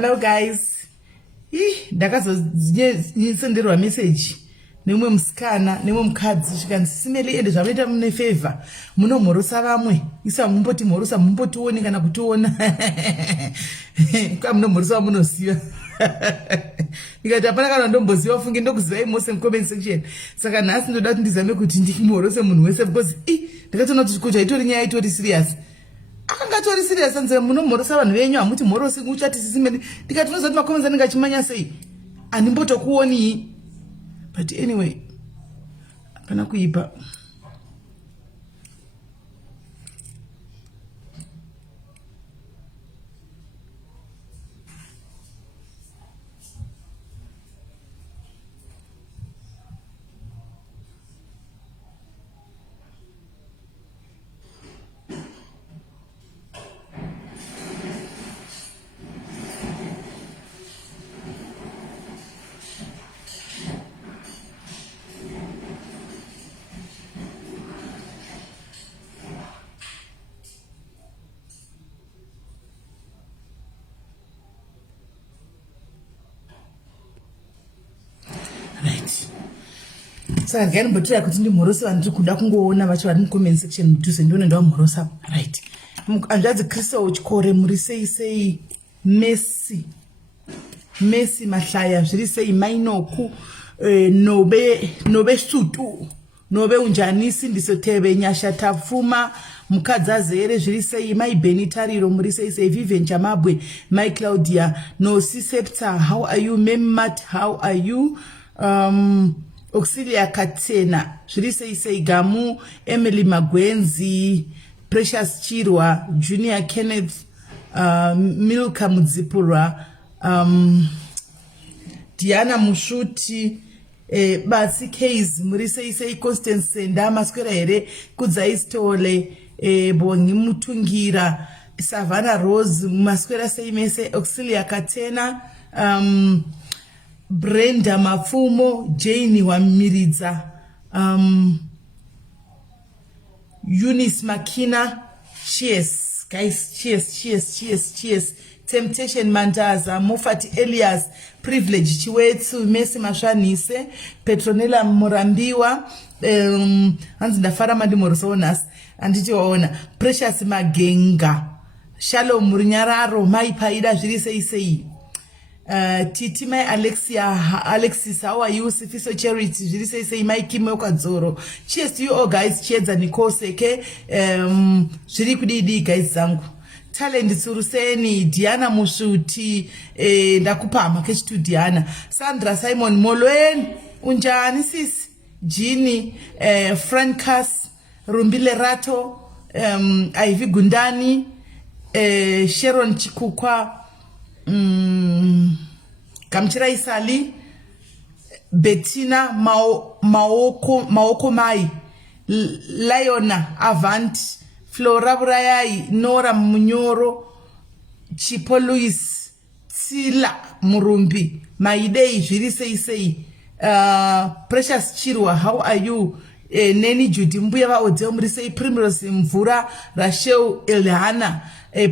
Hello guys. Ndakazosenderwa message nemwe musikana nemwe mukadzi zvikanzi simeli ende zvanoita mune favor munomhorosa vamwe isa mumboti mhorosa mumbotioni kana kutiona kwa munomhorosa munosiva ndikati hapana kana ndomboziva ufunge ndokuzivai mose mucomment section saka nhasi ndoda kuti ndizame kuti ndimhorose munhu wese because ndakatoona kuti kuti itori nyaya itori serious akangatori serious anze munomhorosa vanhu venyu hamuti mhorosi uchati sisimeli ndikati unozoti makomenti anenge achimanya sei handimbotokuoni. But anyway, hapana kuipa. Saka gani mbotira kuti ndimhorose vanhu kuda kungoona vacho vari mucomment section mudhuze ndione ndavamhorosa right. Anzvadzi Kristo uchikore muri sei Messi mahlaya zviri sei mainoku nobe sutu nobe unjanisi ndisoteve nyasha tapfuma mukadzi azere zviri sei mai Benitariro muri sei Vivian Chamabwe mai Claudia no Sisepta how are you Memmat how are you Auxilia Katena, zviri sei Gamu, Emily Magwenzi, Precious Chirwa, Junior Kenneth, Milka Mudzipura, Diana Mushuti, Basi Case, muri sei Constance Senda, Masquera here, Kudzaistole, Bongi Mutungira, Savannah Rose, Masquera sei mese, Auxilia Katena, Brenda Mafumo, Jane Wamiridza, Eunice Makina, cheers, guys, cheers. Temptation Mandaza, Mofati Elias, Privilege Chiwetsu, Messi Mashanise, Petronella Morambiwa, Hanzi Ndafara Madimorosonas, Anditiwaona, Precious Magenga, Shalom Murinyararo, Mai Paida, Jiri sei. Titi mai Alexis, how are you? Sifiso Charity, Jiri sei mai Kime Okadzoro. Cheers to you all guys, cheers and Nikoseke, Jiri kudidi guys zangu. Talent Suruseni, Diana Mushuti, Ndakupama kechitu Diana. Sandra Simon Molwen, Unjani sis, Jini, Frankas, Rumbile Rato, Ivy Gundani, Sharon Chikukwa, Kamchira Isali, Bettina Maoko Mai, Liona Avant, Flora Brayai, Nora Munyoro, Chipo Luis, Sila Murumbi, Maidei, Jiri sei, Precious Chirwa, how are you? Neni Judy Mbuyava Odemri sei, Primrose Mvura, Rachel Elhana,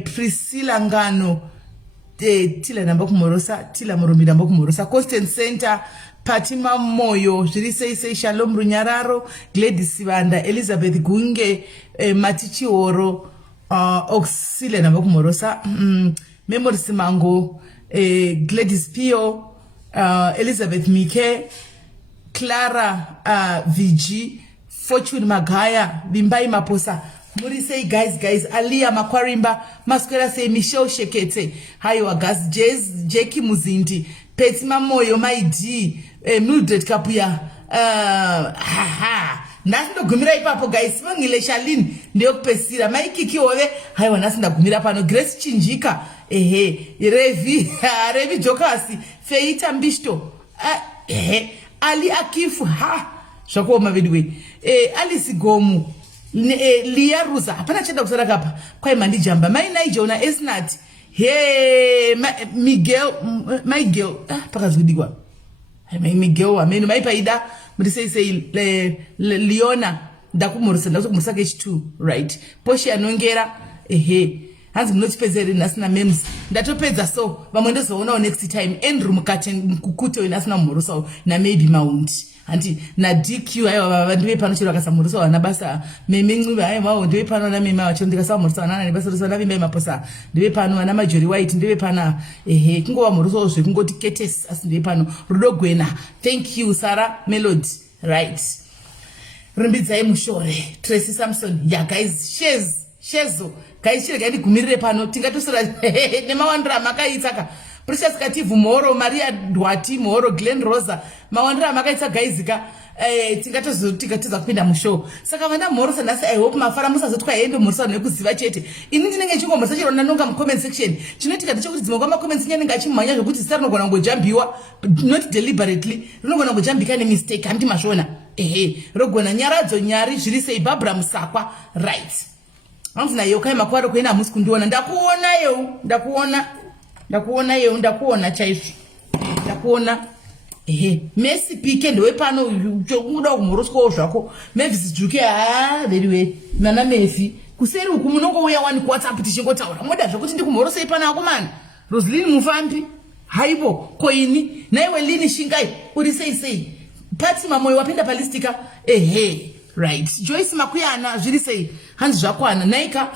Priscilla Ngano, Tila namba kumorosa, Tila Murumbi namba kumorosa, Constant Center, Patima Moyo, Jiri sei Shalom Runyararo, Gladys Sibanda, Elizabeth Gunge, Matichi Oro, Auxilia namba kumorosa, Memory Simango, Gladys Pio, Elizabeth Mike, Clara VG, Fortune Magaya, Bimbai Maposa. Muri say guys, Alia Makwarimba, Masquera say Michelle Shekete, Hayo Agas, Jackie Muzindi, Petima Moyo, my D, Mildred Kapuya, Nasno Gumira Papo guys, Mangile Shalin, Neok Pesira, my Kiki Ove, Hayo Nasna Gumira Pano, Grace Chinjika, Revi Jokasi, Feita Mbisto, Ali Akifu, Shako Mavidwe, Alice Gomu. Lia Ruza hapana chenda kusara kapa kwa imandi jamba mai naijona Esnat Miguel pakazwidigwa Miguel amenu mai paida mudisei Leona ndakumurisa ke 2 right Poshi anongera hanzi munotipedzere nhasina memes ndatopedza so vamwe ndozoonawo next time Andrew Mukute inasina mumhorosawo namaybe Maundi handi naDQ aiwa ndive pano chero akasamhorosawo ana basa memenxiva aiwawo ndive pano na mema wacho ndikasamhorosawo nana nebasa rosawo navimbai maposa ndive pano ana Majori White ndive pana kungova mhorosawo zvekungoti ketesi asi ndive pano Rudogwena. Thank you Sarah Melody. Right, rumbidzai mushore Tracy Samson. Yeah guys, shezo guys, chirega ndigumirire pano tingatosora nemawandira makaitsaka Precious Kativu Moro, Maria Dwati Moro, Glenn Rosa mawandira makaitsa guys ka tingatiza kupinda mushow saka vana mhorosa nhasi. I hope mafara musazotwa yendo mhorosa nekuziva chete. Ini ndinenge chingomhorosa chero nanonga mu-comment section chinoitika ndechekuti dzimwe kwama-comments nyanenge achimhanya zvokuti zita rinogona kungojambiwa, not deliberately, rinogona kungojambika nemistake. Handi mashona rogona nyaradzo nyari zviri sei Barbara Musakwa. Right, hanzi nayo kai makwaro kuena hamusi kundiona. Ndakuona chaizvo ndakuona. Messi pike ndewe pano uda kumhoroswawo zvako. Mavis Juke very well nana Mefi kuseri uku munongouya wani kuWhatsApp tichingotaura moda zvekuti ndikumhorosei pana akomana. Roslyn Mufambi haibo koini naiwe Lini Shingai uri sei Pati Mamoyo wapinda palistika. Right, Joyce Makuyana zviri sei hanzi zvakwana naika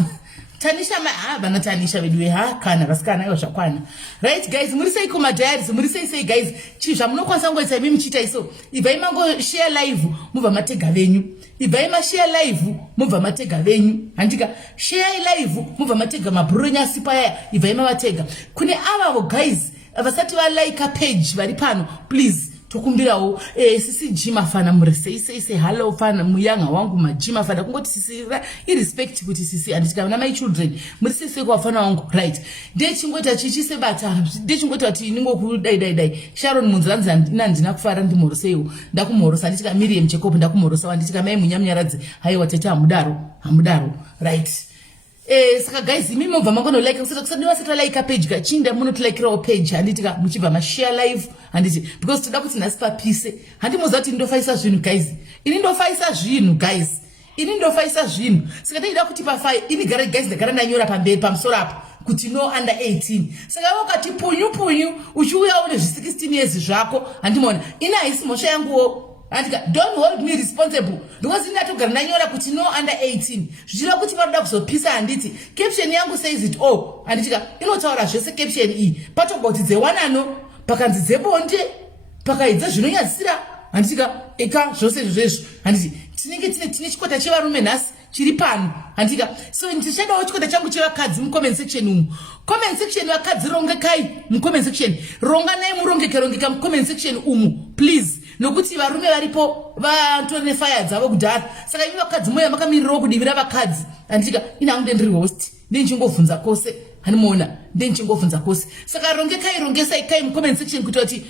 Tanisha vana Tanisha vedu kana vasikana ivo zvakwana. Right guys, muri sei kuma diaries, muri sei guys, chizva munokwanisa ngoita imi muchita iso. Ibvai mango share live mubva matega venyu. Ibvai ma share live mubva matega venyu. Handika share live mubva matega mabhurunyasi paya ibvai mavatega. Kune avavo guys vasati va like page vari pano please tokumbirawo sisi Jima fana muri sei hello fana muyanga wangu majima fana kungoti sisi irrespect kuti sisi andika na my children muri sisi kwa fana wangu. Right, ndechingota chichise bata ndechingota ati ningo kudai Sharon Munzanza ndina kufara ndimhoroseyo ndakumhorosa nditika Miriam Jacob ndakumhorosa nditika mai munyamnyaradzi haiwa tete hamudaro. Right, saka guys mimi mubva makono like kusadiwa sata like page kachinda muno to like raw page handitika muchibva ma share live handiti because toda kuti nhasi papise handi muzati ndofaisa zvinhu guys. Ini ndofaisa zvinhu saka ndida kuti pafai ini gara guys ndagara ndanyora pamberi pamusoro apo kuti no under 18 saka wakati punyu uchiuya une 16 years zvako handimona ina haisi mhosva yanguwo. Andika don't hold me responsible because inatogara ndanyora kuti no under 18 zvichira kuti paroda kuzopisa handiti caption yangu says it all. Anditika inotaura zvese caption iyi patogoti dzewanano pakanzi dzebonde pakaidza zvinonyadzisira handitika eka zvose zvezvo handiti tinenge tine chikwata chevarume nhasi chiri pano handika so ndichadawo chikwata changu chevakadzi mu-comment section umu. Comment section vakadzi rongekai mu-comment section, ronganai murongeka mu-comment section umu please, nokuti varume varipo vatori nefire dzavo kudhara. Saka imi vakadzi moya makamirirawo kudivira vakadzi handika inangu ndendiri host ndenichingovhunza kwose hanimona ndenichingovhunza kwose. Saka rongesai kai mu-comment section kuti wati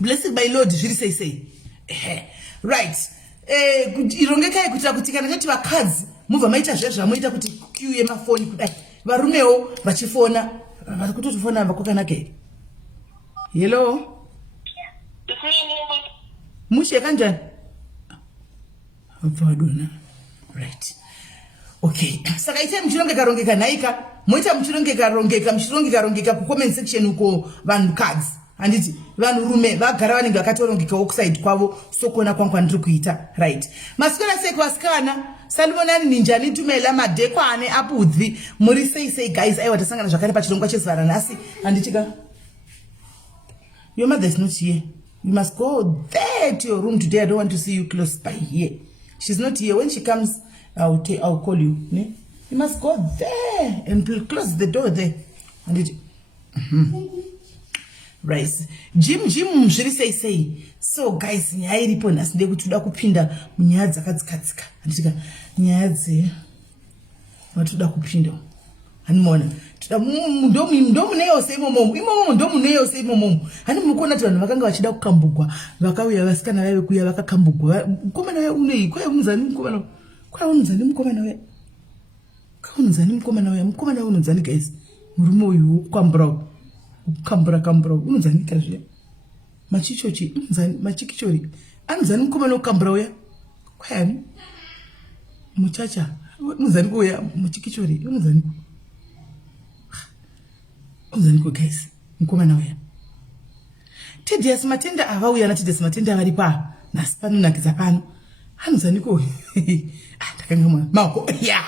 blessed by Lord zviri sei. Right, irongekai kuitira kuti kana chati vakadzi mubva maita zvezvamoita kuti queue yemafoni kudai varumewo vachifona vari kutotofona vakokanaka here. Hello mushe kanjani vadona. Right, okay, saka itai muchirongeka naika moita muchirongeka ku-comment section uko vanhu kadzi handiti vanhu rume vagara vanenge vakatorongeka okuside kwavo sokona kwangu ndiri kuita. Right, masikona sei kwasikana salmonani ninjani tumela madekwane apudzi muri sei guys. Aiwa tasangana zvakare pachirongwa chezvara nhasi handitika your mother is not here. You must go there to your room today. I don't want to see you close by here. She's not here. When she comes I'll call you. Ne? You must go there and close the door there. And right, Jim zviri sei. So guys, nyaya iripo nhasi ndekuti toda kupinda munyaya dzakadzikatsika handitika nyaya dzatoda kupinda hanimona toda ndomuneyose imomo ndomuneyose imomo hani mukuona kuti vanhu vakanga vachida kukambugwa vakauya vasikana vaive kuya vakakambugwa. Mukomana we unei kwai unzani mukomana we unzani guys. Murume uyu kambura unzani kazviya machichochi unzani machikichori anzani mukomana ukambura uya kwani muchacha unzani kuya muchikichori unzani Unzaniko guys, mkomana uya. Tedias matenda avauya na tedias matenda avari pa nasipano nakiza pano. Hanuzaniko. Takanga mako ya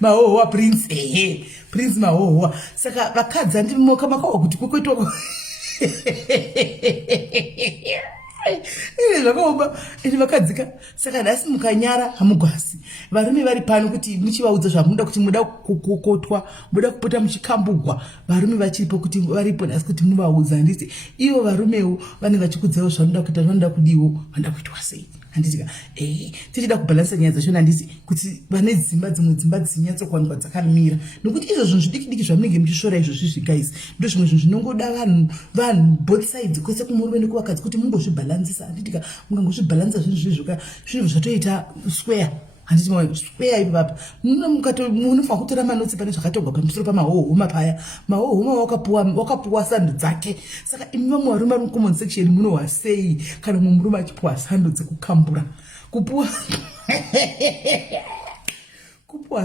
mahoho prince prince mahoho. Saka vakadza ndimo kama kwa kuti kwetwa. Zvakaomba ini vakadzika saka dasi mukanyara hamugwasi varume vari pano kuti muchivaudza zvamuda kuti muda kukokotwa muda kupota muchikambugwa varume vachiripo kuti varipo dasi kuti muvaudza handiti ivo varumewo vane vachikudzawo zvanoda kuita vanoda kudiwo vanoda kuitwa sei handitika tichida kubhalansa nyaya dzacho handiti kuti vane dzimba dzimwe dzimba dzinyatsokuwanikwa dzakamira nokuti izvo zvinhu zvidiki zvamunenge muchishora izvozvi guys ndo zvimwe zvinhu zvinongoda vanhu both sides kwese kumurume nekuvakadzi kuti mungozvibhalansisa handitika mungangozvibhalansa zvinhu zvatoita square handiti square ipapa munofanira kutora manotsi pane zvakatogwa pamusoro pamahoho mapaya mahoho wakapuwa sando dzake saka imi vamwe varume vari mucommon section munohwa sei kana mumwe murume achipuwa sando dzekukambura kupuwa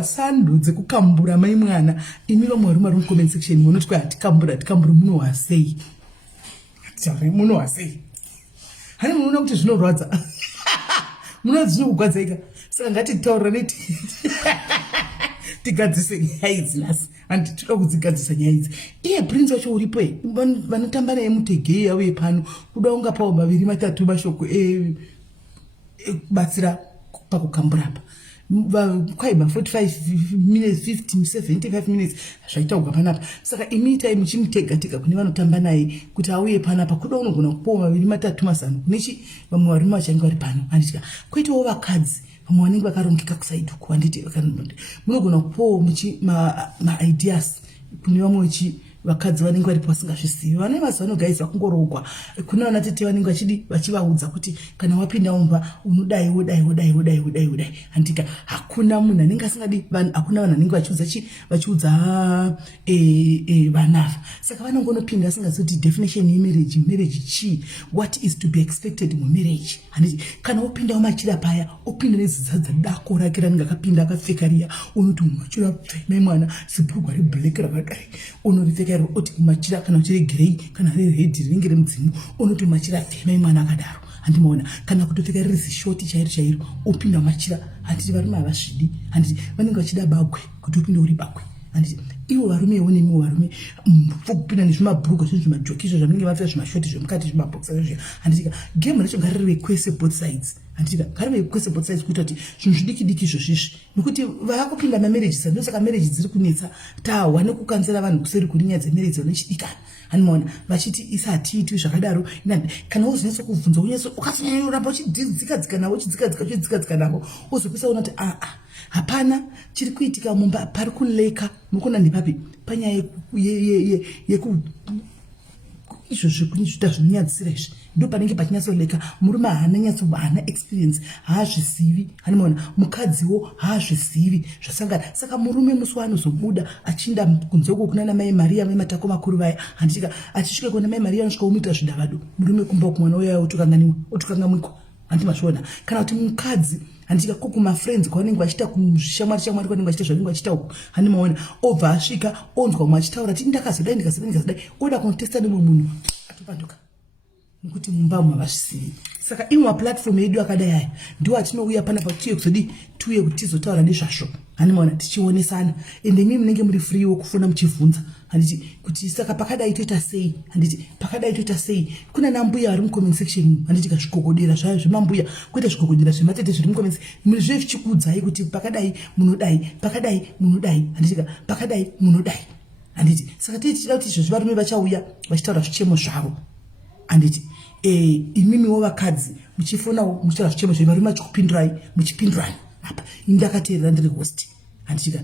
sando dzekukambura mai mwana imi vamwe varume vari mucommon section munoti hatikambura munohwa sei munohwa sei hani munoona kuti zvinorwadza munoona zvinokugwadzaika saka ngatitaurane tigadzise nyaya idzi nhasi handi toda kudzigadzisa nyaya idzi iye prince wacho uripo vanotamba naye mutegei yauye pano kuda ungapawo maviri matatu mashoko ekubatsira pakukamburapa kwaiba 45 minutes 50 75 minutes zvaitaurwa panapa saka imitai muchimutega kune vanotamba naye kuti auye panapa kuda unogona kupawo maviri matatu mazano kunechi vamwe varume vachange vari pano handitika kwoitawo vakadzi vamwe vanenge vakarongeka kusaidi uku handiti munogona kupawo maideas kune vamwe vakadzi vanenge varipo vasingazvizivi vane mazuva guys vakungorogwa kuna vanatete vanenge vachivaudza kuti kana wapinda mumba unodai wodai handika hakuna munhu anenge asingadi hakuna vanhu vanenge vachiudza vanava saka vanongonopinda asingazivi kuti definition yemarriage chii what is to be expected mumarriage handiti kana wopinda machira paya opinda nezidzadza dako rake ranenge akapinda akapfeka riya unoti machira pfemai mwana zibhurugwa reblack rakadai unoripfeka oti machira kana uchiri grey kana red rinenge remudzimu unoti machira pfemai mwana akadaro handimaona kana kutopfeka riri zishoti chairo opinda machira handiti varume havasvidi handiti vanenge vachida bagwe kuti upinde uri bagwe handiti ivo varume nemiwo varume kupinda nezvimabhurugwa zvimajokisho zvamunenge vapfeka zvimashoti zvemukati zvimabhokisa zvezvo handitika game racho ngarive kwese both sides handika ngarive kwese both sides kuita kuti zvinhu zvidiki izvozvizvi nokuti vakupinda mamarriages ndosaka marriage dziri kunetsa tahwa nekukanzera vanhu kuseri kuri nyaya dzemarriage vanochidikana hanimaona vachiti isa hatiitwi zvakadaro kana wozonyatsa kubvunza ukasanyanyuramba uchidzikadzika navo wozopesa una kuti hapana chiri kuitika mumba pari kuleka mukona nepapi panyaya izvozvo kunizvita zvinonyadzisira izvi ndo panenge pachinyatsoleka murume haana experience haazvizivi hanimaona mukadziwo haazvizivi zvasangana saka murume musi waanozobuda achinda kunze uko kuna namai Maria matako makuru vaya handitika achisvika kuna mai Maria anosvika omuitira zvidhavado murume kumba kumwana uya otukangamwikwa handimazviona kana kuti mukadzi handika kumafriends kwavanenge vachiita kushamwari kwavanenge vachiita zvavanenge vachiita uku handimaona obva asvika onzwa umwe achitaura ti ndakazodai oda kunotesta nemwe munhu atopanduka nokuti mumba mavazvisivi saka imwe maplatform yedu akadai aya ndiwo atinouya panapa tiye kuzodi tiuye kuti tizotaura nezvazvo handimaona tichionesana ende mimi munenge muri free wokufunda muchivhunza handiti kuti saka pakadai toita sei kuna nambuya vari mucomment section handiti kazvikokodera zvayo zvemambuya kuita zvikokodera zvematete zviri mucomment zve vichikuudzai kuti pakadai munodai handitika pakadai munodai handiti saka tichida kuti izvozvi varume vachauya vachitaura zvichemo zvavo handiti imimiwo vakadzi muchifonawo muchitaura zvichemo zvedu varume vachikupindurai muchipindurani apa indakateerera ndiri host handitika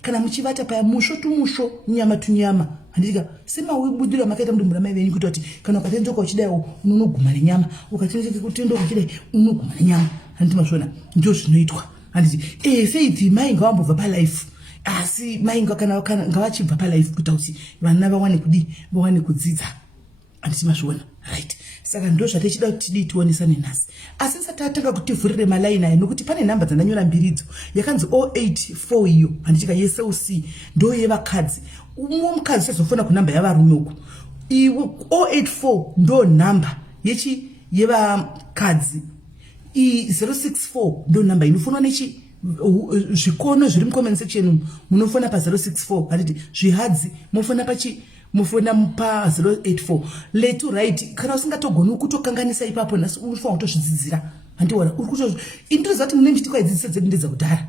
kana muchivata paya musho tumusho nyama tunyama handitika semabudiro makaita mudumbura mai venyu kuita kuti kana ukatendoka uchidaiwo unonoguma nenyama ukatendoka uchidai unoguma nenyama handiti mazvona ndio zvinoitwa handiti faith mai ngavambobva palife asi mai kana ngavachibva palife kuita kuti vana vawane kudzidza handiti mazvona right saka ndo zvatechida kuti tidii tionesane nhasi. Asi ndisati tatanga kuti tivhurire malaini aya nokuti pane nhamba dzandanyora mbiridzo yakanzi 084 iyo handitika yeSOC ndo yevakadzi. Umwe mukadzi chazofona kunhamba yavarume uku. 084 ndo nhamba yevakadzi. 064 ndo nhamba inofonwa nechi zvikono zviri mucomment section munofona pa 064 handiti zvihadzi mufona mufona pa 084 letu right kana usingatogoni kutokanganisa ipapo nasi unofanira kutozvidzidzira handiona uri kuto indiriza kuti mune nditi kwaidzidzisa dzedu ndedzakudhara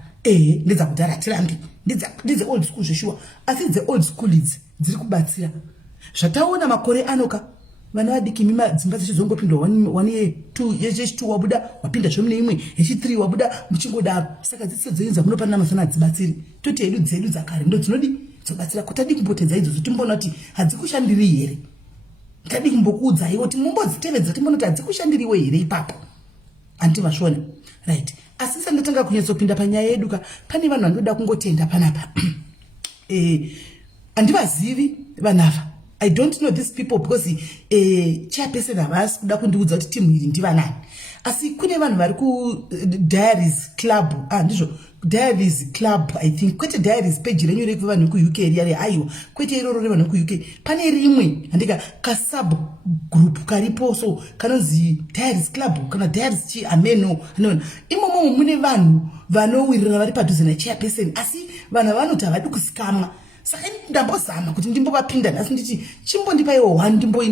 ndedzakudhara tirambi ndedze old school zveshuwa asi dze old school idzi dziri kubatsira zvataona makore anoka vana vadiki mima dzimba dzichizongopindwa 1 year 2 yechi2 wabuda wapinda zvomune imwe yechi3 wabuda muchingodaro saka dzidziso dzenza munopana masana dzibatsiri toti hedu dzedu dzakare ndo dzinodi dzobatsira kuti tadi kumbotedza idzodzo timbona kuti hadzikushandiri here tadi kumbokuudza iwo kuti mumbodzitevedza timbona kuti hadzikushandiriwe here ipapo andivashona right asi sandatanga kunyatsopinda panyaya yedu ka pane vanhu vanoda kungotenda panapa andivazivi vanava. I don't know these people because chairperson havasi kuda kundiudza kuti timu iri ndivanani. Asi kune vanhu vari ku Diaries Club ndizvo Diaries Club I think kwete Diaries page renyu reku vanhu ku UK riya aiwa kwete iroro revanhu ku UK pane rimwe handika ka sub group karipo so kanonzi Diaries Club kana Diaries chi ameno anona imomo mune vanhu vanowirira vari padhuze na chairperson asi vanhu vanoti havadi kusikamwa. Saka ndambozama kuti ndimbovapinda nhasi nditi chimbondipaiwo 1 ndimbo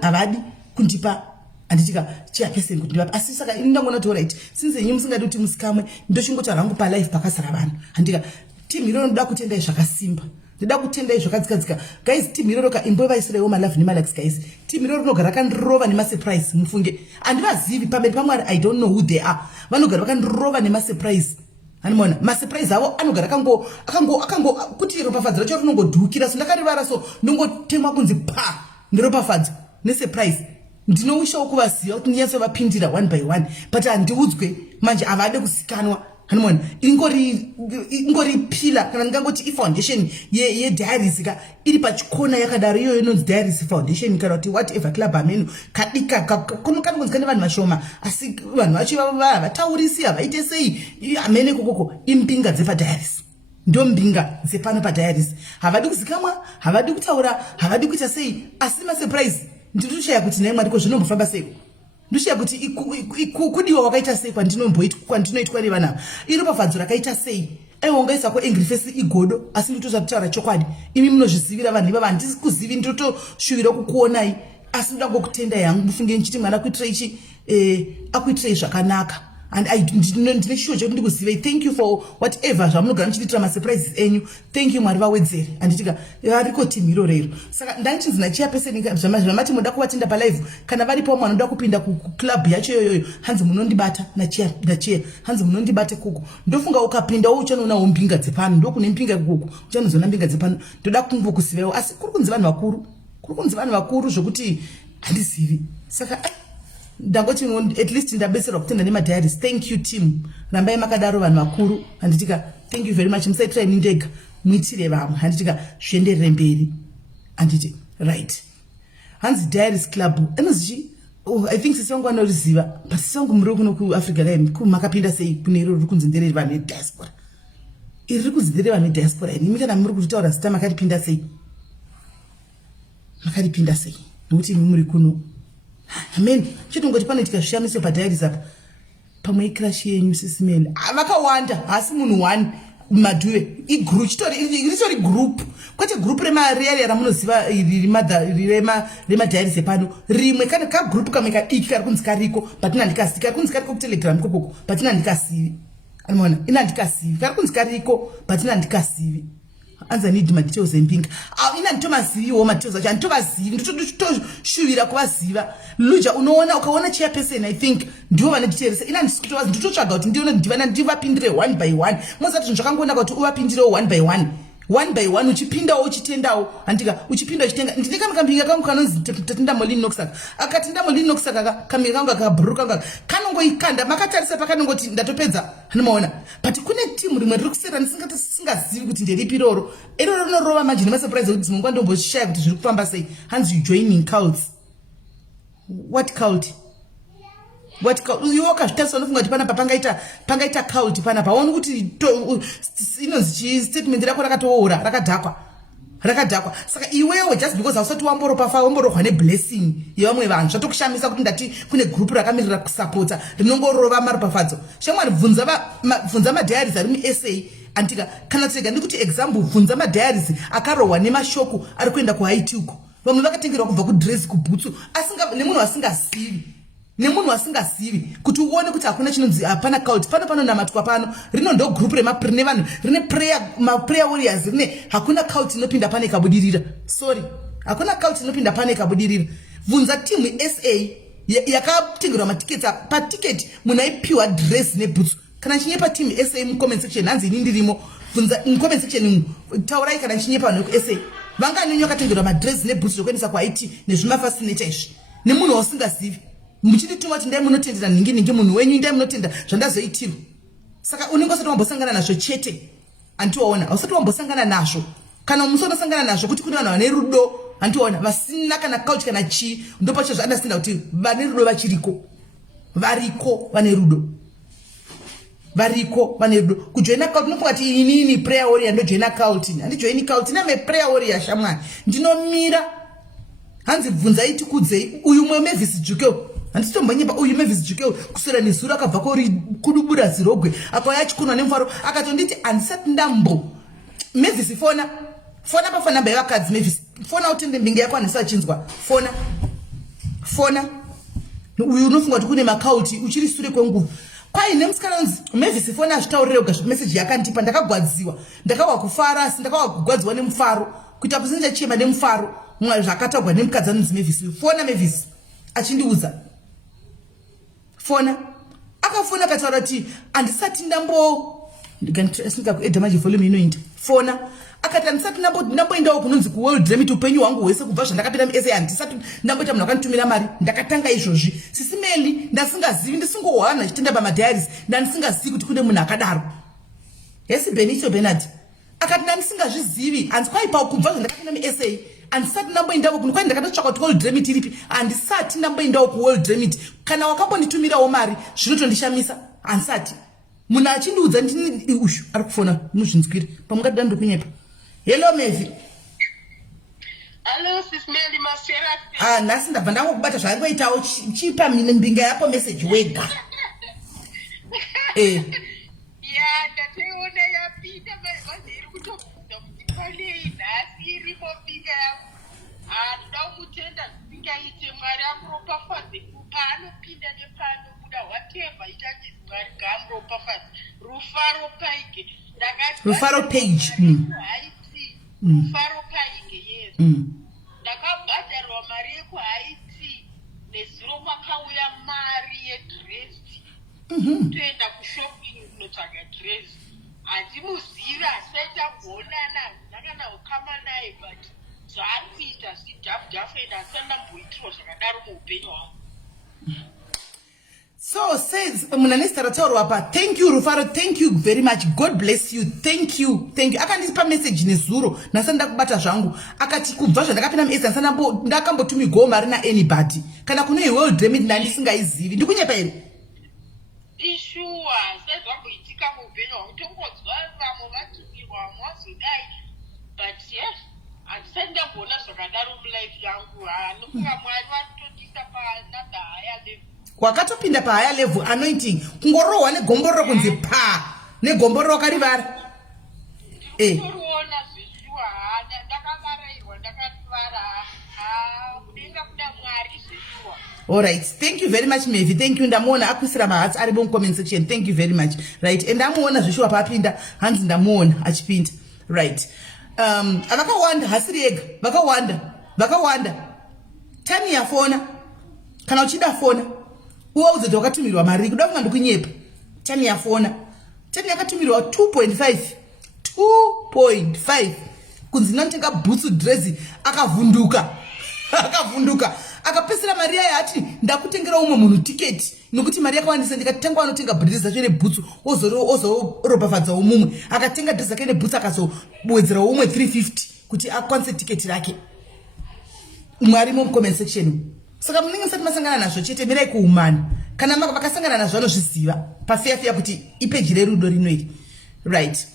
havadi kundipa handitika chairperson kuti ndivape asi saka ndangona kuti alright since nyinyi musingadi kuti musikamwe ndochingoti rangu pa live pakasara vanhu handika team iroro ndoda kutendai zvakasimba ndoda kutendai zvakadzikadzika guys team iroro ka imbovaisirewo malove nemalakes guys team iroro rinogara rakandirova nemasurprise mufunge andivazivi pamberi pamwari I don't know who they are vanogara vakandirova nemasurprise. Hanimona masurprise avo anogara akango kuti ropafadza racho rinongodhukira so ndakarivara so ndongotemwa kunzi pa ndiropafadza nesurprise ndinowishawo kuvaziva kuti ndinyatso vapindira 1 by 1 but handiudzwe manje avade kusikanwa. Hanimona ingori pila kana ndingangoti ifoundation ye-Diaries ka iri pachikona yakadaro iyoyo inonzi Diaries Foundation kana kuti whatever club ameno kadika kanonzi kane vanhu vashoma asi vanhu vacho vataurisi havaite sei amene kokoko imbinga dzepaDiaries ndo mbinga dzepano paDiaries havadi kuzikamwa havadi kutaura havadi kuita sei asi masurprise nditoshaya kuti naye mwari ko zvinombofamba sei ndoshaya kuti kudiwa wakaita sei kwandinoitwa nevana iri pafadzo rakaita sei aiongaisa ko angry face igodo asi nditoza kutaura chokwadi imi munozvizivira vanhu ivava handisi kuzivi nditotoshuvira kukuonai asi ndoda ngokutendai hangu mufunge nchiti mwana akuitira ichi akuitirai zvakanaka and ndine sure chekuti ndikuzivei. Thank you for whatever zvamunogara muchiitira masurprises enyu. Thank you mwari vawedzere handitika variko team iroro iro saka ndandichinzi nachairperson zvamati muda kuvatenda palive kana varipo mwana unoda kupinda kuclub yacho yoyoyo hanzi munondibata nachair hanzi munondibate kuko ndofunga ukapindawo uchanonawo mbinga dzepano ndokune mbinga kuko uchanozona mbinga dzepano ndoda kumbokuzivewo asi kuri kunzi vanhu vakuru zvokuti handizivi saka ndangoti at least ndabeserwa kutenda nemadhiaries. Thank you team rambai makadaro vanhu vakuru handitika thank you very much musaitira ini ndega muitire vamwe handitika zvienderere mberi handiti right hanzi Diaries Club anozvi I think sisi wangu anoriziva but sisi wangu muri kuno kuAfrica line makapinda sei kune iro riri kunzi ndereri vanhu vediaspora iri riri kunzi ndereri vanhu vediaspora ini kana muri kutaura zita makaripinda sei nokuti imi muri kuno amen chitongoti pane tikazvishamiso paDiaries apa pamwe icrash yenyu sisimene vakawanda hasi munhu 1 madhuve igroup ritori group kwete group remariaria ramunoziva remadhiaries epano rimwe kana kagroup kamwe kadiki kari kunzi kariko patina ndikasivi kari kunzi kariko kutelegram kokoko patina ndikasivi animona ina ndikasivi kari kunzi kariko patina ndikasivi anza need my details embinga ina nditomaziviwo madetails acho anditovazivi nditoshuvira kuvaziva luja unoona ukaona chairperson I think ndivo vane details ina ndisikutovazi nditotsvaga kuti ndione ndivana ndivapindire 1 by 1 mozati zvinhu zvakangonaka kuti uvapindirewo 1 by 1 uchipindawo uchitendawo handika uchipinda uchitenga ndine kamukambinga kangu kanonzi tatenda molini nokusaka akatenda molini nokusaka kamira kangu akabhuruka kanongoikanda makatarisa pakanongoti ndatopedza hanomaona but kune timu rimwe riri kusera ndisingazivi kuti nderipi iroro rinorova manje nemasurprise kuti dzimwe nguva ndomboshaya kuti zviri kufamba sei hanzi joining cults what cult iwe wakazvitarisa unofunga kuti panapa pangaita cult panapa waona kuti inonzi statement rako rakadhakwa saka iwewe just because hausati wamborohwa neblessing yevamwe vanhu zvatokushamisa kuti ndati kune group rakamirira kusapota rinongorova maropafadzo shamwari bvunza madhiaries ari musa antika kana tsega ndikuti example bvunza madhiaries akarohwa nemashoko ari kuenda kuhaiti uko vamwe vakatengerwa kubva kudress kubhutsu nemunhu asingazivi kuti uone kuti hakuna chinonzi hapana cult panonamatwa pano rino ndo group nevanhu rine prayer warriors rine hakuna cult inopinda pane ikabudirira sorry hakuna cult inopinda pane ikabudirira bvunza timu SA yakatengerwa matiketi patiketi munhu aipiwa dress nebhutsu kana chinyepa timu SA mucomment section hanzi ini ndirimo bvunza mucomment section taurai kana chinyepa vanhu kuSA vanganenyo akatengerwa madress nebhutsu zvokuendesa kuhaiti nezvimafasinator izvi nemunhu wausingazivi muchitituma kuti ndai munotendera ningi munhu wenyu ndai munotenda zvandazoitirwa saka unenge usati wambosangana nazvo chete antiwaona hausati wambosangana nazvo kana musonosangana nazvo kuti kune vanhu vane rudo antiwaona vasina kana cult kana chii ndopacho zvaandasinda kuti vane rudo variko vane rudo kujoina cult unofunga kuti inini prayer warrior ndojoina cult handijoini cult name prayer warrior shamwari ndinomira hanzi bvunzai tikudzei uyu mwe Mavis Jukeu handitombonyimba uyu Mavis Jukeu kusera nezuro akabva kudubura zirogwe akauya achikunwa nemufaro akatonditi handisati ndambo Mavis fona pafa namba yevakadzi Mavis fona utende mbinga yako handisa achinzwa fona uyu unofunga kuti kune makauti uchiri sure kwenguva kwai nemusikana unzi Mavis fona azvitaurire uga meseji yakandipa ndakagwadziwa ndakawa kufara asi ndakawa kugwadziwa nemufaro kuita kuti ndichema nemufaro mwari zvakatagwa nemukadzi anonzi Mavis fona Mavis achindiudza fona akafona akataura kuti handisati ndamboedha maji volume inoinda fona akati handisati ndamboendawo kunonzi kuworld remit upenyu hwangu hwese kubva zvandakapinda muSA handisati ndamboita munhu akanditumira mari ndakatanga izvozvi sisimeli ndasingazivi ndisingohwana chitenda pamadhiaries ndandisingazivi kuti kune munhu akadaro yesi Benito Bernard akati ndandisingazvizivi hanzi kwaipa kubva zvandakapinda muSA handisati ndamboendawo kuno kwai ndakatotsvaka kuti world remit iripi handisati ndamboendawo kuworld remit kana wakambonditumirawo mari zvinotondishamisa handisati munhu achindiudza ndini ushu ari kufona muzvinzwire pamungati dandokunyepa hello Mevi hello sis Mary Masera nhasi ndabva ndangokubata zvangoitawo chipa mine mbinga yako message wega ndateona yapinda mari iri kutobvunza kuti panei nhasi iripo mbinga yako toda kutenda zvisingaite mwari amuropafadze paanopinda nepanobuda whatever ichachisi mwari ngaamuropafadze Rufaro Paige Rufaro Page haiti Rufaro Paige yes ndakabhadharwa mari yekuhaiti nezuro kwakauya mari yedresi toenda kushopping kunotsvaga dresi handimuzivi asi aitagonana ndakana kukama naye but zvaari kuita sidhafu ende handisati ndamboitirwa zvakadaro muupenyu hwangu. So says Munanista Rataurwa pa thank you Rufaro, thank you very much, God bless you, thank you akandipa message nezuro nasanda kubata zvangu akati kubva zvandakapinda muSA ndakambotumi goma rina anybody kana kune world remit ndandisingaizivi ndikunyepa here ishuwa sezvamboitika muupenyu hwangu tongodzwa vamwe vatumirwa vamwe vazodai but yes handisati ndamboona zvakadaro mulife yangu nofunga mwari vatotisa panadha haya level wakatopinda pahaya level anointing kungorohwa negombororo kunzi negombororo karivara ndikuriona zveshuwa ndakavarairwa ndakavara kudenga kuda mwari zveshuwa. Alright, thank you very much Mevi, thank you. Ndamuona akwisira mahatsi ari mucomment section, thank you very much. Right, and ndamuona zveshuwa paapinda hanzi ndamuona achipinda. Right, vakawanda hasiri yega, vakawanda tani yafona kana uchida fona uwauze kuti wakatumirwa mari kuda kunga ndikunyepa tani yafona tani yakatumirwa 2.5 kunzi ndinotenga bhutsu dresi akavhunduka akapesera mari yayo ati ndakutengera umwe munhu tiketi nokuti mari yakawandisa ndikatanga wanotenga dresi zacho nebhutsu ozoropafadzawo mumwe akatenga dresi zake nebhutsu akazowedzerawo umwe 350 kuti akwanise tiketi rake mwari mucomment section saka munenge musati masangana nazvo chete mirai kuumana kana vakasangana nazvo vanozviziva pafiya kuti ipeji rerudo rinoiri right.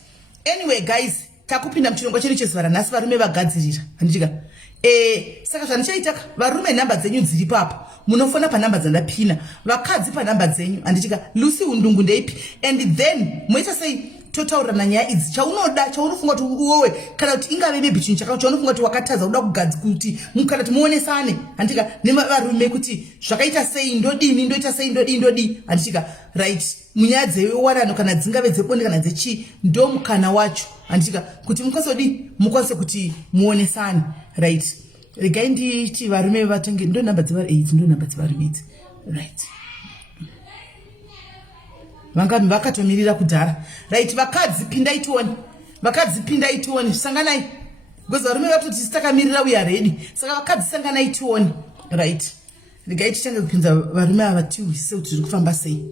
Anyway guys, takupinda muchirongwa chedu chezuva ranhasi varume vagadzirira handichika saka zvandichaita varume nhamba dzenyu dziri papo munofona panhamba dzandapina vakadzi panhamba dzenyu handichika Lucy undungu ndeipi and then moita sei totaurirana nyaya idzi chaunoda chaunofunga kuti uwowe kana kuti ingave maybe chinhu chako chaunofunga kuti wakatadza kuda kugadzi kuti kana kuti muonesane handichika nevarume kuti zvakaita sei ndodini ndoita sei ndodii handichika right. Munyaya dzewanano kana dzingave dzebonde kana dzechi ndo mukana wacho handichika kuti mukwanise kuti muonesane right. Regai nditi varume vatonge ndo nhamba dzevarume idzi right. Vangami vakatomirira kudhara right. Vakadzi pindai tione sanganai because varume vatoti takamirira we are ready saka vakadzi sanganai tione right. Regai titange kupinza varume ava tiwise kuti zviri kufamba sei.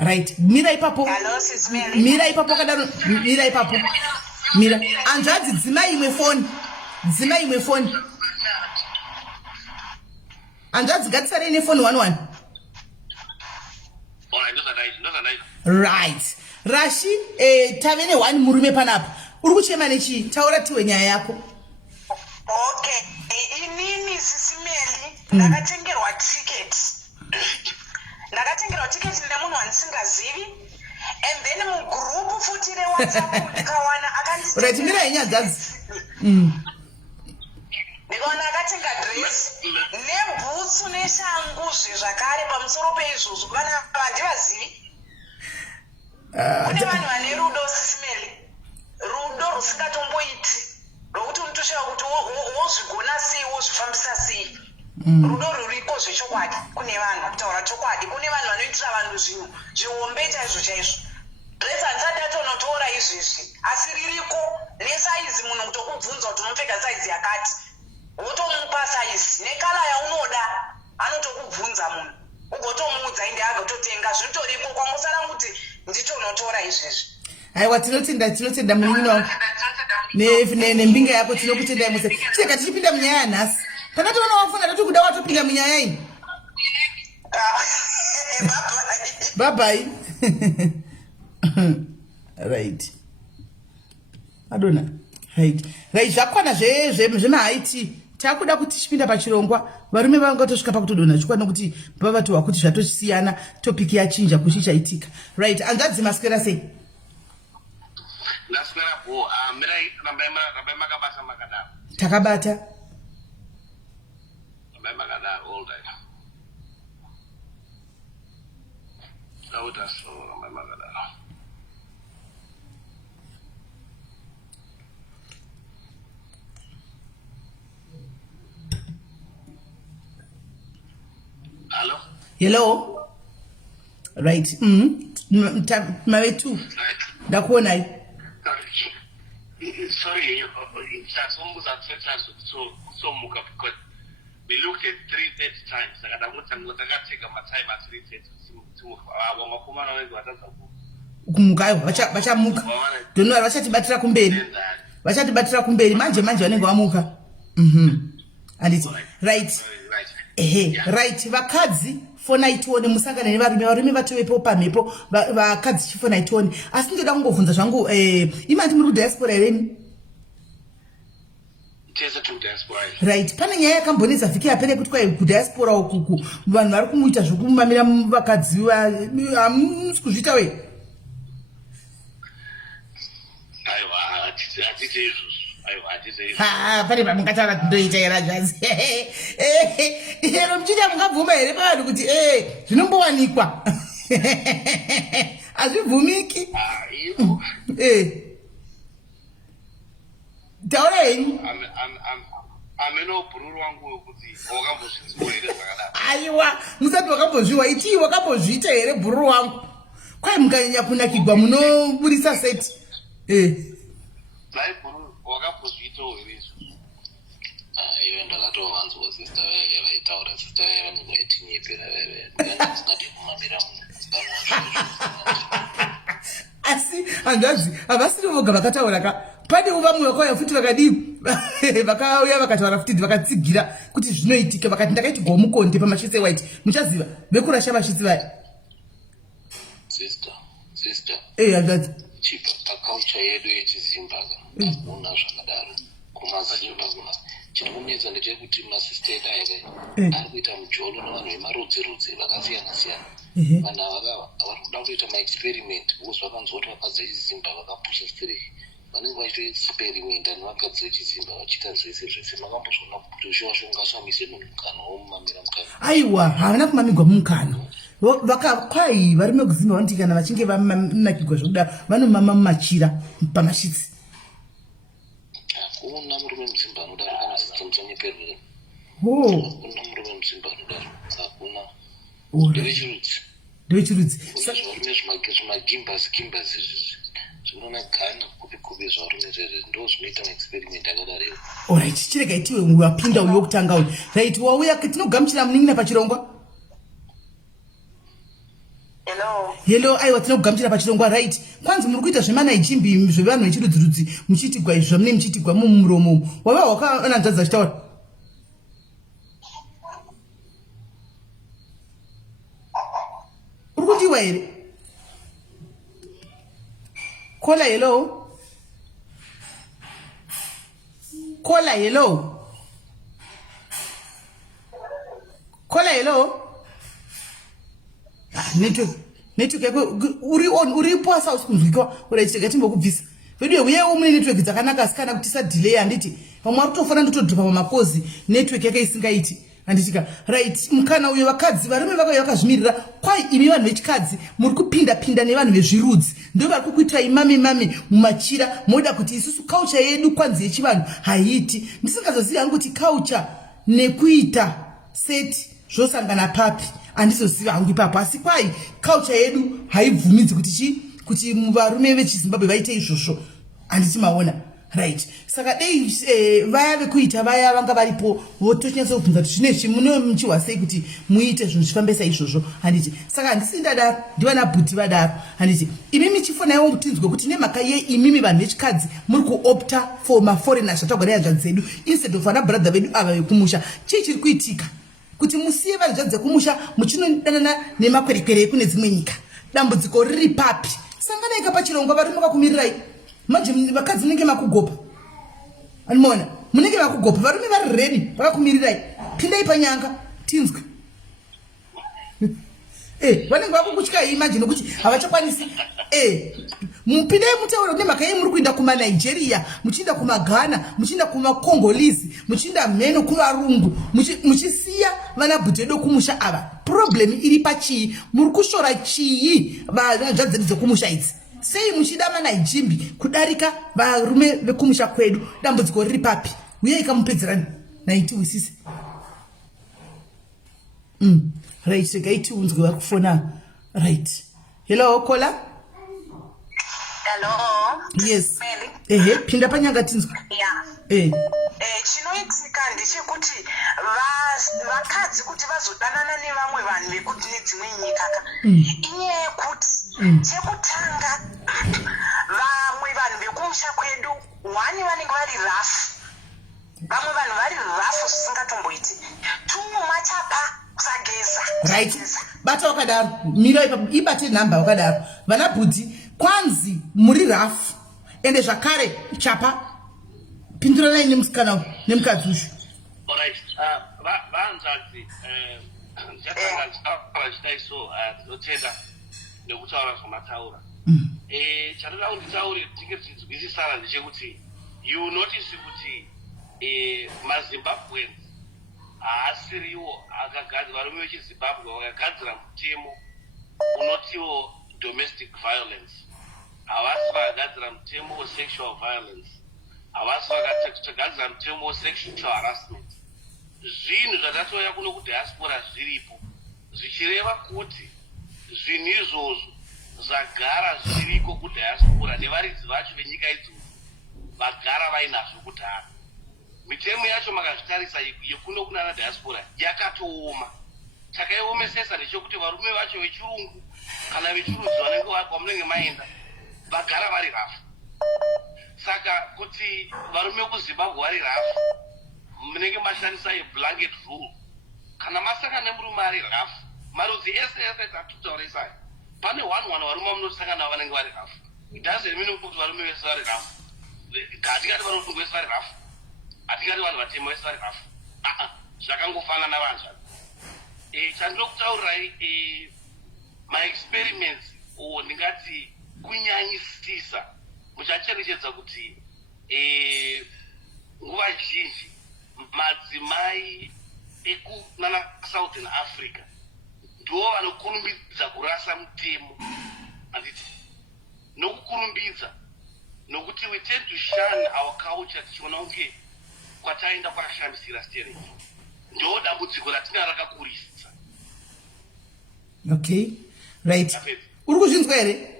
Right, mira ipapo. Hello, sis Mary. Mira ipapo kadaro, mira ipapo. Mira, anjadzi dzima imwe phone. Anjadzi gatsare ine phone 11. Right. Rashi, tavene one murume panapa. Uri kuchema nechi, taura tiwe nyaya yako. Okay, inini sis Mary, ndakatengerwa ticket. Ndakatengerwa ticket nemunhu wandisingazivi and then mugroup futi reWhatsApp ndikawana akanditengera. Right, mira inyadzadzi. Ndikaona akatenga dress nebhutsu neshangu zvakare pamusoro peizvozvo vana vandivazivi. Kune vanhu vane rudo sisimeli, rudo rusingatomboiti rwokuti unotoshawa kuti wozvigona sei wozvifambisa sei. Rudo ruriko zvechokwadi kune vanhu kutaura chokwadi kune vanhu vanoitira vanhu zvinhu zvihombe chaizvo. Dress handisati atonotora izvezvi asi ririko nesaizi munhu kutokubvunza kuti unopfeka saizi yakati wotomupa saizi nekala yaunoda anotokubvunza munhu ugotomuudza inde agototenga zvinotoriko kwangosara kuti nditonotora izvezvi. Aiwa tinotenda munini wangu nembinga yako tinokutendai muse cheka tichipinda munyaya yanhasi takatoona wafuna tati kuda watopinda munyaya ini bye. Right. Adona. Right. Zvakwana zvemahaiti takuda kuti tichipinda pachirongwa varume vangatosvika pakutodona chikwana kuti pavatowa kuti zvatosiyana topic yachinja kuchichaitika. Right. Anzadzi maswera sei? Naswera bo mirai rambai makabata makadaro. Takabata. Rambai makadaro all right. Sauta so rambai makadaro. Hello. Right. Mare tu. Ndakuona hii. Sorry, so muka because we looked at 3-30 times. Takateka my time at 3-30 to wakumana wengi wataza kumukayo vachamuka donora vachatibatira kumberi vachatibatira kumberi manje vanenge vamuka anditi right right vakadzi fona itione musangane nevarume vatovepo pamhepo vakadzi chifona itione asi ndoda kungobvunza zvangu imandi muri kudiaspora hereni right pane nyaya yakambonetsa vhiki yapere kuti kwai kudiaspora ukuku vanhu vari kumuita zvokumamira vakadzi hamusi kuzviita we pane pamungataura kuti ndoita era zvazi ero muchita mungabvuma here pavanhu kuti zvinombowanikwa hazvibvumiki taura henyu aiwa musati wakambozviwa itii wakambozviita here bhururu wangu kwai mukanyanya kunakigwa munoburisa seti iwe ndakatovanzwa sister veve vaitaura sister veve vanenge vaitinyepe veve ndanga ndisingadi kumamira munhu asi angazi abasiri voga vakataura ka pane vamwe vakauya futi vakadii vakauya vakataura futi vakatsigira kuti zvinoitika vakati ndakaitigwa mukonde pamashitsi white muchaziva vekurasha vashitsi vaya sister angazi chipa paculture yedu yechizimbabwe hakuna zvakadaro kumazimbabwe chinokunetsa ndechekuti masista edu aya ari kuita mujolo nevanhu vemarudzi vakasiyana-siyana vanhu ava vari kuda kutoita maexperiment because vakanzwa kuti vakadzi vechizimbabwe vakapusha strike vanenge vachitoexperimenta nevakadzi vechizimbabwe vachiita zvese makambozvaona kuti ushiwa ungasvamise munhu mukana womumamira mukana aiwa havana kumamigwa mumukano vakakwai vari mekuzimba vanoti kana vachinge vamakigwa zvokudaro vanomama mumachira pamashitsi hakuna murume mudzimba anodaro kana system chanyeperere hakuna murume mudzimba anodaro hakuna ndevechirudzi zvarume zvimagimbasi izvi zvinoona gana kupi zvarume zvezve ndo zvinoita maexperiment akadarewo oright chirega itiwe wapinda uyo kutanga uyu right wauya tinogamuchira munin'ina pachirongwa hello aiwa tinokugamuchira pachirongwa right kwanzi muri kuita zvemanaichimbi zvevanhu vechirudzi muchiitigwa izvi zvamune muchiitigwa mumuromo wava wakaona nzvadzi achitaura uri kundiwa here kola hello network yako uripo asausi kunzwika uraichiteka timbokubvisa vedu uyewo mune network dzakanaka asikana kuti isadhilei handiti vamwe ari kutofana ndotodhipa pamakozi network yake isingaiti handitika right mukana uyo vakadzi varume vakauya vakazvimirira kwai imi vanhu vechikadzi muri kupinda nevanhu vezvirudzi ndo vari kukuitira imame mumachira moda kuti isusu culture yedu kwanzi yechivanhu haiiti ndisingazozivi hangu kuti culture nekuita seti zvosangana papi handizoziva hangu ipapo asi kwai culture yedu haibvumidzi kuti varume vechizimbabwe vaite izvozvo handiti maona right saka dei vaya vekuita vaya vanga varipo votochinatsa kubvunza kuti zvinezvi muno muchihwa sei kuti muite zvinhu zvifambisa izvozvo handiti saka handisi ndadaro ndivana bhuti vadaro handiti imimi chifonaiwo tinzwe kuti nemhaka yeimimi vanhu vechikadzi muri kuopta for maforeigners zvatagwa nehanzvadzi dzedu instead of vana brother vedu ava vekumusha chii chiri kuitika kuti musiye vanhu zvanzi dzekumusha muchinodanana nemakwerekwere ekune dzimwe nyika dambudziko riri papi sanganaika pachirongwa vari makakumirirai manje vakadzi munenge makugopa animona munenge makugopa varume vari redi vakakumirirai pindai panyanga tinzwe vanenge vakukutyai manje nokuti havachakwanisi mupindai mutaura kuti nemhaka yei muri kuenda kumanigeria muchienda kumaghana muchienda kumakongolese muchienda mheno kuvarungu muchisiya vana bhuti vedu kumusha ava problemu iri pachii muri kushora chii vanzvadzi dzedu dzekumusha idzi sei muchida manaichimbi kudarika varume vekumusha kwedu dambudziko riri papi uye ikamupedzerani naitiwisisi right regaiti unzwe vari kufona right hello kola yes pinda panyanga tinzwa chinoitika ndechekuti vakadzi kuti vazodanana nevamwe vanhu vekudzinedzimwe nyikaka inyaya yekuti chekutanga vamwe vanhu vekumusha kwedu wani vanenge vari rafu vamwe vanhu vari rafu zvisingatomboiti tumuma chapa kusageza right bata wakadaro mira ibate nhamba wakadaro vana bhudhi kwanzi muri rafu ende zvakare chapa pinduranai nemusikana nemukadzi ushu alright vanzvadzi ndichatanga chitaiso tinotenda nekutaura zvamataura chandinoda kuti nditaure tinge tichizwisisana ndechekuti you notice kuti mazimbabweans haasiriwo varume vechizimbabwe vakagadzira mutemo unotiwo domestic violence havasi vakagadzira mutemo wesexual violence havasi vakagadzira mutemo wesexual harassment zvinhu zvatatoya kuno kudiaspora zviripo zvichireva kuti zvinhu izvozvo zvagara zviriko kudiaspora nevaridzi vacho venyika idzodzo vagara vainazvo kudhara mitemo yacho makazvitarisa yekuno kunana diaspora yakatooma chakaiomesesa ndechekuti varume vacho vechirungu kana vechirudzi vamunenge maenda vagara vari rafu. Saka kuti varume kuZimbabwe vari rafu munenge mashandisa blanket rule. Kana masangana nemurume ari rafu marudzi ese tatutaurisa pane varume munosangana navo vanenge vari rafu. It doesn't mean kuti varume vese vari rafu. Hatikati varume vese vari rafu, hatikati vanhu vatema vese vari rafu. Zvakangofanana vanhu. Chandinokutaurirai maexperiments ndingati kunyanyisisa muchacherechedza kuti nguva zhinji madzimai ekunana Southern Africa ndo vanokurumbidza kurasa mutemo, handiti nokukurumbidza nokuti we tend to shun our culture tichiona kunge kwataenda kwakashambisira stereki. Ndo dambudziko ratina rakakurisa. Okay, right. Uri kuzvinzwa here?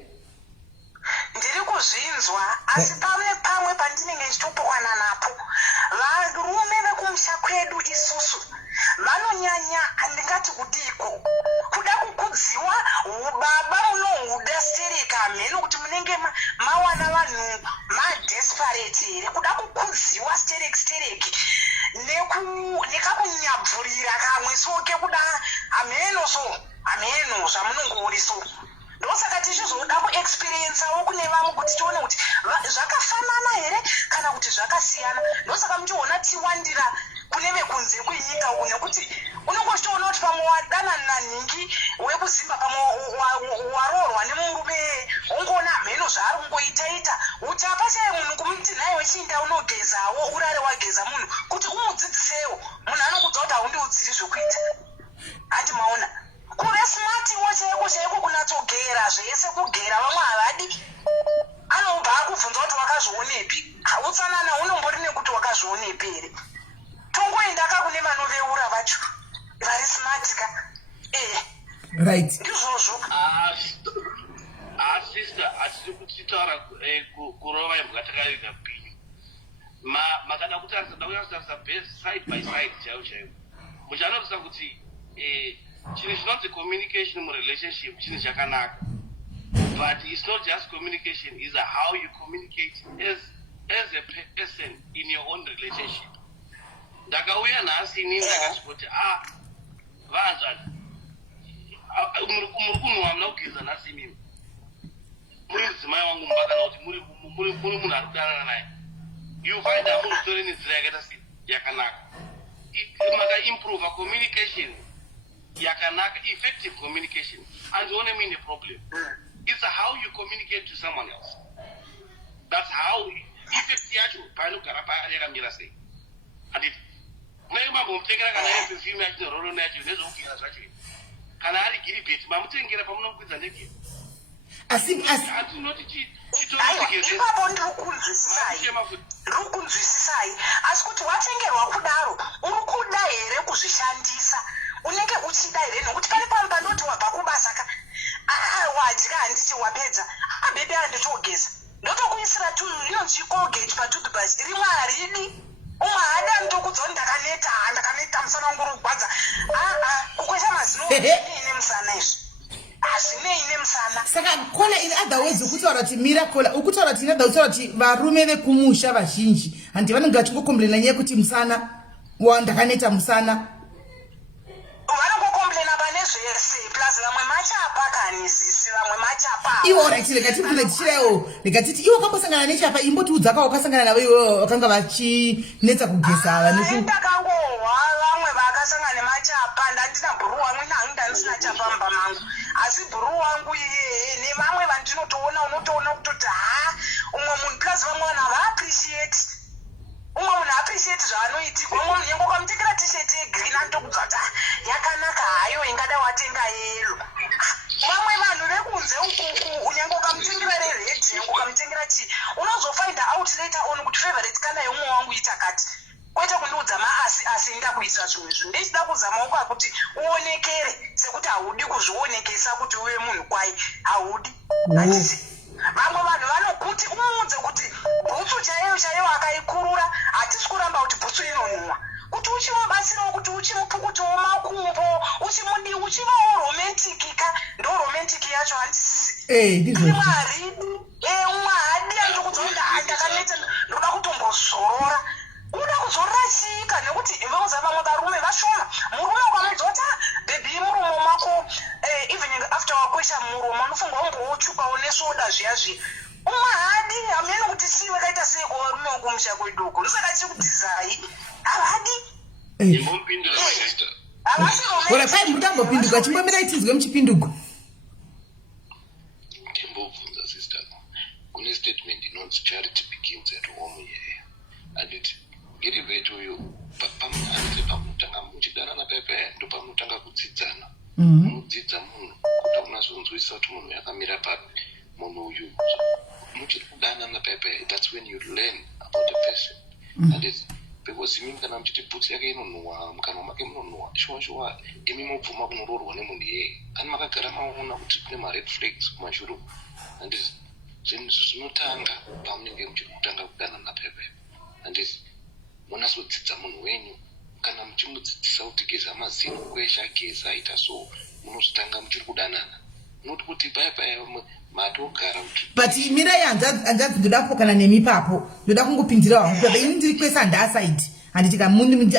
Ndiri kuzvinzwa, asi pamwe pandinenge ndichitopowana napo. Varume vekumusha kwedu isusu vanonyanya ndingati kudiko kuda kukudziwa baba munohuda stereka mheno kuti munenge mawana vanhu madesperate here kuda kukudziwa stereki nekakunyabvurira kamwe soke kuda ameno zvamunongouriso. Ndosaka tichizoda kuexperiencewo kune vamwe kuti tione kuti zvakafanana here kana kuti zvakasiyana. Ndosaka muchiona tiwandira kune vekunze kwenyika uku nekuti unongochitoona kuti pamwe wadanana ningi wekuzimba pamwe waroorwa nemurume ungoona mheno zvaari kungoitaita kuti apachai munhu kumuti nhaye wechinda unogezawo urare wageza munhu kuti umudzidzisewo munhu anokudza kuti haundiudziri zvokuita. Hati maona kuve smatiwo chaiko kunatsogera zvese kugera vamwe havadi. Anobva akubvunza kuti wakazvionepi, utsanana unombori nekuti wakazvionepi here. Tongoendaka kune vanoveura vacho vari smart ka. Right. Ndizvozvo. Sister, hatiri kutitaura kurova imbwa takarega bhinyu. Makada kutarisa best side by side chaivo. Muchanotarisa kuti chinhu chinonzi communication murelationship chinhu chakanaka. But it's not just communication, it's how you communicate as a person in your own relationship. Ndakauya nhasi inini ndakati vanzwa muri kunhuhwa muna kugeza nhasi imimi muri mudzimai wangu mumba kana kuti muri munhu ari kudanana naye, you find out munotori nenzira yakaita sei yakanaka. Makaimprove communication yakanaka, effective communication, and only mean a problem. It's how you communicate to someone else. That's how effect yacho painogara pari yakamira sei. Handiti munenge mambomutengera kana perfume yacho nerorona yacho nezvokugera zvacho kana ari giribheti mamutengera pamunokwidza ndege. Hatinoti ipapo ndiri kunzwisisai asi kuti watengerwa kudaro uri kuda here kuzvishandisa, unenge uchida here nokuti pane pamwe pandoti wabva kubasa ka wadya handiti wapedza bebe handichogeza ndotokuisira inonzi colgate patoothbrush rimwe haridi umwe hada ndokudza ndakaneta musana wangu urikugwadza kukwesha mazino ine musana izvi hazvinei nemusana. Saka kona in other words ukutaura kuti miracle ukutaura kuti inoda kutaura kuti varume vekumusha vazhinji handi vanenge vachingokomblena nyaya yekuti musana wandakaneta musana vanongokomblena pane zvese plus vamwe machapa kanisisi vamwe machapa iwo right lekatichirawo lekatiti iwo kambosangana nechapa imbotiudza kawo wakasangana navo iwo vakanga vachinetsa kugesa ndakangohwa vamwe vakasangana nemachapa ndandina bhuru wangu nangu ndandisina chapa mumba mangu asi bhuru wangu iye nevamwe vandinotoona unotoona kutoti umwe munhu plus vamwe vanhu havaappreciate umwe munhu appreciate zvaanoitirwa umwe munhu nyange ukamutengera tisheti yegreen anotokudza kuti yakanaka hayo ingada watenga yero. Vamwe vanhu vekunze ukuku nyange ukamutengera rered nyange ukamutengera chii unozofind out later on kuti favorite kana yeumwe wangu itakati kwete kundiudza maasi ndakuitira zvimwe zvinhu ndechida kuzamawo kwakuti uonekere sekuti haudi kuzvionekesa kuti uve munhu kwai haudi. Vamwe vanhu vanokuti umuudze kuti bhutsu chaiyo akaikurura hatisi kuramba kuti bhutsu inonhuhwa kuti uchimubatsirawo kuti uchimupukutawo makumbo uchimudiwa uchivawo romantic ka ndo romantic yacho handisisi ndizvo Mwari umwahadi andikudzonda ndakaneta ndoda kutombozorora unoda kuzorashika nekuti vauza vamwe varume vashoma murume ukamudzota bhebhi muromo mako even after wakwesha muromo anofunga umbouchukawo nesoda zviya zviya umwahadi hamene kuti siwe kaita seiko varume ukumusha kweduku ndosaka chikutizai havadi pai mutambopinduka chimbomira itizwe muchipinduko timbobvunza sister kune statement inonzi charity begins at home here anditi iri vetuyo pamunanze pamunotanga muchidanana pepe ndo pamunotanga kudzidzana munodzidza munhu kuti unazonzwisisa kuti munhu yakamira papi munhu uyu muchiri kudanana pepe that's when you learn about the person anditi because imimi kana muchiti bhutsi yake inonhuhwa mukanwa make munonhuhwa shuwa imi mobvuma kunoroorwa nemunhu iyeye ani makagara maona kuti kune mared flags kumashure anditi zvinhu zvinotanga pamunenge muchiri kutanga kudanana pepe anditi munazodzidza munhu wenyu kana muchimudzidzisa kuti geza mazino kwesha geza aita so munozotanga muchiri kudanana noti kuti paya matogara kuti but mirai hanzanzi ndoda kupokana nemipapo ndoda kungopindira wangu baba ini ndiri kwese handasaidi handitika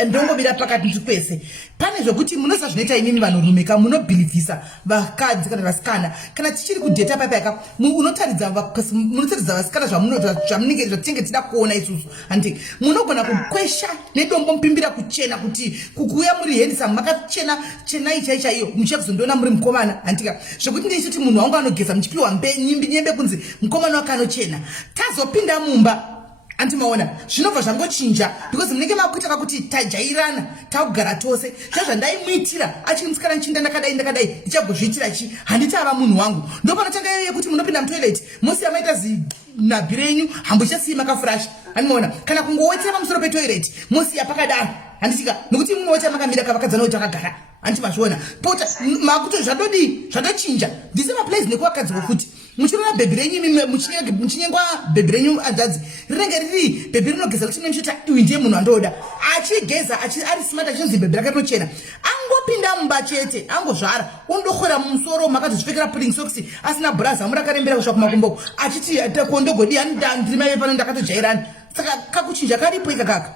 ndongomira pakati ndiri kwese pane zvokuti munosa zvinoita imimi vanhurume munobhilivhisa vakadzi kana vasikana kana tichiri kudheta papayaka munotaridza vasikana zvatinenge tida kuona isusu handiti munogona kukwesha nedombo mupimbira kuchena kuti kukuya muri hendisam makachena chaichaiyo muchakuzondiona muri mukomana handika zvokuti ndeisoti munhu wangu anogeza muchipiwa nyembe kunzi mukomana wake anochena tazopinda mumba antimaona zvinobva zvangochinja because munenge makuita kuti tajairana takugara tose zvazvandaimuitira achimusikana nchinda ndakadai ndichagozviitira chi handitava munhu wangu ndopanotanga iye kuti munopinda mutoilet musiya maita zinabhi renyu hambochasiyi makafurashi andimaona kana kungowetsera pamusoro petoilet musiya pakadaro handitika nokuti munoweta makamira kavakadzana kuti akagara antimazviona pota makuto zvadochinja ndise maplace nekuvakadzi vokuti muchiona bhebhi renyu muchinyengwa bhebhi renyu anzadzi rinenge riri bhebhi rinogeza kuti nemuchita uyu ndiye munhu andoda achigeza ari smart achinzi bhebhi rake rinochena angopinda mumba chete angozvara undokhwera mumusoro makazozvipfekera pulling socks asina bhurazi amurakarembera kusvika kumakumboko achiti kondogodi ndiri mai pano ndakatojairana saka kakuchinja karipo ikakaka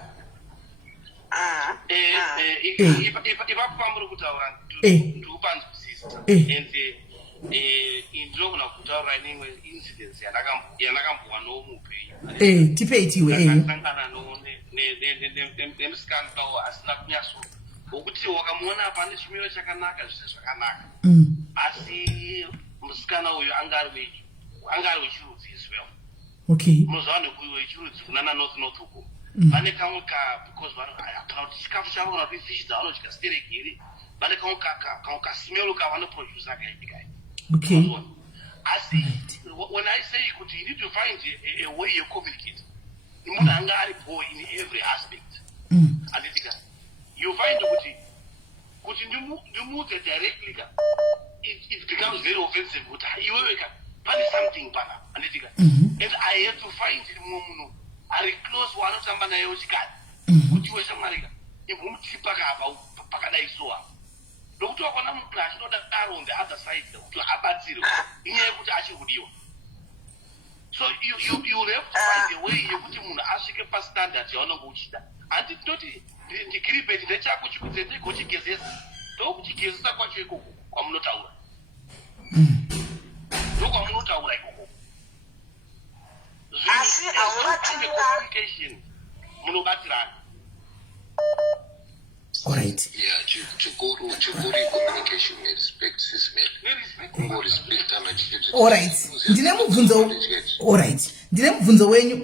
ipapo pamuri kutaura ndikupanzwisisa ende ndinogona kutaura neimwe incidence yandakambowa nomuupenyu tipeitiwe ndakasangana nemusikana asina kunyaso wokuti wakamuona pane chimiro chakanaka zvise zvakanaka asi musikana uyu anga ari wechirudzi israel munoziva nekuiwe wechirudzi kunana north uko vane kamwe because kana kuti chikafu chavo kana kuti fishi dzavanodya sterekiri vane kamwe kasimelo kavanoproduce akaidikai asi when I say kuti you need to find a way you communicate munhu anga ari boy in every aspect anditika you find kuti ndimuudze directly ka it becomes very offensive kuti iweweka pane something pana anditika and I have to find mumwe munhu ari close wanotamba naye uchikati kuti iwe shamarika imbomutipa kapa pakadai so apa ndokuti wakona munhu achinoda daro on the other side kuti abatsire inyaya yekuti achikudiwa so you will have to find a way yekuti munhu asvike pastandard yaunenge uchida handi tinoti ndigiribeti ndechako chikudze ndegochigezesa ndokuchigezesa kwacho ikoko kwamunotaura ndokwamunotaura ikoko asi communication munobatsirana alright chikuru communication respect sismel respect alright ndine mubvunzo wenyu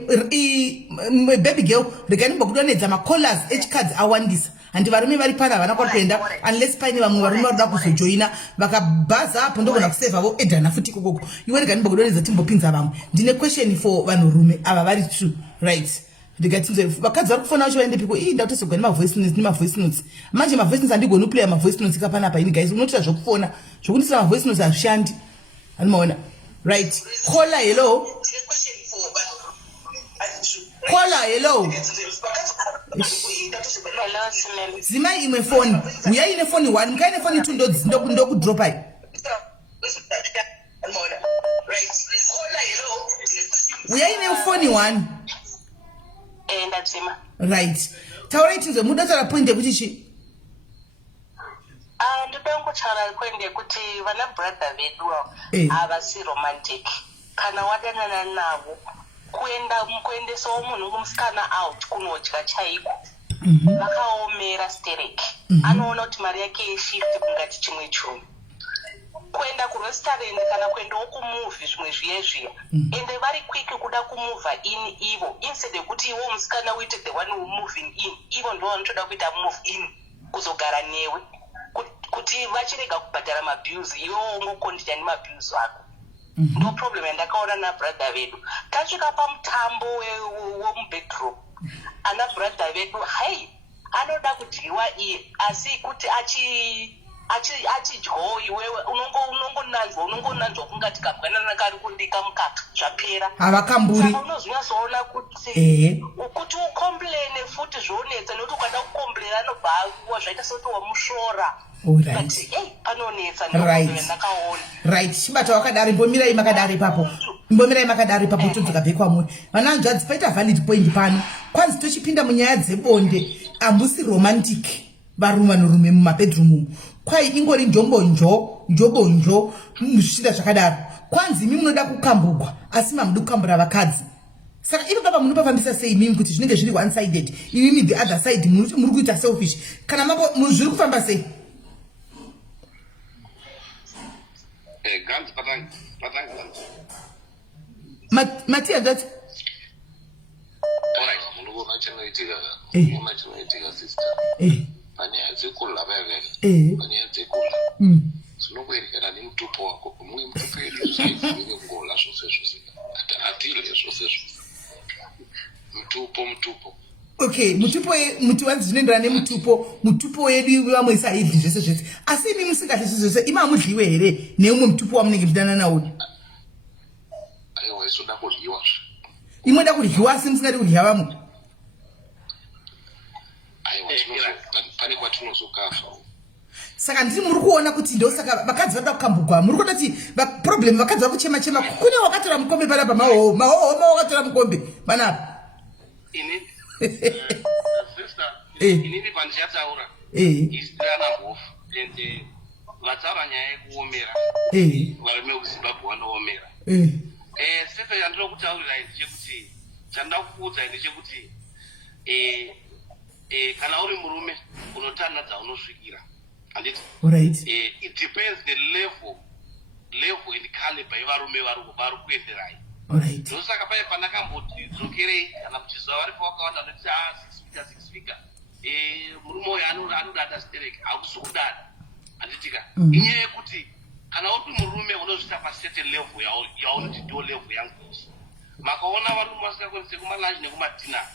baby girl rekani mbokudonedza macolors echikadzi awandisa handi varume vari pana havana kwatoenda unless paine vamwe varume varuda kuzojoina vakabhaza apo ndogona kusevhavo edhana futi ikokoko iwe rekani mbokudonedza timbopinza vamwe ndine question for vanhurume ava vari true right ndikatinze vakadzi vari kufona vacho vaende piko ndautosogwa nemavoice notes manje mavoice notes handigoni kuplaya mavoice notes kapanapa ini guys unotoita zvokufona zvokundisira mavoice notes hazvishandi hanimaona right caller hello zimai imwe foni uyai ine foni 1 mukaine foni 2 ndokudropai uyai neufoni 1 ndatsima. right taurai tinzwe muda taura point yekuti chi Ndoda kutaura point yekuti vana brother vedu havasi romantic. Kana wadanana navo kuendesawo munhu kumusikana out kunodya chaiko vakaomera stereki anoona kuti mari yake yeshift kungati chimwe chunhu kuenda kurestaurant kana kuendawo kumuvi zvimwe zviya ende vari quick kuda kumuvha in ivo instead yekuti iwo musikana uite the one moving in ivo ndo vanotoda kuita move in kuzogara newe kuti vachirega kubhadhara mabhills iwewo ungokondita nemabhills ako. Ndo problem yandakaona nabrother vedu tasvika pamutambo womubedroom ana brother vedu hai anoda kudyiwa iye asi kuti achidyawo iwewe unongonanzwa kungati kabwanana kari kundika mukaka zvapera havakamburi unozonyatsoona kuti ukomplaine futi zvonetsa nekuti ukada kukomplaina anobva zvaita sekuti wamushora right chibata wakadari mbomirai makadari ipapo todzoka bhe kwamuri vana hanzvadzi paita valid point pano kwanzi tochipinda munyaya dzebonde hambusi romantic varume norume mumabedroom umu kwai ingori njobonjo zvichida zvakadaro kwanzi imi munoda kukambugwa asi mamudi kukambura vakadzi saka ipo papa munopafambisa sei mimi kuti zvinenge zviri one sided imimi the other side muri kuita selfish kana mako zviri kufamba sei Ganzi patang. Matia that. Alright, munogona chinoitika sister. Panyaya dzekula veve. Panyaya dzekula. Zvinokuerekana nemutupo wako. Mumwe mutupo yedu zvaivhurire ngola zvose. Atile zvose. Mutupo. Okay, muti wanzi zvinoenderana nemutupo wedu vamwe saidhi zvese asi imi musingadli zvese ima hamudliwe here neumwe mutupo wamunenge mudana nawo aiwa isoda kudliwa imoda kudliwa asi musingadi kudlya vamwe aiwa pane kwatinozokafa saka ndiri muri kuona kuti ndosaka vakadzi vanoda kukambugwa muri kuona kuti problem vakadzi vakuchema kune wakatora mukombe panapa mahoho wakatora mukombe panapa Sister, inini pandichataura isirana mbofu ende vataura nyaya yekuomera varume vekuzimbabwe vanoomera sefe yandinokutaurira ndechekuti chandoda kukuudza ndechekuti kana uri murume unotanha dzaunosvikira handiti it depends the level and caliber yevarume vari kuenderai ndosaka paye pandakamboti dzokerei kana kuti zuva varipo wakawanda nekuti 6 figure murume uyo anodada stereki hakusi kudada handitika inyaya yekuti kana uri murume unozvita pacertain level yaunoti ndo level yangu makaona varume vasingakwanise kumalanji nekumadhina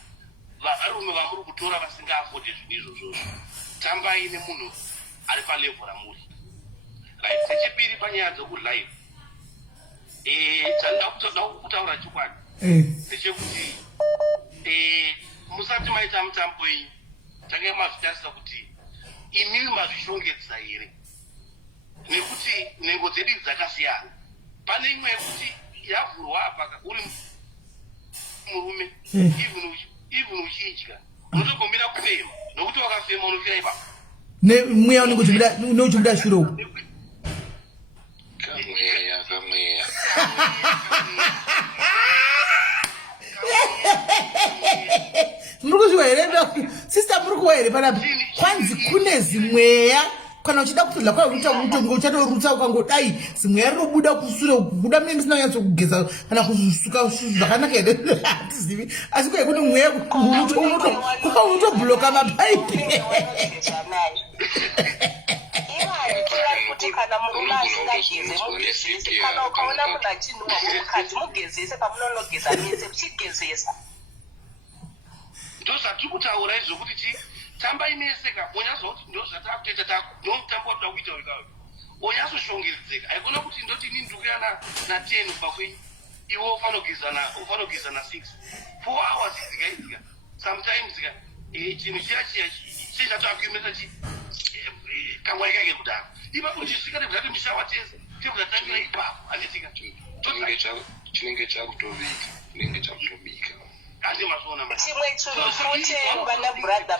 varume vamuri kutora vasingaafodi zvinhu izvozvozvo tambai nemunhu ari palevel ramuri right sechipiri panyaya dzokudlive chandakutoda kutaura chokwadi ndechekuti musati maita mutambo yenyu tange mazvitarisa kuti imimi mazvishongedza here nekuti nhengo dzedu dzakasiyana pane imwe yekuti yavhurwa apa uri murume even uchidya unotogomira kufema nokuti wakafema unofira ipapo mweya unochibuda shure uku kamweya muri kuzviwa here sister muri kuwa here panapa kwanzi kune zimweya kana uchida kutodla kwaauchatorutsa ukangodai zimweya rinobuda kusure kubuda mine misina nyatso kugeza kana kusuka zvakanaka here hatizivi asi kuye kuti mweya unotobhuloka mapaipi kana murume asingageze mugezese kana ukaona munhu achinhuwa mukadzi mugezese pamunonogeza mese muchigezesa ndozvatiri kutaura izvokuti tambai neseka onyazwa kuti ndozvatakutoita nomutambo watoda kuita wekayo onyazoshongedzeka haikona kuti ndoti ini ndikuya na10 kubva kwenyu iwe ufanogeza na6 4 hours dzikaidzika sometimes chinhu chiya chechatoakuemesa kangwai kake kudaro ipapo chisvika tebudati mishawa tese tebudati tangira ipapo handitika chinenge chakutovika inenge chamutobika handi mazviona chimwe chinhu futi vana brother,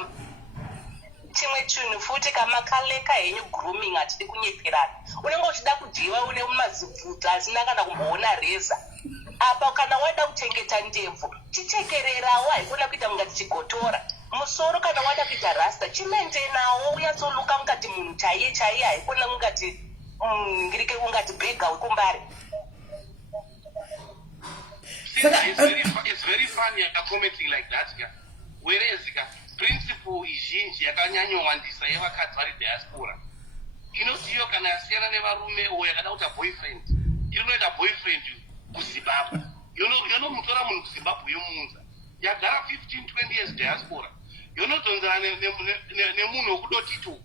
chimwe chinhu futi kamakaleka henyu grooming hatidi kunyeperana. Unenge uchida kudhiwa une mazibvuta asina kana kumboona reza. Apa kana wada kuchengeta ndebvu chichekererawo, haikona kuita mungati chigotora. Musoro kana wada kuita rasta chimentenawo, uyatsoluka mungati munhu chaiye chaiye, haikona mungati ngirike ungati bhega wekumbare. It's very funny commenting like that, whereas principle izhinji yakanyanyowandisa yevakadzi vari diaspora inotiyo kana yasiyana nevarume uyo yakada kuita boyfriend inoita boyfriend kuzimbabwe yonomutora munhu kuzimbabwe yomuunza yagara 15-20 years diaspora yonodzodzana nemunhu wekudotito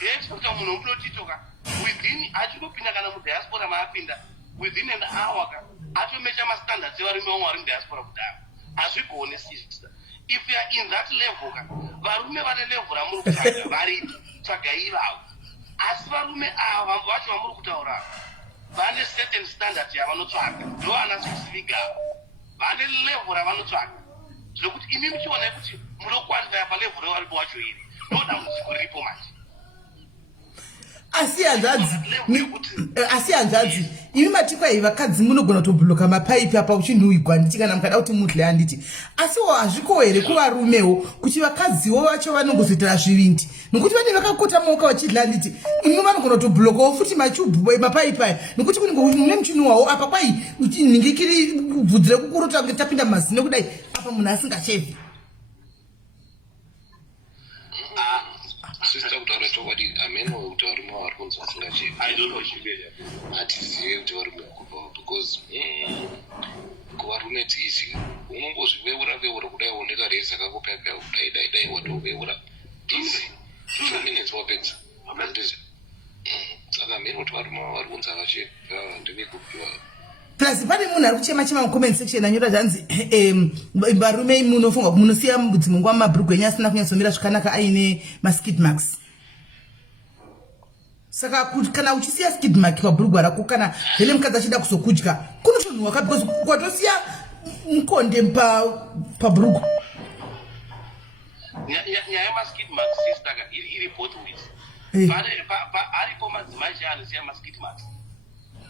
yechikuta munhu wekudotitoka within achidopinda kana mudiaspora maapinda within an hour atomecha mastandards evarume vamwe vari mudiaspora kudaro hazvigone sister. If you are in that level, varume vane level ramuri kutsvaga varipo tsvagai ivavo. Asi varume ava vacho vamuri kutaura vane certain standard yavanotsvaga, ndo vana specific ava vane level ravanotsvaga, zvokuti imi muchiona kuti munokwanifa palevel revaripo wacho iri ndoda muziko riripo manje. Asi hanzvadzi imi matikwai vakadzi munogona kutobhuloka mapaipi apa uchinhuigwa nditi kana mukada kuti mudle handiti. Asiwo hazviko here kuvarumewo kuti vakadziwo vacho vanongozoitira zvivindi nokuti vane vakakota maoka vachidla handiti. Imi vanogona kutobhulokawo futi machubhu mapaipi aya nokuti mune muchini wawo apa kwai uchinhingikiri bvudzi rekukurota kuti tapinda mazino kudai apa munhu asingachevhi. Sister kutaura chokwadi ameno kuti varume vari kunzi vasingachevi. I don't know chibeda. Hatizive kuti varume kubva because kuvarume it's easy. Unongozviveura veura kudai oneka reza kako peka dai watoveura easy. 2 minutes wapedza. Handizi. Saka ameno kuti varume vari kunzi avachevi ndeve kupiwa. Plus pane munhu ari kuchema comment section anyora zvanzi varume munofunga munosiya dzimwe nguva mabhurugwa enyu asina kunyatsomira zvakanaka aine maskid marks. Saka kana uchisiya skid mark pabhurugwa rako kana zvele mukadzi achida kuzokudya kunotonhuhwa because kwatosiya mukonde pabhurugwa. Nyaya yemaskid marks sister iri both ways. Aripo madzimai anosiya maskid marks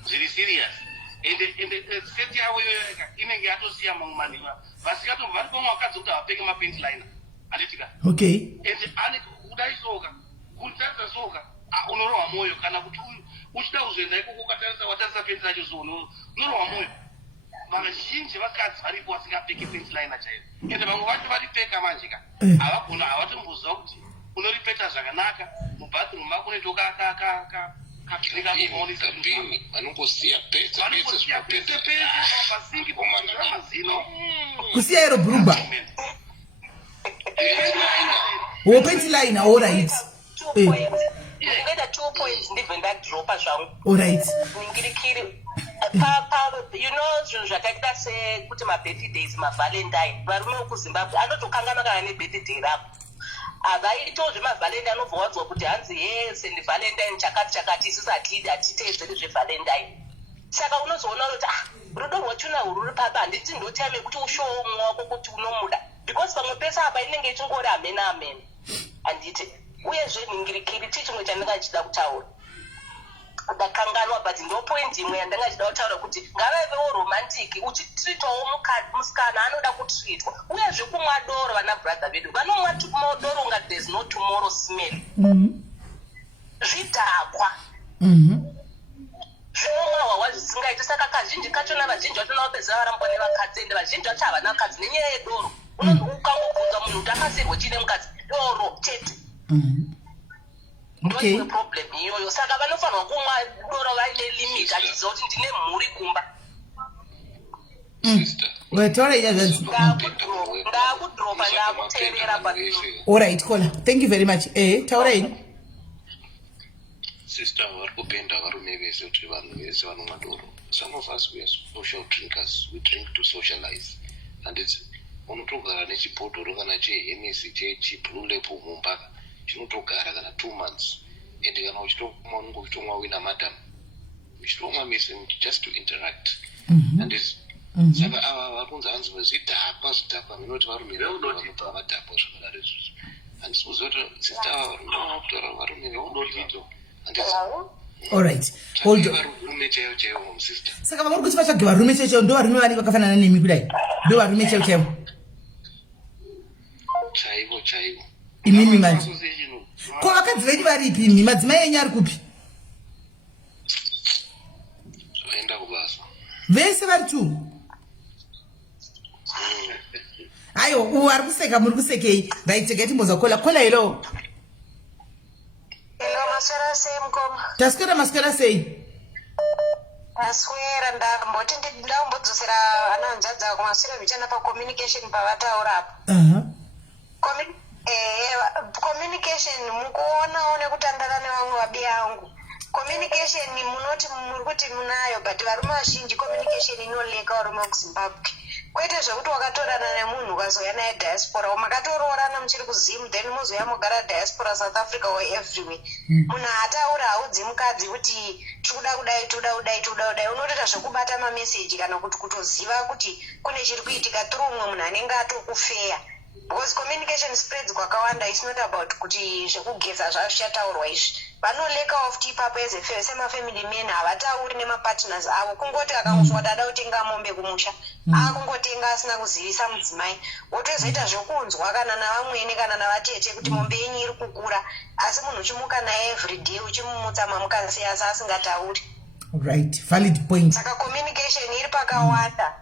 zviri serious. Ende seti yavo yoyoka inenge yatosiya mamwe manhiwa vasikatomva vari pamwe vakadzi kuti havapfeke mapent liner handitika. Okay. Ende ane kudai soka kutarisa soka unorohwa mwoyo kana kuti uchida kuzoenda ikoko ukatarisa watarisa pent racho so unorohwa mwoyo. Vazhinji vakadzi varipo vasingapfeki pent liner chaivo ende vamwe vacho varipfeka manje ka havagona havatomboziva kuti unoripeta zvakanaka mubathroom mako unoita kusiya iro bhurugwa wopenti line alright. Ndingaita 2 points ndibve ndadropa zvangu. Alright. Ningirikiri you know zvinhu zvakaita sekuti mabirthdays mavalentine varume vekuzimbabwe anotokanganwa kana nebirthday rako. Avaitozve mavalentine anobva wadzwa kuti hanzi yes and valentine chakati isisi hatiteedzeri zvevalentine. Saka unozoona kuti rudo rwachona ruri papa handiti ndotame kuti ushowo mumwe wako kuti unomuda because pamwe pese apa inenge ichingori amena amena handiti. Uyezve ningirikiri chimwe chandanga chida kutaura ndakanganwa but ndo point imwe yandanga chida kutaura kuti ngavavewo romantiki uchitreatawo musikana anoda kutreatwa. Uyezve kumwa doro vana brother vedu vanomwa doro ungati there's no tomorrow smell. Zvidhakwa zvinomwawa wazvisingaiti. Saka kazhinji kachona vazhinji vacho navapedza varambwa nevakadzi ende vazhinji vacho havana vakadzi nenyaya yedoro. Ukangobvunza munhu kuti akasirwa chine mukadzi doro chete. Okay. Ndoimwe problem iyoyo. Saka vanofanirwa kumwa doro vaine limit achiziva kuti ndine mhuri kumba. Wetaura izvozvo. Ndakudropa ndakuteerera pasi. Alright, Kola. Thank you very much. Taura ini. Sister vari kupenda varume vese kuti vanhu vese vanomwa doro. Some of us we are social drinkers. We drink to socialize. And it's unotogara nechibhodhoro kana chehenesi cheblue label mumbaka chinotogara kana 2 months. Ende kana uchitomwa unongochitomwa wina madam uchitomwa mese just to interact. And it's saka ava vakunzi hanzi zvidhakwa minoti varume vanobva vadhakwa zvakadaro izvozvo handisi kuziva kuti sista ava varume vakutaura varume vekudotito Alright, hold on. varume chaivo chaivo musista Saka vauri kuti vatsvage varume chaivo ndo varume vane vakafanana nemi kudai ndo varume chaivo chaivo chaivo chaivo imimi manje ko vakadzi venyu varipi imi madzimai enyu ari kupi vaenda kubasa vese vari 2 aiwa uwo ari kuseka muri kusekei raitega timbonzwa kola helo Hello, maswera sei mukoma? taswera maswera sei Aswera ndamboti ndambodzosera ana hanzvadza kumashure vichana pacommunication pavataura apo. Communication mukuonawo nekutandara nevamwe vabi yangu. Communication munoti muri kuti munayo but varume vazhinji communication inoleka varume kuZimbabwe. Kwete zvekuti wakatorana nemunhu ukazouya naye diaspora makatoroorana muchiri kuzimu then mozoya mogara diaspora South Africa or everywhere. Munhu ataura haudzi mukadzi kuti tikuda kudai unotoita zvekubata mameseji kana kuti kutoziva kuti kune chiri kuitika through umwe munhu anenge atokufeya. Because communication spreads kwakawanda, it's not about kuti zvekugeza zvazvichataurwa izvi. Vanoleka ofuti ipapo semafamily men havatauri nemapartners avo kungoti akangoswa dada utenga mombe kumusha akungotenga asina kuzivisa mudzimai wotozoita zvokunzwa kana navamwene kana navatete kuti mombe yenyu iri kukura asi munhu uchimuka naye everyday uchimumutsa mamukasi asi asingatauri. Right, valid point. Saka communication iri pakawanda.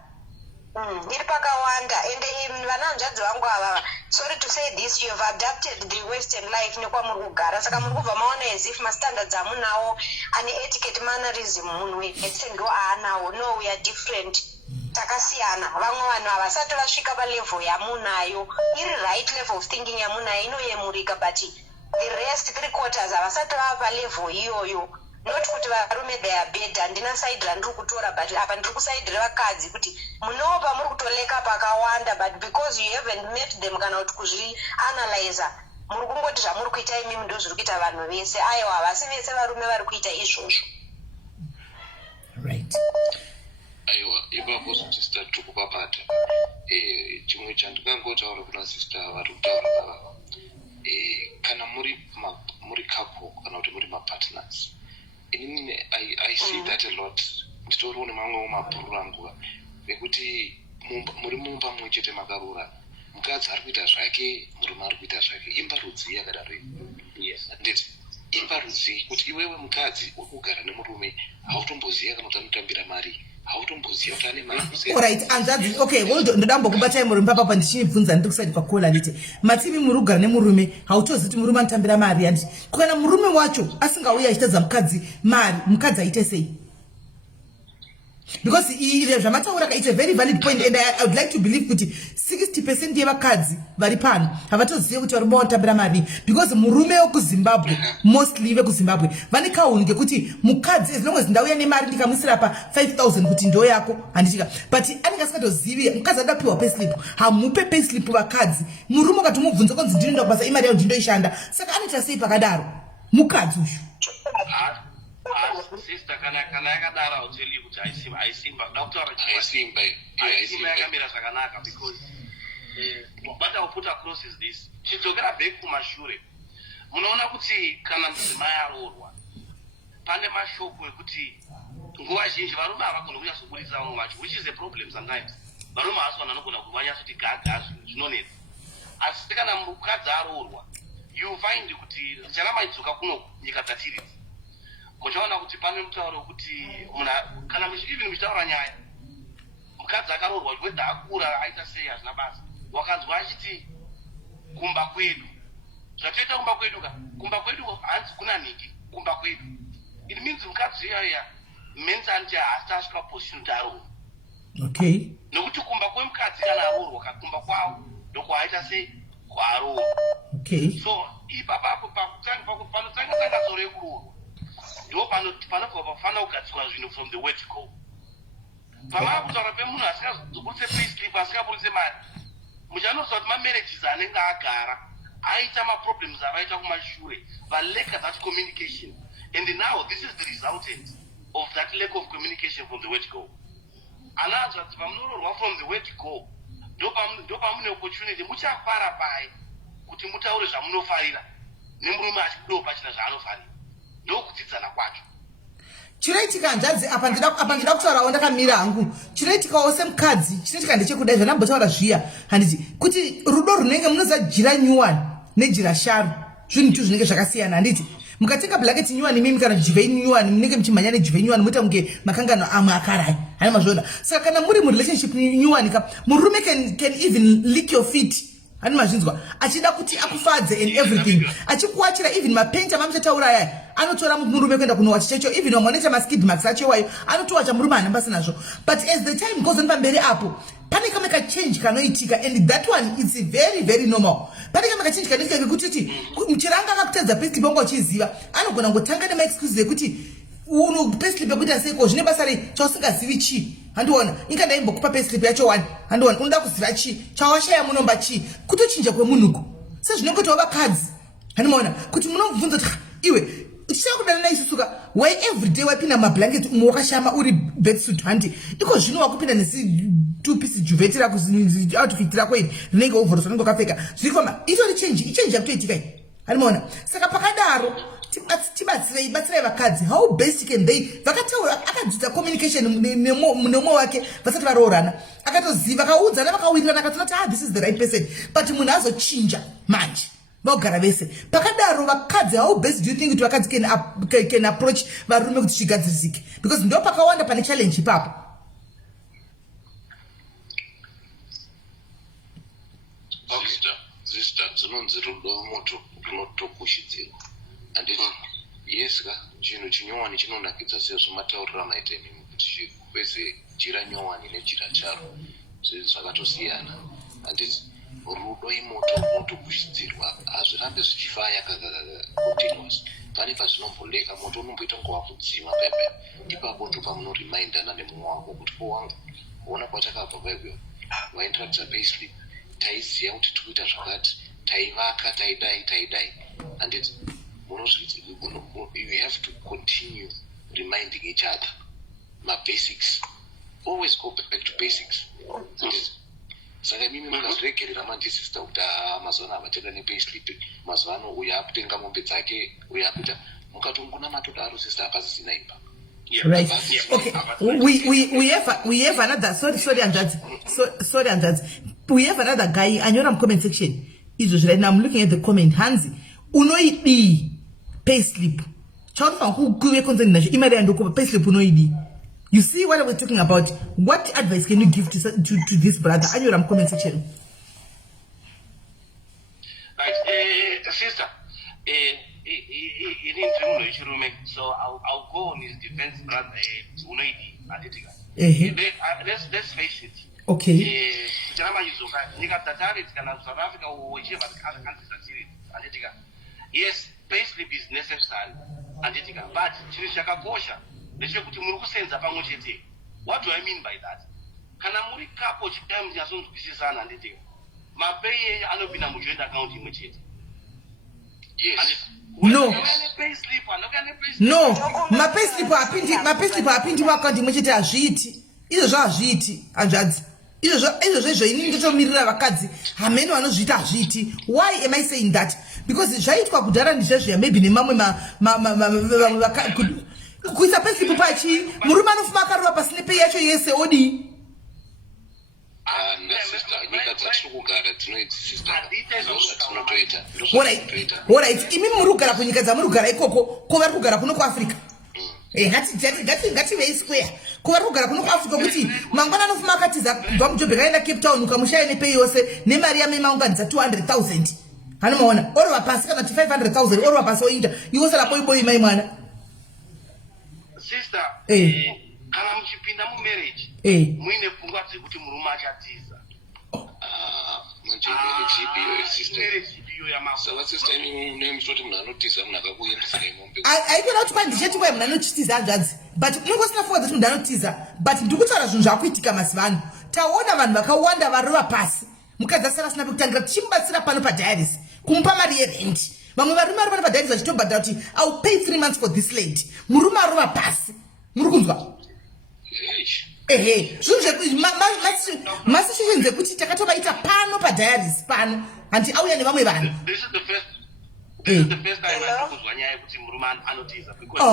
Iri pakawanda and vananzvadzi vangu ava sorry to say this, you have adapted the western life nekwamuri kugara saka muri kubva maona as if mastandards amunawo ane etiquette mannerism munhu wese ndo aanawo. No, we are different, takasiyana. Vamwe vanhu havasati vasvika palevel yamunayo, iri right level of thinking yamunayo inoyemurika but the rest 3/4 havasati vava palevel iyoyo. Not kuti varume they are bad, handina side randiri kutora but apa ndiri kusaidira vakadzi kuti munowo pamuri kutoleka pakawanda but because you haven't met them kana kuti kuzvianalyza muri kungoti zvamuri kuita imimi ndo zviri kuita vanhu vese. Aiwa havasi vese varume vari kuita izvozvo. Right. aiwa ipapo sister tikupapata chimwe chandikangotaura kuna sister vari kutaura vavava kana muri couple kana kuti muri mapartners inini I see that a lot. Nditoriwo nemamwewo mapururu anguva ekuti muri mumba mumwe chete makarura mukadzi ari kuita zvake murume ari kuita zvake imba rudzi yakadaro nditi imba rudzi kuti iwewe mukadzi uri kugara nemurume hautomboziva kana kuti anotambira mari hautomboziva kuti ane mari. Alright, anzadzi okay hold on ndodambo kubatai murume papa ndichinibvunza ndiri kusaidi kwakola nditi mativi muri kugara nemurume hautozivi kuti murume anotambira mari handiti kana murume wacho asingauya achitadza mukadzi mari mukadzi aite sei? Because zvamataura it's a very valid point and I would like to believe kuti 60% yevakadzi vari pano havatozive kuti varume vanotambira mari because murume wekuZimbabwe mostly vekuZimbabwe vane kaunhu kekuti mukadzi as long as ndauya nemari ndikamusira pa 5,000 kuti ndo yako handichika but anenge asingatozivi mukadzi adapiwa payslip hamupe payslip vakadzi murume ukati mubvunza konzi ndinoenda kubasa imari yawo ndindoishanda saka anoita sei pakadaro mukadzi uyu? Sister, kana yakadaro I'll tell you kuti aisimba ndakutaura aisimba yakamira zvakanaka because what I will put across is this. Chidzokera back kumashure munoona kuti kana mudzimai aroorwa pane mashoko ekuti nguva zhinji varume havagona kunyatsokudisa vamwe vacho which is a problem sometimes. Varume havasi vanhu vanogona kuti vanyatsoti gaga zvinonetsa asi kana mukadzi aroorwa you find kuti richanamaidzoka kuno nyika dzatiridzi muchaona kuti pane mutauro wekuti kana even muchitaura nyaya mukadzi akaroorwa weda akura aita sei hazvina basa wakanzwa achiti kumba kwedu zvatoita kumba kwedu hanzi kuna nhingi kumba kwedu it means mukadzi iyaya means anti haasi asvika position kuti aroorwa. Okay. Nokuti kumba kwemukadzi kana aroorwa kakumba kwawo ndokwaita sei kwaroorwa. Okay. So ipapapo panotanga tsoro yekuroorwa ndo panobva pafana kugadzikwa zvinhu from the word go. Pamava kutaura pemunhu asikazoburitse payslip asikaburitse mari muchanoziva kuti mamarriages anenge agara aita maproblems avaita kumashure valeka that communication and now this is the resultant of that lack of communication from the word go. ananzwa kuti pamunororwa from the word go ndopamune opportunity muchafara pai kuti mutaure zvamunofarira nemurume achibudawo pachina zvaanofarira ndokudzidzana kwacho. Chinoitika hanzvadzi apa ndida kutaurawo ndakamira hangu. Chinoitikawo semukadzi chinoitika ndechekudai zvandambotaura zviya handiti kuti rudo runenge munozajira nyuwani nejira sharu zvinhu tu zvinenge zvakasiyana handiti. Mukatenga blanket nyuwani mimi kana jivhei nyuwani munenge mchimhanya nejivhei nyuwani muita kunge makangano amwe akarai hani mazvona. Saka kana muri murelationship nyuwani ka murume can even lick your feet hani mazvinzwa achida kuti akufadze and everything achikuwachira even mapaint amamuchataura aya anotora murume kuenda kunowacha checho even wamwanoita maskid marks achewayo anotowacha murume hanamba sinazvo. But as the time goes on pamberi apo pane kamwe kachange kanoitika and that one is very very normal. Pane kamwe kachange kanoitika kekuti mchiranga akakutadza pesti bongo uchiziva anogona ngotanga nemaexcuse ekuti payslip yekuti aseko zvine basa rei chausingazivi chi handiona inga ndaimbokupa payslip yacho 1 handiona unoda kuziva chi chawashaya munomba chi kutochinja kwemunhuko sezvinongoitawo vakadzi handimaona kuti munobvunza kuti iwe tichida kudana naisusuka why everyday waipinda mablanketi umwe wakashama uri bedsuit handi iko zvino wakupinda nesi 2 piece juveti rako outfit rako iri rinenge ovhoroswa rinenge wakapfeka zvirikoma itori change yakutoitika iyi handimaona. Saka pakadaro tibatsirai vakadzi how basic can they vakataura akadzidza communication munomo wake vasati varoorana akatoziva vakaudzana vakawirirana akatoona kuti this is the right person but munhu azochinja manje vaogara vese pakadaro vakadzi how basic do you think kuti vakadzi can approach varume kuti chigadzirisike because ndo pakawanda pane challenge ipapo. Sister dzinonzi rudo moto runotokushidzirwa handiti yes ka chinhu chinyowani chinonakidza sezvo mataurira maita imimi kuti kwese jira nyowani nejira charo zvakatosiyana handiti rudo imoto runotokushidzirwa hazvirambe zvichifaya continuous pane pazvinombondeka moto unomboita kunge wakudzima pepe ipapo ndo pamunoremindana nemumwe wako kuti wangu kuona kwatakabva kwaikweyo waindiratidza payslip taiziva kuti tikuita zvakati taivaka taidai handiti you have to continue reminding each other basics. Always go back to basics. Saka mimi mukaziregerera manje sister kuti mazuva ano avatenda nepayslip mazuva ano uyo akutenga mombe dzake uyo akuita mukatongona matodaro sister apasisina imba. Right. Okay. We have another. Sorry, Andadzi. We have another guy. And you're in comment section. Is right now. I'm looking at the comment. Hansi, unoidi payslip. Child from who grew concern na imari and payslip unoidi. You see what we're talking about? What advice can you give to this brother? And you're in comment section. Right, sister. So I'll go on his defense, brother. Let's face it. Okay. Yes, payslip is necessary. But what do I mean by that? Can I muri kapo chitamu jason tukisisana andetiga? Mapeye anobina mujenda account immediate. Yes. No, mapayslip apindi muaccount muchete azviiti izvozvo hazviiti hanzvadzi izvozvo ini ndotomirira vakadzi hamene vanozviita hazviiti. Why am I saying that? Because zvaitwa kudhara ndizvezvo maybe nemamwe kuisa payslip pachi murume anofuma akarova pasine pay yacho yese odi. Alright, imi murugara kunyika dzamurugara ikoko kuvari kugara kuno kuAfrica. Ngati square kuvari kugara kuno kuAfrica kuti mangwana anofuma akatiza kubva muJobe kaenda Cape Town ukamushaya nepay yose nemari yamaunganidza 200,000 hanomaona orova pasi kana 500,000 orova pasi oita iwosala boiboyi mai mwana sister. Kana muchipinda mu marriage muine pfungwa dzekuti murume achatiza aikona kuti kwandisheti kwai munhu anochitiza hanzvadzi but unongosina pfungwa dzekuti munhu anotiza but ndikutaura zvinhu zvakuitika mazuva ano. Taona vanhu vakawanda varova pasi mukadzi asara asina pekutangira tichimubatsira pano padiaris kumupa mari yerendi. Vamwe varume vari pano padiaris vachitobhadhara kuti I'll pay 3 months for this lady. Murume arova pasi muri kunzwa. masishishin dzekuti takatovaita pano padiaries pano hanti auya nevamwe vanhu. This is the first time andikuzwa nyaya yekuti murume anotiza because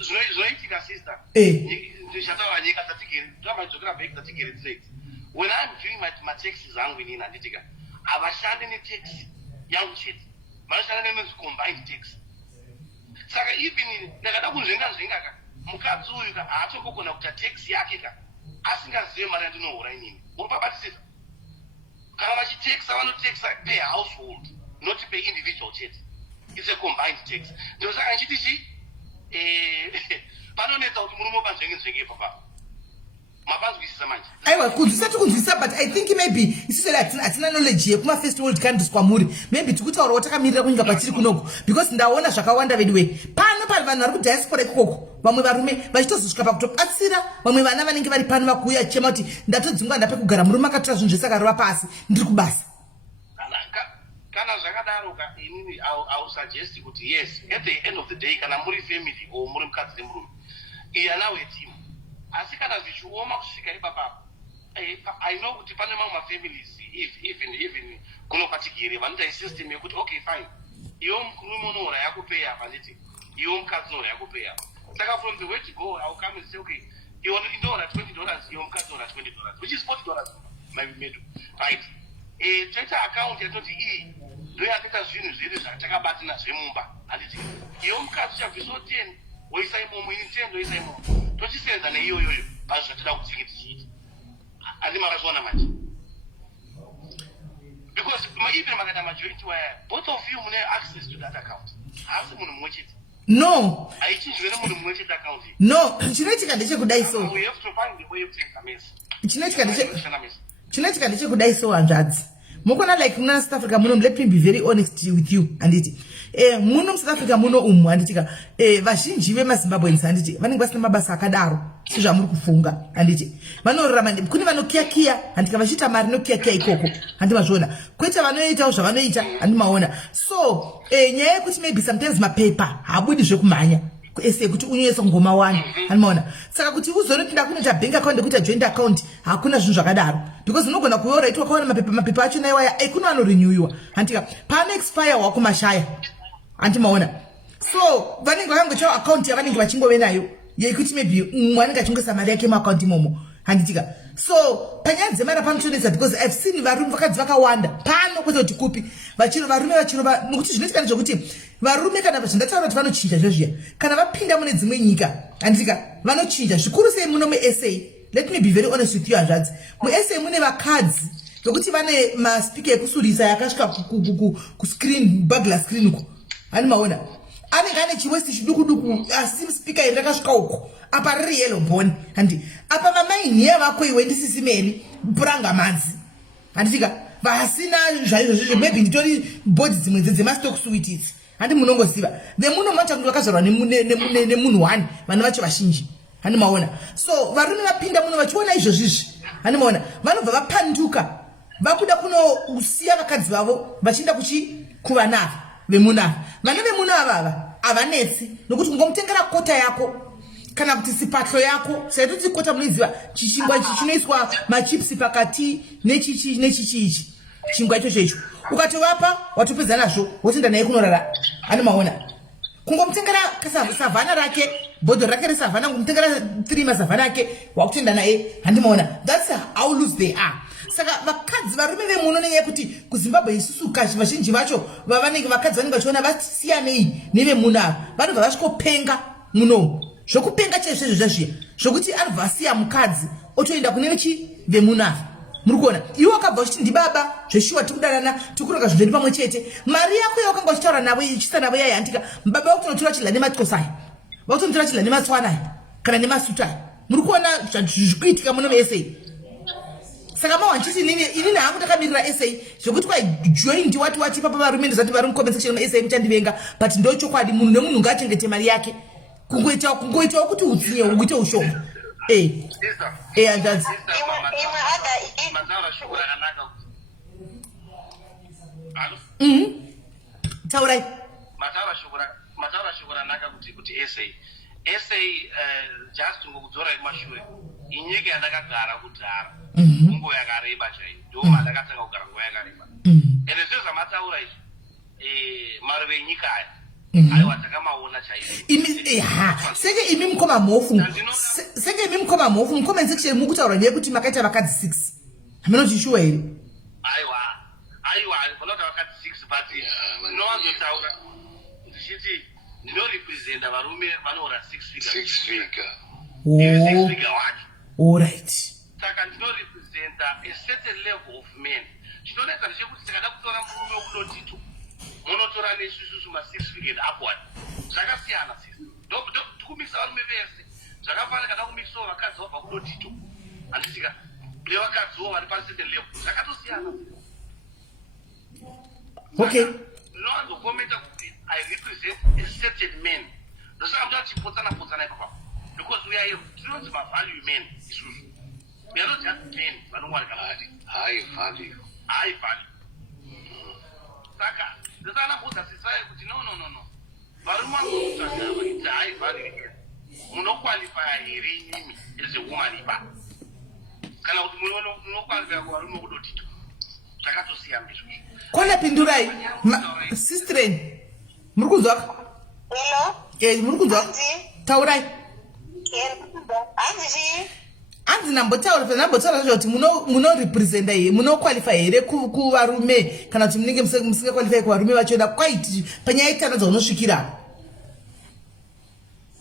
zvinoitika sister ndichataura nyika dzatigeredzokera back dzatigeredzei when I'm doing my taxes zangu inini handitika havashandi netaxi yangu chete vanoshanda combined tax. Saka even ndakada kunzvenga ka mukadzi uyu ka haatombogona kuita taxi yake ka asingazive mari yandinohora inini uri pabatisisa kana vachitaxa vanotaxa per household not per individual chete. It's a combined tax. Ndosaka nchiti panonetsa kuti murume panzvenge papa mapanzwisisa manje aiwa kunzwisisa but I think maybe isisele hatina knowledge yekuma-first world countries kwamuri maybe tikutaurawo takamirira kunyika pachiri kunoko because ndaona zvakawanda vediwe pano pari vanhu vari kudiaspora ikoko vamwe varume vachitozosvika pakutobatsira vamwe vana vanenge vari pano vakuuya chema kuti ndatodzingwa ndapekugara murume akatora zvinhu zvese akarova pasi ndiri kubasa. Kana zvakadaroka inini I'll suggest kuti yes at the end of the day kana muri family or muri mukadzi nemurume iyanawo team asi kana zvichioma kusvika ipapa I know kuti pane mamwe mafamilies even kunopatikire vanoita system yekuti okay fine iwo murume unohora yakupeya apa nditi iwo mukadzi unohora yakupeya saka from the way to go I'll come and say okay iwo inohora $20 iwo mukadzi unohora $20 which is $40 medu right toita account yatoti iyi ndoyakaita zvinhu zviri zvatakabatana zvemumba handiti iwo mukadzi uchabviso 10 woisa imomo ini 10 ndoisa imomo tochisenza neiyoyoyo pazvo zvatida kutsinge tichiita handi makazviona manje because even makaita majority wire both of you mune access to that account haasi munhu mumwe chete no haichinjwe nemunhu mumwe chete account no chinoitika ndechekudai so we have to find the way of saying mess chinoitika ndechekudai so hanzvadzi mukona like muna South Africa muno let me be very honest with you handiti muno South Africa muno handitika vazhinji vemaZimbabweans handiti vanenge vasina mabasa akadaro sizvamuri kufunga handiti vanorarama kune vanokiyakiya handika vachiita mari nokiyakiya ikoko handimazviona kwoita vanoitawo zvavanoita handimaona so nyaya yekuti maybe sometimes mapepa habudi zvekumhanya ese kuti unyese ngoma wani hanimaona saka kuti uzonopinda kunoita bank account kuita joint account hakuna zvinhu zvakadaro because unogona kuora itwa kaona mapepa acho naiwaya aikuna anorenewiwa handika paano expire wako mashaya handimaona so vanenge vangochawo account yavanenge vachingove nayo yekuti maybe mwanenge achingoisa mari yake muaccount imomo handitika so panyaya dzemari panotonetsa because I've seen varume vakadzi vakawanda pano kwete kuti kupi varume vachirova nokuti zvinoitika ndezvokuti varume kana zvandataura kuti vanochinja zvezviya kana vapinda mune dzimwe nyika handitika vanochinja zvikuru sei muno muSA. Let me be very honest with you hanzvadzi muSA mune vakadzi vekuti vane maspika ekusurisa yakasvika kuscreen bagla screen uko handimaona anenge ane chiwesti chidukuduku asi spika iri rakasvika uko apa riri yellow bone handi apa vamainhiya vako iwe ndisisimeni puranga manzi handifika vasina zvaizvo maybe nditori bodi dzimwe dzemastock sweeties handi munongoziva vemuno macha kuti vakazvarwa nemunhu wani vana vacho vazhinji handimaona so varume vapinda muno vachiona izvozvizvi handimaona vanobva vapanduka vakuda kunosiya vakadzi vavo vachienda kuvanava vemunava vana vemunava ava havanetsi nokuti ungomutengera kota yako kana kuti sipatlo yako saitoti kota munoziva chingwa ichi chinoiswa machipsi pakati nechichi chingwa icho checho ukatovapa watopedza nazvo wotoenda naye kunorara handimaona kungomutengera savhana rake bhodhoro rake resavhana ngomutengera 3 mazavhana ake wakutoenda naye handimaona that's how loose they are. Saka vakadzi varume vemuno nenyaya yekuti kuZimbabwe isusu kashi vazhinji vacho vavanenge vakadzi vanenge vachiona vasiyanei nevemuno ava vanobva vasvikopenga muno zvokupenga chaizvo zvazviya zvokuti anobva asiya mukadzi otoenda kune vemuno ava muri kuona iwe wakabva uchiti ndibaba zveshuwa tikudanana tikuroka zvinhu pamwe chete mari yako yawakanga uchitaura navo ichisa navo yaya handika mbaba wakutonotora chidla nemaxosai vakutonotora chidla nematswanai kana nemasutai muri kuona zvikuitika muno muSA. Saka mawanchiti inini hangu takamirira SA zvokuti kwajoindi wati papa varume ndozati vari mucomment section muSA muchandivenga but ndochokwadi munhu nemunhu ngaachengete mari yake kungoitawo kuti utsinye uite ushoma hanzvadzi taurai mataura shoko ranaka kuti SA essay just ngokudzora kumashure inyika yandakagara kudhara nguva yakareba chaiyo ndo mandakatanga kugara nguva yakareba ende zviro zvamataura izvi maruve enyika aya aiwa takamaona chaiyo seke imi mukoma mhofu mucomment section mukutaura ndeyekuti makaita vakadzi 6 hamunozvishuwa here aiwa ndifana kuti vakadzi 6 but ndinowanzotaura ndichiti ndinorepresenta varume vanoura 6 figure wacho. Alright. Saka ndinorepresenta a certain level of men. Chinonetsa ndechekuti tikada kutora murume wekudotito munotora nesusu ma6 figure upward. Zvakasiyana sisi. Tikumisa varume vese. Zvakafanana kana kumisawo vakadzi vabva kudotito. Handitika nevakadziwo vari pa certain level. Zvakatosiyana. Okay. Ndinowanzokomenta kuti I represent a certain man. Ndosaka mntu achipotsana ipapo. Because we are students of value men. We are not just men, but no one can have it. High value. Saka, the son of Buddha society, no. Varuma it's high value. Muno qualify is a woman. Can I no qualify for a no dotito? Saka to see ambition. Kona pindurai, sister. Murkuzak. Hello? Murkuzak. Taurai. Anzi nambotaura kuti muno representa here muno qualify here kuvarume kana kuti munenge musinga qualify kuvarume vachoda kwaiti panyaya itana dzaunosvikira.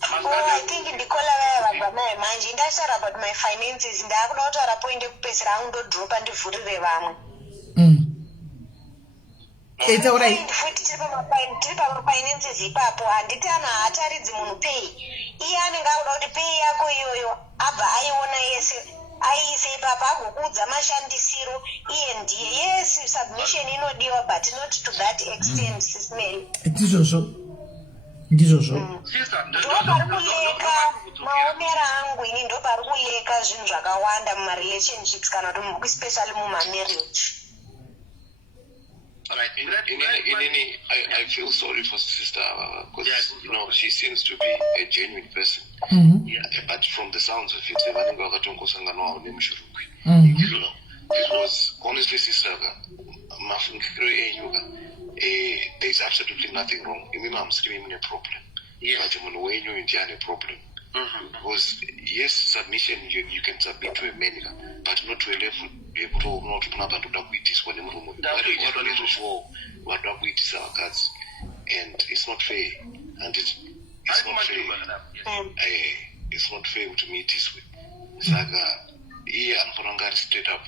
I think ndikola vaya vabva manje ndashara about my finances ndakuda kutaura point ekupesera angundodropa ndivhurire vamwe. Taurai. Futi tiri pamafinances ipapo handiti ana haataridzi munhu pay. Iye anenge akuda kuti pay yako iyoyo abva aiona yese aiise ipapo agokuudza mashandisiro iye ndiye. Yes, submission inodiwa but not to that extent, Sis Mary. Ndizvozvo. Ndopari kuleka maonero angu ini ndopari kuleka zvinhu zvakawanda mumarelationships kana kuti especially mumamarriage. I feel sorry for sister because she seems to be a genuine person. But from the sounds of it, it was honestly sister. There's absolutely nothing wrong. I'm screaming a problem. But when you a problem. Because yes, submission you can submit to a man, but not to a level not to and it's not fair. And it's not fair. It's not fair to me this way. Saga, I'm straight up.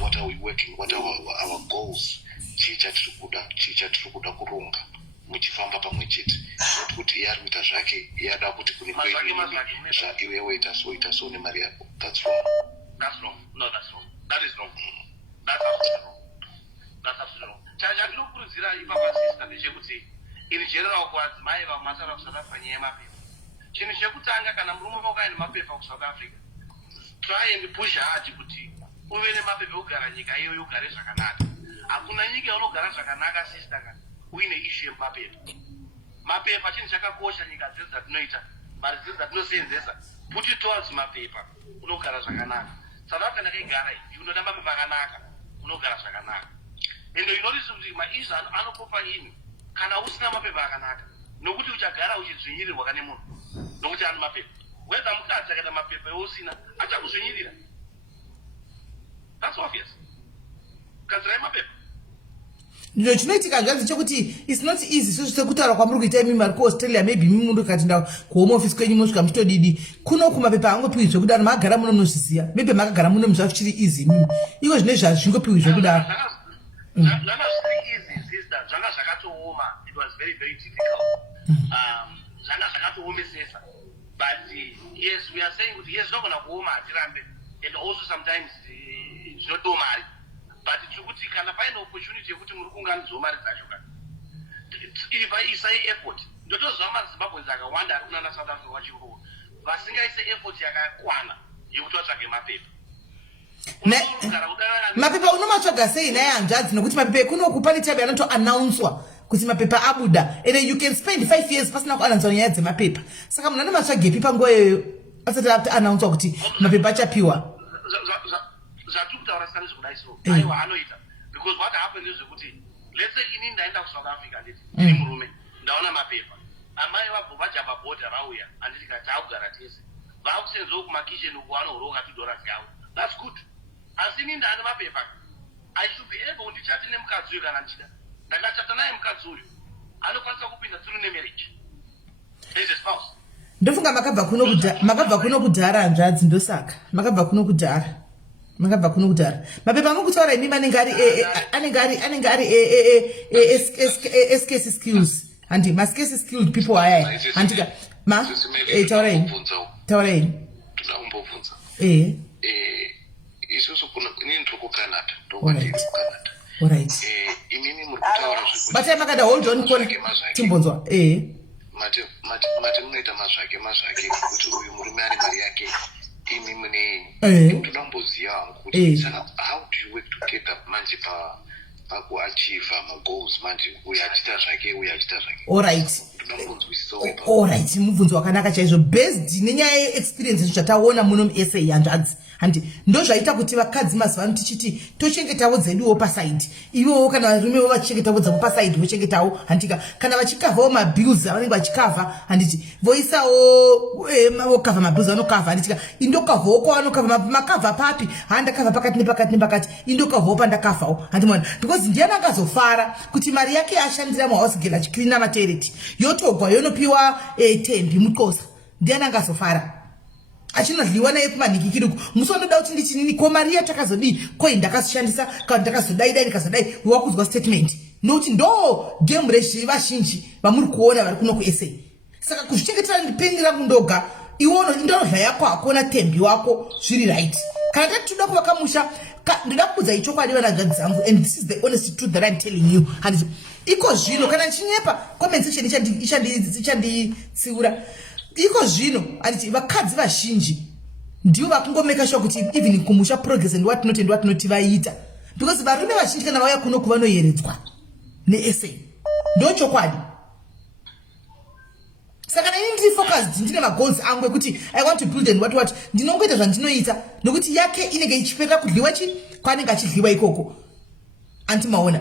What are we working? What are our goals? Chicha tukuda kurunga. Muchifamba pamwe chete kuti yari kuita zvake yada kuti kune iwewe ita so nemari yako. That's wrong. No, that's wrong. That is wrong. That's absolutely wrong. Chandinokurudzira ipapa sister ndechekuti in general kuadzimai vamasara kuSouth Africa nyaya yemapepa. Chinhu chekutanga kana murume wakaenda mapepa kuSouth Africa, try and push hard kuti uve nemapepa ugara nyika iyoyo ugare zvakanaka. Hakuna nyika yaunogara zvakanaka sister kana uine issue mapepa chinhu chakakosha nyika dzedu dzatinoita mari dzedu dzatinosenzesa put it towards mapepa unogara zvakanaka. South Africa ndakaigara iyi unoda mapepa akanaka unogara zvakanaka. Ende inotiso kuti maisha anopopa ini kana usina mapepa akanaka nokuti uchagara uchidzvinyirirwa kane munhu nokuti ani mapepa. Whether mukadzi akaita mapepa eusina achakuzvinyirira. That's obvious. Kadzirai mapepa. Ndiro chinoitika zvanzi chekuti it's not easy sekutaura kwamuri kuita imi mari kuAustralia maybe imi mundu katinda kuhome office kwenyu mosvika muchitodidi kuno kumapepa angopiwi zvekudaro magara muno munozviziva maybe makagara muno zvichiri easy iko zvine zvazvingopiwi zvekudaro. Zvanga zviri easy sister, zvanga zvakatooma. It was very very difficult. Zvanga zvakatoomesesa, but yes we are saying kuti yes zvinogona kuoma hatirambe and also sometimes zvinotooma mari. But tikuti kana paine opportunity yekuti muri kunganidzwa mari dzacho kana isai effort. Ndotozwa maZimbabweans akawanda ari kunana South Africa vachingoo vasingaise effort yakakwana yekuti vatsvage mapepa. Mapepa unomatsvaga sei naye hanzvadzi nokuti mapepa kunoku pane time anotoannouncwa kuti mapepa abuda, and you can spend 5 years pasina kuannounce nyaya dzemapepa. Saka munhu anomatsvagepi panguva iyoyo asati announce kuti mapepa achapiwa. Zvatikutaura sani zvekudai so. Aiwa anoita. Because what happened is kuti let's say inini ndaenda kuSouth Africa nditi ndiri murume ndaona mapepa. Amai vabvo vajamba bhodha vauya handiti kati akugara tese. Vakusenzawo kumakitchen uko vanoroka $2 yavo. That's good. Asi inini ndaane mapepa. I should be able ndichati nemukadzi uyu kana ndichida. Ndakachata naye mukadzi uyu anokwanisa kupinda through nemarriage. As a spouse. Ndofunga makabva kuno kudhara hanzvadzi ndosaka. Makabva kuno kudhara. Mapepa amukutaura imi anenge ari SKS skills. Handi maskesi skilled people aya. Handika tauraini. Tunakumbobvunza. Isusu kuna inini tiri kuCanada. Alright. Imimi muri kutaura zvekuti. But I'm makada hold on kona timbonzwa. Mati munoita mazvake kuti uyu murume ane mari yake. Imi mune tunomboziva kuti saka how do you work together manje pakuachieve magoals manje uyu achita zvake. Alright, mubvunzo wakanaka chaizvo based nenyaya yeexperience zvataona muno muSA hanzvadzi. Handi ndo zvaita kuti vakadzi mazuva tichiti tochengetawo dzeduwo paside. Ivowo kana varumewo vachichengetawo dzavo paside vochengetawo. Handika kana vachikavhawo mabills avanenge vachikavha handiti voisawo vokavha mabills vanokavha handitika indokavhawo kwavanokavha makavha papi handakavha pakati nepakati indokavhawo pandakavhawo handimona because ndiani angazofara kuti mari yake ashandira muhouse girl achicleana maternity yotogwa yonopiwa tembi muxhosa ndiani angazofara achinodliwa naye kumanhikikiriko musonoda kuti ndichinini ko mari yatakazodii koi ndakashandisa kana ndakazodai ndikazodai wakuzwa statement nokuti ndo game revazhinji vamuri kuona vari kuno kuSA. Saka kuzvichengetera ndipengi rangu ndoga iwono ndinodla yako hakuna tembi wako zviri right. Kana tatoda kuvaka musha ndida kuudza ichokwadi vanhanzvadzi dzangu and this is the honest truth that I'm telling you. Handiti iko zvino kana ndichinyepa comment section ichanditsiura. Iko zvino handiti vakadzi vazhinji ndivo vakungomeka sure kuti even kumusha progress and watinoti vaita because varume vazhinji kana vauya kuno kuvanoyeredzwa neSA ndochokwadi. Saka nini ndiri focused ndine magoals angu ekuti I want to build and what ndinongoita zvandinoita nokuti yake inenge ichiperera kudliwa kwaanenge achidliwa ikoko andimaona.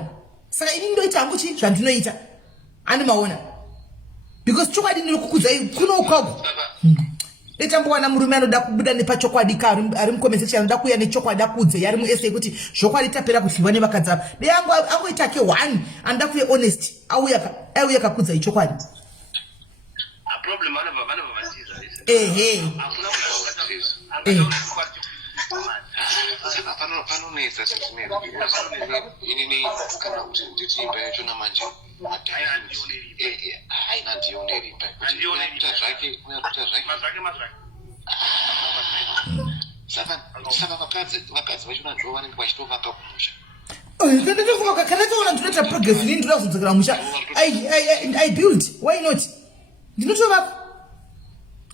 Saka ini ndoita hangu zvandinoita andimaona because chokwadi ndinokukudzai kuno ukwago etambowana murume anoda kubuda nepachokwadi ari mukomensesheni anoda kuuya nechokwadi akudze yari muSA kuti zvokwadi tapera kudliwa nevakadzi ava dei angoita ke one anoda kuve honest auya kakudza ichokwadi. Problem vana panonetsa inini kana kuti nditi imba yacho namanje haina ndioneri imba unoita zvake saka vakadzi vachona ndo vanenge vachitovaka kumusha. Kana toona ndinoita progress ini ndinozonzokera musha I build why not ndinotovaka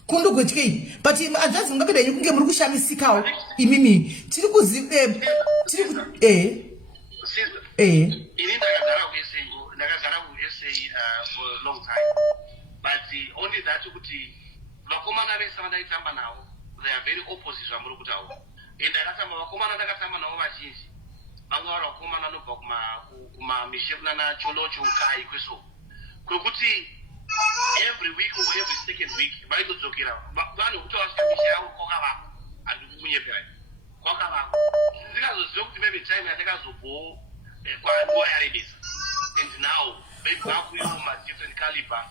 kundogotyei but hanzvadzi mungakadai kunge muri kushamisikawo imimi tiri kuzive ini ndakagara kuSA for a long time but only that kuti vakomana vese vandaitamba navo they are very opposite zvamuri kutaura and vakomana ndakatamba navo vazhinji vamwe vari vakomana anobva kumamishe kunana cholocho ukai kweso kwekuti every week or every second week vaitodzokera vanhu kuti vasamisha yavo kwakavako handiri kunyeperai kwakavako ndikazoziva kuti maybe time yatakazobvawo kwanguva yarebesa and now maybe vakuiwo madifferent caliber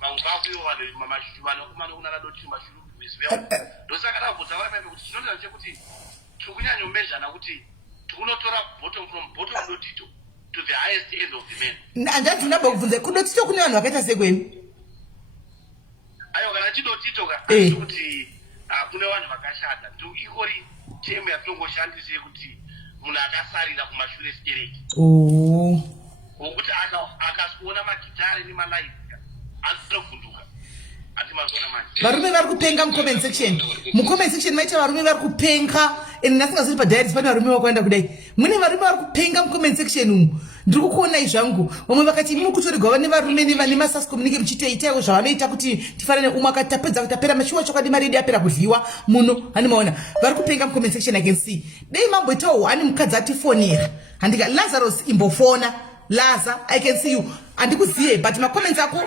vamwe vakuiwo vanokumana kunana doti mashuru ndosaka ndabvudza vamaipe kuti chinoita chekuti tiri kunyanyomezhana kuti tikunotora bottom from bottom dotito to the highest end of the man. Handati ndabva kubvunza kudotito kune vanhu vakaita sekweni aiwa kana chidotitoka kuti kune vanhu vakashata ikori temu yatinongoshandise kuti munhu akasarira kumashure stereki wokuti akasiona magitari nemalaiti anotovhunduka ati mazona manje varume vari kupenga mucomment section maita varume vari kupenga and nasingaziri padiaries pane varume vakaenda kudai mune varume vari kupenga mucomment section umu ndiri kukuonai zvangu. Vamwe vakati mukutorigwa nevarume nemasasikomunike muchitoitawo zvavanoita kuti tifanane. Umwe akati tapera machiwa chokwadi mari yedu yapera kudliwa muno. Hani maona vari kupenga mucomment section. I can see dei mamboitawo hani mukadzi atifonera handika Lazarus imbofona Laza, I can see you. Andikuziye but macomments ako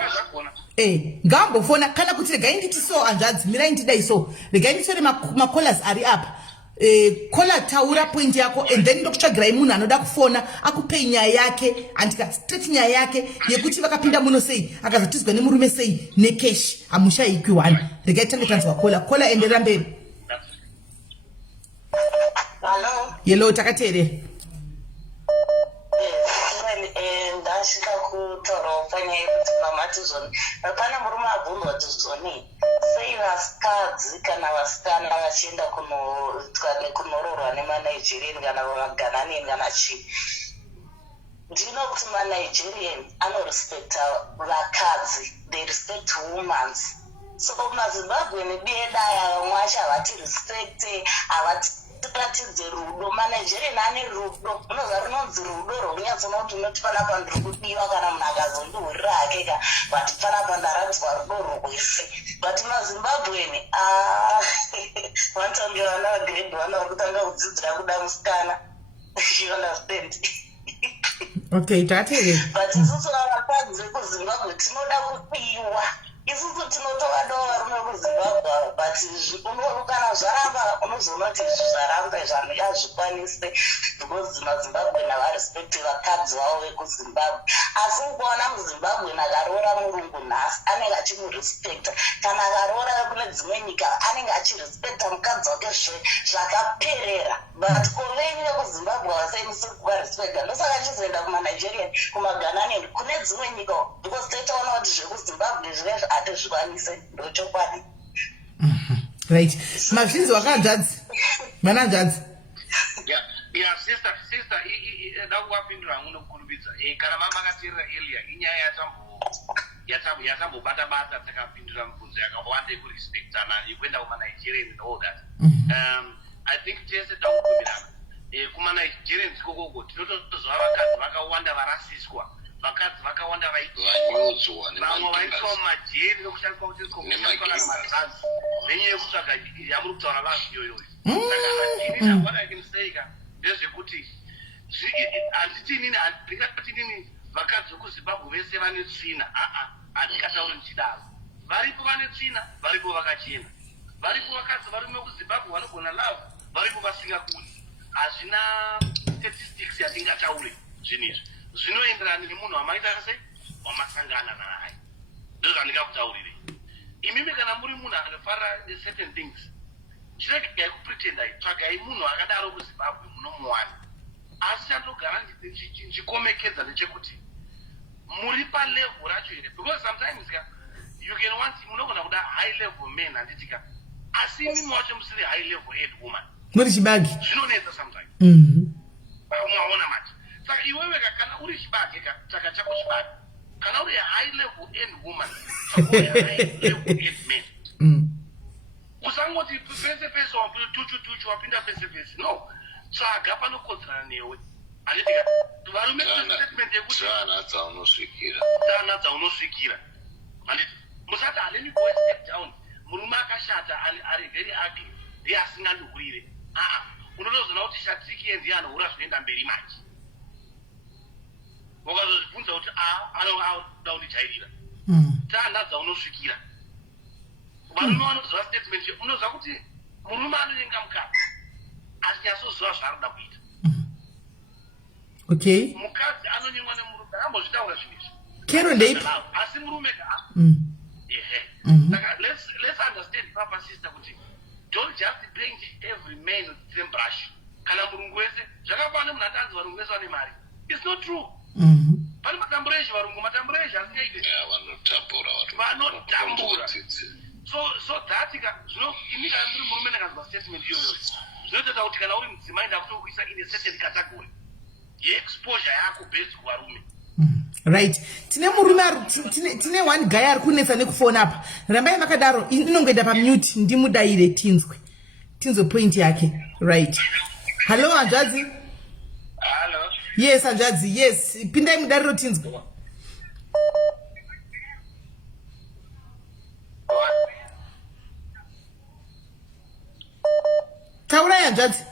ngambofona kana kuti regai nditi so anzvadzi mirai ndidai so regai nditore macallers ari apa. Kola taura point yako and then ndokutsvagirai munhu anoda kufona akupei nyaya yake andika straight nyaya yake yekuti vakapinda muno sei akazotizwa nemurume sei necash amushaikwi one. Regai tange tanzwa kola enderera mberi. Hello. Yellow takatere. Ndasvika kutaura panyaya yekuti mamatizoni pana murume abvunzwa kuti zoni sei vasikadzi kana vasikana vachienda kunororwa nemanigerian kana vamagananian kana chii. Ndino kuti manigerian anorespekta vakadzi, they respect women. So mazimbabwe nebedaya vamwe vacho havati respecte, havatiratidze rudo. Manigerian ane rudo, unoziva rinonzi rudo rwekunyatsoona unoti panapa ndiri kudiwa kana munhu akazondiurira hake ka but panapa ndaratidzwa rudo rwese. But mazimbabweni vantange vana vagrade vana vari kutanga kudzidzira kuda musikana. You understand? Okay, tatere. But isusu vakadzi kuzimbabwe tinoda kudiwa. Isusu tinotovadawo varume kuzimbabwe but kana zvaramba unozoona kuti zvaramba zvanhu yazvikwanise because mazimbabwe navarespekti vakadzi vavo vekuzimbabwe. Asi ukaona muzimbabwe akaroora murungu nhasi anenge achimurespekta, kana akaroora kune dzimwe nyika anenge achirespekta mukadzi wake zvakaperera. But kovenyu vekuzimbabwe havasaimusi kuvarespekta. Ndosaka chizoenda kumanigerian kumagananian kune dzimwe nyika because taitaona kuti zvekuzimbabwe zvinezvi hatizvikwanise. Ndochokwadi. Right. Mazvinzi wakanzvadzi. Mananzvadzi. Yeah, sister, ndakuwapindura hangu nokukurumbidza. Kana makateerera earlier inyaya yatambobata takapindura mibvunzo yakawanda yekurespektana yekuenda kumanigerian and all that. I think tese takubvumirana. Kumanigerians kokoko tinotozwa vakadzi vakawanda varasiswa, vakadzi vakawanda vainyudzwa, vamwe vaiswa mumajeri nokushandiswa kutisikomazazi nenyaya yekutsvaga yamuri kutaura vanhu iyoyoyo. Saka what I can say ndezvekuti handiti inini handingati inini vakadzi vekuzimbabwe vese vane tsvina. Handingatauri ndichidaro. Varipo vane tsvina, varipo vakachena, varipo vakadzi varume vekuzimbabwe vanogona love, varipo vasingakuni. Hazvina statistics yatingataure zvinhu izvi. Zvinoenderana nemunhu wamaita sei, wamasangana naye. Ndizvo zvandingakutaurire. Imimi kana muri munhu anofarira certain things, chiregai kupretendai, tsvagai munhu akadaro kuzimbabwe munomuwana. Asi chandogara ndichikomekedza ndechekuti muri palevel racho here, because sometimes you can want munogona kuda high level men handitika, asi imimi wacho musiri high level head woman. Muri chibagi. Zvinonetsa sometimes. Mwaona mati. Saka iwewe kana uri chibage saka chako chibage. Kana uri high level end woman, chako uri high level end man. Usangoti pese tuchu wapinda pese. No. Tsvaga panokodzerana newe. Handitika varume statement yekuti tsvana dzaunosvikira. Handiti musati let me go a step down. Murume akashata ari very ugly ndiye asinganhuhurire. Unotozoona kuti shatiki ndiye anohura zvinoenda mberi manje. Wakazozvibvunza kuti anoda kundijairira. Tsvana dzaunosvikira. Varume vanoziva statement unoziva kuti murume anonyenga mukadzi asinyatsoziva zvaanoda kuita. Okay. Mukadzi anonyengwa nemurume akambozvitaura zvinhu izvi. Kero ndeipi? Asi murume Saka let's understand papa sister kuti don't just bring every man with the same brush. Kana murungu wese zvakafana munhu atanzi varungu vese vane mari. It's not true. Pane matambureji varungu matambureji asingaite. Vanotambura. So that inika ndiri murume ndakazwa statement iyoyo. Zvinoita kuti kana uri mudzimai ndakutokuisa in a certain category. Ye-exposure yako based kuvarume. Right. Tine murume tine one guy ari kunetsa nekufona apa. Rambai makadaro inongoenda pamute ndimudaire tinzwe point yake. Right. Hello Anjadzi. Hello. Yes, hanzvadzi, yes. Pindai mudariro tinzwe. Taurai hanzvadzi.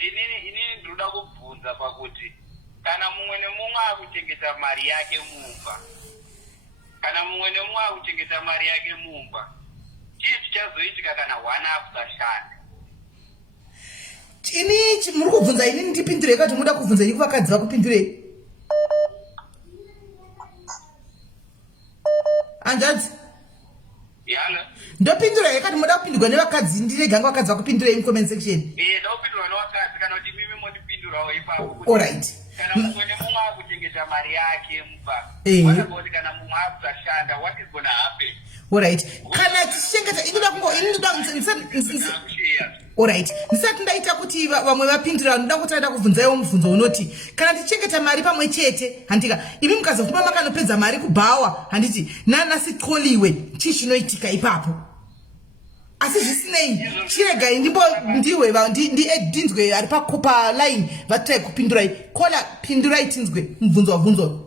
Inini ndinoda kubvunza pakuti kana mumwe nemumwe akuchengeta mari yake mumba, chii chichazoitika kana one akasashanda? Ini muri kubvunza inini ndipindurei kana kuti muda kubvunza ini kuvakadzi vakupindurei? Hanzvadzi. Yana? Ndopindura yakati muda kupindurwa nevakadzi ndireganga vakadzi vakupindurei mucomment section. Ndopindurwa nevakadzi kana kuti mimi mondipindurawo ipapo. Alright. Kana mumwe nemumwe akuchengeta mari yake mumba. Wakati kana mumwe akasashanda, what is going to happen? Alright. Kana tichengeta inoda kungo inoda alright. Ndisati ndaita kuti vamwe vapindura ndoda kutaida kubvunzaiwo mubvunzo unoti kana tichengeta mari pamwe chete handika imi mukazofuma makanopedza mari kubhawa handiti nanasitoliwe chii chinoitika ipapo. Asi zvisinei chiregai ndiwe ndinzwe ari pakopa line vatrai kupindurai kola pindurai tinzwe mubvunzo wabvunzwa.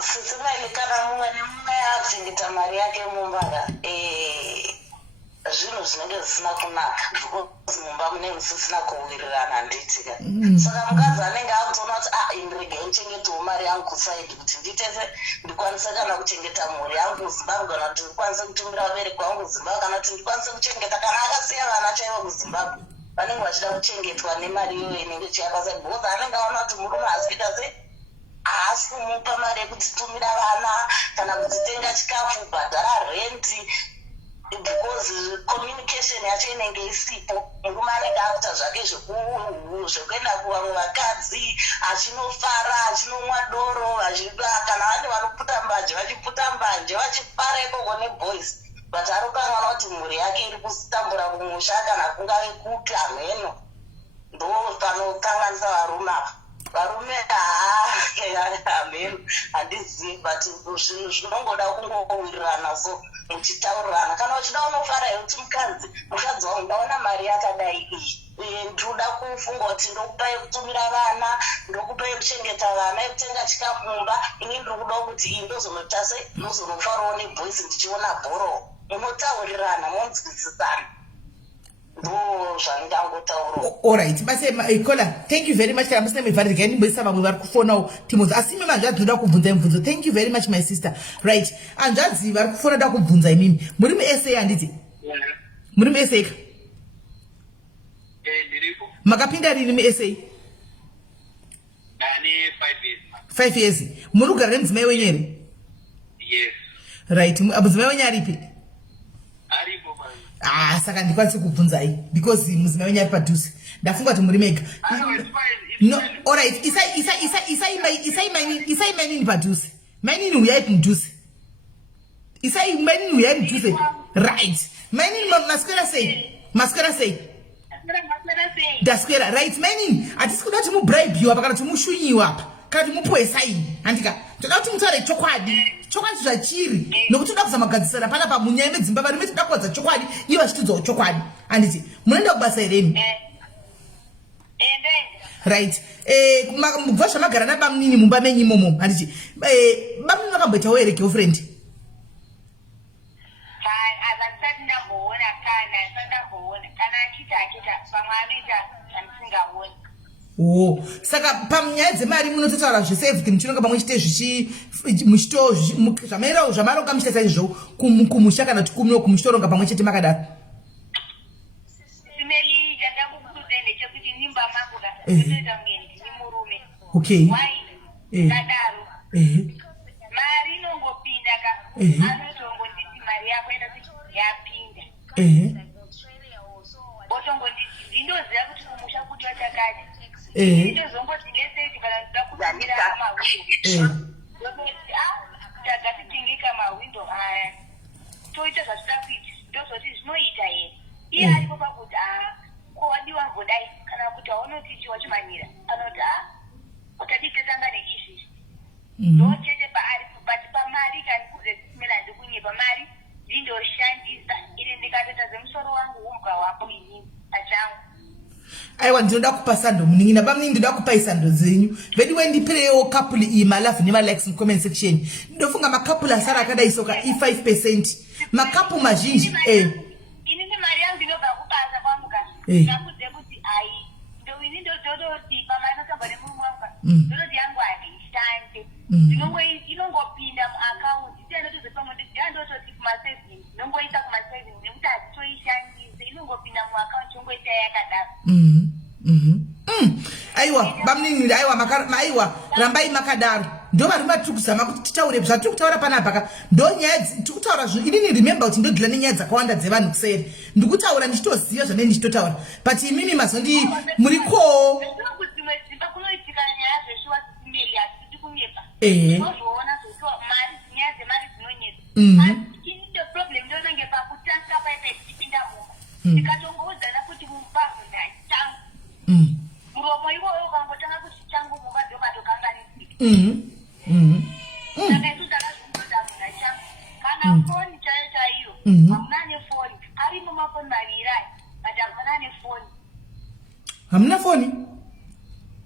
Sisimeni kana mumwe nemumwe akuchengeta mari yake mumba zvinhu zvinenge zvisina kunaka because mumba mune musisina kuwirirana handitika. Saka mukadzi anenge akutoona kuti indirege uchengetawo mari yangu kusaidi kuti nditese ndikwanise kana kuchengeta mhuri yangu kuzimbabwe kana kuti ndikwanise kutumira vabereki vangu kuzimbabwe kana kuti ndikwanise kuchengeta kana akasiya vana chaivo kuzimbabwe vanenge vachida kuchengetwa nemari iyoyo inenge chiyapasaidi because anenge aona kuti murume asi kuita sei haasi kumupa mari yekutitumira vana kana kutitenga chikafu kubhadhara renti because communication yacho inenge isipo. Murume anenge akuita zvake zvekuenda kuvamwe vakadzi achinofara achinomwa doro kana vane vanoputa mbanje vachiputa mbanje vachifara ikoko neboys but arokanganwa kuti mhuri yake iri kutambura kumusha kana kungave kupi ameno ndo panokanganisa varume apa. Varume ameno handizivi but zvinhu zvinongoda kungowirirana so muchitaurirana kana uchida unofara kuti mukadzi wangu ndaona mari yakadai iyi ndoda kufunga kuti ndokupa yekutumira vana ndokupa yekuchengeta vana yekutenga chikafu mumba ini ndiri kuda kuti iyi ndozonota sei ndozonofarawo neboisi ndichiona bhoro munotaurirana monzwisisana. Alright, base Kola, thank you very much. I'm saying my father again, but some of our phone now. Timos, I see me manage to do kubunza. Thank you very much, my sister. Right, and that's the work for the kubunza. I mean, Murim essay and it. Murim essay. Magapinda in me essay. 5 years. Muruga rents me when Yes. Right, Abuzmanyaripi. Saka ndikwanise kubvunzai because muzima wenyu ari padhuze ndafunga kuti muri mega. No, alright, isai mainini padhuze mainini uyai mudhuze isai mainini uyai mudhuze right mainini maswera sei ndaswera right mainini hatisi kuda kuti mubraibiwa apa kana kuti mushunyiwa apa kana kuti mupuwe saini handika toda kuti mutaure chokwadi zvachiri nokuti toda kuzamagadzisana panapa munyaya medzimba varume toda kuwadza chokwadi iye vachitudzawo chokwadi handiti munoenda kubasa heremi right mubva zvamagara nabamunini mumba menyu imomo handiti bamunini vakamboitawo here girlfriend saka panyaya dzemari munototaura zvese everything chinonga pamwe chete muchito zvamaronga muchita saizvo kumusha kana kuti kumuchitoronga pamwe chete makadaro. Okay. Mari inongopinda anotongonditi mari yako enda kuti yapinda otongonditi ndinoziva kuti kumusha kuti vachakati ndozongoti ngeseti kana kuda kutamira mawindo tagatitingika mawindo aya toita zvatoda kuita ndozoti zvinoita here iye aripo pakuti kowadiwa ngodai kana kuti haunoti chiwachimanyira anoti utadiketanga neizvi ndochete paari but pamari kani kuzesimira ndikunyepa mari ndindoshandisa ine ndikatoita zemusoro wangu umbwa wapo inini achangu aiwa ndinoda kupa sando muningina bamni ndinoda kupa isando zenyu vedi wendipirewo couple iyi malafu nemalikes mucomment section ndofunga makapula asara akadaisoka i5% makapu mazhinji inini mari yangu inobva kubasa kwamuka ndakudze kuti ai ndoini ndododoti pamainotamba nemurumwe wangu ndodoti yangu haishande inongopinda muakaunti tianotoze pamwe ndandototi kumasaving nongoisa kumasaving nekuti hatitoishandise inongopinda muakaunti ongoita yakadaro aiwa bamningi aiwa rambai makadaro ndo vari matukuzama kuti titaure zvatiri kutaura panapa ndo nyaya tikutaura inini remember kuti ndodhila nenyaya dzakawanda dzevanhu kuseri ndikutaura ndichitoziva zvane ndichitotaura but imimi mazondi murikowo kunoitika nyaya zveshuwa dzisimeri hatiti kunyepa tozvoona zveshuwa nyaya dzemari dzinonyepa ini ndo problem ndonange pakutanga paita tichipinda muka tikatongoudzana kuti mupanhu ndachangu muromo iwoyo ukangotanga kuti changu muka ndomatokanganisika kana foni chaiyo chaiyo hamuna nefoni arimo mafoni marirai but hamuna nefoni hamuna foni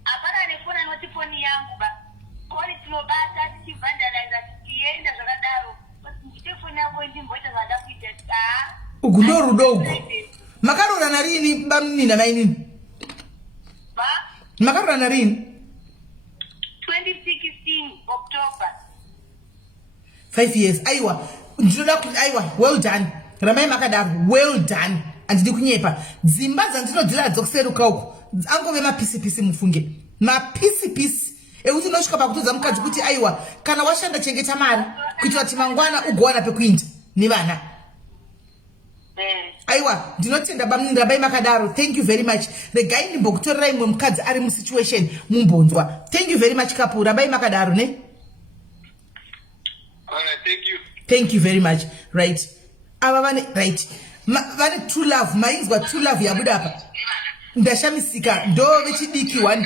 hapana nefoni anoti foni yangu ba foni tinobata tichivhandanaisa tichienda zvakadaro ndite foni yako ndimboita zvada kuita ugu ndo rudo ugu makarorana rini bamnina mainini makarorana rini 2016 October 5 years aiwa ndinoda kuti aiwa well done ramai makadaro well done andidi kunyepa dzimba dzandinodzira dzokuseruka uko angove mapisipisi mufunge mapisipisi ekuti unosvika pakutodza mukadzi kuti aiwa kana washanda chengeta mari kuitira kuti mangwana ugowana pekuinda nevana aiwa ndinotenda bamningi rabai makadaro thank you very much regai ndimbokutorera imwe mukadzi ari musituation mumbonzwa thank you very much kapu rabai makadaro ne thank you very much right ava vane right vane true love mainzwa true love yabuda apa ndashamisika ndo vechidiki 1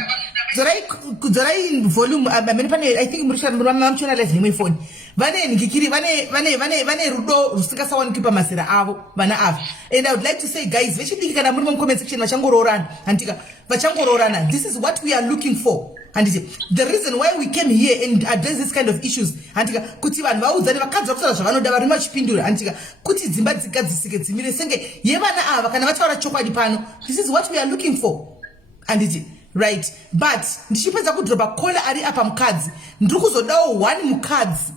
dzorai volume amene pane I think murushana live nemwe phone vane ngikiri vane rudo rusingasawaniki pamazera avo vana ava and I would like to say guys vechidiki kana muri comment section vachangororana andika vachangororana this is what we are looking for and the reason why we came here and address this kind of issues andika kuti vanhu vaudzane vakadza kutaura zvavanoda vari machipindura andika kuti dzimba dzigadzisike dzimire senge yevana ava kana vataura chokwadi pano this is what we are looking for and right but ndichipedza kudropa kola ari apa mukadzi ndiri kuzodawo one mukadzi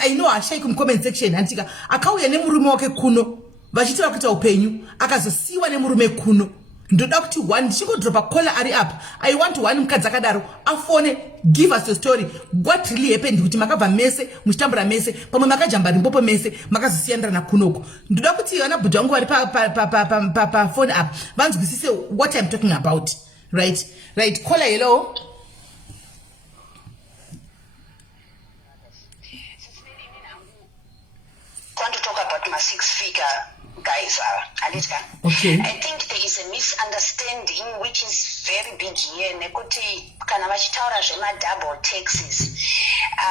I know ashaiki mucomment section andika akauya nemurume wake kuno vachitira kuita upenyu akazosiyiwa nemurume kuno ndoda kuti one ndichingodropa kola ari apa I want one mukadzi akadaro afone give us your story what really happened kuti makabva mese muchitambura mese pamwe makajamba rimbopo mese makazosiyanirana kunoko ndoda kuti vana bhudha vangu vari pa phone apa vanzwisise what I'm talking about right kola hello want to talk about my 6-figure guys, Aliska. Okay. I think there is a misunderstanding which is very big here. Nekuti kana vachitaura zvema-double taxes.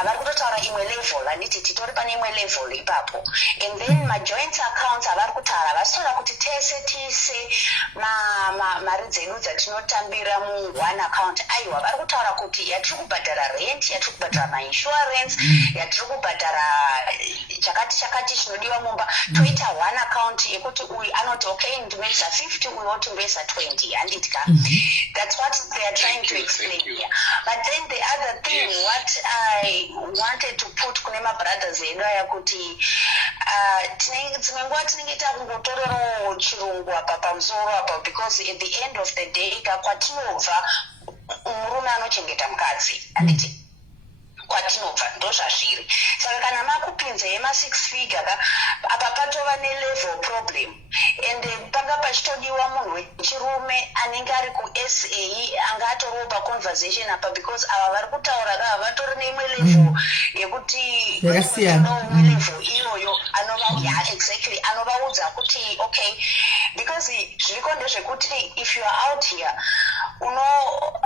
Vari kutotaura imwe level, anditi titori pane imwe level ipapo. And then ma-joint accounts avari kutaura vachitaura kuti tese mari dzedu dzatinotambira mu-one account. Aiwa, vari kutaura kuti yatiri kubhadhara rent, yatiri kubhadhara ma-insurance, yatiri kubhadhara chakati chinodiwa mumba, toita one account yekuti uyu anoti okay ndinoisa 50 uyu oti ndoisa 20 handitka. That's what they are trying to explain here. But then the other thing what I wanted to put kune mabrothers edu aya kuti dzimwe nguva tinenge takungotorerawo chirungu apa pamusoro apa because at the end of the day kwatinobva murume anochengeta mukadzi handiti kwatinobva ndo zvazviri saka kana makupinza yema-6 figure apa patova ne-level problem and panga pachitodiwa munhu wechirume anenge ari ku-SA anga atoriwo paconversation apa because ava vari kutaura kava vatori neimwe level yekuti imwe level iyoyo exactly anovaudza kuti okay because zviriko ndezvekuti if you are out here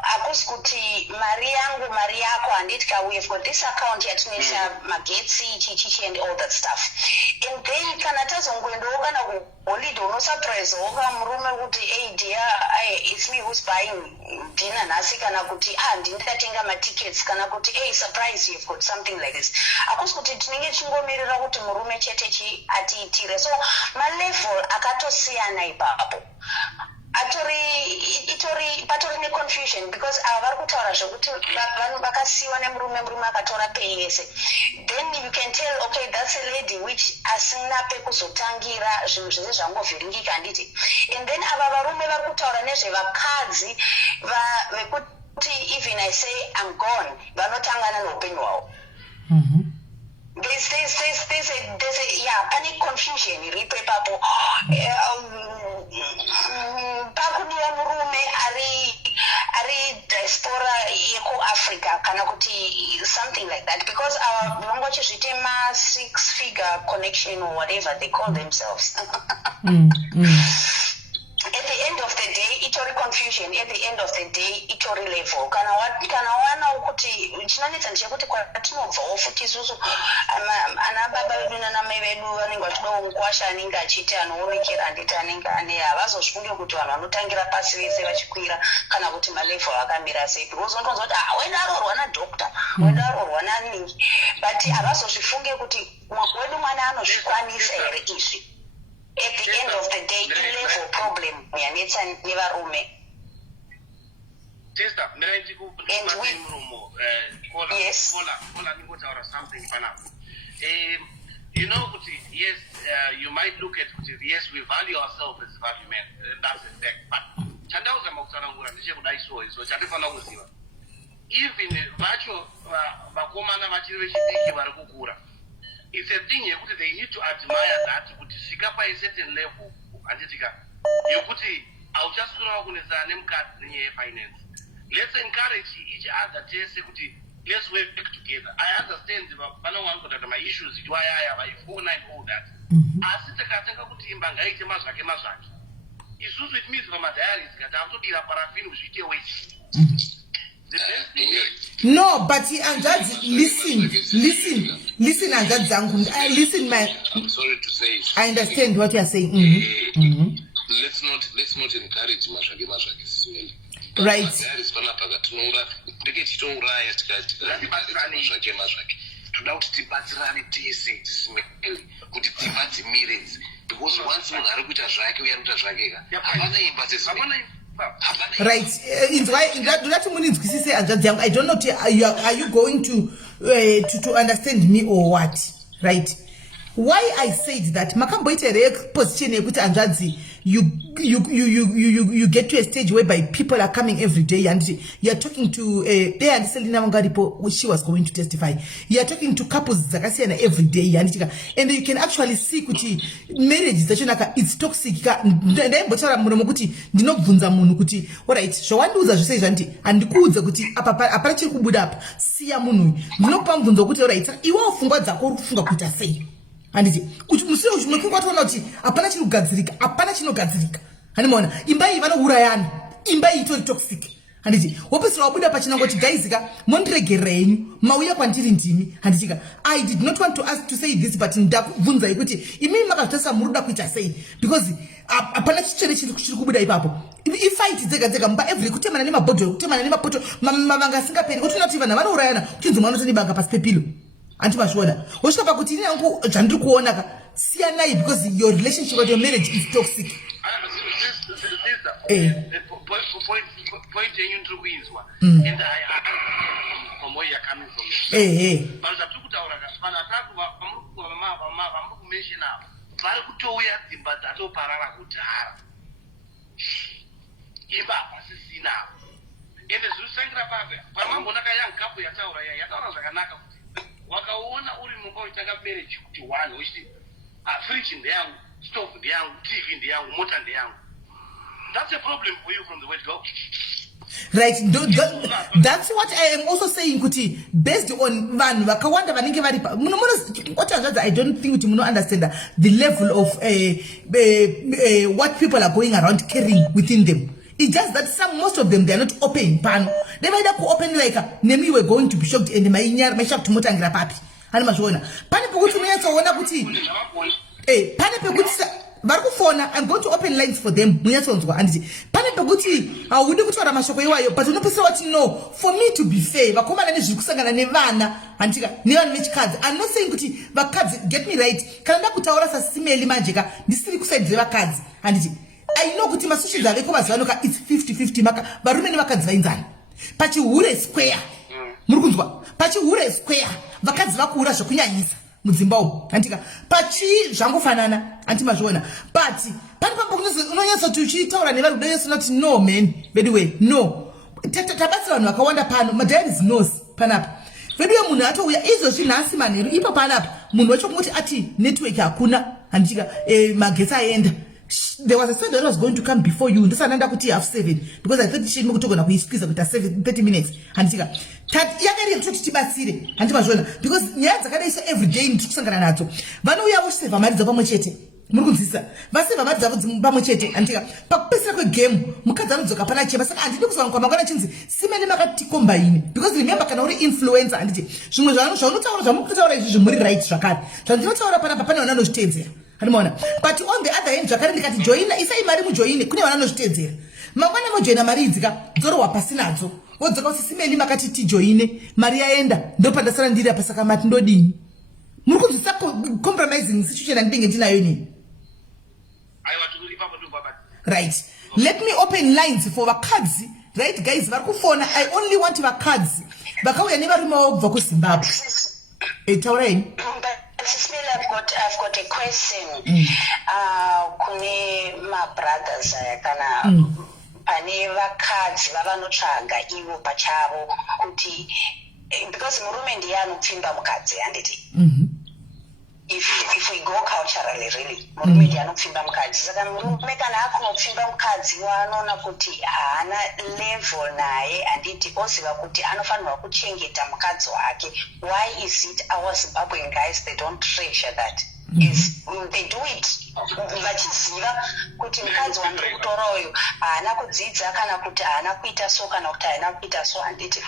hakusi kuti mari yangu mari yako handiti ka we've got this account yatinoisa magetsi chichichi and all that stuff, and then kana tazongoendawo kana kuholiday unosurprisewo kamurume kuti hey dear, it's me who's buying dinner nhasi, kana kuti ndindatenga matickets, kana kuti hey surprise you've got something like this. Hakusi kuti tinenge chingomirira kuti murume chete atiitire. So malevel akatosiyana ipapo. Patori neconfusion because vari kutaura zvekuti vanhu vakasiyiwa nemurume akatora pei yese, then you can tell okay that's a lady which asina pekuzotangira zvinhu zvese zvangovhiringika handiti. And then ava varume vari kutaura nezvevakadzi vekuti even I say I'm gone vanotangana neupenyu hwavo. There's a panic confusion iripo ipapo. Pakudiwa murume ari diaspora yekuAfrica kana kuti something like that, because our vangachizvite ma 6-figure connection or whatever they call themselves. At the end of the day itori confusion, at the end of the day itori level. Kana wana ukuti chinanetsa ndechekuti kwatinobvawo futi isusu ana baba vedu nana mai vedu vanenge vachidawo mukwasha anenge achiti anoonekera handiti anenge ane havazosvunge kuti vanhu vanotangira pasi vese vachikwira kana kuti malevel akamira sei, because unotonzwa kuti wenda arorwa nadhokta, wenda arorwa naningi, but havazozvifunge kuti wedu mwana anozvikwanisa here izvi. At the end of the day, level problem yanetsa nevarume. Sister, yes. Something you know, yes, you might look at yes, we value ourselves as value men. That's a fact. But even vacho vakomana vachiri vechidiki vari kukura, it's a thing they need to admire that kuti svika pa a certain level anditika yekuti auchaswera kunetsana nemukadzi nenyaya yefinance. Let's encourage each other tese kuti let's work together. I understand pana wangu kuti my issues iwaya vaifona and all that, asi takatenga kuti imba ngaite mazvake isusu it means pamadhiaries kati akutodira parafini kuzviite weti. No, but Anjadzi, listen, Anjadzi Zangu. Listen, man. I'm sorry to say. I understand what you are saying. Let's not encourage mashage. Right. There is one paga tunura. Ndike chitonuraya tikati mashage. Toda kuti tibatsirane tese tisimeli kuti tibatsirane, because once munhu ari kuita zvake uya anoita zvakeka hapana imba dzesime. Right. I don't know. Are you going to understand me or what? Right. Why I said that makamboite position ekuti Anjadzi, you get to a stage whereby people are coming every day and you are talking to there and Selina Mangaripo, which she was going to testify. You are talking to couples zakasiyana every day and you can actually see kuti marriage zachonaka it's toxic. Ndaimbotara muromo kuti ndinobvunza munhu kuti alright zvawandiudza zvose zvanti handikuudze kuti apana chiri kubuda apa siya munhu ndinokupa mubvunzo kuti alright iwewo pfungwa dzako uri kufunga kuita sei handiti kuti musiro unokunga toona kuti hapana chinogadzirika handimaona imba iyi vanourayana, imba iyi itori toxic handiti wopesera wabuda pachinango chigaizika mondiregerera henyu mauya kwandiri ndimi handitika I did not want to say this, but ndakubvunzai kuti imimi makazvitasa muruda kuita sei, because hapana chichene chiri kubuda ipapo. Ifight dzega mba every kutemana nemabhodhoro kutemana nemapoto mavanga asingaperi kuti unoti vanhu vanourayana kuchinzi mwana utonibanga pasi pepilo antimazviona wosvika pakuti ini yangu zvandiri kuona ka siyanai, because your relationship with your marriage is toxic. Point yenyu ndiri kuinzwa and from where you're coming from. But zvatiri kutaura vanhu vatatu vamuri kumention avo vari kutouya dzimba dzatoparara kudhara, imba hapasisina avo, ende zviri kusangira pape pamambona kayoung couple yataura zvakanaka kuti wakaona uri mumba uchitanga marriage kuti one uchiti fridge ndeyangu, stove ndeyangu, TV ndeyangu, mota ndeyangu. That's a problem for you from the word go. Right. That's what I am also saying kuti based on vanhu vakawanda vanenge vari what I don't think kuti muno understand the level of what people are going around carrying within them. It's just that most of them, they are not open pano. They might have open like name were going to be shocked and my shocked to motangra papi. And mashona. Pane pekuti muyatsa ona kuti pane pekuti varikufona, I'm going to open lines for them. Muyatsonzwa anditi. Pane pekuti awudi kutaura mashoko iwayo, but unopesa what no. For me to be fair, vakomana nezvikusangana nevana andika nevanhu vechikadzi. I'm not saying kuti vakadzi, get me right. Kana ndakutaura sasimeli manjeka ndisiri kusaidze vakadzi anditi. I know kuti masocials aveko mazvanoka it's 50-50 maka varume nevakadzi vainzana. Pachihure square. Murukunzwa. Pachihure square. Vakadzi vakuura zvokunyanyisa mudzimbawo. Andika pachi zvangofanana antimazviona. But pane pamwe unonyatsa tuchitaura nevanhu kudai not no man. By the way, no. Tabatsa vanhu vakawanda pano. Madam is knows panapa. Veduwe munhu atouya izvozvi nhasi manheru ipo panapa. Munhu wacho kumuti ati network hakuna andika magetsi aenda. There was a said that was going to come before you. This another kuti half 7 because I thought she would talk about squeeze with 30 minutes. And tika that yagari to tibatsire antimazvona because nyaya dzakadaisa every day ndikusangana nadzo. Vanouya voseva mari dzavo pamwechete. Muri kunzisa. Vaseva mari dzavo pamwechete antika pakupesera kwegame mukadzi anodzoka pana chema saka andidi kuzwa kwamangana chinzi simene makati combine because remember kana uri influencer anditi zvimwe zvanotaura zvamukutaura izvi muri right zvakare. Zvandinotaura pana papana vanozvitedzera. But on the other hand, zvakare ndikati joina isai mari mujoine kune vanozvitedzera. Mangwana mojoina mari idzika dzorowa pasinadzo. Wodzoka usisimeli makati tijoine mari yaenda ndopadasara ndiri apa saka mati ndodini. Muri kunzisa compromising situation andinge ndinayo nini. Right. Let me open lines for vakadzi. Right guys, varikufona. I only want vakadzi. Vakauya nevarume vobva kuZimbabwe. Tauraini. I've got a question. Kune my brothers kana pane vakadzi vavanotsvaga ivo pachavo kuti because murume ndiye anopfimba mukadzi handiti. If we go culturally really murume ndiye anopfimba mukadzi saka murume kana akunopfimba mukadzi wanoona kuti haana level naye handiti oziva kuti anofanirwa kuchengeta mukadzi wake. Why is it our Zimbabwean guys they don't treasure that? Is they do it vachiziva kuti mukadzi wandiri kutora uyu haana kudzidza kana kuti haana kuita so kana kuti haana kuita so handiti.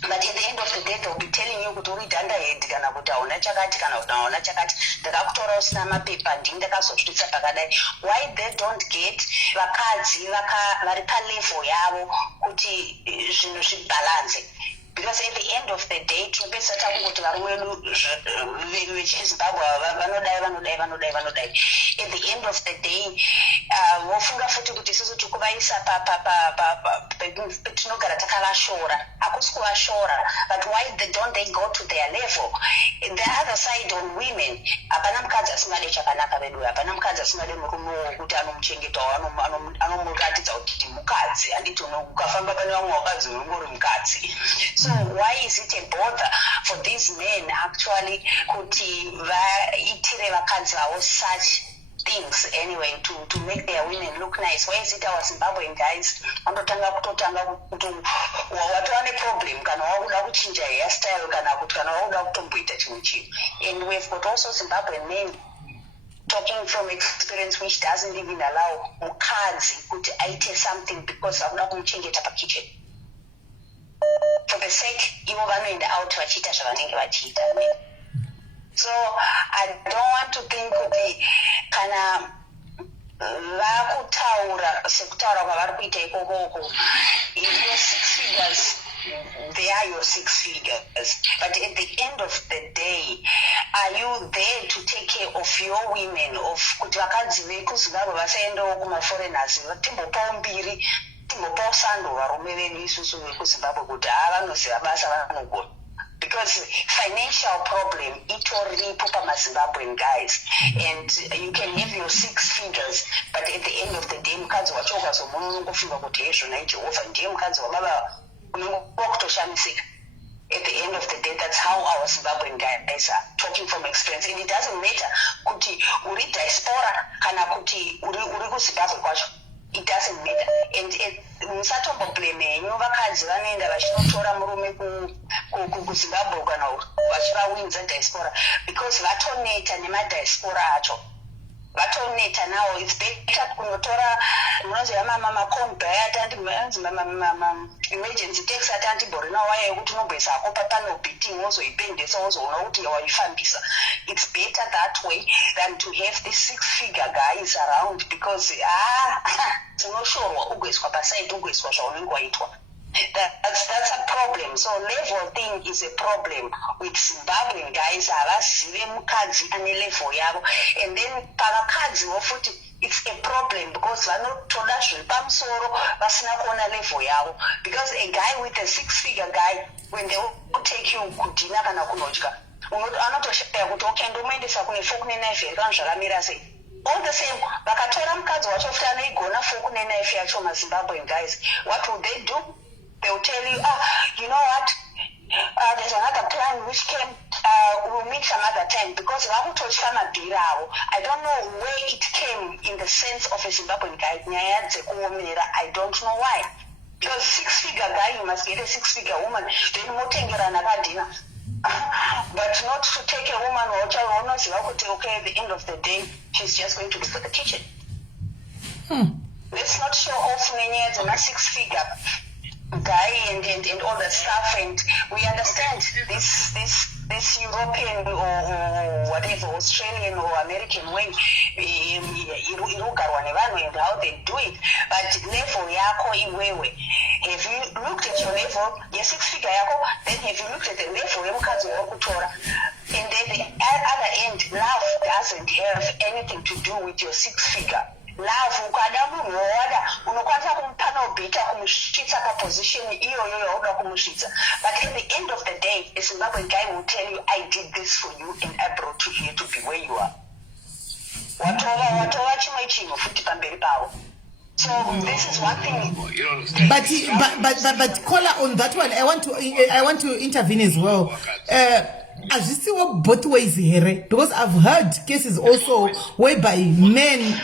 But at the end of the day they'll be telling you kuti uri underhead kana kuti hauna chakati kana kuti hauna chakati ndakakutora usina mapepa ndini ndakazosvitsa pakadai. Why they don't get vakadzi vari palevel yavo kuti zvinhu zvibalance? Because at the end of the day tinopesa takungoti varume vedu vechizimbabwe vanodai. At the end of the day vofunga futi kuti isusu tikuvaisa petinogara takavashora. Hakusi kuvashora, but why don't they go to their level? In the other side on women, hapana mukadzi asingade chakanaka vedu, hapana mukadzi asingade murume wokuti anomuchengetawo anomuratidza kuti mukadzi handiti ukafamba pane vamwe vakadzi ungori mukadzi. So why is it a bother for these men actually kuti vaitire vakadzi vavo such things anyway to make their women look nice? Why is it our Zimbabwean guys vanotanga kuti watova neproblem kana wakuda kuchinja hairstyle kana kuti kana wakuda kutomboita chimwe chinhu? And we've got also Zimbabwean men talking from experience which doesn't even allow mukadzi kuti aite something because vakuda kumuchengeta pakitchen. For the sake ivo vanoenda out vachiita zvavanenge vachiita. So I don't want to think kuti kana vakutaura sekutaura kwavari kuita ikokoko your 6 figures, they are your 6 figures, but at the end of the day are you there to take care of your women, of kuti vakadzi vekuzimbabwe vasaendawo kumaforeigners timbopawo mbiri timbopawo sando varume vedu isusu vekuzimbabwe kuti vanoziva basa vanogona? Because financial problem itoripo pamaZimbabwean guys, and you can have your 6 figures, but at the end of the day mukadzi wacho ukazomuna unongofunga kuti hezvona ijehovha ndiye mukadzi wababa unongokuwa kutoshamisika. At the end of the day, that's how our Zimbabwean guys are talking from experience. And it doesn't matter kuti uri diaspora kana kuti uri kuZimbabwe kwacho. It doesn't matter. And musatombo blame henyu vakadzi vanoenda vachinotora murume kuZimbabwe kana vachivawinza diaspora because vatoneta nemadiaspora acho. vatoneta nawo. It's better kunotora munoziva makombe atandi emergency tax atandi borina waya yekuti unobvesa ako papano beating wozoipendesa wozoona kuti waifambisa. It's better that way than to have the 6-figure guys around, because unoshorwa ugoiswa pasaidi ugoiswa zvaunenge waitwa. That's a problem. So level thing is a problem with Zimbabwean guys. Havasive mukadzi ane level yavo, and then pavakadzi vofuti it's a problem because vanotoda zviri pamusoro vasina kuona level yavo, because a guy with a 6-figure guy, when they will take you kudhina kana kunodya, anotoshaya kuti okay ndomuendesa kune 4 here kana zvakamira sei. All the same, vakatora mukadzi wacho futi anoigona 4 yacho maZimbabwean guys, what will they do? They will tell you, you know what, there's another plan which came, we'll meet some other time, because I don't know where it came in the sense of a Zimbabwean guy. I don't know why. Because 6-figure guy, you must get a 6-figure woman, then but not to take a woman or child, okay, at the end of the day, she's just going to be for the kitchen. Let's not show off many as a 6-figure guy and all that stuff, and we understand this European or whatever, Australian or American way, and how they do it. But level yako iwewe, have you looked at your level, your 6-figure yako, then have you looked at the level yomukazi wakutora? And then the other end, love doesn't have anything to do with your 6-figure. Love ukada munhu wada unokwanisa kumupana ubita kumusvitsa paposition iyoyo yauda kumusvitsa, but at the end of the day a Zimbabwean guy will tell you, I did this for you and I brought you here to be where you are. Watova chimwe chinhu futi pamberi pavo. So this is one thing. But caller, on that one, I want to intervene as well. As you see what both ways here, because I've heard cases also whereby men,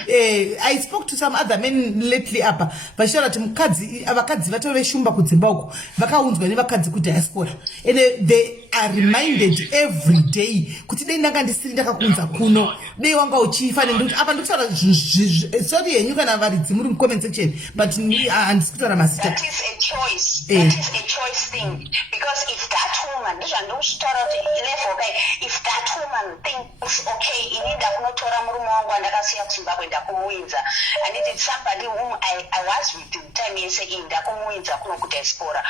I spoke to some other men lately apa vashara kuti mukadzi avakadzi vatore shumba kudzimbauko vakaunzwa nevakadzi kudiaspora, and they are reminded every day kuti dei ndanga ndisiri ndakakunza kuno dei wanga uchifa nekuti apa ndikutaura sorry henyu kana varidzi muri comment section, but handisi kutaura mazita. That is a choice. That is a choice thing, because if that woman if that woman thinks, okay, inida kunotora murume wangu andakasiya kuZimbabwe ndakumuinza, and it is somebody whom I was with in time yese ndakumuinza kuno kudiaspora,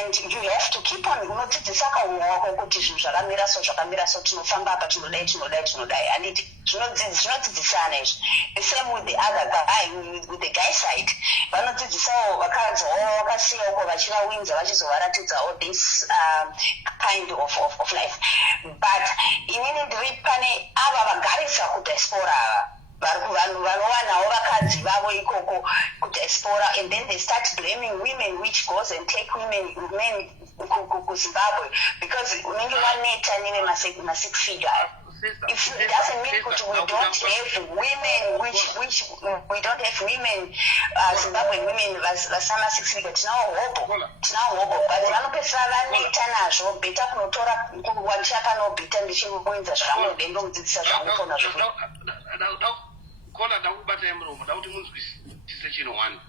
and you have to keep on unodzidzisa kaumwe wako kuti zvinhu zvakamira so tinofamba apa tinodai, and it zvinodzidzisana izvi. The same with the other guy, with the guy side, vanodzidzisawo vakadzi wavo vakasiya uko vachivawinza vachizovaratidza all this kind of life. But inini ndiri pane ava vagarisa kudiaspora ava vanhu vanovanawo vakadzi vavo ikoko kudiaspora, and then they start blaming women, which goes and take men kuZimbabwe, because unenge waneta neve ma6-figure. It doesn't mean that we don't have women, which we don't have women, Zimbabwean women, vasama 6-figure, tinawo hobo, but vanopesera vaneta nazvo, beta kunotora kuwanisha panobita ndichimuinza zvamude ndomudzidzisa zvamukona zvo. Kola ndakubata muromo ndakuti munzwisise chinhu one.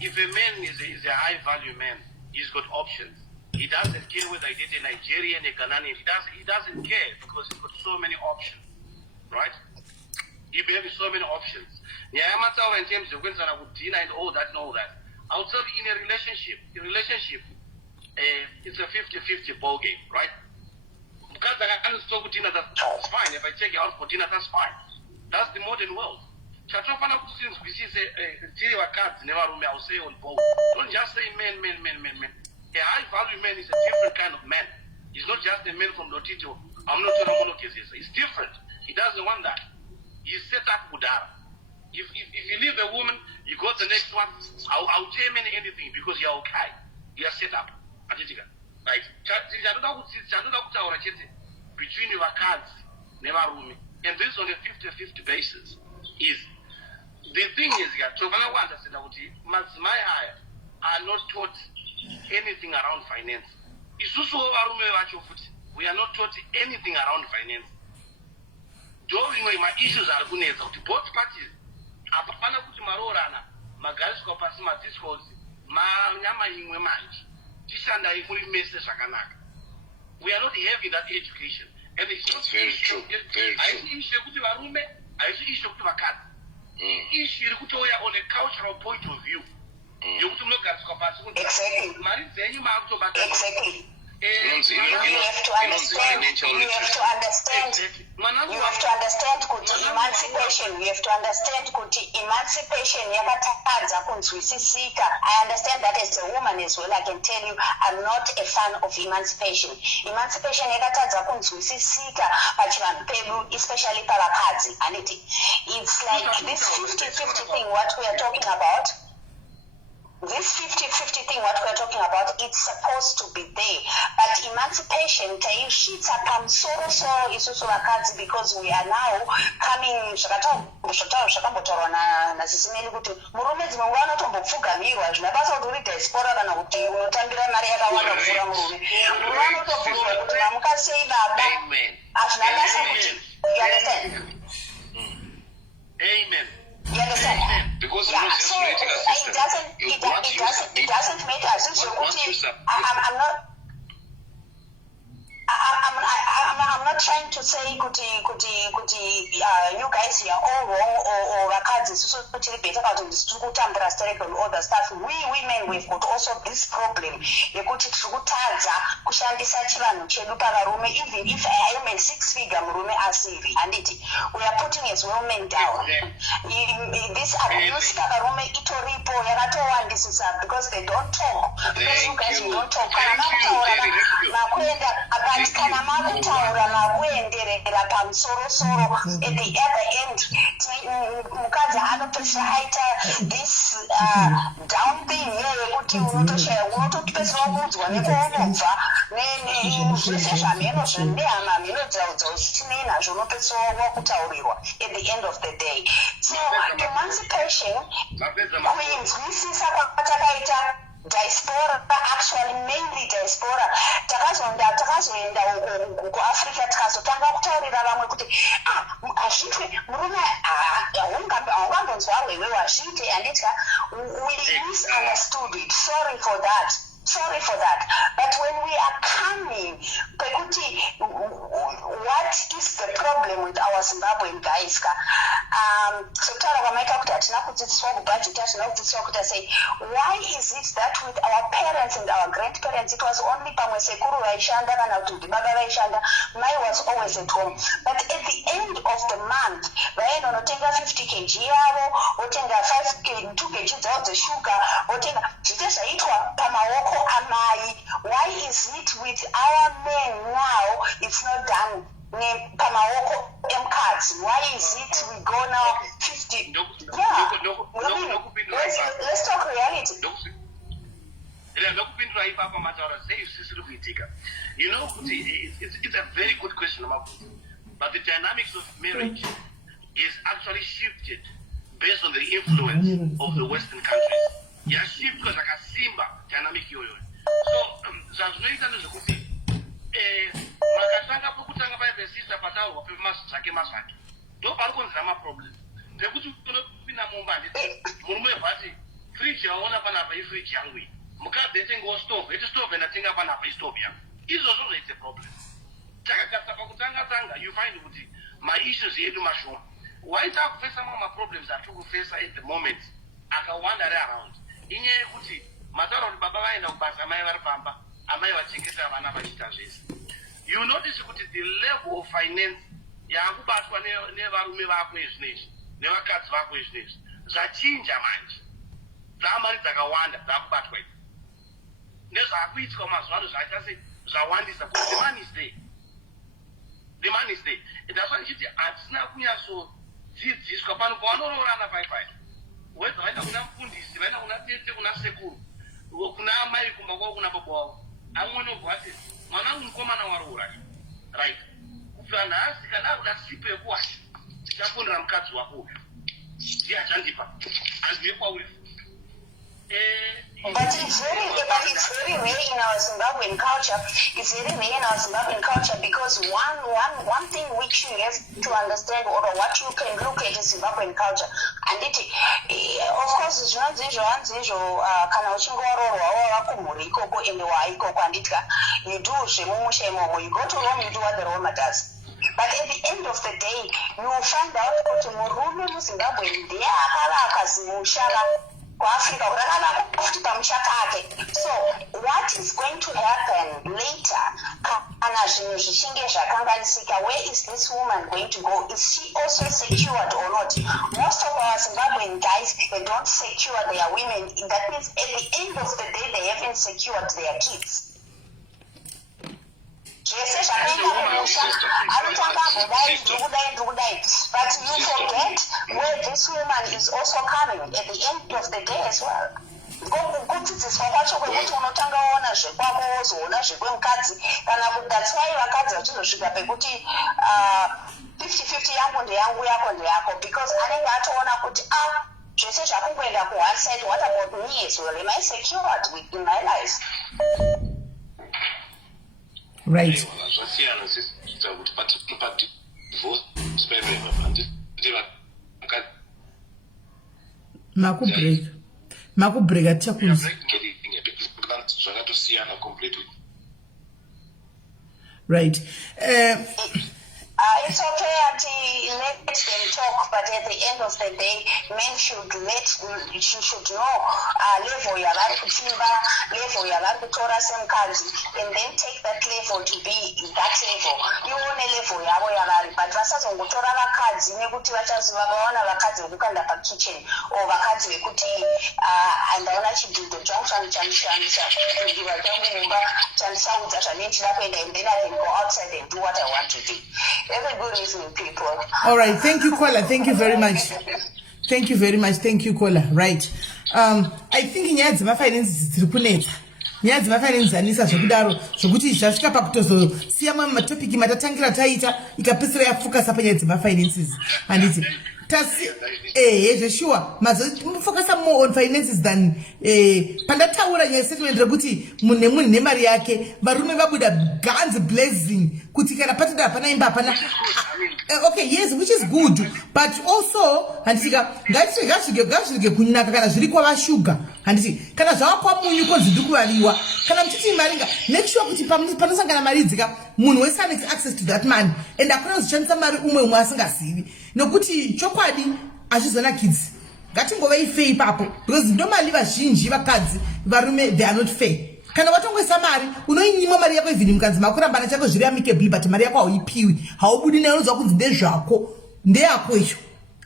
If a man is a high value man, he's got options. He doesn't care whether he did a Nigerian, a Ghanaian. He doesn't care because he's got so many options, right? He has so many options. In terms of Dina and all that. I would say in a relationship, it's a 50-50 ball game, right? Because I can talk with Dina, that's fine. If I take it out for Dina, that's fine. That's the modern world. Chatofana since we see cards never I'll say on both. Don't just say men. A high value man is a different kind of man. He's not just a man from Lotito. I'm not doing mono cases. He's different. He doesn't want that. He's set up Budara. If you leave a woman, you go to the next one. I'll tell you anything because you're okay. You're set up. Right? Between your cards, never room. And this on a 50-50 basis is the thing is that my higher are not taught anything around finance. We are not taught anything around finance. ndoimwe maissues ari kunetsa kuti both parties hapana kuti maroorana magariswa pasi madiscourse manyama imwe manje tishandai muri mese zvakanaka. We are not having that education. And it's very true. haisi issue yekuti varume haisi issue yekuti vakadzi issue iri kutouya on a cultural point of view yokuti munogariswa pasi kuti mari dzenyu maakutobata. You have to understand kuti emancipation. You have to understand kuti emancipation yakatadza kunzwisisika. I understand that as a woman as well. I can tell you I'm not a fan of emancipation. Emancipation yakatadza kunzwisisika pachivanhu pedu, especially pavakadzi. And it's like this 50-50 thing what we are talking about. This 50-50 thing, what we're talking about, it's supposed to be there. But emancipation, because we are now coming, Amen. You understand? Because yeah, just so creating a system. it doesn't make us. I'm not trying to say kuti you guys are all wrong or vakadzi so tiri better about this kutambura stereotype and all the stuff. We women we've got also this problem yekuti tiri kutadza kushandisa chivanhu chedu pavarume, even if I am a 6-figure murume asiri, and we are putting as women down. This abuse pavarume itoripo yakatowandisisa because they don't talk, because you guys don't talk. Kana makutaura makuenderera pamusorosoro, at the other end mukadzi anopesera aita this down thing yekuti unotopesera kuudzwa nekuunobva zvese zvamheno zvendehama mheno dzausinei nazvo unopesera wakutaurirwa at the end of the day. So emancipation kuinzwisisa kwatakaita diaspora, actually mainly diaspora, takazoenda kuAfrica tikazotanga kutaurira vamwe kuti azvitwe murume haungambonzwa wewe wazviite, anditya we misunderstood it. Sorry for that. But when we are coming, what is the problem with our Zimbabwean guys? So why is it that with our parents and our grandparents, it was only Pamwe Sekuru Vaishanda and Baba Vaishanda, Mai was always at home. But at the end of the month, Vainotenga 50 kg, Otenga 2 kg of the sugar, Otenga Jitesa Pamawoko Amai. Why is it with our men now it's not done? Pamawoko M-cards. Why is it we go now 50? Yeah. Let's talk reality. You know, it's a very good question, but the dynamics of marriage is actually shifted based on the influence of the Western countries. Yeah, shift because like a Simba dynamic yoyo. So, zaznoita nezvekuti makatanga pokutanga paivesisa pataurwa pemazvake ndo pari konzera maproblem pekuti unopinda mumba nditi murume vhati fridge yaona panapa ifridge yangu iyi, mukadzi etengawo stove eti stove ndatenga panapa istove yangu. Izvozvo zvoite problem. Takagasa pakutanga you find kuti maissues edu mashoma. Why takufesa mamwe maproblems atiri kufesa at the moment akawanda around inyaya yekuti mataura kuti baba vaenda kubasa, amai vari pamba, amai vachengeta vana vachiita zvese. You notice kuti the level of finance yakubatwa nevarume vako izvinezvi nevakadzi vako izvinezvi zvachinja manje, dzaamari dzakawanda dzakubatwa idzi nezvakuitwa mazuva ano zvaita zvawandisa kuti the man is there. That's why ndichiti hatisina kunyatsodzidziswa pano pavanoroorana paipai, whether vaenda kuna mufundisi, vaenda kuna tete, kuna sekuru, kuna amai, kumba kwavo, kuna baba wavo, amwenobva ati mwana wangu mukomana waroora, right? Kubva nhasi kana akuda sipo yekuwasha tichafundira mukadzi wako uyu ndiye achandipa handiye kwauri. But it's very rare in our Zimbabwean culture. It's very rare in our Zimbabwean culture because one thing which you have to understand or what you can look at is Zimbabwean culture. And of course, kana uchinge warorwa wakumhuri ikoko ende waikoko anditya you do zvemumusha imomo, you go to Rome, you do what the Roma does. But at the end of the day, you will find out kuti murume muZimbabwe ndiye akaraka zimusha kuAfrica kuti pamusha kake. So what is going to happen later kana zvinhu zvichinge zvakanganisika, where is this woman going to go? Is she also secured or not? Most of our Zimbabwean guys, they don't secure their women. That means at the end of the day they haven't secured their kids. But you forget where this woman is also coming at the end of the day as well. Kudzidziswa kwacho kwekuti unotanga waona zvekwako wozoona zvekwemukadzi kana kuti that's why vakadzi vachizosvika pekuti 50-50 yangu ndeyangu yako ndeyako, because anenge atoona kuti zvese zvakungoenda ku-one side, what about me as well? Am I secured in my life? Right. Makubreak achakuzi. Right. It's okay let them talk, but at the end of the day, men should know level yavari kutimba, level yavari kutora semukadzi, and then take that level to be that level. Ione level yavo yavari, but vasazongotora vakadzi nekuti vakaona vakadzi vekukanda pakitchen or vakadzi vekuti andaona chidhudho changu chanishandisa kudiwa changu mumba chandisaudza zvanendida kuenda, and then I can go outside and do what I want to do. Every good evening, people. All right, thank you, Kola. Thank you very much. Thank you very much. Thank you, Kola. Right. I think nyaya dzemafinances dziri kunetsa. Nyaya dzemafinances anisa zvekudaro zvokuti zvasvika pakutozosiya mamwe matopiki matatangira taita ikapedzisira yafocus panyaya dzemafinances. Handiti sure. Focus more on finances than pandataura nyaya settlement rekuti munhu nemunhu nemari yake, varume vabuda guns blazing kuti kana patida hapana imba hapana. Okay, yes, which is good, but also handisika ngatisvike kunaka kana zviri kwavashuga. Handiti kana zvavakwa munyu konzi ndiri kuvaliwa kana muchiti maringa, make sure kuti panosangana mari dzika munhu wese ane access to that money and hakuna kuzoshandisa mari umwe asingazivi, nokuti chokwadi hazvizonakidzi. Ngatingove fair ipapo, because ndomali vazhinji vakadzi varume they are not fair. Kana watongoisa mari unoinyima mari yako even mukadzi makurambana chako zviri amicably, but mari yako hauipiwi, haubudi nayo unozwa kunzi ndezvako ndeyako iyo.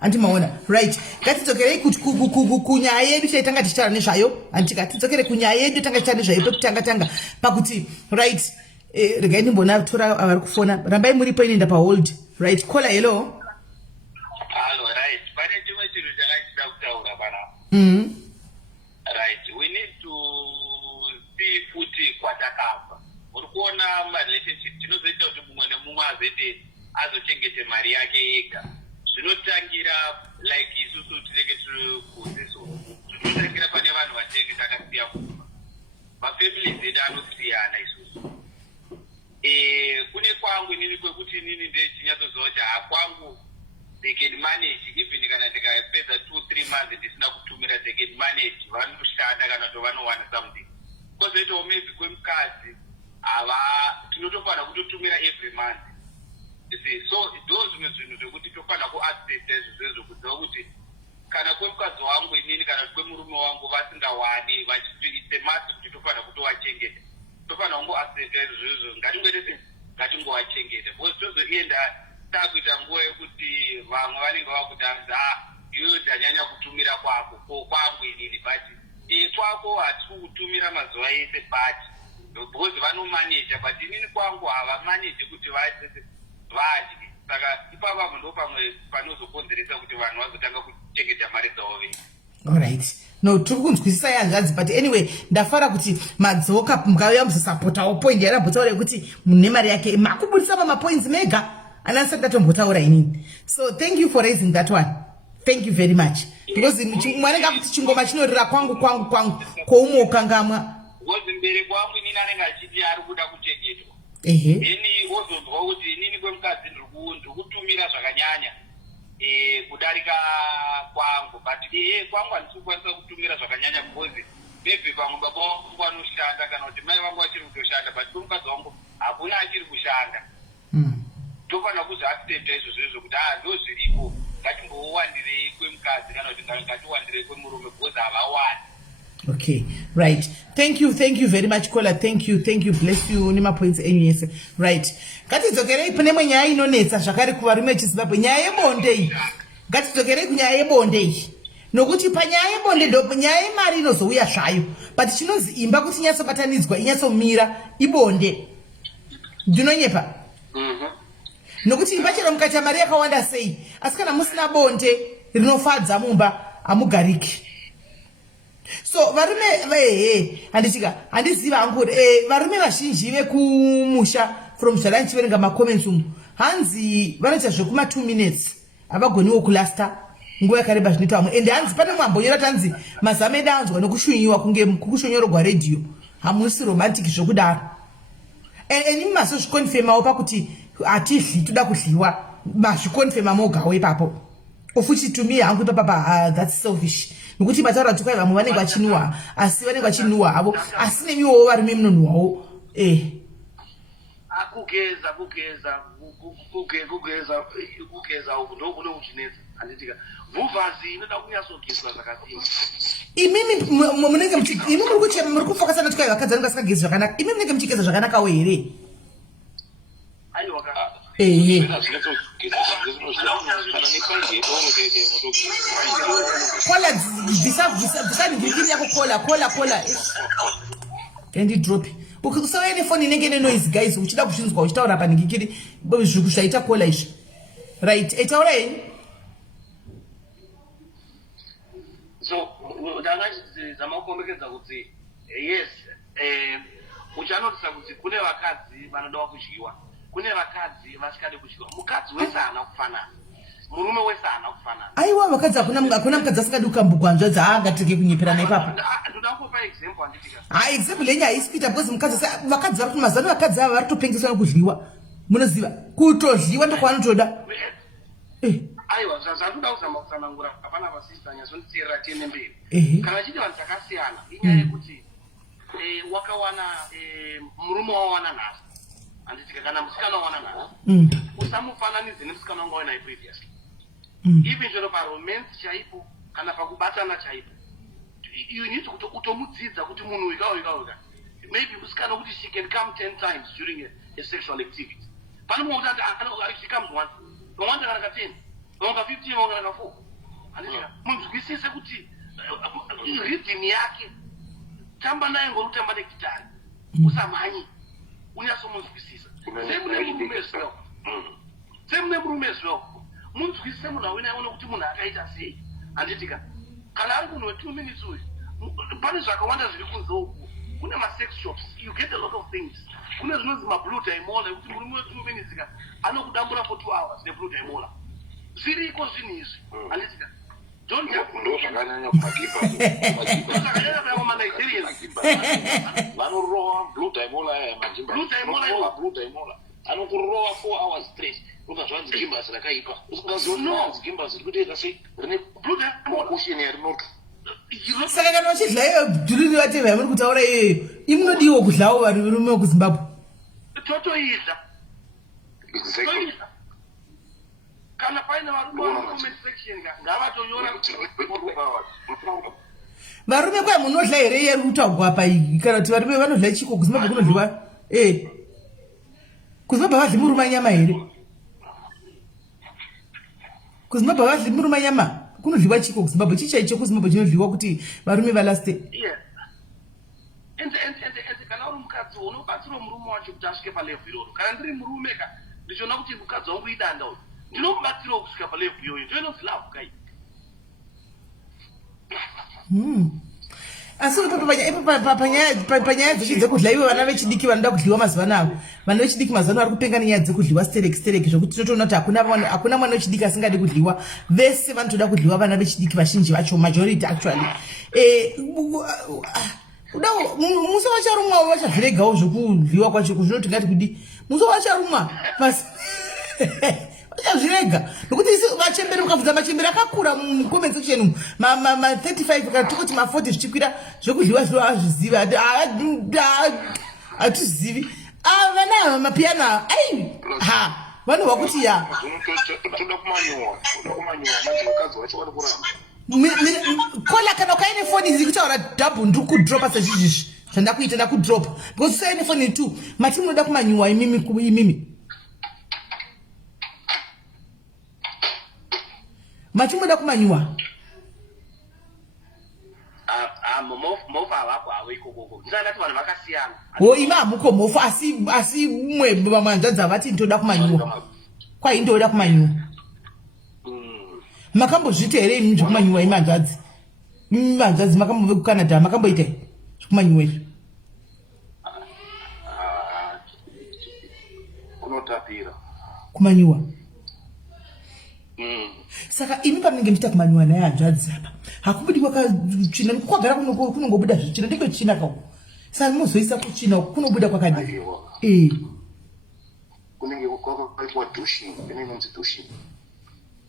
Andimaona right. Ngatidzokerei kuti kunyaya yedu chaitanga tichitaura nezvayo, andika tidzokere kunyaya yedu tanga tichitaura nezvayo pekutanga pakuti right. Regai ndimbona tora avari kufona, rambai muripo inoenda pahold. Right, Kola, hello. Hello, right. Pane chimwe chinhu chakachida kutaura pana. Right, we need to see futi kwatakabva. Muri kuona marelationship tinozoita kuti mumwe nemumwe azochengete mari yake ega. Zvinotangira like isusu tinenge tiri kunze, so zvinotangira pane vanhu vatinenge takasiya kumba. Mafamilies edu anosiyana isusu. Kune kwangu inini kwekuti inini ndechinyatsozova kuti kwangu they can manage, even kana ndikapedza 2-3 months ndisina kutumira, they can manage, vanoshanda kana kuti vanowana something. Kozoitawo maybe kwemukadzi tinotofanira kutotumira every month. You see, so those zvimwe zvinhu zvekuti tofanira kuaccessa izvozvo kuziva kuti kana kwemukadzi wangu inini kana kwemurume wangu vasingawani vachitoise masi kuti tofanira kutovachengeta, tofanira kungoaccessa izvozvo, ngatingowachengeta, because tozoenda takuita nguva yekuti vamwe vanenge vakutadza iwewe ndanyanya kutumira kwako kwangu inini, but kwako hatisi kutumira mazuva ese, but because vanomaneja, but inini kwangu havamaneji kuti vadye. Saka ipapa munhu ndopamwe panozokonzeresa kuti vanhu vazotanga kuchengeta mari dzavo vengi. Alright. No, tiri kunzwisisa yanzvadzi, but anyway ndafara kuti madzoka mungauya muzosapotawo point yarambotsaura yekuti munhu nemari yake makubudisa pamapoints mega anasati ndatombotaura inini. So thank you for raising that one. Thank you very much. Because mwanenge kuti chingoma chinorira kwangu kwoumwe ukangamwa. Ngozi mbere kwangu inini anenge achiti ari kuda kuchengetwa. Ini wozonzwa kuti inini kwemukadzi ndiri kutumira zvakanyanya kudarika kwangu, but kwangu handisi kukwanisa kutumira zvakanyanya because maybe pamwe baba wangu vanoshanda kana kuti mai vangu vachiri kutoshanda, but kwemukadzi wangu hakuna achiri kushanda. Tofanira kuzviaccepta izvozvo kuti ndo zviripo, ngatimbouwandirei kwemukadzi kana kuti ngatiwandirei kwemurume because havawani. Okay, right. Thank you very much, caller. Thank you, bless you. Nima points yes. Right. Ngatidzokerei pane imwe nyaya inonetsa zvakare kuvarume vechiZimbabwe, nyaya yebonde iyi. Ngatidzokerei kunyaya yebonde iyi. Nokuti panyaya yebonde ndo nyaya yemari inozouya zvayo, but chinonzi imba kuti inyatsobatanidzwa inyatsomira ibonde. Ndinonyepa. Nokuti imba chero mukaita mari yakawanda sei, asi kana musina bonde rinofadza mumba amugariki. So varume handiziva hangu varume vazhinji vekumusha from Zvalanchi chiverenga macomments hanzi vanoita zvekuma 2 minutes havagoniwo kulasta nguva yakareba zvinoita vamwe, ende hanzi pane mwambonyora tanzi mazama edu anzwa nokushunyiwa kunge kukushonyorogwa radio hamusi romantic zvokudaro. Eni mazozvikonfemawo pakuti hatidli toda kudliwa, mazvikonfema mogawo ipapo. Ufuchitumi hangu ipapa that's selfish. Nokuti mataura tukai vamwe vanenge vachinuwa, asi vanenge vachinuwa havo, asi nemiwo varume munonuwawo. Kugeza uku ndokuno kuchinetsa handitika vhuvhazi inoda kunyatsogezwa zvakasimba. Imimi munenge muri kufokasa natukai vakadzi vanenge vasingagezi zvakanaka, imimi munenge muchigeza zvakanakawo here? Aiwa kola bvisani yako kola and drop usauya nefoni inenge ine noise guys uchida kushinzwa uchitaura paningikiri zvaita kola izvi right etaura yeni. So ndangazama kukombekedza kuti yes uchanotisa kuti kune vakadzi vanoda kudyiwa, kune vakadzi vasikadi kudyiwa. Mukadzi wese haana kufanana, murume wese haana kufanana. Aiwa vakadzi hakuna mukadzi asingadi kukambugwanzva dzaangatenge kunyeperana ipapo. Ndoda kupa example handitika. Example yenyu haisipita because vakadzi vari kumazano vakadzi ava vari kutopengeswa nekudyiwa. Munoziva kutodyiwa ndokwavanotoda. Aiwa zvatoda kuzama kutsanangura hapana vasista nyazonditsirira tiende mberi. Kana vachiti vanhu takasiyana inyaya yekuti wakawana murume wawana nhasi handitika kana musikana wawana nhasi usamufananidze nemusikana wanga wainaye previously. Even zvino paromance chaipo kana pakubatana chaipo you need kuti utomudzidza kuti munhu wika maybe musikana kuti she can come 10 times during a sexual activity. Pane mumwe kuti she comes once, pamwanda kana ka 10, pamwe ka 15, pamwe kana ka 4. Handitika munzwisise kuti rhythm yake tamba naye ngorutamba negitari usamhanyi unyatsomunzwisisa. Same murume as well munzwisise munhu awina aone kuti munhu akaita sei. Handitika kana ari munhu we2 minutes uyu pane zvakawanda zviri kunze uku, kune masex shops you get a lot of things. Kune zvinonzi mablue daimola yekuti murume we2 minutes ka anokudambura for 2 hours neblue daimola. Zviriko zvinhu izvi. Handitika ndo zvakanyanya kumagipa vanorowa blue daimola aya majimba blue daimola anokurowa 4 hours straight ukazvanzi gimbas rakaipa usingaziona gimbas rikutoita sei rine blue daimola kusheni yarinoka. Saka kana vachidla iyo dhuriri vateva yamuri kutaura iyoyo imunodiwo kudlawo varume vekuZimbabwe totoidla kana paine varume comment section ngavatonyora varume kwai munodla here yeri kutaugwa apa iyi kana kuti varume vanodla chiko kuZimbabwe kunodliwa kuZimbabwe havadli murume nyama here kuZimbabwe havadli murume nyama kunodliwa chiko kuZimbabwe chichaicho kuZimbabwe chinodliwa kuti varume valaste. Ende kana uri mukadzi unobatsira murume wacho kuti asvike palevhu iroro. Kana ndiri murume ka ndichiona kuti mukadzi wangu idanda uyu ndinomubatsirawo kusvika palevhu iyoyo, ndoinonzi love kai. asi panyaya dzekudla ivo vana vechidiki vanoda kudliwa mazuva navo vana vechidiki mazuva ano vari kupenga nenyaya dzekudliwa stereki zvokuti tinotoona kuti hakuna mwana wechidiki asingadi kudliwa vese vanotoda kudliwa vana vechidiki vazhinji vacho majority actually muso vacharumwa vachazviregawo zvokudliwa kwacho kuzvinoti ngati kudi muso vacharumwa vachazvirega nokuti isi vachemberi mukabvunza machemberi akakura mucomment section umu ma35 kana tokoti ma40 zvichikwira zvokudliwa zvino azvizivi hatizivi vana mapiano ai ha vanobva kuti ya kola kana ukaine foni izi kutaura double ndiri kudropa sezvizvizvi zvandakuita ndakudropa because usaine foni 2 mati munoda kumanyuwa imimi mati munoda kumanyuwa imi hamuko mofu asi umwe vamwanzvadza vati ndoda kumanyuwa kwai ndoda kumanyuwa makambozvita here imi zvokumanyuwa imi hanzvadzi makambove kucanada makamboita zvokumanyuwa izvo kunotapira kumanyuwa saka imi pamunenge muchita kumanyuwa naye hanzvadzi apa hakubudi kwakachina kwagara kunongobuda zvichina ndiko china kako saka munozoisa kuchina kunobuda kwakadii kunenge kwakaitwa dushing inonzi dushing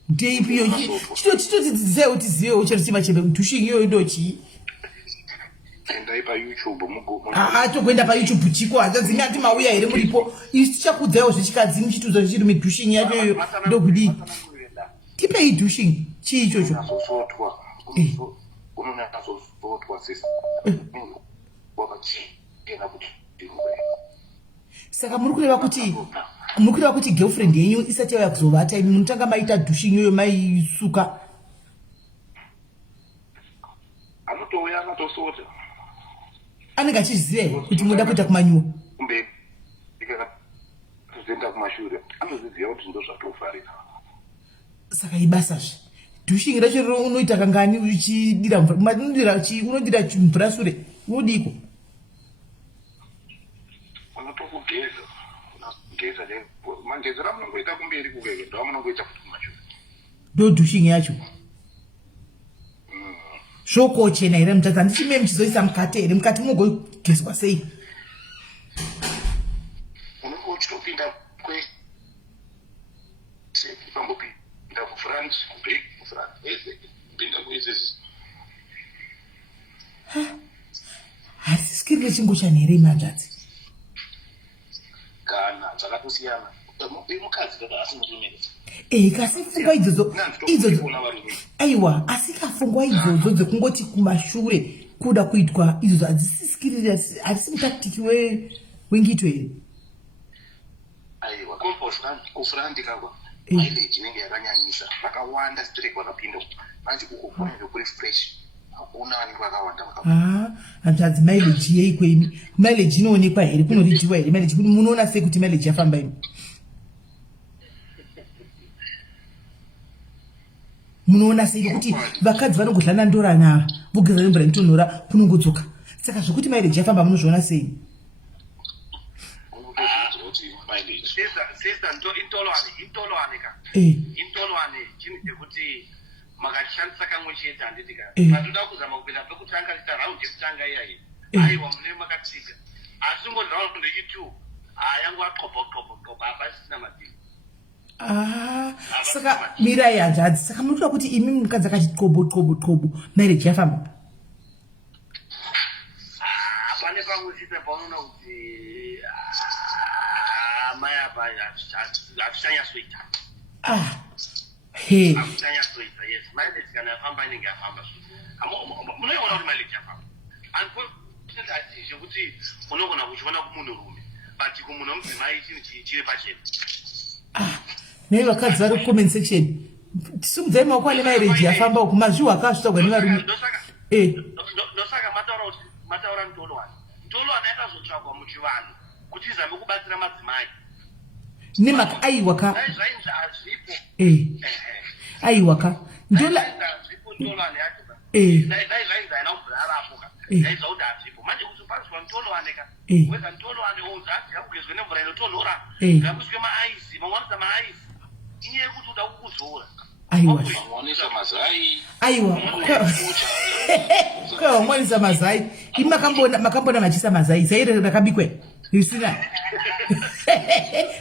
ndeipiyo chitotidzidzisai kuti zivewo chero chimachembe dushing iyoyo ndochii endai payoutube tokuenda payoutube chiko hanzvadzi ngati mauya here muripo isi tichakudzaiwo zvechikadzi muchitudzwa zvichiri dushing yachoyo ndokudii tipei dushing chii ichocho saka muri kureva kuti girlfriend yenyu isati yauya kuzovata imi munotanga maita dushing iyoyo maisuka anotouya akatosota anenge achiziva kuti munoda kuita kumanyuwa kumbe kuzoenda kumashure anozviziva kuti ndo zvatofarira saka ibasazve dushing racho unoita kangani uchidira unodira mvura sure unodiko unotokugeza magezi ramunongoita kumberi kukeke ndo amunongoita kuti kumashure ndo dushing yacho zvokochena here mutadzi handichime muchizoisa mukati here mukati munogogezwa sei unenge uchitopinda pambopinda kufrance kubek kufrance ese pinda kuizezi hasisikirire chingochana here imanzvadzi kana dzakatosiyana mukadzi kada asinozomedza kasi pfungwa idzodzo aiwa asi kafungwa idzodzo dzekungoti kumashure kuda kuitwa idzodzo hadzisisikirire hadisi mutaktiki wengito here aiwa kufrandi kakwa mileage inenge yakanyanyisa vakawanda strek vakapinda manje uko kunenge kuri fresh hakuna vanenge vakawanda hanzvadzi mileage yeiko imi mileage inoonekwa here kunoridziwa here mileage munoona sei kuti mileage yafamba imi munoona sei kuti vakadzi vanongodlana ndorana vogeza nemvura inotonhora kunongodzoka saka zvokuti mileage yafamba munozviona sei intolwane chinhu chekuti makashandisa kamwe chete handitika patoda kuzama kupinda pekutanga ita raundi yekutanga iyayi aiwa mune makatsika asi ngoti raundi yechi2 yangu aqoboqoboqobo hapasisina madini saka mirai hanzvadzi saka munotoda kuti imi mukadzi akati qobo marriage yafamba pane pamwe chete paunoona kuti mai apa hatichanyatsoita hatichanyatsoita yes marriage kana yafamba inenge yafamba munoiona kuti marriage yafamba unfortunately hati zvekuti unogona kuchiona kumunhurume but kumunhu mudzimai chinhu chiri pachena nei vakadzi vari kucomment section tisimudzai maoko ane marriage yafamba uku mazviwa akasvitsvagwa nevarume ndosaka mataura ntolwane yakazotsvagwa muchivanhu kuti izame kubatsira madzimai nemaka aiwaka zvainzi hazvipo aiwaka hazvipo ntolwane yacho dai zvainzaina kubvira arapuka daiza kuti hatipo manje kuti upariswa ntolowane ka weza ntolowane ouzati yakugezwe nemvura inotonhora ngakuswe maaisi mangwanisa maaisi inyaya yekuti uda kukuzora mangwanisa mazai aiwa kwamwanisa mazai imi makambona machisa mazai zai rakabikwe risina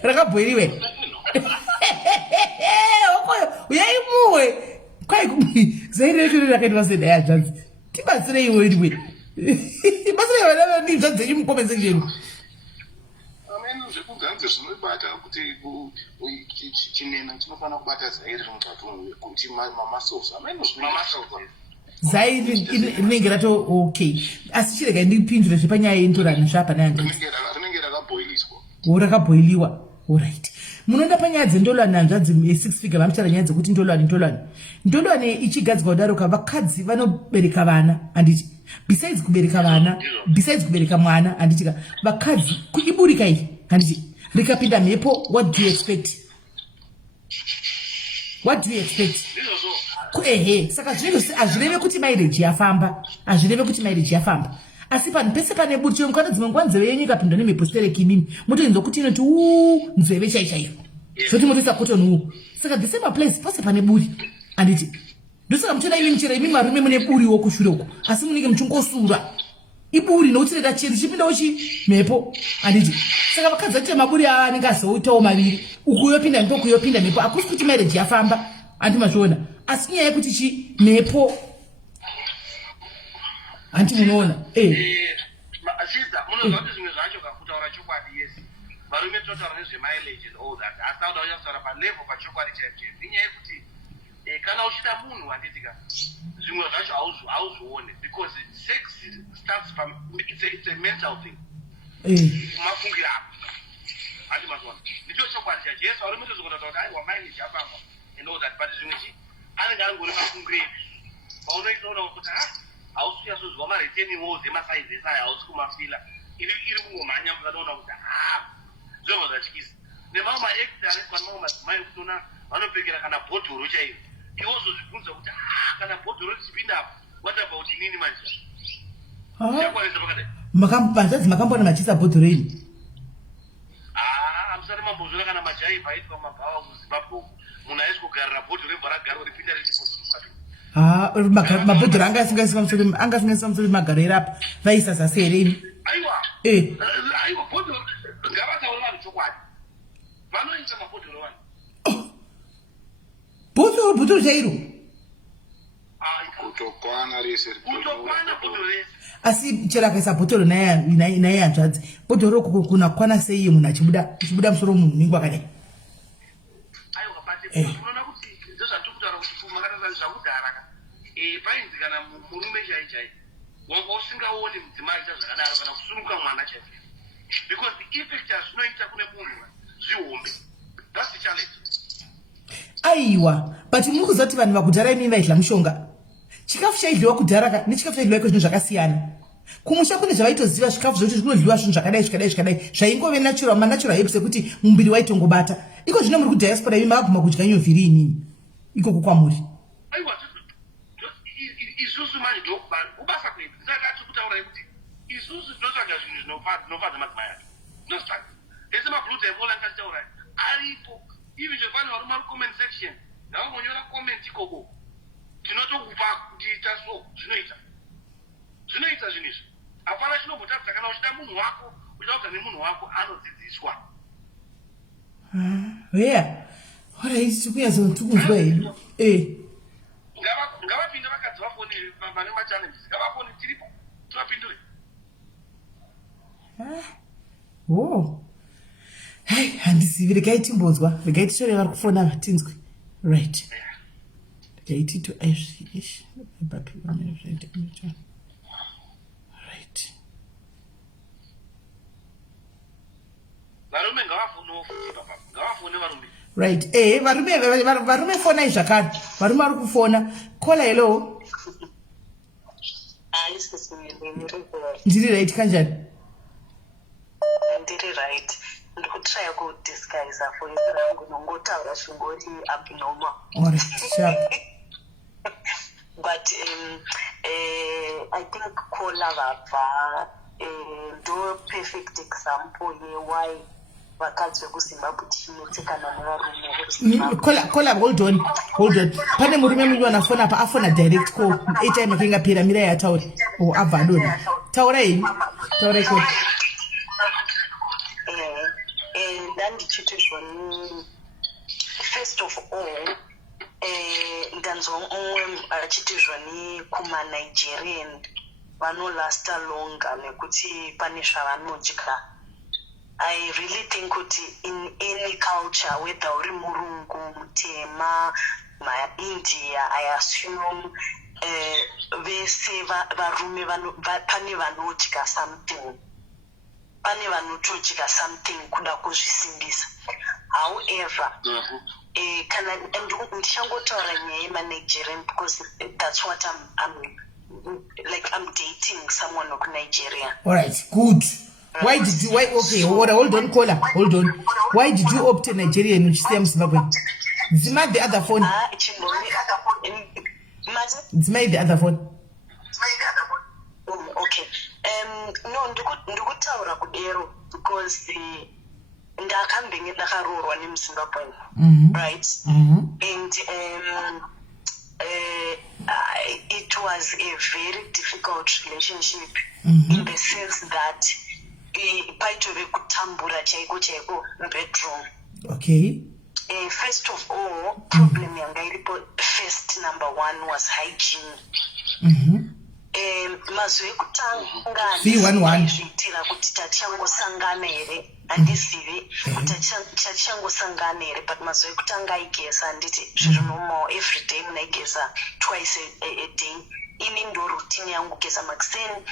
rakabhoiriwe uyaimuwe kwai zai rekuti rakaitwa sedaya zvanzi tibasire iwe iwe tibasire vana vanizvanzi chimukomese chenu zvekuzanzi zvinobata kuti chinena chinofana kubata zai riri mukati kuti mamasoso ameno zai rinenge rato okay asi chirega ndipindure zvepanyaya yentorani zvapa rinenge rakabhoiliswa rakabhoiliwa alright munoenda panyaya dzendolani hanzvadzi 6 figure vamutaura nyaya dzekuti ndolani ichigadzirwa kudaroka vakadzi vanobereka vana handiti besides kubereka mwana handitika vakadzi iburika iyi handiti rikapinda mhepo what do you expect ehe saka zvinhu hazvireve kuti mileage yafamba asi panhu pese pane buri chero mukana dzimwe nguva nzeve yenyu ikapindwa nemhepo sipereki imimi motoinzwa kuti inoti nzeve chaichaiyo zvoti motoisa kotoni saka the same place pose pane buri handiti ndosaka muchiona imi michero imi marume mune buriwo kushure uko asi munenge muchingosura iburi nokuti reda chiri chipindawo mhepo handiti saka vakadzi vatite maburi ava anenge azoitawo maviri uku yopinda mhepo kuyopinda mhepo akusi kuti mileage yafamba handi machiona asi nyaya yekuti mhepo handi munoona sister munozva kuti zvimwe zvacho kakutaura chokwadi yes varume totaura nezvemileage and all that asi auda uchasara palevel pachokwadi chaicho inyaya yekuti kana uchida munhu handitika zvimwe zvacho hauzvione because sex starts from it's a mental thing mafungira apo handi mazona ndicho chokwadi chaicho yes varume tozokota kuti aiwa mileage yafamba and all that but zvimwe anenge angori mafungire paunoitaona kuti hausinyasozwa mareteni walls emasaizi esaya hausi kumafila iri kungomhanya mukatoona kuti zvombo zvatyisa nemamwe maekta anoitwa nemamwe madzimai kutona vanopfekera kana bhodhoro chaivo iwo zozvibvunza kuti kana bhodhoro richipindapo wataba kuti inini manje chakwanisa pakadai mazvadzi makambona machisa bhodhoro ini hamusati mambozvona kana majaivha aitwa mabhava muzimbabwe munhu aisi kugarira bhodhoro rebva ragaro ripinda mabhodhoro angasingaisa musoro magaro erapa vaisa zasi here imi aiwa bhodhoro ngavataure vanhu chokwadi vanoisa mabhodhoro vanhu bhodhoro chairo kutokwana rese bhodhoro rese asi chero akaisa bhodhoro naye hanzvadzi bhodhoro kuna kwana sei munhu achibuda musoro munhu ningu akadai unoona kuti ndozvatikutaura kuti makataura zvakudhara painzi kana murume chaichai wanga usingaoni mudzimai aita zvakadaro kana kusununguka mwana chaivo because the effect azvinoita kune munhu zvihombe that's the challenge aiwa but muri kuziva kuti vanhu vakudhara imi vaidya mushonga chikafu chaidliwa kudhara nechikafu chaidliwa iko zvinhu zvakasiyana kumusha kune zvavaitoziva zvikafu zvoti zvinodliwa zvinhu zvakadai zvaingove manatural herbs ekuti muviri waitongobata iko zvino muri kudiaspora imi makaguma kudya nyovhiri inini ikoko kwamuri aiwa isusu manje ubasa kwedu ndakati kutaura kuti isusu tinotsvaga zvinhu zvinofadza madzimai acho tinotsvaga ese mabhuruta evola nkatitaura aripo ivi zvefana vari comment section ndavangonyora comment ikoko tinotokupa kuita so zvinoita zvinhu izvi hapana chinombotadza kana uchida munhu wako uchida kugara nemunhu wako anodzidziswa alright tikunyatsotikunzwa hedu ngavapinde vakadzi vafone vane machallenges ngavafone tiripo tivapindure handizivi regai timbodzwa regai titore vari kufona vatinzwi right regai tito right varume ngavafonewo futi papa ngavafone varume right varume fonai zvakare varume vari kufona kola hello ndiri right kanjani ndiri right ndikutraya kudisguisa voice rangu nongotaura zvingori abnormal sharp but I think Kola Vava do perfect example here why vakadzi vekuzimbabwe tichinotekana nevarume. Kola, hold on. Pane murume munhu anafona apa afona direct call. Airtime yake ingapera mirai ataure. Abva ndoni. Taurai Kola. Ndandichiti zvoni, first of all, ndanzwa umwe achiti zvoni kuma-Nigerian vanolasta longa nekuti pane zvavanodya. I really think kuti in any culture, whether uri murungu, mutema, ma-India, I assume vese varume pane vanodya something. Pane vanotodya something kuda kuzvisimbisa. However, kana ndichangotaura nyaya yema-Nigerian because that's what I'm dating someone of Nigeria. All right, good. Why did you? Okay, hold on, Kola, hold on. Why did you opt a Nigerian which seems Zimbabwe? Zima the other phone. Zima the other phone. Okay. No, ndikutaura kudero because ndakambenye ndakarorwa nemuZimbabwe, right? And it was a very difficult relationship in the sense that paitove kutambura chaiko bedroom. Okay. First of all, problem yanga iripo, first number one was hygiene. Mazwe kutanga zviitira kuti tachangosangana here handizivi kuti tachangosangana here, but mazwe kutanga igeza handiti zviri normal every day munaigeza twice a day. Ini ndo routine yangu kugeza makuseni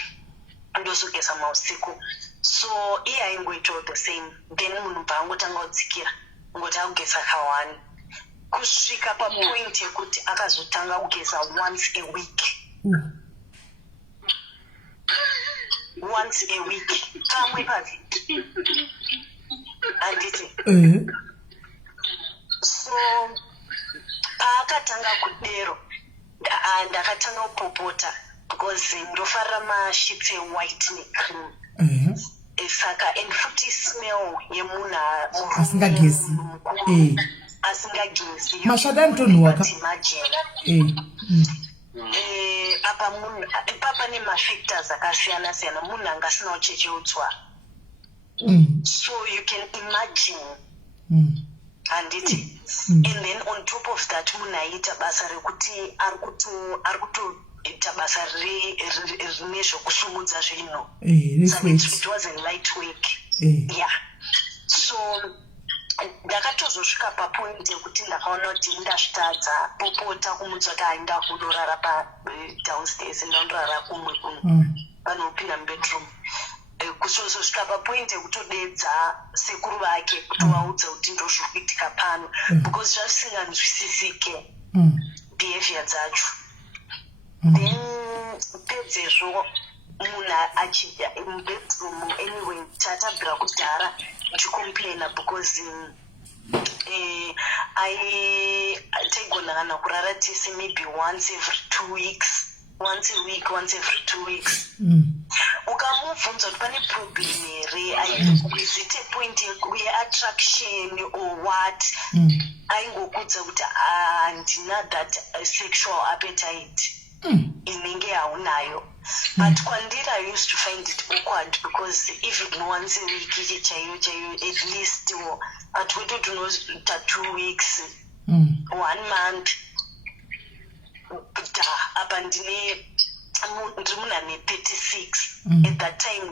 ndozogeza mausiku, so iye aingoitawo the same. Then munhu bva angotanga kudzikira ngoti akugeza kawani kusvika papoint yekuti akazotanga kugeza once a week. Once a week, kamwe pavhiki handiti. So paakatanga kudero ndakatanga kupopota because ndofarira mashitsi white necream. Saka and futi smell yemunhu asingagezi mashada ntonhuwaka apa munhu ipapa nemafactors akasiyana siyana munhu angasina kuchecheutswa. So you can imagine handiti. And then on top of that munhu aita basa rekuti ari kutoita basa rine zvokusumudza zvinhu. So it wasn't light work. Yeah. So ndakatozosvika papoint yekuti ndakaona kuti ndazvitadza popota kumudza kuti hainda kundorara downstairs ndandorara kumwe panopinda mubedroom. Kusozosvika papoint yekutodedza sekuru vake kutovaudza kuti ndozviri kuitika pano because zvavisinganzwisisike behavior dzacho. Then pedzezvo munhu achidya mubedroom anyway tatabvira kudhara ndichicomplaina because taigona kana kurara tese maybe once every 2 weeks, once a week, once every 2 weeks. Ukamubvunza kuti pane problem here, is it a point ye-attraction or what? Aingokudza kuti handina that sexual appetite inenge haunayo. But kwandiri I used to find it awkward because even once a week chaiyo at least but we don't know 2 weeks, 1 month. Apa ndiri munhu ane 36 at that time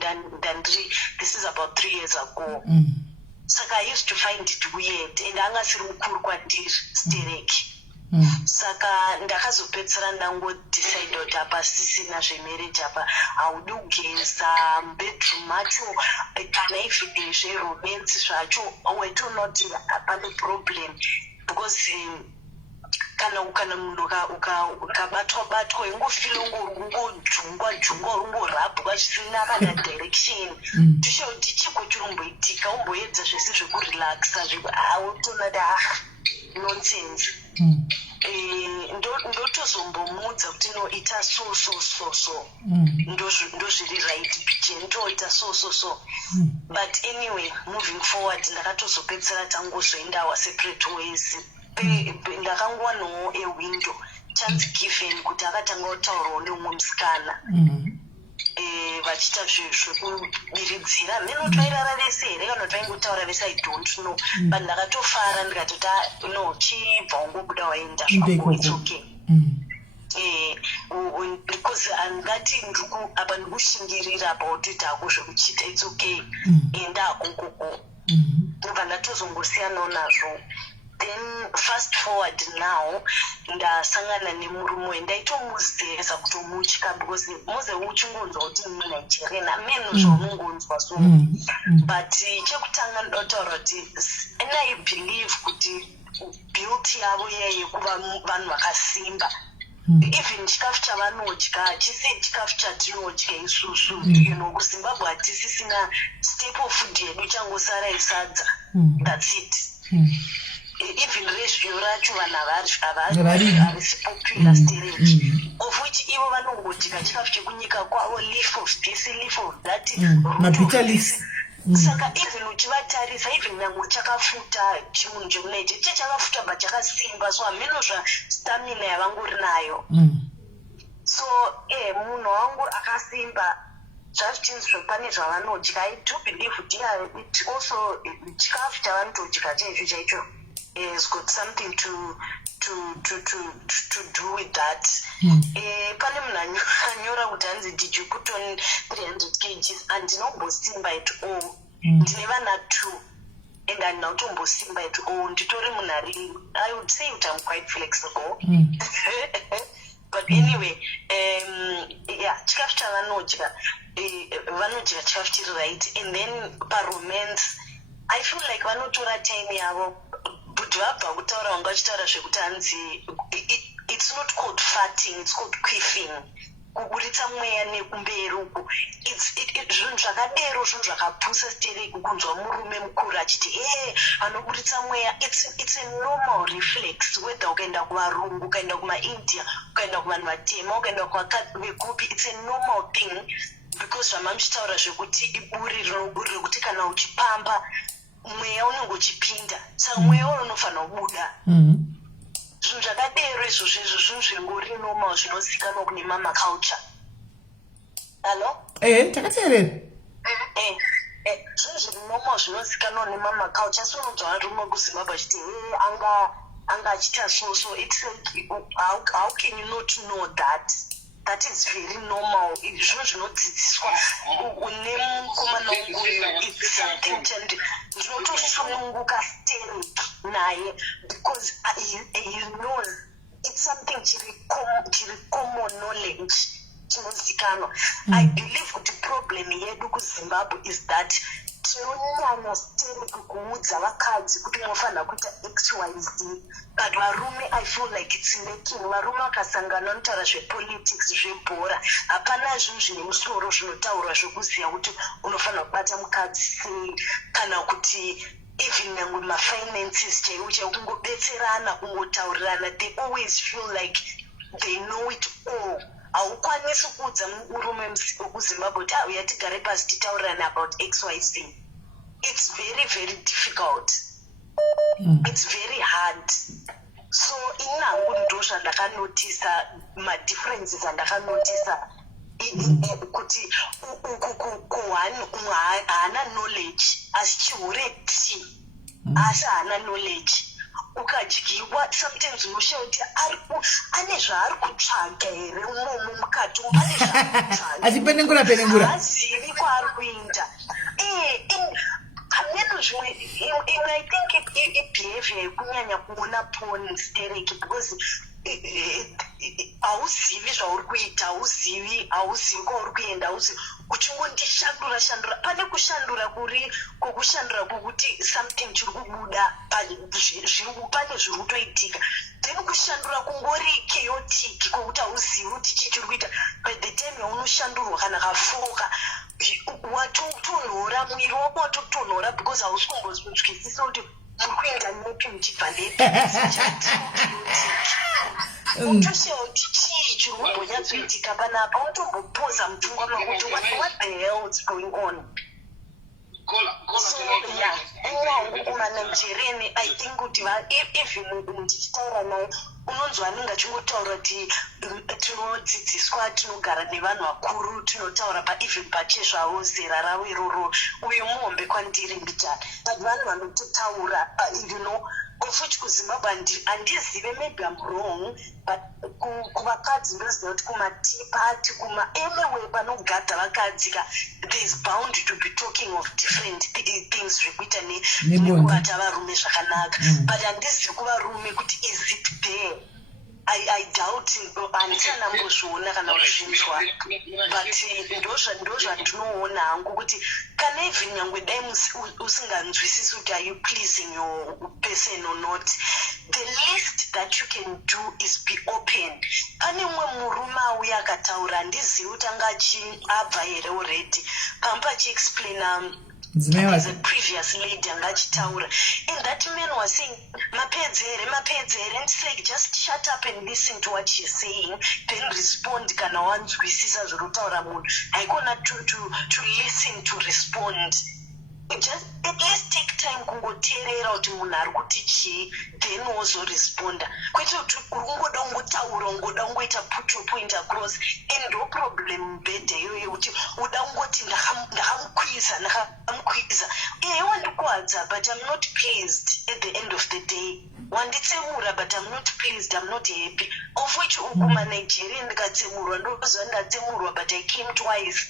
this is about 3 years ago. Saka I used to find it weird and angasiri mukuru kwandiri stereki. Saka ndakazopedzera ndangodecide kuti apa sisina zvemarriage apa haudi kugeza bedroom macho kana even zveromance zvacho waitonoti pane problem because kana munhu ukabatwa ingofila ungojungwa ungorabwa zvisina kana direction tichoti chiko chiromboitika umboedza zvese zvekurelaxa utonati nonsense. ndotozombomudza kuti no ita so ndozviri right piche ndoita so but anyway moving forward ndakatozopedzera tangozoendawa separate ways ndakangwanawo ewindow chance given kuti akatanga kutaurawo neumwe musikana vachita zvekubiridzira mene twairara vese here kana twaingotaura vese I don't know but ndakatofara ndikatota no chibva ungobuda waenda zvako it's okay because angati apa ndikushingirira about it ako zvekuchita it's okay enda akokoko ndobva ndatozongosiyanawo nazvo. Then fast forward now ndasangana nemurume ndaitomuzeza kutomutya because muze uchingonzwa kuti muNigeria meno zvaunongonzwa so but chekutanga ndotaura kuti and I believe kuti beauty yavo yekuva vanhu vakasimba even chikafu chavanodya chisi chikafu chatinodya isusu kuZimbabwe hatisisina staple food yedu changosara isadza that's it. Even ratio racho vanhu havarisi popular stage of which ivo vanongodya chikafu chekunyika kwavo leaf of this leaf of that saka even uchivatarisa even nyangwe chakafuta chimunhu chekunaije chakafuta but chakasimba so hameno stamina yavangori nayo so munhu wangu akasimba zvazvichinzi pane zvavanodya I do believe kuti it also chikafu chavanotodya chaicho chaicho has got something to do with that. Pane munhu anyora kuti hanzi did you put on 300 kgs andinongosimba at all ndine vana 2 and handina kutombosimba at all nditori munhu I would say that I'm quite flexible but anyway chikafu chavanodya vanodya chikafu chiri right and then paromance I feel like vanotora time yavo kuti vabva kutaura vanga vachitaura zvekuti hanzi it's not called farting, it's called quiffing kuburitsa mweya nekumberi uku zvinhu zvakadero zvinhu zvakapusa stereki kunzwa murume mukuru achiti anoburitsa mweya it's a normal reflex whether ukaenda kuvarungu ukaenda kumaindia ukaenda kuvanhu vatema ukaenda kuvakadzi vekupi it's a normal thing because zvamamuchitaura zvekuti iburi rekuti kana uchipamba mweya unenge uchipinda saka mweya unofanira kubuda zvinhu zvakadero izvozvo zvinhu zvingori normal zvinozikanwa kune mama culture. Hello? Takateerera. Zvinhu zviri normal zvinozikanwa nemama culture so unonzwa varume kuZimbabwe achiti anga achita so it's like how can you not know that is very normal zvinhu zvinodzidziswa nemukomana wangu it's something ndinotosununguka stereki naye because he knows it's something chiri common knowledge chinozikanwa. I believe kuti problem yedu kuZimbabwe is that tinonyanya stereki kuudza vakadzi kuti munofanira kuita XYZ but varume I feel like it's making varume vakasangana vanotaura zvepolitics zvebhora hapana zvinhu zvine musoro zvinotaurwa zvekuziva kuti unofanira kubata mukadzi sei kana kuti even nyangwe mafinances chaiwo kungobetserana kungotaurirana they always feel like they know it all. Haukwanisi kuudza murume wekuZimbabwe kuti uya tigare pasi titaurirana about XYZ. It's very very difficult. It's very hard. So inangu ndo zvandakanotisa madifferences andakanotisa kuti haana knowledge asi chiureti asi haana knowledge ukadyiwa sometimes unoshaura kuti ane zvaari kutsvaga here umomo mukati ane zvaari achipenengura hazivi kwaari kuenda hameno zvimwe imwe I think ibehavior yekunyanya kuona porn stereki because hauzivi zvauri kuita hauzivi kwauri kuenda uchingondishandura pane kushandura kuri kwokushandura kwokuti something chiri kubuda pane zviri kutoitika then kushandura kungori chaotic kwokuti hauzivi kuti chii chiri kuita by the time yaunoshandurwa kana kafoka watotonhora mwiri wako watotonhora because hausi kumbozvinzwisisa kuti muri kuenda nepi muchibva nepi utoshiya kuti chii chiri kumbonyatsoitika panapa utombopoza mupfungwa mako kuti what the hell is going on. So yeah, wangu kumanaijereni I think kuti even ndichitaura naye unonzwa anenge achingotaura kuti tinodzidziswa tinogara nevanhu vakuru tinotaura even pachezvavo zera ravo iroro uye muhombe kwandiri mbitana but vanhu vanototaura futi kuzimbabwe handizive maybe I'm wrong but kuvakadzi ndoziva kuti kumatea party anyway panogadha vakadzi there's bound to be talking of different things zvekuita nekuvata varume zvakanaka but handizivi kuvarume kuti is it there. I doubt handisana mbozviona kana kuzvinzwa but ndozvandinoona hangu kuti kana even nyangwe dai usinganzwisisi kuti are you pleasing your person or not, the least that you can do is be open. Pane mumwe murume auya akataura handizivi kuti anga abva here already pamba achiexplaina the previous lady anga achitaura and that man was saying mapedzi here and say just shut up and listen to what she's saying then respond kana wanzwisisa zviri kutaura munhu haikona to listen to respond. Just at least take time kungoteerera kuti munhu ari kuti chii then wozoresponda kwete kuti uri kungoda kungotaura ungoda kungoita put your point across and ndo problem bhedha iyoyo kuti uda kungoti ndakamukwiza iye wandikuwadza but I'm not pleased at the end of the day. Wanditsemura but I'm not pleased, I'm not happy. Of which ukumanaijeria ndikatsemurwa ndoziva ndatsemurwa but I came twice.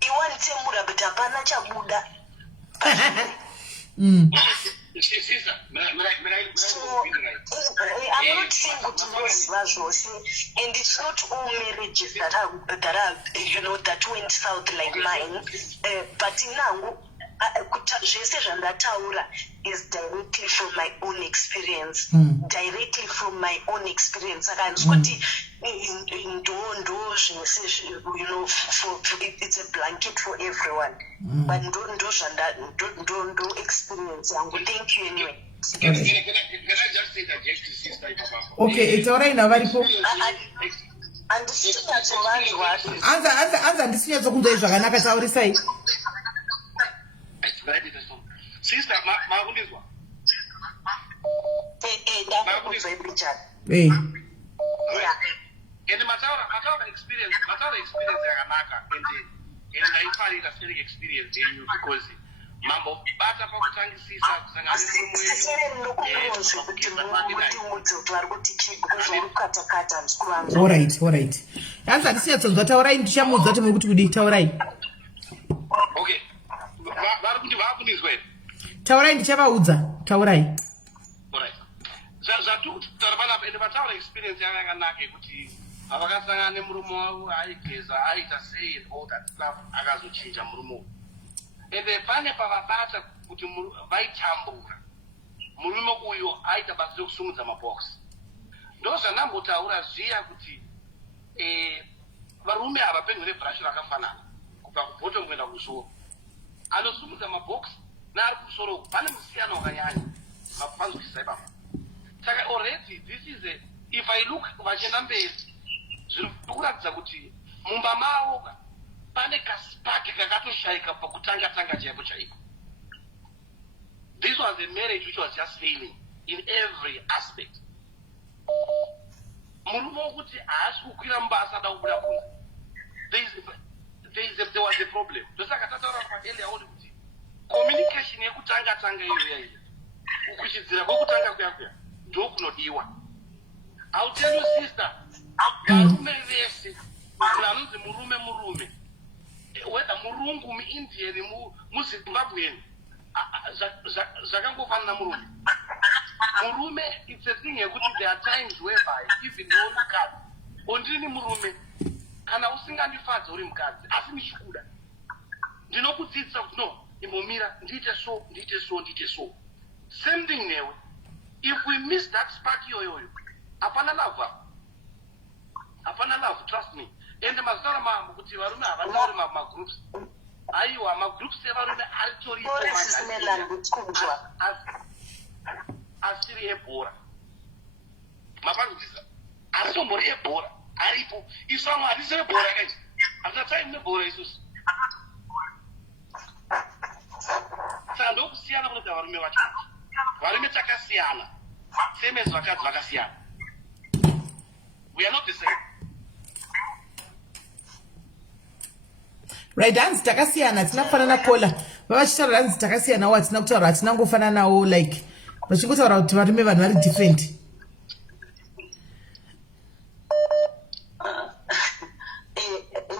Iwanditsemura but hapana chabuda. So I'm not saying kuti ndoziva zvose and it's not all marriages that are that went south like mine but nangu zvese zvandataura is directly from my own experience. Directly from my own experience. Saka handisikuti ndo zvese it's a blanket for everyone but ndo experience yangu. Thank you anyway. Can I just say that just to sister okay taurai navaripo handisinyatsovanzwa handisinyatsokunzwai zvakanaka taurisai sister makundizwa ndakunzwai bichana and mataura experience yakanaka and ndaifarira sering experience yenyu because mambo bata pakutangisisa alright hanzi handisinyatsokunzwa taurai ndichamuudza kuti muri kuti kudii taurai okay vari kuti vakunizwa here taurai ndichavaudza taurai zvatari panapa ende vataura experience yanga yakanaka yekuti havakasangana nemurume wavo aigeza aita sei and all that stuff akazochinja murume uyu ende pane pavabata kuti vaitambura murume uyu aita basa rekusumudza mabhoksi ndo zvanambotaura zviya kuti varume ava penyu rebhurashi rakafanana kubva kubhotom kuenda kusoro anosumudza mabhoksi neari kusoro pane musiyano wakanyanya mapanzwisisa ipapa saka already this is if I look vachienda mberi zviri kuratidza kuti mumba mavo pane kasipaki kakatoshayika pakutanga chaipo chaipo. This was a marriage which was just failing in every aspect. Murume wokuti haasi kukwira mubasa ada kubuda kunze. There was a problem. Ndosaka tataura paeli yaoni kuti communication yekutanga iyoya iyi kuchidzira kwekutanga kuyakuya ndo kunodiwa. I'll tell you sister, varume vese vanonzi murume whether murungu muindian muzimbabweni zvakangofanana murume it's a thing yekuti there are times whereby even no mukadzi ondini murume kana usingandifadza uri mukadzi asi ndichikuda ndinokudzidzisa kuti no imbomira ndiite so same thing newe if we miss that spark yoyoyo hapana love trust me ende mazitaura mambo kuti varume havatauri magroups aiwa magroups evarume aritoripo asiri ebhora mapanzwisisa asi tombori ebhora aripo isu amwe hatisi ebhora kaiti hatina time nebhora isusu saka ndokusiyana kunoita varume vacho varume takasiyana same as vakadzi vakasiyana. We are not the same. Right, hanzi takasiyana hatina kufanana kola vavachitaura hanzi takasiyanawo hatina kutaura hatina ngofananawo like vachingotaura kuti varume vanhu vari different.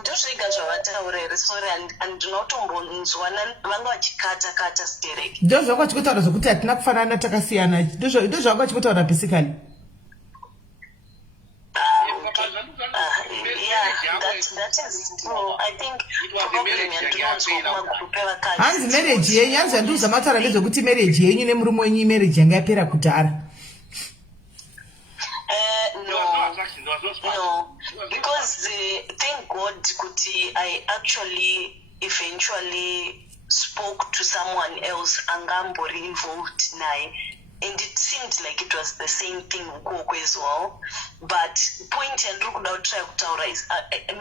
ndozvega zvavataura here sorry handinotombonzwana vanga vachikata stereki ndo zvanga vachikotaura zvokuti hatina kufanana takasiyana ndo zvanga vachikotaura basically. hanzi marriage yenyu hanzi handiuza mataura nezvekuti marriage yenyu nemurume wenyu marriage yanga yapera kudhara. No, because thank God kuti I actually eventually spoke to someone else angambori involved naye, and it seemed like it was the same thing as well. But point yandiri kuda kutry kutaura is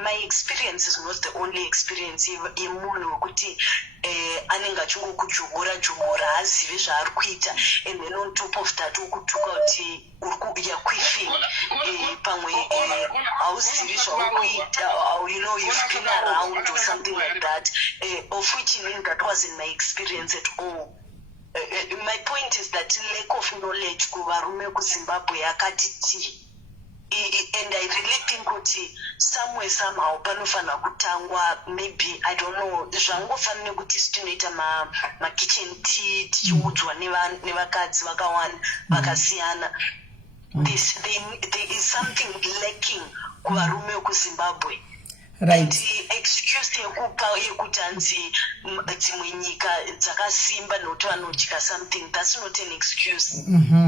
my experience is not the only experience yemunhu wekuti anenge achingokujumura hazive zvaari kuita, and then on top of that ukutuka kuti yakwifing pamwe hauzivi zvauri kuita, you know, you've been around or something like that, of which that wasn't my experience at all. My point is that lack of knowledge kuvarume kuZimbabwe yakati ti, and I really think kuti somewhere somehow panofanira kutangwa, maybe I don't know, zvangofanira kuti tinoita ma kitchen tea tichiudzwa nevakadzi vakawanda vakasiyana. There is something lacking kuvarume kuZimbabwe. Right. Excuse yekupa yekuti hanzi dzimwe nyika dzakasimba nokuti vanodya something, that's not an excuse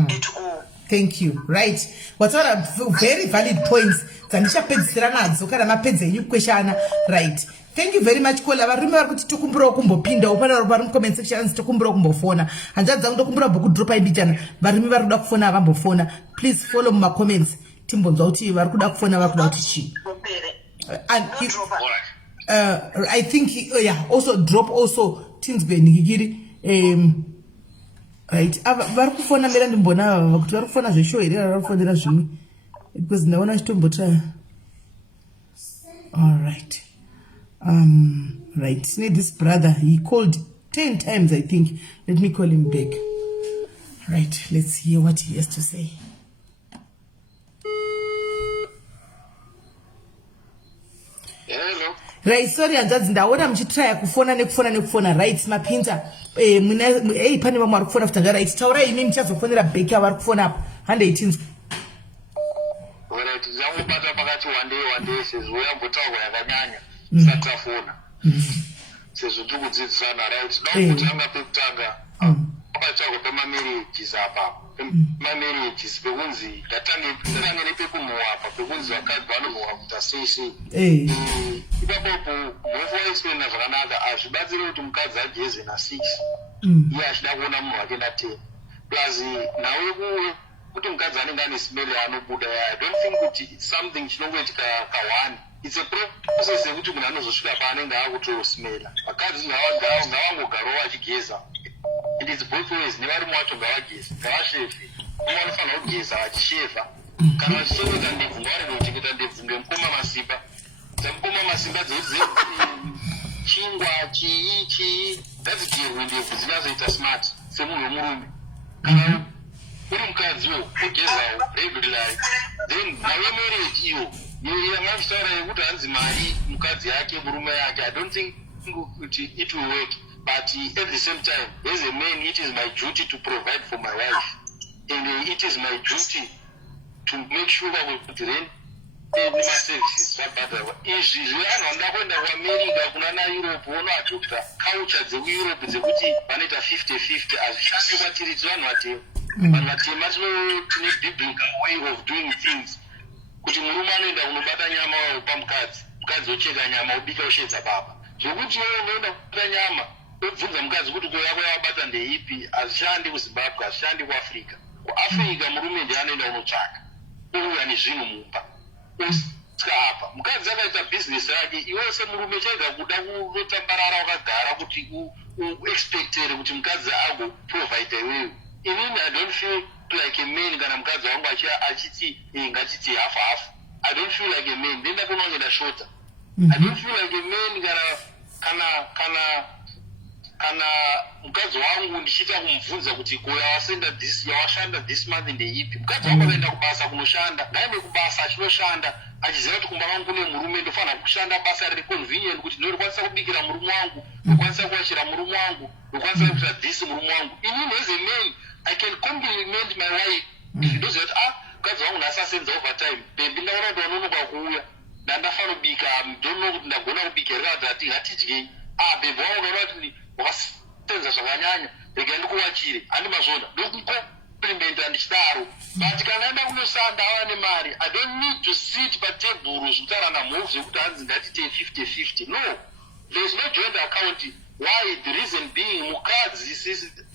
at all. Thank you. Right. Wataura very valid points dzandichapedzisira nadzo kana mapedza enyu kukweshana. Right. Thank you very much kola. Varume vari kuti tokumbirawo kumbopinda upana vari mucomment section hanzi tokumbirawo kumbofona. Hanzvadzi dzangu ndokumbira bhuku dropa imbijana. Varume vari kuda kufona vambofona. Please follow mumacomments timbonzwa kuti vari kuda kufona vari kuda kuti chii. I think also drop also tinzwe nikikiri right vari kufona mera ndimbona kuti vari kufona zveshow here vari kufonera zvimwe because ndaona chitombota all right right need this brother, he called 10 times I think. Let me call him back. Right, let's hear what he has to say. Hello. Right, sorry hanzvadzi ndaona muchitraya kufona nekufona right mapinza pane vamwe vari kufona futanga right taurai imi muchazofonera bheki avari kufona apa handei tinzwa. Right, dzangobata pakati one day sezvo yambotaurwa yakanyanya sati tafona sezvo tiri kudzidzisana right ndakuti anga pekutanga pakataurwa pemamarriages apa mamarriages pekunzi ndatange nepekumuhwa apa pekunzi vakadzi vanomuhwa kuita sei ipapopo mhofu waisipenda zvakanaka hazvibatsiri kuti mukadzi ageze na6 iye achida kuona munhu wake na10 plus nawe kuti mukadzi anenge ane smell yaanobuda I don't think kuti it's something chinongoitika ka1, it's a process yekuti munhu anozosvika paanenge akutosmela. Vakadzi ngavangogarawo vachigeza, and it's both ways. Nevarume vacho ngavageze, ngavashefe, umwe anofanira kugeza vachisheva kana vachisheveka ndebvu ngavarege kuchengeta ndebvu ngemukoma masimba dzamukoma masimba chingwa chii ngadzidyerwe ndebvu dzingazoita smart semunhu wemurume. Kana uri mukadziwo kugezawo regularly, then nawe marriage iyo yangazvitaura yekuti hanzi mari mukadzi yake murume yake, I don't think it will work. But at the same time, as a man, it is my duty to provide for my wife, and it is my duty to make sure that we put rent services. Izvi zvevanhu vanoda kuenda kuAmerica kuna naEurope vonoadopta culture dzekuEurope dzekuti vanoita 50-50 hazvishandi kwatiri vanhu vatema. Vanhu vatema tine biblical way of doing things, kuti murume anoenda kunobata nyama pamukadzi, mukadzi ocheka nyama obika oshedza baba. Zvokuti iwe unoenda kubata nyama obvunza mukadzi kuti ko yako yabata ndeipi, hazvishandi kuZimbabwe, hazvishandi kuAfrica. kuAfrica murume ndiye anoenda kunotsvaka uya nezvinhu mumba apa mukadzi akaita bhizinesi rake iwe semurume chaida kuda kutambarara wakagara kuti uexpectere kuti mukadzi agoprovide iwewe. Inini I don't feel like a man kana mukadzi wangu achiti ngatiti half. I don't feel like a man. Ndenda kunongeda shota. I don't feel like a man kana mukadzi wangu ndichita kumubvunza kuti yawashanda this month ndeipi. Mukadzi wangu akaenda kubasa kunoshanda, ngaende kubasa achinoshanda achiziva kuti kumba vangu kune murume ndofana kushanda basa riri convenient kuti ndorikwanisa kubikira murume wangu, ndokwanisa kuwachira murume wangu, ndokwanisa kuita this murume wangu. Inini as a man I can compliment my wife. Ndoziva kuti mukadzi wangu nhasi asenza overtime. Bebi ndaona kuti wanonoka kuuya. Ndandafana kubika, ndinoona kuti ndagona kubika here kana kuti ngatidyei. Bebi wangu ndaona kuti wakasenza zvakanyanya. Rega ndikuwachire. Handi mazvona. Ndokukomplimenta ndichidaro. But kana ndaenda kunoshanda awane mari, I don't need to sit patebhuru zvekutaura mhou zvekuti hanzi ngatite 50-50. No. There is no joint account. Why? The reason being mukadzi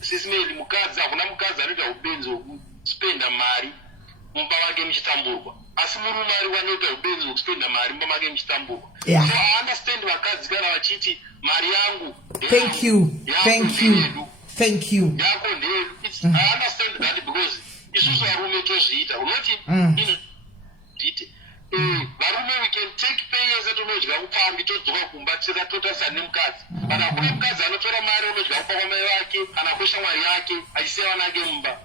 sisimeli mukadzi hakuna mukadzi anoita ubenzi hwekuspenda mari mumba wake muchitamburwa, asi murume ari wanoita ubenzi hwekuspenda mari mumba make muchitamburwa. So I understand vakadzi kana vachiti mari yangu thank you yako ndeyedu. I understand that because isusu varume tozviita unoti inoite varume we can take pay setonodya kupambi todzoka kumba tikatotasana nemukadzi. Kana hakuna mukadzi anotora mari unodya kupa kwamai vake kana kweshamwari yake achisiya vana ake mumba.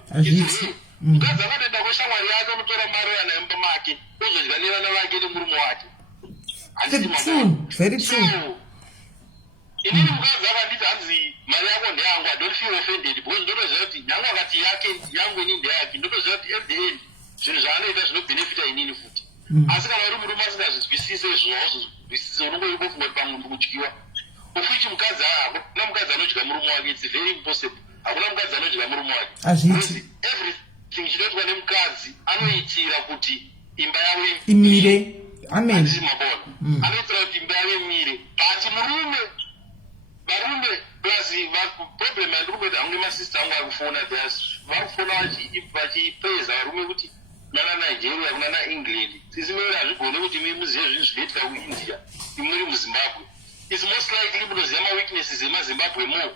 Mukadzi akatoenda kweshamwari yake unotora mari oyana emumba make ozodya nevana vake nemurume wake. Very true. Inini mukadzi akanditi hanzi mari yako ndeyangu, I don't feel offended because ndotoziva kuti nyangu akati yake yangu ini ndeyake, ndotoziva kuti at the end zvinhu zvaanoita zvinobenefita inini futi. Asi kana uri murume asingazvizwisise zvozvizwisise unongoita kufunga kuti pamwe ndikudyiwa. Ufichi mukadzi hakuna mukadzi anodya murume wake, it's very impossible. Hakuna mukadzi anodya murume wake. Because everything chinoitwa nemukadzi anoitira kuti imba yawe imire. Amen. Mabona. Anoitira kuti imba yawe imire. But varume plus problem yandirikuita hamwe masista angu akufona varikufona vachipraiza varume kuti nana Nigeria kuna na England sisimeri hazvigone kuti muzive zvinhu zvinoitika kuIndia imuri muZimbabwe. It's most likely munoziva maweaknesses emaZimbabwe more.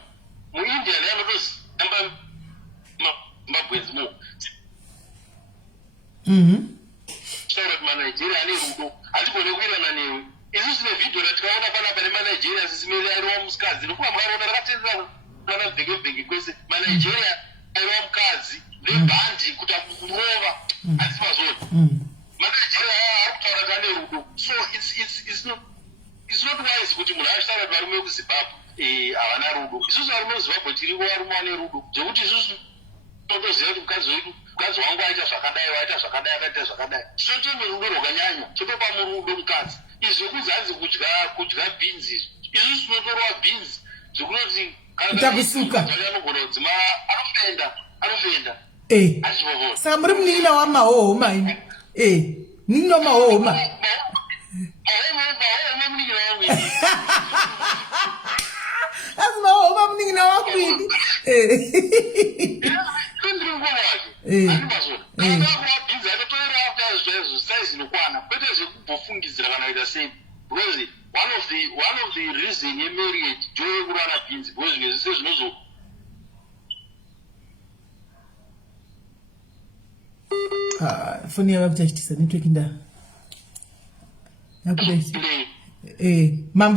MuIndia neanotozamba Zimbabweans more. Taura kuti maNigeria ane rudo hatigone kuirana newe. Isusu nevhidhio ratikaona panapa nemanigeria sisimeri airowa musikadzi nokuva mukaona rakatendera kana bheke kwese manigeria airowa mukadzi nebhandi kuti akurova asi mazoni manigeria ari kutaura kuti ane rudo. So it's not wise kuti munhu achitaura kuti varume vekuzimbabwe havana rudo. Isusu varume vezimbabwe tirivo varume vane rudo zvekuti isusu totoziva kuti mukadzi wangu aita zvakadai akaita zvakadai toteme rudo rwakanyanya totopa murudo mukadzi. Izvo kuzanzi kudya beans isusu tinotorwa beans zvekunoti takusuka anogona kudzima anofenda saka muri munin'ina wamahoho maini munin'ina wamahoho ma asi mahoho ma munin'ina wakwini zvinokwana kwete zvekubvofungidzira kana kuita sei because one of the reason yemarriage joy yekurwana beans because zvimwe zvese zvinozo foni yava kuchachitisa network nda yakuda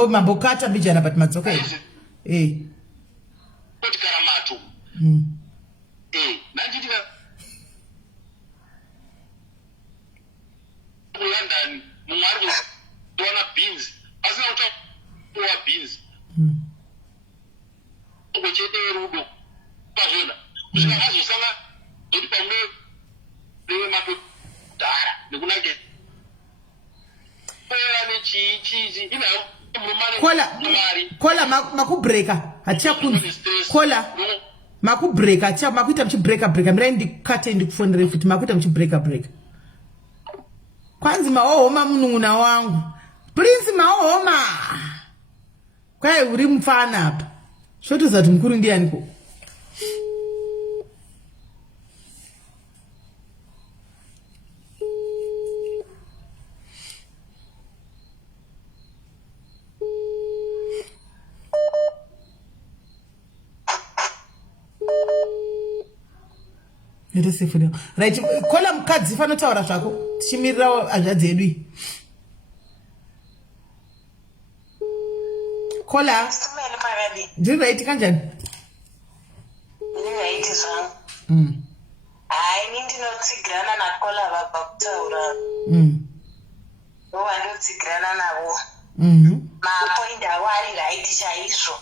mambo kata mbijana but madzoka kuti karamato nanditika kuLondon mumwe ari kuwana beans asina kutowa beans ngochete rudo pazvona kusvika vazosanga kuti pamwe rewe matodhara nekunake oane chii inayo kola makubreka hatichakunzi kola makubreka makuita muchibreka mirai ndikate ndikufonere futi makuita muchibreka kwanzi mahohoma munun'una wangu prince mahohoma kwai uri mufana apa svotoziva kuti mukuru ndianiko Ita safe name. Right. Kola mukadzi fano taura zvako. Tichimirira hazhadzi yedu. Kola. Simele pakadi. Ndiri right kanjani? Ndiri right zvangu. Hai, ini ndinotsigirana nakola vabva kutaura. Ndowandotsigirana navo. Mapoindi avo ari right chaizvo.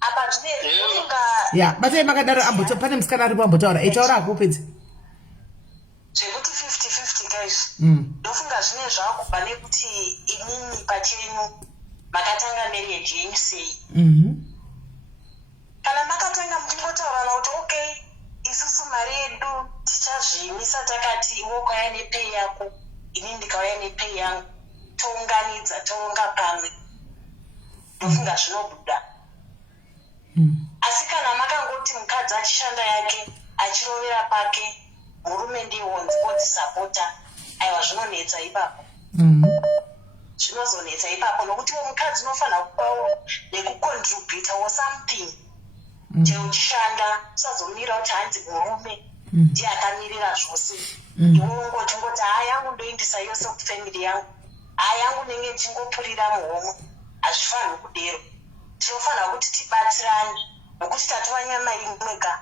Apa zvine kunga... Ya, batai makadaro pane musikana aripo ambotaura. Etaura ako pedzi. Zvekuti 50-50 guys. Ndofunga zvine zvakubva nekuti inini pachenyu makatanga marriage sei. Kana makatanga muchingotaurana kuti okay, isusu mari yedu tichazviimisa takati iwe ukauya nepei yako, ini ndikauya nepei yangu, tounganidza tounga pamwe. Ndofunga zvinobuda. Asi kana makangoti mukadzi achishanda yake, achirovera pake, murume ndiwonzipodzisapota, aiwa zvinonetsa ipapo. Zvinozonetsa ipapo nokuti mukadzi unofanira kupawo nekucontributewo something. Uchishanda usazomira kuti hanzi murume ndiye akamirira zvose. Iwe ungoti hai yangu ndoindisa yose kufamily yangu, hai yangu ndenge ndichingopurira muhomwe. Hazvifaniri kudero. Tinofanira kuti tibatsirane nokuti tatova nyama imwe ka.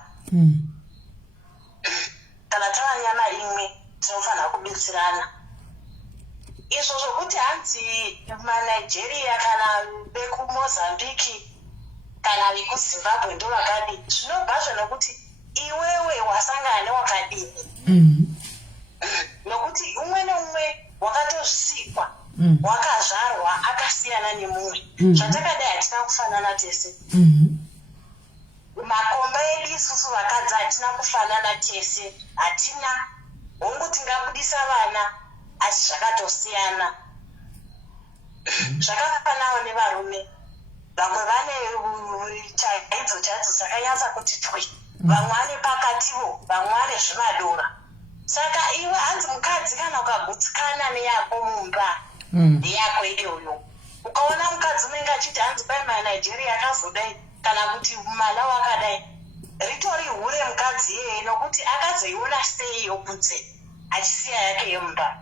Kana tava nyama imwe tinofanira kubetserana. Izvo zvokuti hanzi maNigeria kana vekuMozambique kana vekuZimbabwe ndo vakadini, zvinobva zvinokuti iwewe wasangana newakadini. Nokuti umwe neumwe wakatozvisikwa, wakazvarwa akasiyana nemumwe. Zvatakadai hatina kufanana tese. Makomba edu isusu vakadzi hatina kufanana tese. Hatina. Hongu tingabudisa vana asi zvakatosiyana. Zvakafananawo nevarume. Vamwe vane chaidzo dzakanyatsa kuti twi. Vamwe vane pakativo, vamwe vane zvimadora. Saka iwe hanzi mukadzi kana ukagutsikana neyako mumba, ndeyako iyoyo. Ukaona mukadzi unenge achiti hanzi pai maNigeria akazodai kana kuti mala wakadai, ritori hure mukadzi iyeye nokuti akazoiona sei yobvudze achisiya yake yemumba.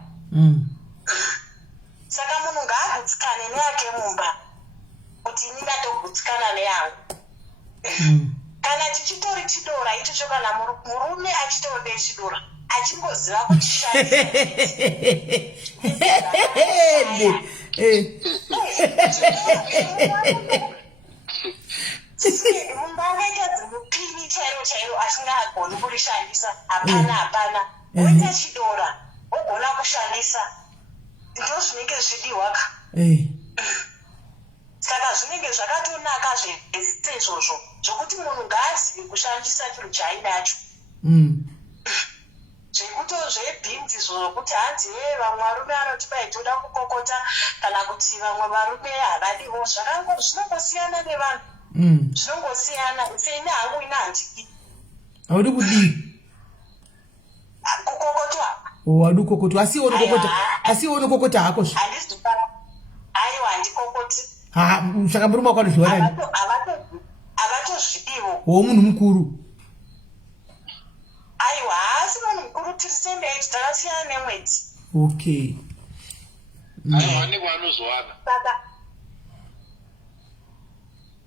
Saka munhu ngaagutsikane neyake mumba kuti ini ndatogutsikana neyangu. Kana tichitori chidora ichocho, kana murume achitori chidora achingoziva kuti mumba angaita dzimupini chairo asingagoni kurishandisa. Hapana. Woita chidora wogona kushandisa. Ndo zvinenge zvidiwa ka. Saka zvinenge zvakatonaka zvese izvozvo zvokuti munhu ngaazive kushandisa chinhu chainacho. Zvebhinzi zvokuti hanzi vamwe varume vanoti bai toda kukokota kana kuti vamwe varume havadiwo, zvinongosiyana nevanhu. Zvinongosiyana. Seine hangu ina handiki. Haudi kudii? Kukokotwa. Haudi kukokotwa. Asiwo unokokota hako. Handisi para. Aiwa handikokoti. Saka murume wako anozviona ni? Havatozvidiwo. Munhu mukuru. Aiwa, haasi munhu mukuru, tiri same age, takasiyana nemwedzi. Okay. Aiwa, ane kwaanozowana. Saka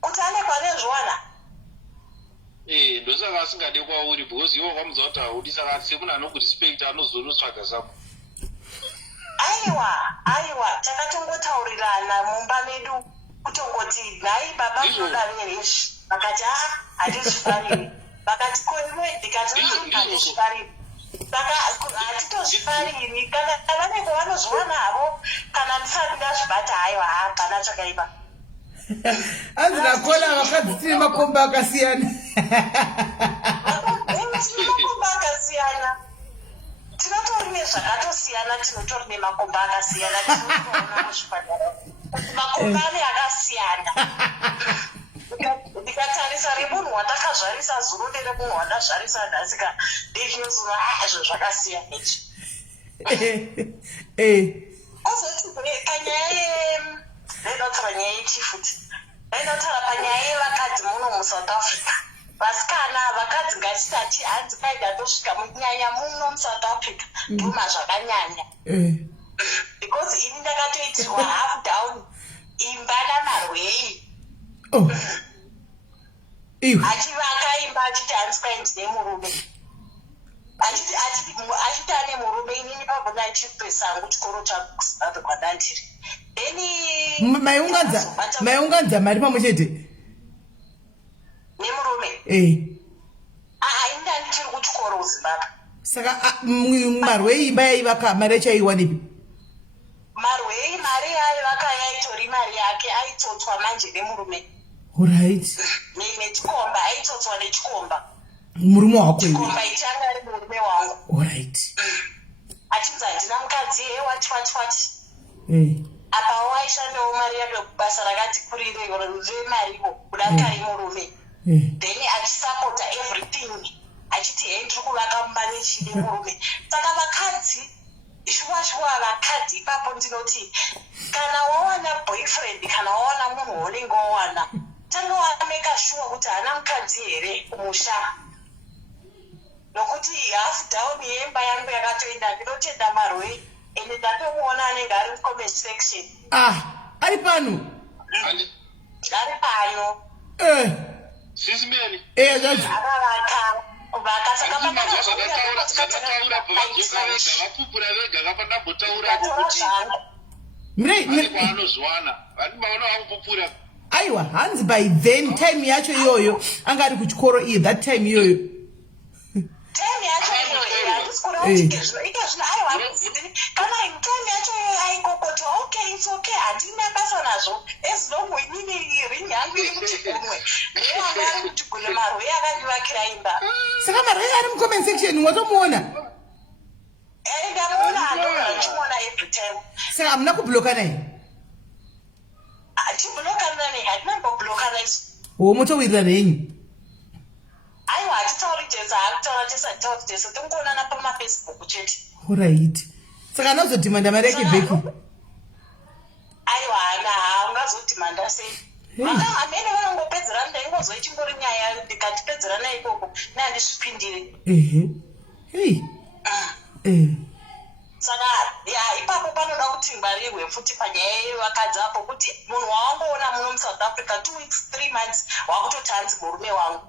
kuti ane kwaanozviwana? Ndosaka asingade kwauri because iwo kwamudza kuti haudi, saka semunhu anokurespect anozonotsvaga zako. Aiwa, takatongotaurirana mumba medu kutongoti nhai baba ndinoda nereshi. Vakati hatizvifariri. Vakati koiwe ndikati hatizvifariri. Saka hatitozvifariri. Kana vane kwavanozviwana havo, kana ndisati ndazvibata haiwa hapana chakaipa. Hanzi nakola vakadzi tine makomba akasiyana. Tine makomba akasiyana. Tinotori nezvakatosiyana, tinotori nemakomba akasiyana. Tinotoona muzvipatara makomba ane akasiyana. Ndikatarisa remunhu watakazvarisa zuro neremunhu wandazvarisa nhasika, ndechinoziva izvo zvakasiyana ichi. Kozoti panyaya ndaitaura nyaya yechi futi. Ndaitaura panyaya yevakadzi muno muSouth Africa. vasikana vakadzi ngatisati hanzi kwai ndatosvika munyanya muno muSouth Africa nduma zvakanyanya because ini ndakatoitirwa half down imba namarwei achivaka imba achiti hanzi kwai ndine murume achiti ane murume inini pabona achipesangu chikoro changu kuZimbabwe kwandandiri then maiunganza mari pamwe chete nemurume inda ndichiri kuchikoro kuZimbabwe saka marwei imba yaivaka mari yachaiwanipi marwei mari yaivaka yaitori mari yake aitsotswa manje nemurume right nechikomba aitsotswa nechikomba murume wako chikomba ichanga ari murume wangu right achinzi handina mukadzi wati apa waishandawo mari yake kubasa rakati kurire remariwo kudakari murume then achisapota everything achiti hei ndiri kuvaka mumba nechine murume saka vakadzi shuwa vakadzi ipapo ndinoti kana wawana boyfriend kana wawana munhu waunenge wawana tanga wameka shuwa kuti hana mukadzi here kumusha nokuti half down yemba yangu yakatoenda ndinotenda marwei ende ndatomuona anenge ari mucomment section ari pano sisimeni akavaka vakapupura vega kapanambotaura kuti kwaanozwana vandimaona vangupupura aiwa hanzi by then time yacho iyoyo anga ari kuchikoro iye that time iyoyo time yacho iyoyo handisikuda kuti ikezvino aiwa kana time yacho iyoyo aikokotwa okay it's okay handina basa nazvo as long inini ringi yangu iri muchigumwe newanga ari muchigumwe marwei akandivakira imba saka marwei ari mucomment section watomuona ndamuona handogara ndichimuona every time saka hamuna kubloka naye tiblokana naye hatinambobhlokana isu motowirira renyu aiwa hatitauri tese hakutaura tese hatitauri tese tingoonana pamafacebook chete right saka anozodhimanda mari yake bheki aiwa haungazodhimanda sei vakamene vanongopedzera ndaingozoi chimbori nyaya ndikatipedzerana ikoko nehandizvipindire saka ipapo panoda kuti ngwarirwe futi panyaya yevakadzi apo kuti munhu wawangoona muno muSouth Africa 2 weeks 3 months wakutoti hanzi murume wangu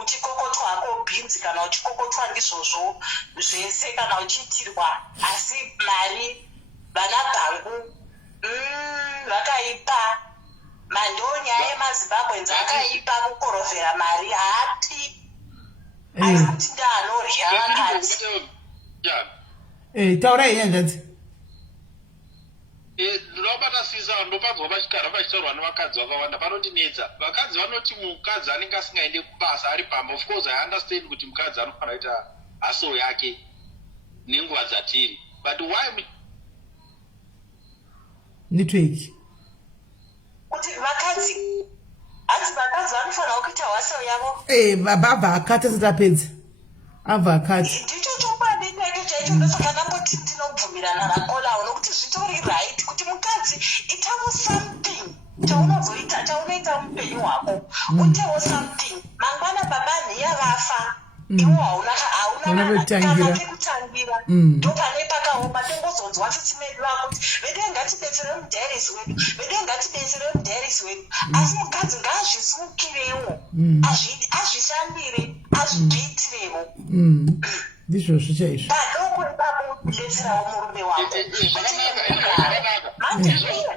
uchikokotwako bhinzi kana uchikokotwa ndizvozvo zvese kana uchiitirwa asi mari vana bhangu vakaipa mandonyaya yemazimbabwenz akaipa kukorovhera mari haapi asi kuti ndaanorya vakadzi taurai yanzvanzi ndinobata sisa ndopanzwa pachikara pachitaurwa nevakadzi vakawanda panotinetsa vakadzi vanoti mukadzi anenge asingaende kubasa ari pamba of course I understand kuti mukadzi anofanira kuita haso yake nenguva dzatiri but why network kuti vakadzi hanzi vakadzi vanofanira kuita haso yavo babva akati asati apedza abva akati ndicho chokwadi chake chaicho ndosaka ndamboti ndinobvumirana nakolawo nokuti zvitori right kuti mukadzi itawo something chaunozoita chaunoita mupenyu hwako uitewo something mangwana baba nhiya vafa iwo hauna kana pekutangira ndopane pakaoma tongozonzwa tsitsimeri vako kuti vede ngatibetsere mudhairisi wedu vede ngatibetsere mudhairisi wedu asi mukadzi ngaazvisukirewo azvishandire azviitirewo ndizvozvo chaizvo padoko ipapo kudetserawo murume wako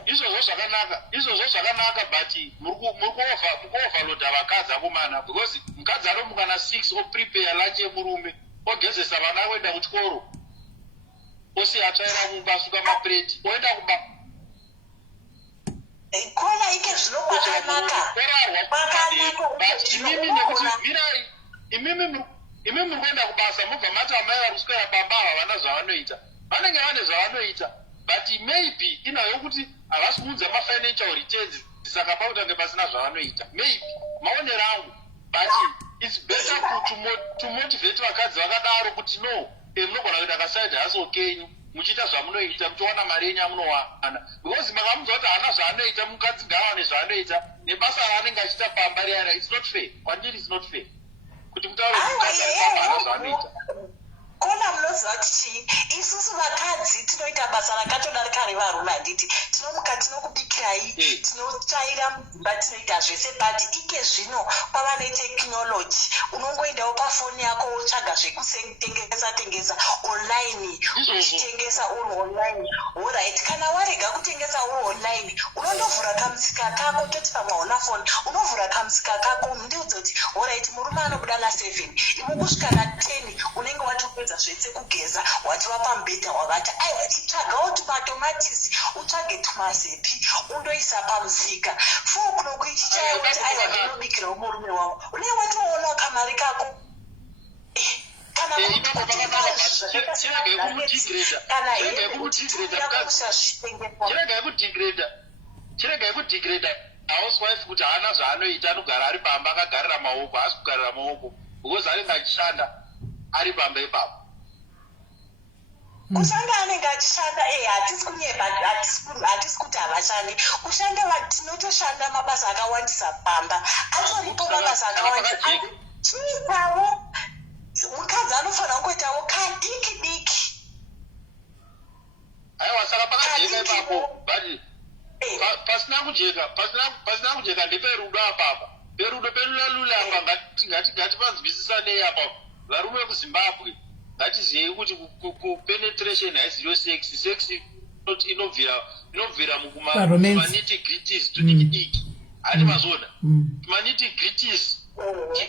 izvozvo zvakanaka but mukuovalodha vakadzi akomana because mukadzi anomuka na 6 oprepare lunch yemurume ogezesa vana oenda kuchikoro osiya tsvaira mumba suka mapureti oenda kuba kona ike zvino kwakanaka imi muri kuenda kubasa mubva mati amai vari kuswera baba havana zvavanoita vanenge vane zvavanoita but maybe inayo kuti havasi kuudza mafinancial returns saka pautange pasina zvavanoita maybe maonero angu but it's better to motivate vakadzi vakadaro kuti no munogona kuita kasaidi haso kenyu muchiita zvamunoita muchiwana mari yenyu yamunowana because makamuudza kuti haana zvaanoita mukadzi ngaawane zvaanoita nebasa raanenge achiita pamba riyana its not fair kwandiri its not fair kuti mutaure mukadzi ari pamba haana zvaanoita kona munoziva kuti chii isusu vakadzi tinoita basa rakatodarika revarume handiti tinomuka tinokubikirai tinotsvaira mudzimba tinoita zvese but ike zvino kwava netekinoloji unongoendawo pafoni yako wotsvaga zvekutengesa online uchitengesa uri online oright kana warega kutengesa uri online unondovhura kamusika kako toti pamwe hauna foni unovhura kamusika kako ndiudze kuti oright murume anobuda na7 iwe kusvika na10 unenge watopedza zvese kugeza watiwa pamubhedha wavati aiwa chitsvagawo tumatomatisi utsvage tumazepi undoisa pamusika 4 o'clock ichichaya kuti aiwa ndinobikirawo murume wangu unenge watoonawo kamari kako kana chirega yekudigreda housewife kuti haana zvaanoita anogara ari pamba akagarira maoko haasi kugarira maoko because anenge achishanda ari pamba ipapo kushanda anenge achishanda hatisi kunyeba hatisi kuti havashandi kushanda tinotoshanda mabasa akawandisa pamba atoripo mabasa akawandisa chiitawo mukadzi anofanira kungoitawo kadiki diki aiwa saka pakajeka ipapo but pasina kujeka ndeperudo apapa perudo penululamba ngatipanzwisisanei apa varume vekuzimbabwe ngatiziyei kuti kupenetration haisiyo sex inobvira mukumaniti gritis tudiki diki hati mazona maniti gritis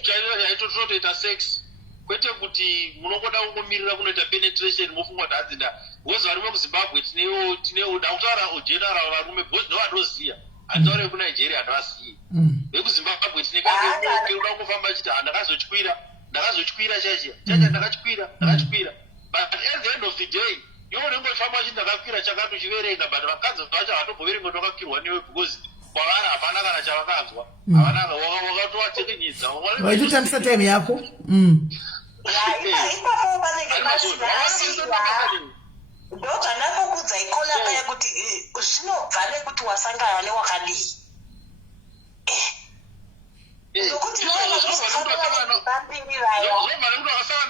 chaitotoita sex kwete kuti munongoda kungomirira kunoita penetration mofunga kuti hadzinda because varume kuzimbabwe tinewo dakutaura ogeneral varume because ndovanoziya handitaure kunigeria handovaziyi vekuzimbabwe tinekeuda kungofamba chiti ndakazotyira chacha ndakatyira but at the end of the day iwo nengofamba chiti ndakakwira chakato chiverenga but vakadzi vacho havatobhoverenga ndakakwirwa newe because kwavari hapana kana chavakanzwa wakatovatekenyidza waitotambisa time yako ipapo vanenge vasiya ndozvanakokudza ikona paya kuti zvinobva nekuti wasangana newakadii nokuti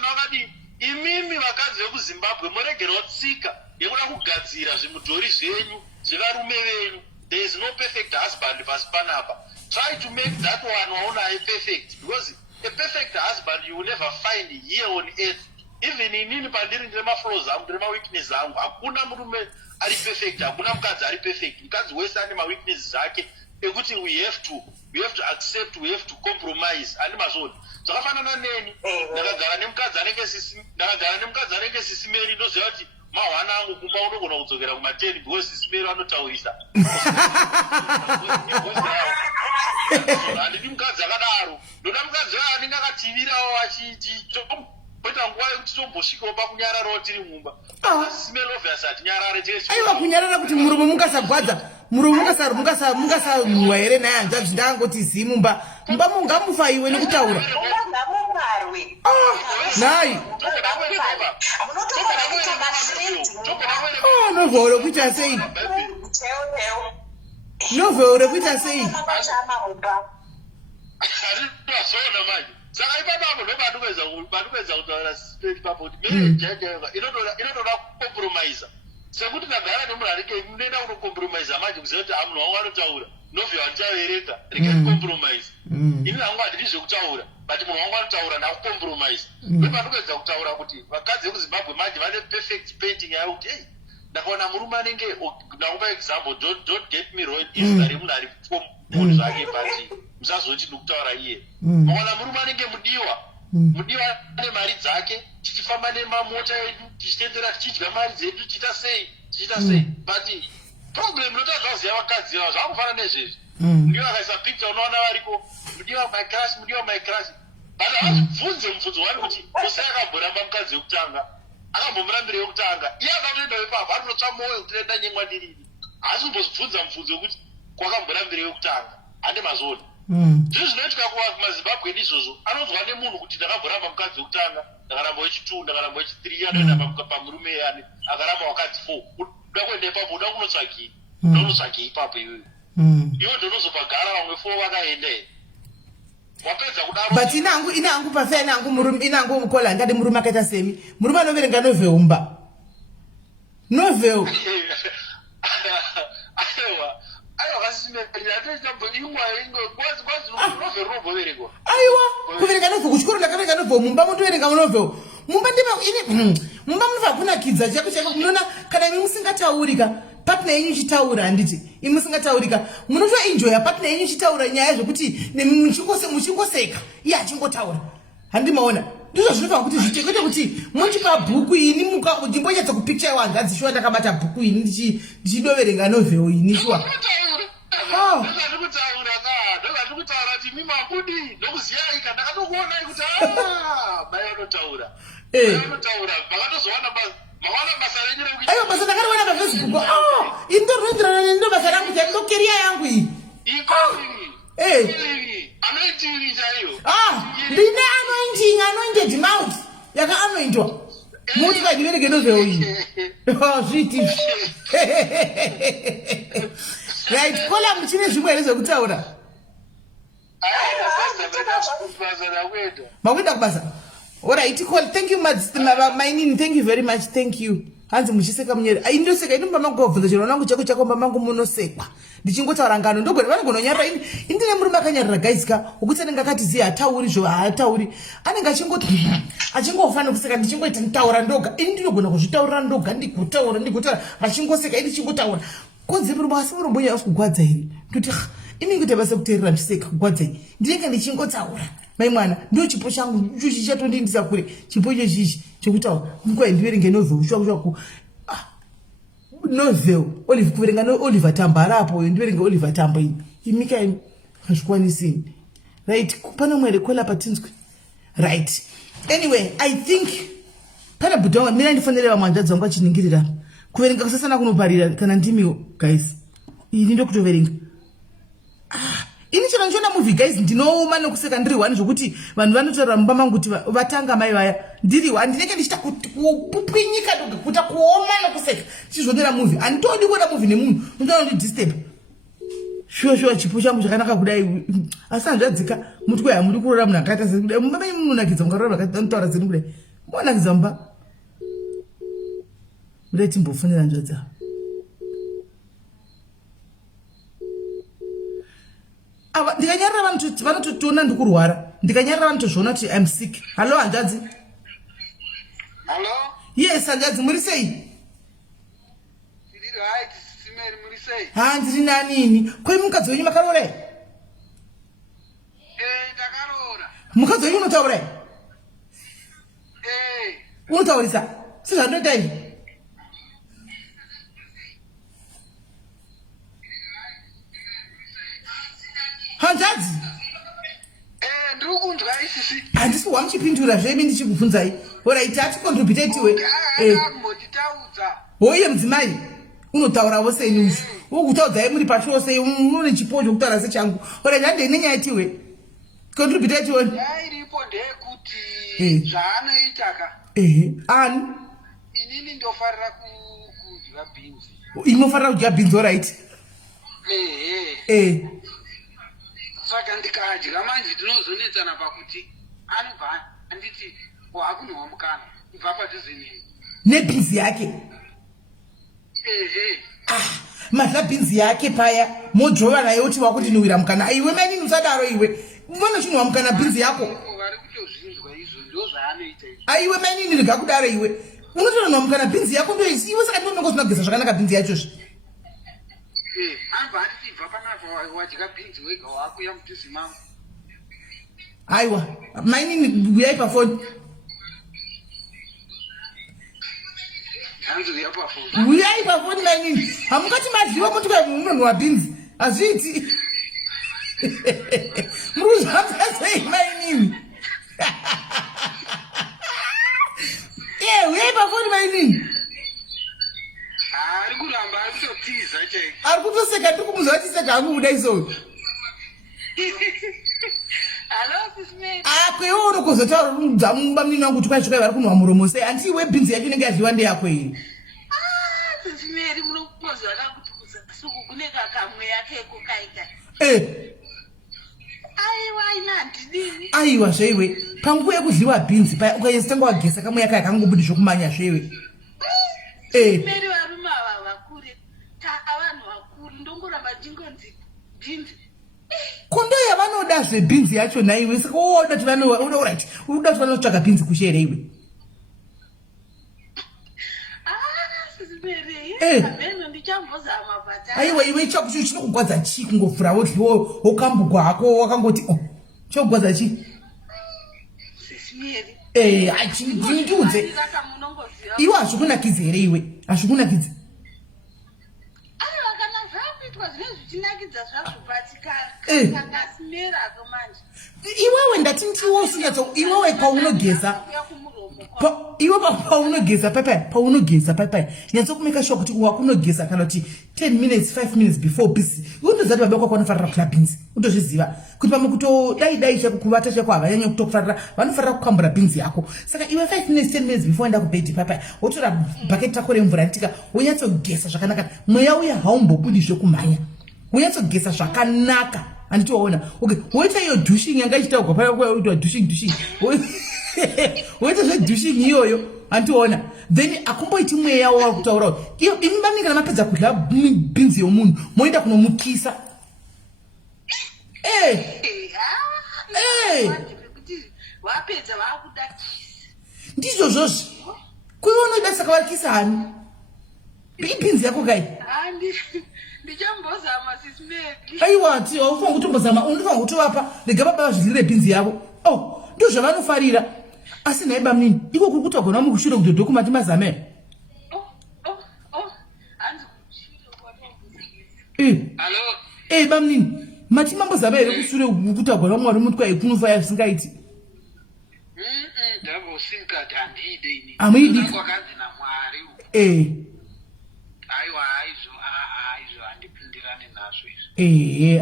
vakadii imimi vakadzi vekuzimbabwe muregerawo tsika yekuda kugadzira zvimudhori zvenyu zvevarume venyu. There is no perfect husband pasi panapa. Try to make that one waonaye perfect, because a perfect husband you will never find here on earth. Even inini pandiri ndine maflaws angu ndine maweakness angu, hakuna murume ari perfect, hakuna mukadzi ari perfect. Mukadzi wese ane maweakness zake ekuti we have to accept, we have to compromise. Ani mazoni zvakafanana neni, ndakagara nemukadzi anenge sisimeri ndoziva kuti mahwana angu kumba unogona kudzokera kuma10 because sisimeri anotaurisa. Handidi mukadzi akadaro, ndoda mukadzi anenge akativirawo achiti poita nguva yekuti tombosvikawo pakunyararawo tiri mumba. Sisimeri obvious atinyarare tese. Aiwa kunyarara kuti murume mungasagwadza, murume mungasanwa here naye hanzvadzi ndangoti zii mumba mungamufa iwe nekutaura. Nai. Novhoro rekuita sei? Novhoro rekuita sei? Handitazona manje. Saka ipapo ndopatikeza kutaura straight papo kuti inotoda kukompromisa. Sekuti ndagara nemurarike munoenda kunokompromisa manje kuziva kuti munhu wangu anotaura. Novhero handichaverenga, regai kukompromisa. Ini hangu handidi zvekutaura, but munhu wangu anotaura ndakukompromisa. Ndopatikeza kutaura kuti vakadzi vekuzimbabwe manje vane perfect painting yayo kuti hey, ndakaona murume anenge, ndakupa example, don't get me wrong, izina remunhu ari munhu zvake but musazoti ndikutaura iye. Makaona murume anenge mudiwa ane mari dzake, tichifamba nemamota edu, tichitendera tichidya mari dzedu, tichita sei. But problem notazvaziva vakadzi ava zvakufanana nezvezvi. Mudiwa akaisa picture unoona varipo, mudiwa my crush. But havazibvunze mubvunzo wari kuti kusai akamboramba mukadzi wekutanga, akambomurambira wekutanga, iye akatoenda ipapo ari kunotsva mwoyo kuti enda nyengwa ndiriri. Haasi kumbozibvunza mubvunzo wekuti kwakamborambira wekutanga, hande mazoni. Zvino zvinoitika kumazimbabwe izvozvo, anonzwa nemunhu kuti ndakamboramba mukadzi wekutanga, ndakaramba wechi2 ndakaramba wechi3 anoenda pamurume yani akaramba wakadzi 4 uda kuenda ipapo uda kunotsvakii ndonotsvakii ipapo iwewe iwe ndonozopagara vamwe 4 vakaenda here wapedza kudaro but inangu pafa inangu mukola ngade murume akaita semi murume anoverenga novheu mba novheu aiwa kuverenga novheu kuchikoro ndakaverenga novheu mumba motoverenga novheu mumba mumba munofa kunakidza chako chako munoona kana imi musingataurika partner yenyu ichitaura handiti imi musingataurika munotoenjoya partner yenyu ichitaura nyaya zvokuti muchingoseka iye achingotaura handimaona ndizvo zvinofana kuti zviite kwete kuti mundipa bhuku ini ndimbonyatsa kupicture wanzadzi shuwa ndakabata bhuku ini ndichidoverenga novheu ini shuwa aiwa basa ndakariwana pafacebook ini ndorinoenderana nendo basa rangu ndokeriya yangu iyi ndine anointing mouth yakaanointwa muti kadivereke novheu iyi zviti right kola muchine zvimwe here zvekutaura makuenda kubasa alright call thank you mainini thank you very much thank you hanzi muchiseka munyeri indoseka inomba mangu kubvunza chiro nangu chako chakomba mangu munosekwa ndichingotaura ngano ndogona vanogonyarira indine murume akanyarira gaisika ukuti anenge akati ziya hatauri zvo haatauri anenge achingofanira kuseka ndichingoita nditaura ndoga ini ndinogona kuzvitaurira ndoga ndigotaura vachingoseka ini ndichingotaura konzi murume asi murombonya asi kugwadza iri ndoti ini kuti basa kuteerera ndiseka kugwadzai ndinenge ndichingotaura mai mwana ndio chipo changu icho chichatondindisa kure chipo icho chichi chekutaura nguva ndiverenge novheu shwaku novheu kuverenga Oliver Tambo arapo ndiverenge Oliver Tambo ini imika imi hazvikwanisini right pana mwere kola patinzwe right anyway I think pana budonga mina ndifonere vamwe hanzvadzi vangu achiningirira kuverenga kusasana kunoparira kana ndimiwo guys ini ndokutoverenga ini chero ndichiona movie guys ndinooma nokuseka ndiri wani zvokuti vanhu vanotaura mumba mangu kuti vatanga mai vaya ndiri wani ndinenge ndichita kupwinyika kuta kuoma nokuseka tichizvonera movie handitodi kuona movie nemunhu unotoona ndidisturb shuwa chipo changu chakanaka kudai asi hanzvadzika muti kwai hamudi kurora munhu akaita sekudai mumba menyu munonakidza mukarora vakanotaura zeni kudai monakidza mumba kudai timbofonera hanzvadza ndikanyarira vanhu vanototiona ndikurwara ndikanyarira vanhu tozviona kuti I'm sick hallo hanzvadzi Hello? yes hanzvadzi muri sei Ndiri right, Simeri muri sei? ndiri nanini kwai mukadzi wenyu makarora Ndakarora. mukadzi wenyu unotaura unotaurisa sezvandoita ivi hanzvadzi Ndiri kunzwa isisi. handisi wamuchipindura zvemi ndichikubvunzai oraiti atikontributetiwe Mbotitaudza. hoiye mudzimai unotaurawo sei ushu ukutaudzai muri pashuwo sei unone chipo chokutaura sechangu oraiti handei nenyaya itiwe contributetiwoni Nyaya iripo ndeyekuti zvaanoita ka. ani Inini ndofarira kudya bhinzi. inofarira kudya bhinzi oraiti Saka ndikadya manje ndinozonetsana pakuti anobva anditi wakunhwa mukana kubva padhuze neni. nebhinzi yake madla bhinzi yake paya modrova naye uti wakutinhuwira mukana iwe manini usadaro iwe mona chinhuwa mukana bhinzi yako Vari kutozvinzwa izvo ndo zvaanoita izvo. aiwe manini riga kudaro iwe unotonanhuwa mukana bhinzi yako ndoisi iwe saka ndinonongozvinogeza zvakanaka bhinzi yachozvi Anbva anditi bva panapa wadya bhinzi wega wakuya mudhuze mangu. aiwa mainini buyai pafoni Hanzuya pafoni. buyai pafoni mainini hamukati madliwa motikari munonhuwa bhinzi hazviiti muri kuzvamba sei mainini uyai pafoni mainini Ari kuramba ari kutotiza chaiko. ari kutoseka ndiri kumuzva vachiseka hangu kudai soni Hello? Kwewo unokuzotaura mumini wangu kuti kwasvika vari kunwa muromo sei anditi iwe bhinzi yacho inenge yadliwa ndeyako iri. Simeri munokuzana kuti kuzasuku kune kakamweya keko kaita. Aiwa inandidini. Aiwa zveiwe panguva yekudliwa bhinzi paya ukanyatanga wagesa kamweya kaya kangobudi zvokumanya zveiwe. Simeri varume ava vakure vanhu vakuru ndongoramba ndingonzi bhinzi. Kondo yavanoda zvebhinzi yacho naiwe saka woda kuti unoda kuti vanotsvaga bhinzi kushere iwe. Aiwa iwe chakucho chinokugwadza chii kungofura wodliwa wokambugwa hako wakangoti chokugwadza chii? Ndiudze iwe hazvikunakidzi here iwe hazvikunakidzi. Iwewe ndatintiwo usingatso iwewe paunogeza iwe paunogeza papa nyatsokumeka sure kuti wakunogeza kana kuti 10 minutes 5 minutes before busy undozati baba kwako vanofarira kukla beans undozviziva kuti pamwe kutodai chako kuvata chako havanyanya kutokufarira vanofarira kukambura beans yako saka iwe 5 minutes 10 minutes before enda kubhedhi papa wotora bhaketi rako remvura ritika wonyatsogesa zvakanaka mweya uya haumbobudi zvekumhanya wonyatsogesa zvakanaka anditi waona okay woita iyo douching yanga ichitaurwa paya kuitwa douching woita zvedouching iyoyo anditiona then akumboiti mweya wakutaura iyo imibani kana mapedza kudla bhinzi yomunhu moenda kunomukisa ndizvozvozvi kuiva unoida saka vakisa hani ibhinzi yako kai aiwa ti haufanira kutombozama unofanira kutovapa rega baba vazvidlire bhinzi yavo ndo zvavanofarira asi nhaiba mnini iko kuri kuti wagona mukushure kudhodhoku mati mazame bamnini mati mambozama here kushure kuti wagona mwari mutwa ikunofaya zvisingaiti hamuidi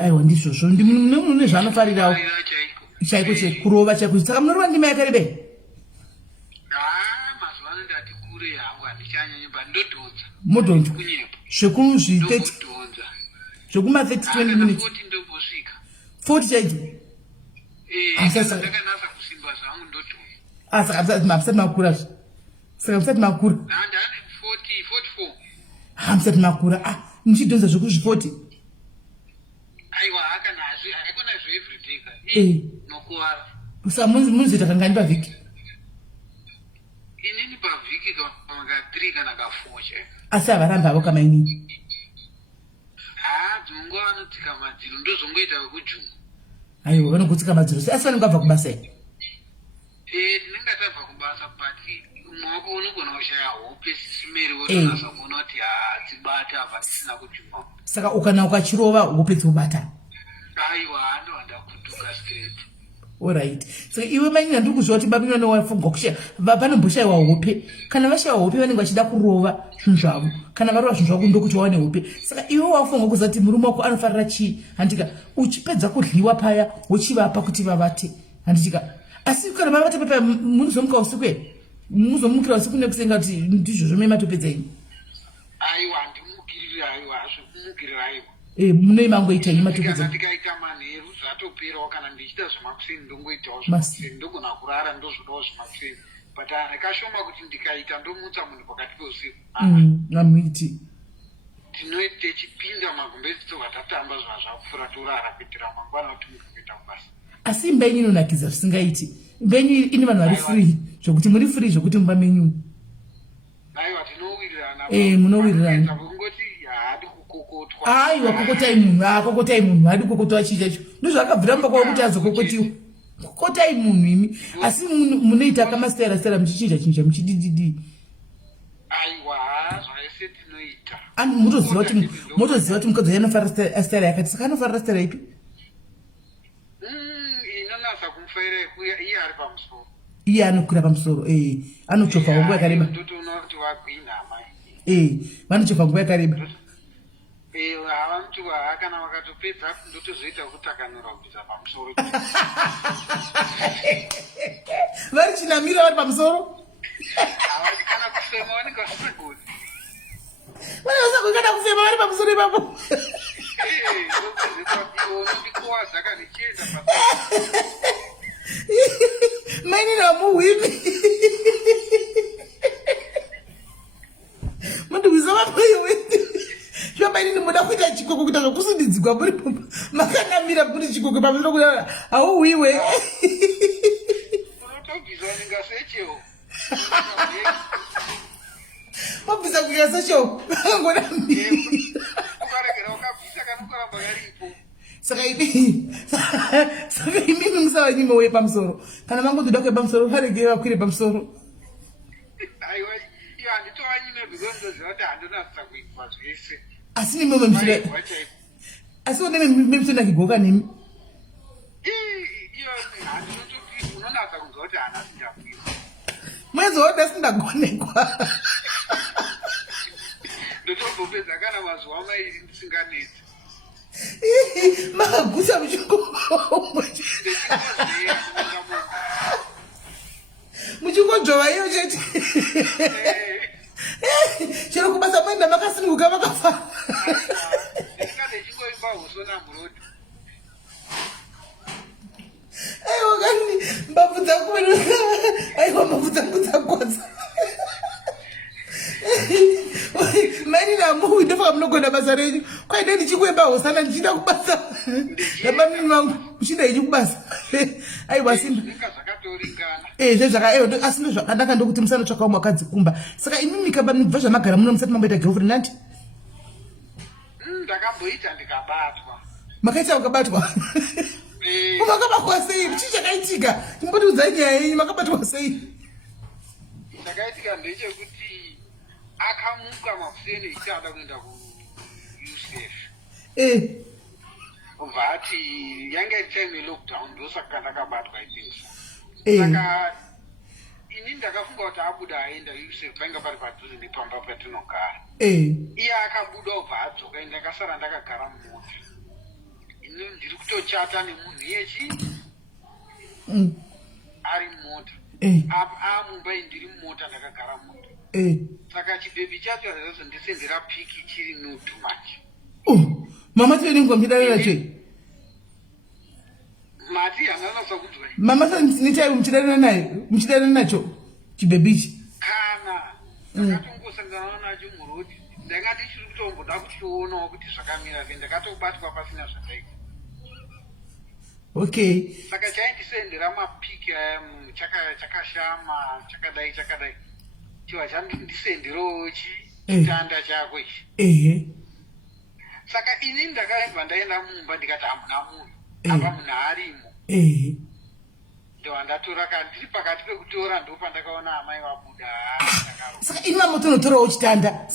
aiwa ndizvozvo munhu nezvaanofarirawo chaiko kurova chaiko saka munorova ndima yakarebe modonza zvekuma 30-20 minutes 40 chaidzo saka musati makura musati makura muchidhonza zvekuzvi40 sa munozoita kangani pavhiki? Inini pavhiki kanga 3 kana ka 4 asi havarambi havo kama inini dzongova vanotsika madziro ndozongoita kujuma aiwa vanokutsika madziro asi vanenge vabva kubasa here tinenge tabva kubasa but mwako unogona kushaya hope simeri wotonasa kuona kuti hadzibata apa tisina kujuma saka ukana ukachirova hope dzobata aiwa handowanda kutuka straight alright so iwe manyina ndiri kuzviva kuti babino nowafunga kushaya vanomboshayiwa hope kana vashayiwa hope vanenge vachida kurova zvinhu zvavo kana varova zvinhu zvavo ndokuti wawane hope saka iwe wafunga kuziva kuti murume wako anofarira chii handika uchipedza kudliwa paya wochivapa kuti vavate handitika asi kana vavate paya munozomuka usiku here muzomukira usiku nekusenga kuti ndizvozvo mematopedza ini aiwa ndimukiriri aiwa zvekumukirira aiwa munoi mangoita ini matopedza ndikaita manheru zvatoperawo kana ndichita zvemakuseni ndongoitawo zvemakuseni ndogona kurara ndozvodawo zvemakuseni but ndikashoma kuti ndikaita ndomutsa munhu pakati peusiku amuiti tinoita tichipinda magumbezi tobva tatamba zvinhu zvakupfuura torara kuitira mangwana kuti munhu kuita kubasa asi imba inyu inonakidza zvisingaiti imba inyu ine vanhu vari free zvokuti muri free zvokuti mumba menyu aiwa tinowirirana munowirirana kungoti haadi kukokotwa aiwa kokotai munhu haadi kukokotwa chii chacho ndozvakabvira mumba kwavo kuti azokokotiwa kokotai munhu imi asi munoita kamasitera muchichiita chinhu chamuchidididi aiwa zvaise tinoita motoziva kuti mukadzi wayo anofarira stera yakati saka anofarira stera ipi inonasa kumufaira iye ari pamusoro iye anokwira pamusoro anochofa nguva yakareba ndotoona kuti wagwina mai vanochofa nguva yakareba havanoti kana vakatopedza ndotozoita kutakanura kubvisa pamusoro. vari chinamira vari pamusoro havati kana kufema vanenge vasisagoni. vanenge kana kufema vari pamusoro ipapo. ndikuwadza kanichienda maini namuhwimi mundiwisa mapoiwe maini muda kuita chikoko kuita zvokusundidzigwa muri makanamira muri chikoko pamusoro kuda hauhwiwe unotobvisa ninga sechewo wabvisa kuika sechewo akangonamira ukaregera wakabvisa kana ukaramba yaripo. saka imimi musava nyime uye pamusoro kana mangotoda kuye pamusoro varegei vakwire pamusoro. aiwa iyo handitova nyime bhikondoziva kuti handinatsa kuitwa zvese. asi nimeme mchira asi unememitsona kigoka nemi iyo handinototi unonatsa kunzwa kuti hana sindakwira mwezoda sindagonekwa ndotobvopedza kana mazuva mairi ndisinganetsi makagusa muchingodhova iyo chete chero kubasa maenda makasununguka makafara ndingadechingoimba huso namurodi. aiwa kani mbabvu dzangu aiwa mbabvu dzangu dzakodza maini namuwi ndofaka munogona basa renyu kwaide ndichikuemba hosana ndichida kubasa nabamimi vangu muchida ichi kubasa aiwa simba zvakatoringana asi ndozvakanaka ndokuti musanotsvakawo mwakadzikumba saka imimi kaba mubva zvamagara muno musati mamboita girlfriend nandi ndakamboita ndikabatwa. makaita ukabatwa makabatwa sei chii chakaitika imbotiudzai nyaya yenyu makabatwa sei. chakaitika ndechekuti akamuka mafuseni ichada kuenda kuUCF kubva ati yange time yelockdown ndosaka ndakabatwa ipinsa. Saka ini ndakafunga kuti abuda aenda UCF painga pari padhuze nepamba patinogara. Iye akabuda ubva adzoka ende ndakasara ndakagara mumota. Ini ndiri kutochata nemunhu yechi ari mumota. Amumba ndiri mumota ndakagara mumota. Saka chibebi chacho hazazondisendera piki chiri no too much. Mama tiri ngomhidarira chwe. Mati ananasa kudzwa. Mama nitai muchidarira nacho chibebichi. Kana ndakatongosangana nacho murodi. Ndakati chiri kutomboda kuchionawo kuti zvakamira sei ndakatobatwa pasina zvakaita. Okay. Saka chaindisendera mapiki chakashama chakadai. Chiva chandisenderawo chitanda chako ichi. Saka ini ndakaibva ndaenda mumba ndikati hamuna munhu apa munhu arimo. Ndo ndatora ndiri pakati pekutora ndo pandakaona amai vabuda. Saka ini mamotonotorawo chitanda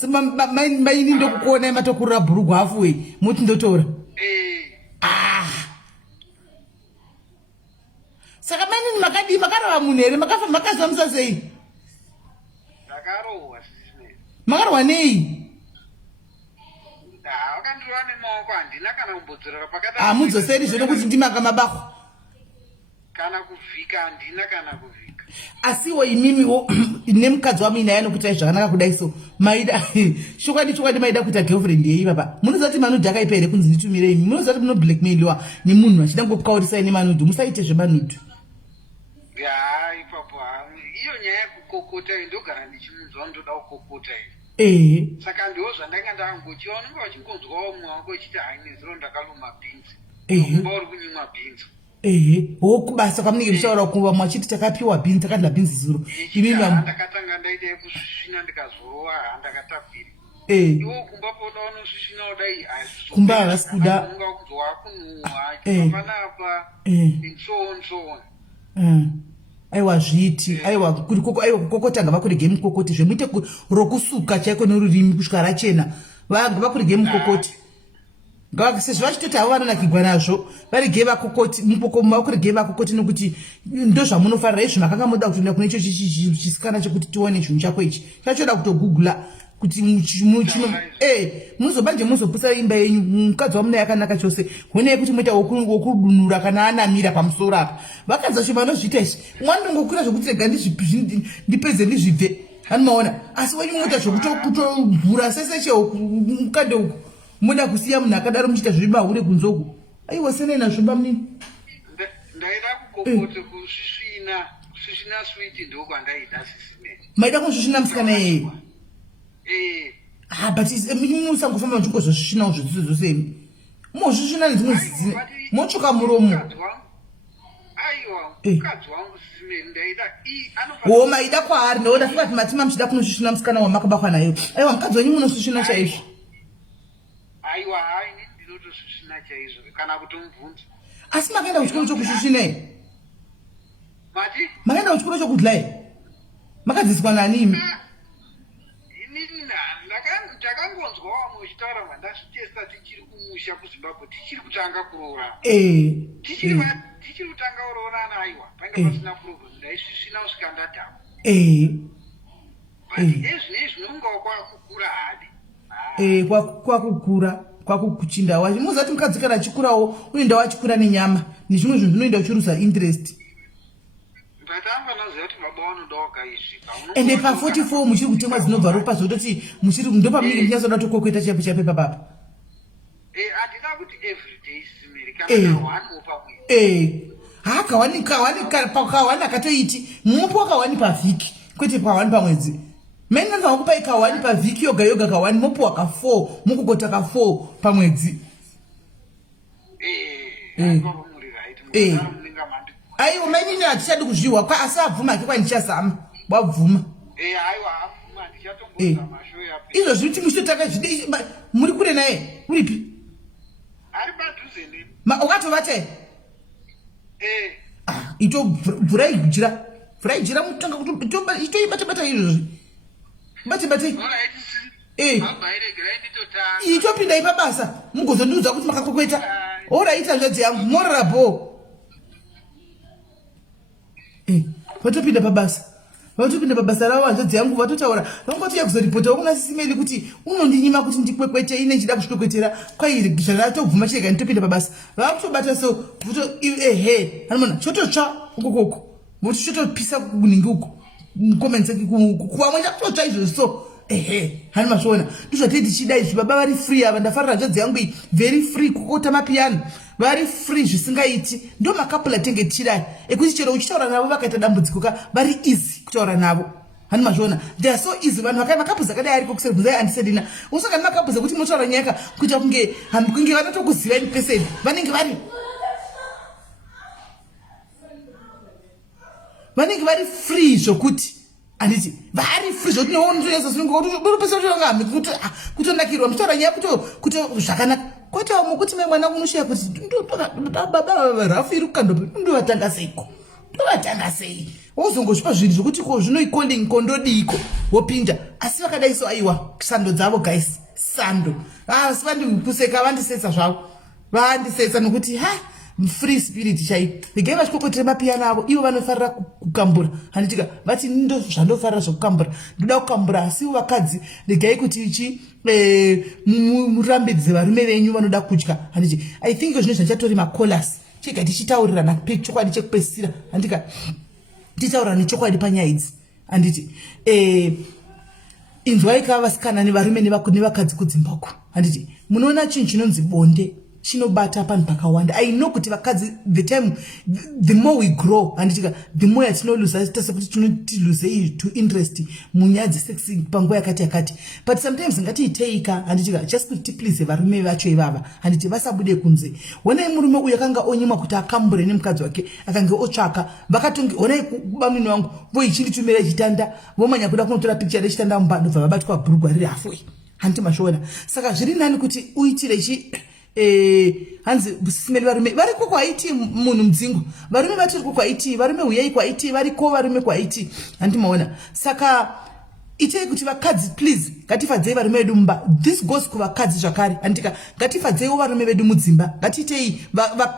maini ndokukuonai matokurira bhurugwa hafu we muti ndotora. Saka maini makadi makarova munhu here makazamisa sei? Ndakarohwa sisine. Makarohwa nei? Wakandira nemaoko handina kana kumbodzorera pakati. Hamudzoseri zvino kuti ndimaka mabako. Kana kuvhika handina kana kuvhika. Asiwo imimiwo nemukadzi wami naye anokuitai zvakanaka kudai so maida chokwadi maida kuita girlfriend yei papa munozati manudhi akaipa here kunzi nditumire imi munozati muno blackmailiwa nemunhu achida ngokukaurisai nemanudhi musaite zvemanudhi. Ipapo iyo nyaya yekukokota ndogara ndichimunzwa ndoda kukokota saka ndiwo zvandanga ndangochiva unenge wachingonzwawo mumwe wako uchiti haineziro ndakaluma bhinzi umba uri kunyimwa bhinzi kubasa kwamunenge muchaura kuva mwachiti takapiwa bhinzi takadla bhinzi zuro ndakatanga ndaita yekusvisvina ndikazorova handakatapiri iwo kumba poda unosvisvina udai kumba havasi kuda unga kunzwa kunuhwa panapa insonso aiwa zviti aiwa kukokota ngavakurege mukokoti zvemuite rokusuka chaiko nerurimi kusvika rachena ngavakurege mukokoti sezvo vachitoti havo vanonakigwa nazvo varege vakokoti vakurege vakokoti nokuti ndo zvamunofarira izvi makanga moda kutoenda kune icho chisikana chekuti tione chinhu chako ichi chachoda kutogugula kuti munozobanje muzopusa imba yenyu mukadzi wamuna yakanaka chose hone kuti muita wokudunura kana anamira pamusoro apa vakadzi vacho vanozviita izvi mwana ngokwira zvokuti rega ndipedze ndizvibve anomaona asi wenyu munoita zvokutovhura sese cheo mukande uku muda kusiya munhu akadaro muchiita zvibahure kunzoku aiwa senei nazvomba munini ndaida kukokote kusvisvina switi ndokwandaida sisine maida kuzvisvina musikana yeye but musangofamba muchingozvosvinawo zvidzidzo zvose imi mozvisvina nedzimwe zidzine motsvuka muromo aiwa mukadzi wangu sisine ndaida wo maida kwaari ndaona funga kuti matima muchida kunosvisvina musikana wamakabakwa nayo aiwa mukadzi wenyu munosvisvina chaizvo aiwa hai ndinotosvisvina chaizvo kana kutomubvunza asi makaenda kuchikoro chokusvisvinai mati makaenda kuchikoro chokudlai makadzidziswa nani imi takangonzwa wamwe uchitaura mandazvitesta tichiri kumusha kuzimbabwe tichiri kutanga kuroora tichiri kutanga kuroorana aiwa panga pasina problem ndaisvisvina kusvika ndatama ezvinezvi nongawo kwakukura hadi kwakukuchinda wacho muzati mukadzi kana achikurawo unoenda wachikura nenyama nezvimwe zvinhu zvinoenda uchirusa interest ndatamba naziva kuti baba vanodawo kaisvika ende pa44 muchiri kutemwa dzinobva ropa zvodoti muchiri ndopamunenge muchazoda tokokweta chape chape papapa handina kuti everyday simiri kana kawani pamwedzi kawani akatoiti mupo kawani pavhiki kwete kawani pamwedzi mene nzava kupai kawani pavhiki yoga yoga kawani mopuwa ka4 mukugota ka4 pamwedzi aiwa mainini hatichadi kuzviwa kwa asi abvuma ake kwandichazama wabvuma izvo zviti muchitotaka zvide muri kure naye uripi ukatovate ito bvurai jira mutanga kuti itoibata izvozvi bate itopindai pabasa mugozondiudza kuti makakokweta oraita zvedzi yangu morarabo vatopinda pabasa ravo hanzvadzi yangu vatotaura vangotiya kuzoripota kuna sisimeli kuti unondinyima kuti ndikwekwete ine nchida kusvikokwetera kwairi zvaratobvuma chirega nditopinda pabasa vakutobata so anomona chototsva ukokoko voti chotopisa kuningi uko comments kuwamwe chakutotsva izvozvo so hani mazviona ndozvatei tichida izvi baba vari free ava ndafarira hanzvadzi yangu iyi very free kukota mapiano vari free zvisingaiti ndo makapula tenge tichidai ekuti chero uchitaura navo vakaita dambudziko vari easy kutaura navo hani mazviona they are so easy vanhu makapudza kadai ariko kuseri bvunzai andisendina usaka makapudza kuti motaura nyaka kuita kunge vanotokuzivai peseni vanenge vari free zvokuti anditi vari free zvokuti noonzvesasinoropesaaami kutonakirwa muchitaura nyaya kuti zvakanaka kwata mukuti mai mwana kunoshiya kuti baba rafu iri kukandope ndovatanga sei wozongosvipa zvinhu zvokuti ko zvinoikolling kondodiko wopinda asi vakadaiso aiwa sando dzavo guys sando asi vandikuseka vandisetsa zvavo vandisetsa nokuti free spirit chai regai vachikokotera mapiano avo ivo vanofarira kukambura handitika vati ndo zvandofarira zvokukambura ndoda kukambura asi vakadzi regai kuti ichi murambidze varume venyu vanoda kutya handiti I think zvino zvachatori macolas chega tichitaurirana chokwadi chekupesisira handika tichitaurana nechokwadi panyaya idzi handiti inzwai kava vasikana nevarume nevakadzi kudzimbako handiti munoona chinhu chinonzi bonde chinobata panhu pakawanda I know kuti vakadzi the more we grow handitika the more yatinoluza tasekuti tinotiluzei to interest munyaya dzesex panguva yakati but sometimes ngatiiteika handitika just kuti tiplease varume vacho ivava handiti vasabude kunze honai murume uyu akanga onyimwa kuti akambure nemukadzi wake akange otsvaka vakatonge honai kubamwini wangu voichinditumira chitanda vomanya kuda kunotora picture rechitanda mumba ndobva vabatwa bhurugwa riri hafway handiti mashona saka zviri nani kuti uitire hanzi simeli varume variko kwaiti munhu mudzingo varume vatiriko kwaiti varume huyai kwaiti variko varume kwaiti handimaona saka itei kuti vakadzi please ngatifadzei varume vedu mumba this goes kuvakadzi zvakare handika ngatifadzeiwo varume vedu mudzimba ngatiitei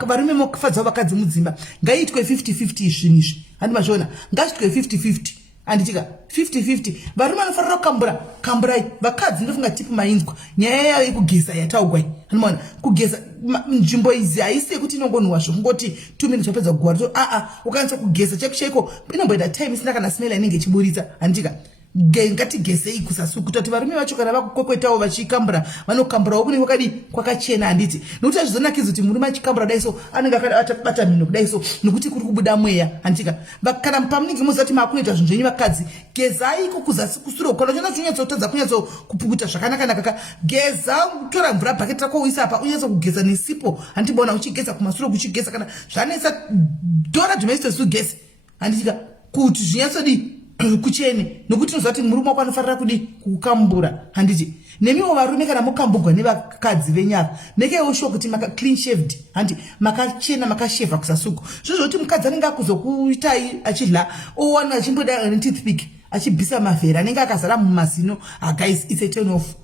varume mokufadzawo vakadzi mudzimba ngaiitwe 50-50 zvinhu izvi handimazviona ngazviitwe 50-50 handitika 50-50 varume vanofanira kukamburai vakadzi ndofunga tipu mainzwa nyaya yayo yekugeza yataugwai anomaona kugeza nzvimbo idzi haisi yekuti inongonhuwa zvokungoti 2 minutes wapedza kugwara to ukanisa kugeza chako chaiko inomboenda time isina kana smell inenge ichiburitsa handitika ngatigezei kusasuku kuti varume vacho kana vakukokwetawo vachikambura vanokamburawo kune kwakadi kwakachena handiti nokuti azvizonakidza kuti murume achikambura dai so anenge akabata mhino kudai so nokuti kuri kubuda mweya handika kana pamunenge muziva kuti makunoita zvinhu zvenyu vakadzi gezai kukuzasi kusuro kana uchiona zvinyatsotadza kunyatsokupfukuta zvakanaka geza tora mvura bhaketi rako uisa apa unyatsokugeza nesipo handibona uchigeza kumasuro kuchigeza kana zvanesa tora domestic gesi handitika kuti zvinyatsodi kuchene nokuti unoziva kuti murume wako anofanira kudi kukambura handiti nemiwo varume kana mukambugwa nevakadzi venyara mekewo sure kuti maka clean shaved handi makachena makasheva kusasuku zvozvoti mukadzi anenge akuzokuitai achidla owana achimboda netoothpick achibvisa mavhera anenge akazara mumazino guys it's a turn off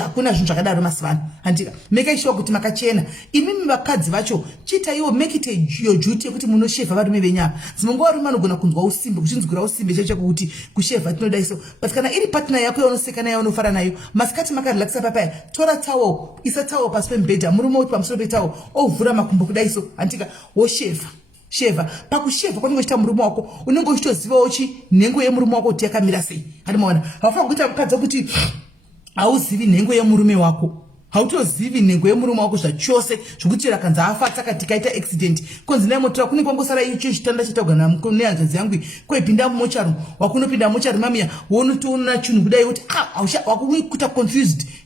hakuna zvinhu zvakadaro masivano handika make sure kuti makachena imimi vakadzi vacho chiitaiwo make it your duty yekuti munoshevha varume venyama zimonguva varume vanogona kunzwa usimbe kuchinzwira usimbe chacho kuti kushevha tinoda iso but kana iri partner yako yaunoseka nayo unofara nayo masikati makarelaxa papaya tora tawo isa tawo pasi pemubhedha murume uti pamusoro petawo ovhura makumbo kudai so handika woshevha pakushevha kwanenge uchita murume wako unenge uchitozivawo nhengo yemurume wako kuti yakamira sei handimaona haufanira kuita mukadzi wekuti hauzivi nhengo yemurume wako hautozivi nhengo yemurume wako zvachose zvokuti rakanzi afa takaita accident konzi naye motora kune kwangosara icho chitanda chatagana nehanzvadzi yangu kwaipinda mumochari wakunopinda mumochari mamiya wonotoona chinhu kudai kuti wakuita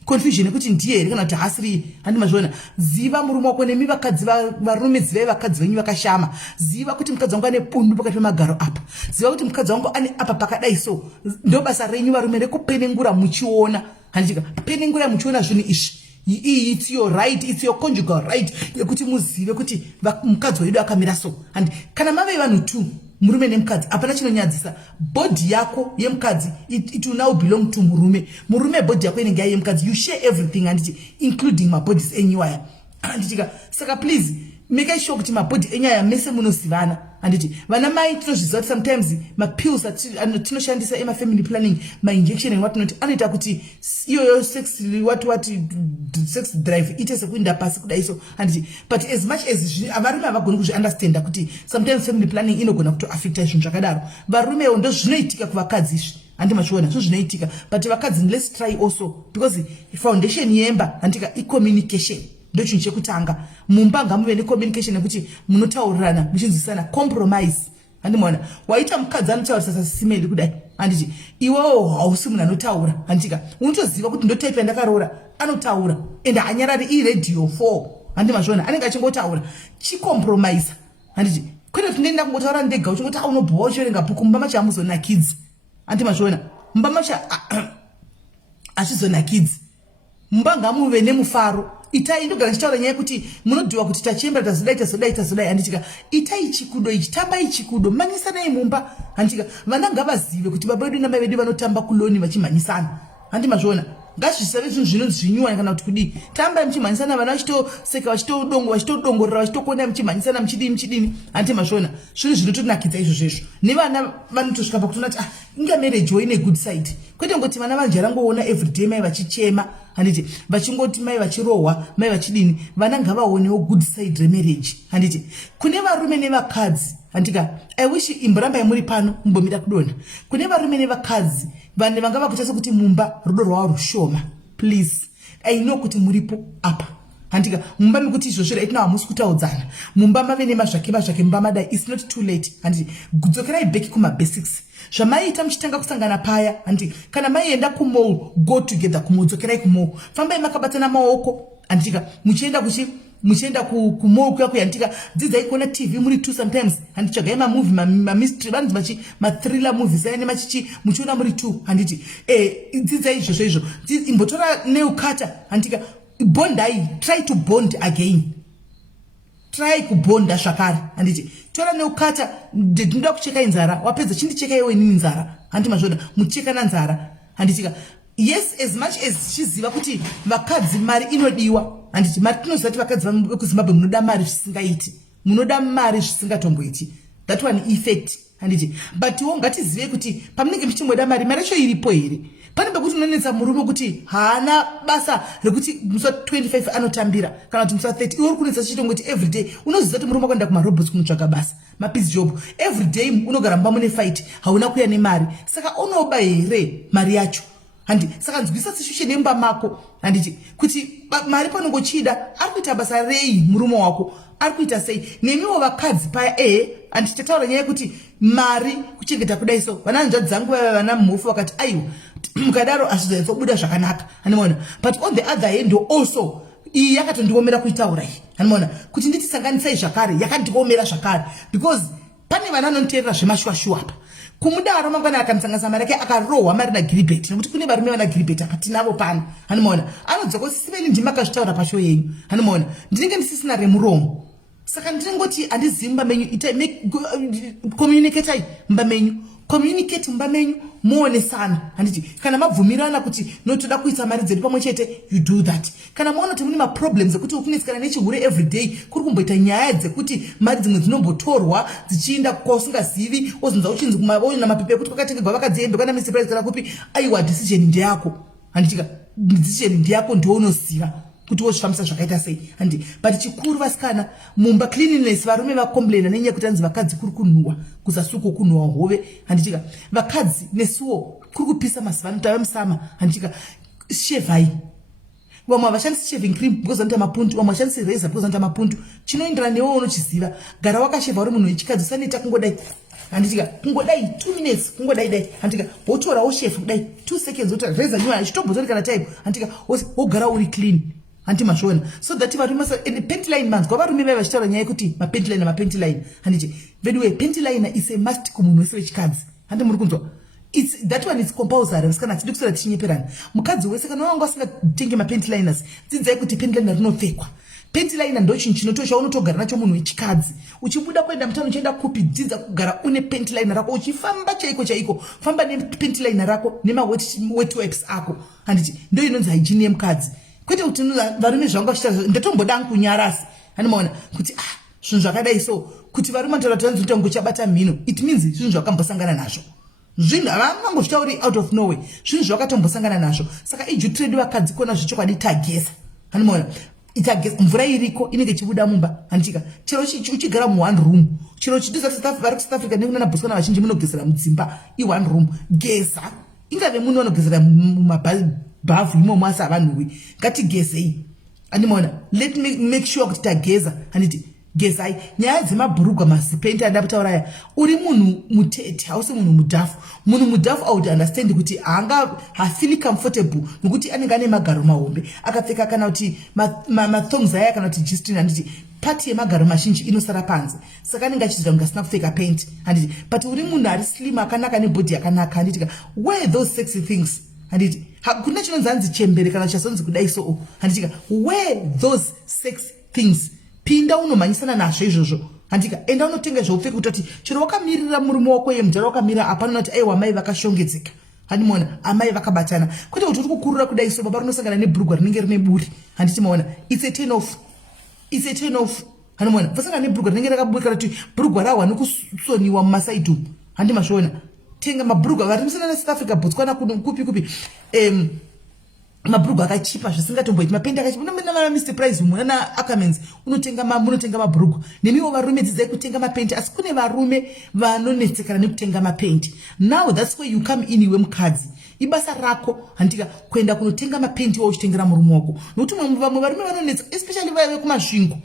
confusion yekuti ndiye here kana kuti hasiri handimazviona ziva murume wako nemi vakadzi varume zivai vakadzi venyu vakashama ziva kuti mukadzi wangu ane pundu pakati pemagaro apa ziva kuti mukadzi wangu ane apa pakadai so ndo basa renyu varume rekupenengura muchiona handika penengura muchiona zvinhu izvi it's your right, it's your conjugal right yekuti muzive kuti mukadzi wedu akamira so and kana mave vanhu 2 murume nemukadzi hapana chinonyadzisa body yako yemukadzi it will now belong to murume body yako inenge yemukadzi you share everything handiti including mabodies enyuaya handitika saka please make sure kuti mabody enyaya mese munozivana handiti vana mai tinozviziva kuti sometimes mapills tinoshandisa emafamily planning mainjection and whatnot anoita kuti iyoyo sex drive ite sekuinda pasi kudai so handiti but as much as varume havagoni kuzviunderstanda kuti sometimes family planning inogona kutoaffecta zvinhu zvakadaro varumewo ndo zvinoitika kuvakadzi izvi handimachiona zvo zvinoitika but vakadzi let's try also because foundation yemba handika icommunication ndo chinhu chekutanga mumba ngamuve necommunication yekuti munotaurirana muchinzwisana compromise handimona waita mukadzi anotaurisa sasimeli kudai handiti iwewo hausi munhu anotaura handitika unotoziva kuti ndotype yandakaroora anotaura and hanyarari iradio 4 handimazviona anenge achingotaura chicompromise handiti kwete kuti ndenda kungotaura ndega uchingoti unobhuwa uchiverenga bhuku mumba macho hamuzonakidzi handimazviona mumba macho hazvizonakidzi mumba ngamuve nemufaro itai ndogara chitaura nyaya yekuti munodhiwa kuti tachembera tazodai handitika itai chikudo ichi tambai chikudo mhanyisanai mumba handitika vana ngavazive kuti baba vedu namai vedu vanotamba kuloni vachimhanyisana handimazviona ngazvisave zvinhu zvinozvinyuwa kana kuti kudii tambai muchimhanyisana vana vachitoseka vachitodongorera vachitokona muchimhanyisana muchidini handimazviona zvinhu zvinotonakidza izvozvezvo nevana vanotosvika pakutona kuti inga marriage wo ine good side kwete ngoti vana vanjarangoona everyday mai vachichema handiti vachingoti mai vachirohwa mai vachidini vana ngavaonewo good side remarriage handiti kune varume nevakadzi handika I wish imborambai muri pano mumbomira kudonha kune varume nevakadzi vanhu vanga vakutasa kuti mumba rudo rwavo rushoma please I know kuti muripo apa handika mumba mekuti izvozvo raitinawo hamusi kutaudzana mumba mave nemazvake mumba madai it's not too late handiti dzokerai beki kumabasics zvamaiita muchitanga kusangana paya handiti kana maienda kumall go together kumodzokerai kumall fambai makabatana maoko handika muchienda kumall kuya kuyantika dzidzai kuona TV muri 2 sometimes handichagai mamovie mamystery vanhu mathriller movies ayane machichi muchiona muri 2 handiti dzidzai izvozvo imbotora neukata handika bondai try to bond again try kubonda zvakare handiti tora neukata ndinoda kucheka inzara wapedza chindicheka iwe nini nzara handimazvoda mucheka nanzara handitika yes as much as chiziva kuti vakadzi mari inodiwa handiti mari tinoziva kuti vakadzi vekuzimbabwe munoda mari zvisingaiti munoda mari zvisingatomboiti that one effect handiti but iwo ngatizive kuti pamunenge muchimboda mari yacho iripo here. Pane pekuti unonetsa murume kuti haana basa rekuti musi 25 anotambira kana kuti musi 30 iwe uri kunetsa chitongoti everyday unoziva kuti murume akuenda kumarobots kunotsvaga basa mapizi job everyday unogara mumba mune fight hauna kuya nemari saka unoba here mari yacho handi saka nzwisa situation yemba mako handiti kuti mari panongochida ari kuita basa rei murume wako ari kuita sei nemiwo vakadzi paya handi tataura nyaya yekuti mari kuchengeta kudai so vananzvadzi dzangu vava vana muhofu vakati aiwa mukadaro hazvizobuda zvakanaka handimaona but on the other hand also iyi yakatondiomera kuitaura iyi handimaona kuti nditisanganisai zvakare yakandiomera zvakare because pane vana anoniteerera zvemashwashuwa apa kumudaro mangwana akanisanganisa mari yake akarohwa mari nagiribheti nekuti kune varume vana giribheti apa tinavo pano handimaona anodzoka sisiveni ndima akazvitaura pasho yenyu handimaona ndinenge ndisisina remuromo saka ndinengoti handizivi mumba menyu communicatai mumba menyu communicate mumba menyu muonesana handiti kana mabvumirana kuti notoda kuisa mari dzedu pamwe chete you do that kana maona kuti mune maproblems ekuti ukunetsikana nechihure everyday kuri kumboita nyaya dzekuti mari dzimwe dzinombotorwa dzichienda kwausingazivi wozonza uchinzi kumaona mapepe ekuti kwakatengerwa vakadziembe kana Mr. Price kana kupi aiwa decision ndeyako handitika decision ndeyako ndounoziva kuti wozvifambisa zvakaita sei handi but chikuru vasikana mumba cleanliness varume vakomplaina nenyaya kuti anzi vakadzi kuri kunhuhwa kuzasuko kunhuhwa hove handitika vakadzi nesuwo kuri kupisa mazuva anotava musama handitika shevhai vamwe havashandisi shaving cream because vanoita mapundu vamwe vashandisi razor because vanoita mapundu chinoenderana newe unochiziva gara wakashevha uri munhu wechikadzi usaneta kungodai handitika kungodai 2 minutes kungodai dai handitika wotora woshefa kudai 2 seconds wotora razor nyuwa chitobhotori kana type handitika wogara uri clean hanti mashona so that varume and panty line manzi kwavarume vai vachitaura nyaya yekuti mapanty line handiti anyway panty line is a must kumunhu wese wechikadzi handi muri kunzwa that one is compulsory vasikana hatidi kusara tichinyeperana mukadzi wese kana wanga asingatenge mapanty liners dzidzai kuti panty liner rinopfekwa panty liner ndo chinhu chinotosha unotogara nacho munhu wechikadzi uchibuda kuenda mutano uchienda kupi dzidza kugara une panty liner rako uchifamba chaiko famba nepanty liner rako wet wipes ako handiti ndo inonzi hygiene yemukadzi kwete kuti varume zvanga vachita ndatomboda kunyarasi handimaona kuti zvinhu zvakadai so kuti varume ndotatanzi kuti nguchabata mhino it means zvinhu zvakambosangana nazvo zvinhu havangozvitauri out of nowhere zvinhu zvakatombosangana nazvo saka ijutredi vakadzi kona zvechokwadi tageza handimaona mvura iriko inenge ichibuda mumba handitika chero uchigara mu1 room chero vari kuSouth Africa nekunana bhotswana vazhinji munogezera mudzimba i1 room geza ingave munhu vanogezera mumabhavhu imomo asi havanhuwi ngatigezei handimaona let me make sure kuti tageza handiti gezai nyaya dzemabhurugwa mazipenti anda kutauraya uri munhu mutete hausi munhu mudhafu munhu mudhafu audi understand kuti hafili comfortable nokuti anenge ane magaro mahombe akapfeka kana kuti mathongs aya kana kuti g-string handiti pati yemagaro mazhinji inosara panze saka anenge achiziva kunge asina kupfeka paint handiti but uri munhu ari slim akanaka nebhodhi yakanaka handitika wear those sexy things handiti hakuna chinonzi anzi chembere kana chasonzi kudai so handitika wear those sex things pinda unomhanyisana nazvo izvozvo handika enda unotenga zvaupfeka kutoti chero wakamirira murume wako yemujara wakamira apana kuti aiwa mai vakashongedzeka handimona amai vakabatana kwete kuti uri kukurura kudai so baba rinosangana nebhurugwa rinenge rine buri handiti maona it's a turn off handimona vasangana nebhurugwa rinenge rakaburi kana kuti bhurugwa rahwa nekusoniwa mumasaidhu handimazviona tenga mabhurugwa varimusana neSouth Africa Botswana kupi mabhurugwa akachipa zvisingatomboiti mapendi akachipa unomena Mr. Price munana Ackermans munotenga mabhurugwa nemiwo varume dzidzai kutenga mapendi asi kune varume vanonetsekana nekutenga mapendi now that's where you come in iwe mukadzi ibasa rako handika kuenda kunotenga mapendi wauchitengera murume wako nokuti vamwe varume vanonetseka especially vaive kumasvingo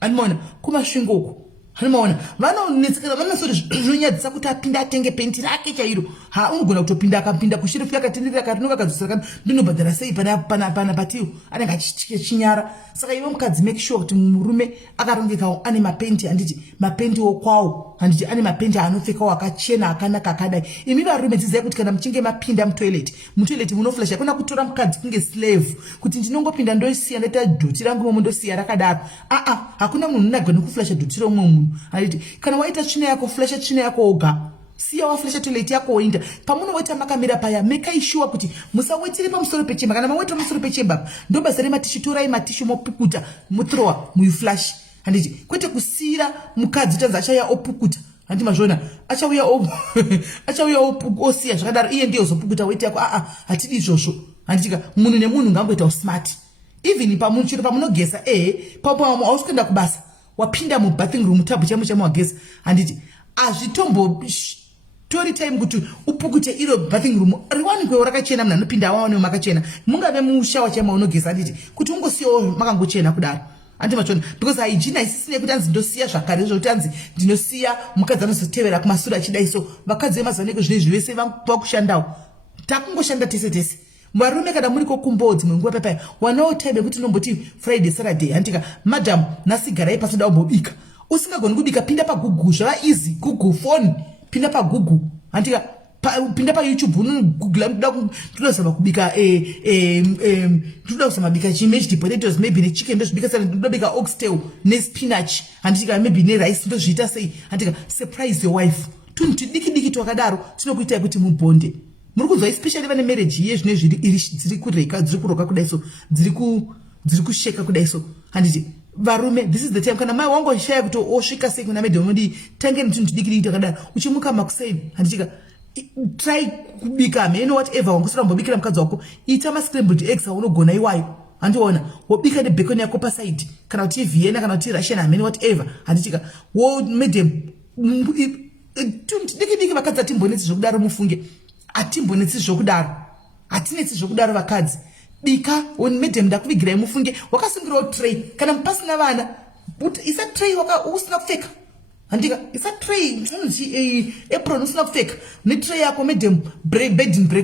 handimaona kumasvingo uko handimaona vanonetsekana vanosori zvinonyadzisa kuti apinda atenge penti rake chairo unogona kutopinda akapinda kushirifula akatenderera karinova kadzosera ndinobhadhara sei pana patiwo anenge achichinyara saka iwe mukadzi make sure kuti murume akarongekawo ane mapendi handiti mapendi okwawo handiti ane mapendi anopfekawo akachena akanaka akadai imi varume dzidzai kuti kana muchinge mapinda mutoileti munoflasha hakuna kutora mukadzi kunge slave kuti ndinongopinda ndoisiya ndoita dhuti rangu momo ndosiya rakadaro hakuna munhu unagona kuflasha dhuti romwe munhu handiti kana waita tsvina yako flasha tsvina yako oga siya waflasha toilet yako oinda pamunowaita makamira paya make sure kuti musawetire pamusoro pechemba kana mawetira pamusoro pechemba ndo basa rematishu torai matishu mopukuta muthrowa muiflash handiti kwete kusira mukadzi tanzi achaya opukuta handi mazvona achauya osiya zvakadaro iye ndiye uzopukuta weti yako hatidi izvozvo handitika munhu nemunhu ngangoita smart even chiro pamunogesa papo hausi kuenda kubasa wapinda mubathing room tabhu chamo wagesa handiti azvitombo tori time kuti upukute iro bathing room riwanikwewo rakachena munhu anopinda awanewo makachena mungave mushawa chama unogesa handiti kuti ungosiyawo makangochena kudaro handi machona because hygiene haisisine kuti anzi ndosiya zvakare zvokuti anzi ndinosiya mukadzi anozotevera kumashure achidai so vakadzi vemazaneko zvinezvi vese vakushandawo takungoshanda tese varume kana muri kokumbowo dzimwe nguva papai wanawo time yekuti unomboti Friday Saturday handika madam nhasi garai pasi toda kumbobika usingagoni kubika pinda paGoogle zvava easy Google phone pinda paGoogle handika pinda paYouTube unogoogla ndinozama kubika ndoda kuzama bika mashed potatoes maybe nechicken ndozvibika sana ndobika oxtail nespinach handika maybe nerice ndozviita sei handika surprise your wife tunhu tudiki twakadaro tinokuitai kuti mubhonde muri kuzwa especially vane marriage yezvine dziri kureka dziri kuroka kudai so dziri kusheka kudai so handiti varume this is the time kana mai wangu shaya kuti osvika sei kuna madam ndi tange tunhu tudiki twakadaro uchimuka makuseni handitika try kubika meno whatever wangosara mbobikira mukadzi wako ita scrambled eggs unogona iwayo handiona wobika nebacon yako paside kana kuti Vienna kana kuti Russian ameni whatever handitika wo madam diki vakadzi atimbonetsi zvokudaro mufunge atimbonetsi zvokudaro hatinetsi zvokudaro vakadzi bika madam ndakuvigirai mufunge wakasungirawo tray kana mupasina vana isa tray usina kupfeka handika isa tray apron usina kupfeka netray yako madam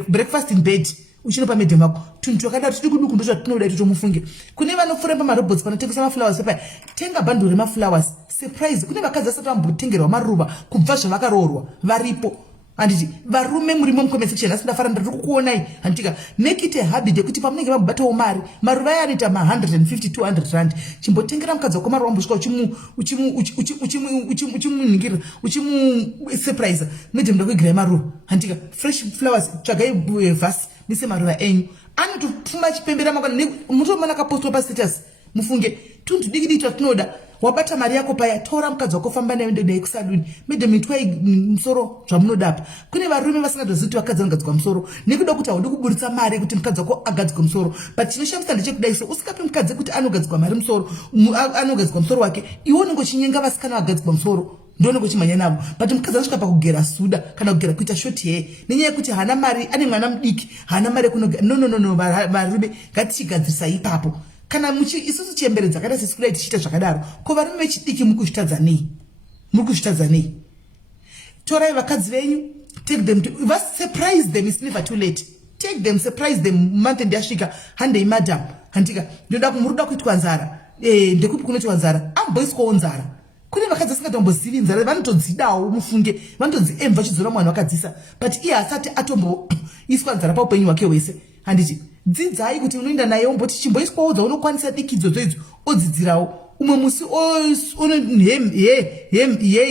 breakfast in bed uchinopa madam wako tunhu twakadaro tudukuduku ndo zvatinoda itoto mufunge kune vanofura pamarobots panotengesa maflowers pepa tenga bhandle remaflowers surprise kune vakadzi asati vambotengerwa maruva kubva zvavakaroorwa varipo handiti varume murimo mucomment section asi ndafara ndiri kukuonai handitika nekite habit yekuti pamunenge vambatawo maruva aya anoita ma150-200 rand chimbotengera mukadzi wako maruva ambosvika uchimunhingirira uchimusurprise madam ndakuigirai maruva handika fresh flowers tsvagai vhasi mise maruva enyu anotopfuma achipembera mangwana mutomana akapostwa pastatus mufunge tunhu diki twatinoda wabata mari yako paya tora mukadzi wako famba nayo ndodai kusaluni madam itwai musoro zvamunodapa kune varume vasingazozivi kuti vakadzi vanogadzikwa musoro nekuda kuti haudi kuburitsa mari kuti mukadzi wako agadzikwe musoro but chinoshamisa ndechekudai so usikapi mukadzi kuti anogadzikwa mari musoro anogadzikwa musoro wake iwe unenge uchinyenga vasikana vagadzikwa musoro ndonenge uchimhanya navo but mukadzi anosvika pakugera suda kana kugera kuita shoti hair nenyaya yekuti hana mari ane mwana mudiki hana mari yekunogera no varume ngatichigadzirisa ipapo kana isusu chemberedza kada sisi kudai tichiita zvakadaro ko varume vechidiki muri kuzvitadza nei torai vakadzi venyu take them to surprise them is never too late take them surprise them month ndiyasvika handei madam handika muruda kuitwa nzara ndekupi kunoitwa nzara amboiswawo nzara kune vakadzi asingatombozivi nzara vanotodzidawo mufunge vanotodziemva chidzora mwana wakadzisa but iye asati atomboiswa nzara paupenyu hwake hwese handiti dzidzai kuti unoenda naye umboti chimboiswawo dzaunokwanisa dikidzo dzoidzo odzidzirawo umwe musi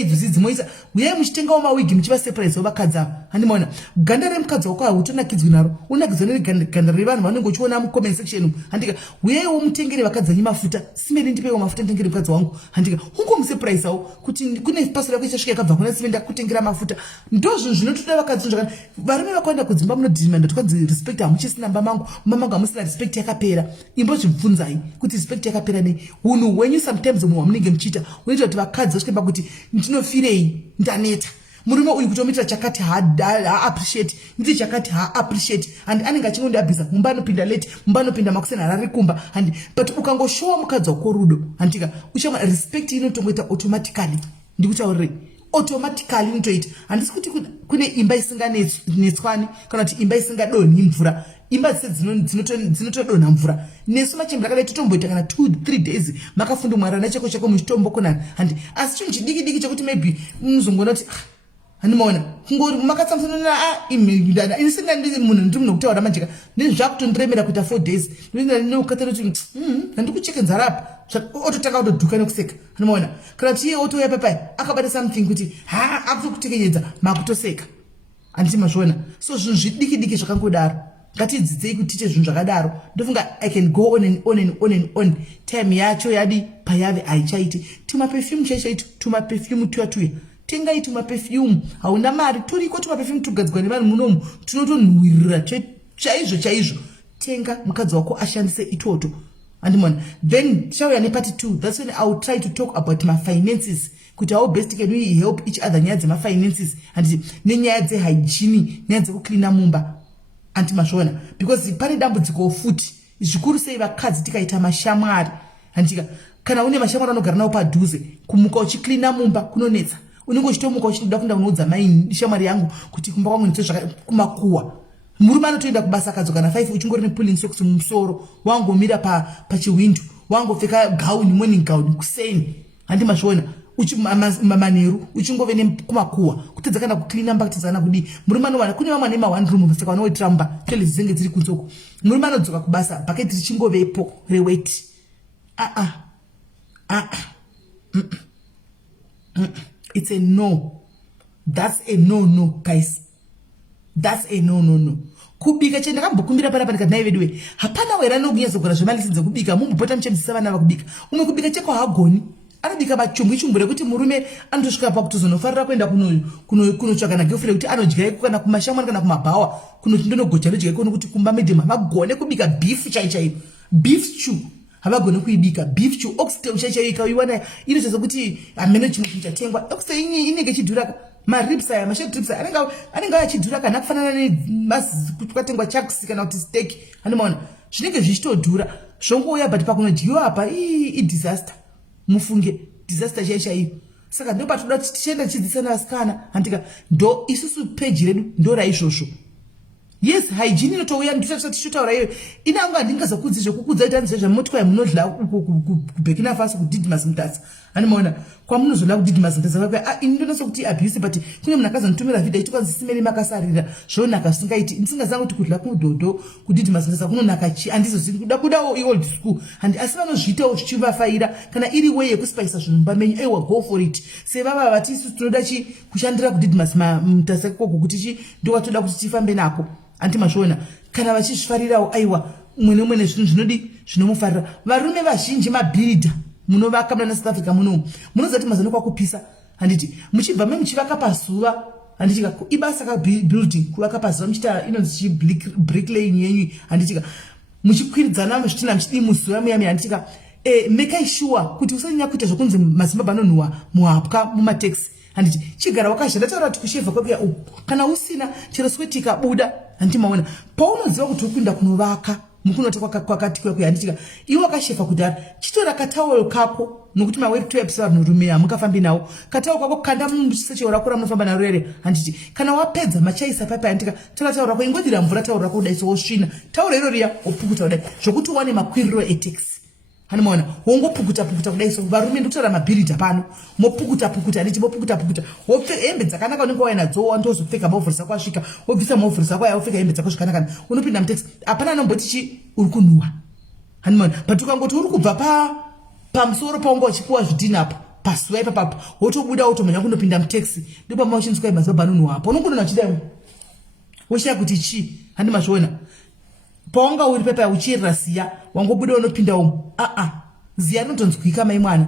idzo dzidzimoisa uyai muchitengawo mawigi muchiva surprise wavakadzi ava handimaona ganda remukadzi wako hautonakidzwi naro unakidzwa neganda revanhu vanenge uchiona mucomment section handika uyaiwo mutengere vakadzi vanyu mafuta simeni ndipeiwo mafuta nditengere mukadzi wangu handika ungomusurprisawo kuti kune pasoro yako ichasvika yakabva kuna simeni ndakutengera mafuta ndozvinhu zvinotoda vakadzi zvakana varume vakaenda kudzimba munodhimanda tokwanzi respect hamuchisina mama mangu hamusina respect yakapera imbozvibvunzai kuti respect yakapera nei unhu hwenyu sometimes munhu wamunenge muchiita unoita kuti vakadzi vasvike pakuti ndinofirei ndaneta murume uyu kutomuitira chakati haappreciate nditi chakati haappreciate and anenge achingondiabvisa mumba anopinda late mumba anopinda makuseni harari kumba and but ukangoshowa mukadzi wako rudo handika uchama respect inotongoita automatically ndikutaurire automatically inotoita handisi kuti kune imba isinganetswani kana kuti imba isingadonhi mvura imba dzese dzinotodonha mvura nesu machembera kadai totomboita kana 2-3 days makafunda mwara nacheko chako muchitombokonana handi asi chinhu chidiki chekuti maybe muzongona kuti handimaona kungori makatsamsanana inisingandii munhu ndiri munhu kutaura manjika ndizvakutondiremera kuita 4 days ndinokatara kuti handikucheke nzara apa ototanga kutodhuka nekuseka handimaona kana kuti iye otouya papai akabata something kuti akutokutekenyedza makutoseka handiti mazviona so zvinhu zvidiki zvakangodaro ngatidzidzei kutiite zvinhu zvakadaro ndofunga I can go on time yacho yadi payave haichaiti tumaperfume chaichaiti tumaperfume tuya tengai tumaperfume. Hauna mari, turiko tumaperfume tugadzwa nevanhu munomu, tunotonhuhwirira chaizvo. Tenga mukadzi wako ashandise itoto. And then shauya ne part 2. That's when I will try to talk about my finances. Kuti how best can we help each other nyaya dzema finances and nenyaya dze hygiene, nyaya dze kucleana mumba. Anti mashona because pane dambudziko futi zvikuru sei vakadzi tikaita mashamwari. Andika kana une mashamwari anogara nawo padhuze kumuka uchicleana mumba kunonetsa. Unenge uchitomuka uchida kunda kunoudza mai shamwari yangu kuti kumba kwangu nitozvaka kumakuwa. Murume anotoenda kubasa akadzoka na 5 uchingori nepulling socks mumusoro wangomira pachiwindo wangopfeka gauni morning gown kuseni handi mashona mamanheru uchingove nekumakuwa kutedza kana kucleana mba kutedzana kudi murume anowana kune vamwe nema one room saka vanoitira mba tele zvinenge dziri kunzoko murume anodzoka kubasa bhaketi richingovepo reweti it's a no. That's a no guys. That's a no. Kubika chenda kambokumbira para pana kana ivedwe. Hapana wera no kunyazo kora zvemalisidza kubika mumbopota muchandisa vana vakubika. Umwe kubika cheko hagoni. Anobika bachungu chumbure kuti murume anotosvika pa kutozonofarira kuenda kunotsvaka na girlfriend kuti anodya iko kana kumashamwari kana kumabhawa kunoti ndonogocha nodya iko nokuti kumba medema vagone kubika beef chaichai. Beef stew. Havagone kuibika beef stew oxtail chaichai ikaiwana inotaza kuti ameno chino chingatengwa. Oxtail inenge chidhura maribs aya mashed ribs anenge achidhura kana kufanana nekatengwa chucks kana kuti steak anomaona zvinenge zvichitodhura zvongouya but pakunodyiwa apa disaster mufunge disaster chaichaiyo saka ndo patoda kuti tichienda tichidzidzisana vasikana handika ndo isusu peji redu ndo raizvozvo. Yes, hygiene inotouya ndisatichotaura iyo inanga ndingazokudzi zvekukudza kuti anzvezvamotikwa munodla kubhekina fasi kudhidhimasi mutasa anomaona kwamunozoda kudhidhimasi mutasa kwakwe indonaso kuti abuse but kune munhu akazonitumira vhidha itikwanzisimere makasarira zvonaka singaiti ndisingazanga kuti kudla kudhodho kudhidhimasi mutasa kunonaka chi handizozivi kudawo old school and asi vanozviitawo zvichivafaira kana iri way yekuspiisa zvinhu mumba menyu ewa go for it sevava vati isusu tinoda kushandira kudhidhimasi mutasa ikoko kuti ndokwatoda kuti tifambe nako. Anti mashona kana vachizvifarirawo aiwa umwe nemwe nezvinhu zvinodi zvinomufarira. Varume vazhinji mabhilidha munovaka muna South Africa munomu munozati mazano kwakupisa handiti muchibva memuchivaka pazuva handitika ibasa ka building kuvaka pazuva muchita inonzi bricklaying yenyu handitika muchikwiridzana muzvitina muchidi muzuva muyami handitika make sure kuti usanyanya kuita zvokunzi mazimbabwe anonhuhwa muhapwa mumataxi handiti chigara wakazhanda taura kuti kushevha kwekuya uku kana usina chero sweti ikabuda handimaona paunoziva kuti ukuinda kunovaka mukunoti kwakati kwekuya handitika iwe wakashevha kudhara chitora katawuro kako nokuti mawebtops vanhurume hamukafambi nawo katawuro kako kanda musechewo rako ramunofamba naro rere handiti kana wapedza machaisa paipa handitika tora tauro rako ingodira mvura tauro rako kudai so wosvina tauro iro riya wopukuta kudai zvokuti uwane makwiriro etaxi hanimaona wongopukuta kudai so varume ndokutora mabhilidha pano mopukuta handiti mopukuta wopfeka hembe dzakanaka unenge wainadzo wandozopfeka maovhori zako asvika wobvisa maovhori zako aya wopfeka hembe dzako zvakanaka unopinda mutaxi hapana anomboti chi uri kunhuhwa hanimaona but ukangoti uri kubva pamusoro paunga uchipuwa zvidhini apo pasuva ipapapo wotobuda wotomhanya kundopinda mutaxi ndopamauchiniswa mazuva banonhuhwa apo unongonona uchidai wochida kuti chi handimazviona paunga uri pepa uchierera ziya wangobuda unopinda umo ziya rinotonzwika mai mwana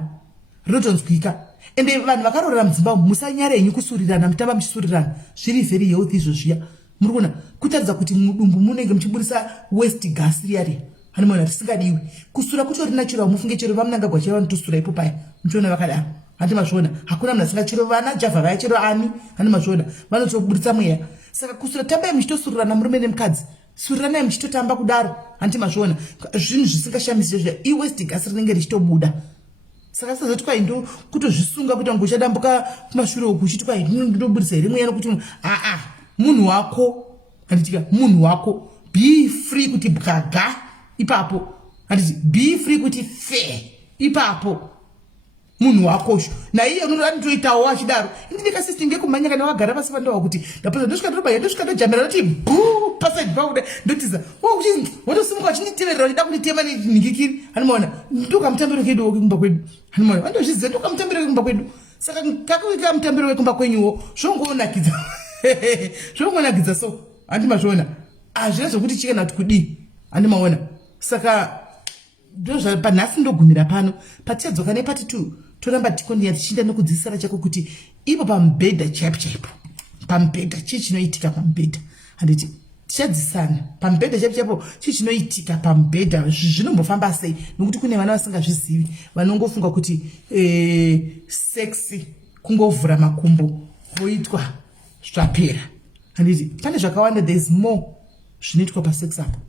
rinotonzwika ende vanhu vakarorera mudzimba musanyarenyu kusurirana mutamba muchisurirana zviri very healthy izvo zviya muri kuona kutaridza kuti mudumbu munenge muchiburisa west gas riyari hanimona risingadiwi kusura kutori natural mufunge chero vamunangagwa chero vanotosura ipo paya muchiona vakadaro handimazviona hakuna munhu asingachero vana javha vaya chero ani handimazviona vanotoburitsa mweya saka kusura tambai muchitosurirana murume nemukadzi surirana muchitotamba kudaro handimazviona zvinhu zvisingashamisi zvezvia iwest gas rinenge richitobuda saka sazoti kwai ndo kutozvisunga kuti wangu uchadambuka kumashure uku uchiti kwai ndinoburisa here mweya nokuti munhu wako handitika munhu wako be free kuti bwaga ipapo handiti be free kuti fe ipapo munhu wakosho naiye unotoitawo wachidaro indinekasisiti ngekumhanya kana wagara pasi pandowa kuti ndapedza ndosvika ndorobaya ndosvika ndojamira ndoti bhuu pasaidi pauda ndotiza wotosimuka wachinditeverera uchida kunditema nenhingikiri hanimaona ndokamutambiro kedu wekumba kwedu hanimaona vandozviziva ndokamutambiro wekumba kwedu saka kakawika mutambiro wekumba kwenyuwo zvongonakidza zvongonakidza so handimazviona hazvina zvokuti chikana kuti kudii handimaona saka ndozvapanhasi ndogumira pano patiadzoka nepati 2 toramba tikondiya tichienda nokudzidzisana chako kuti ipo pamubhedha chaipo pamubhedha chii chinoitika pamubhedha handiti tichadzisana pamubhedha chaipo chii chinoitika pamubhedha zvinombofamba sei nokuti kune vana vasingazvizivi vanongofunga kuti sexy kungovhura makumbo voitwa zvapera handiti pane zvakawanda there is more zvinoitwa pasex apo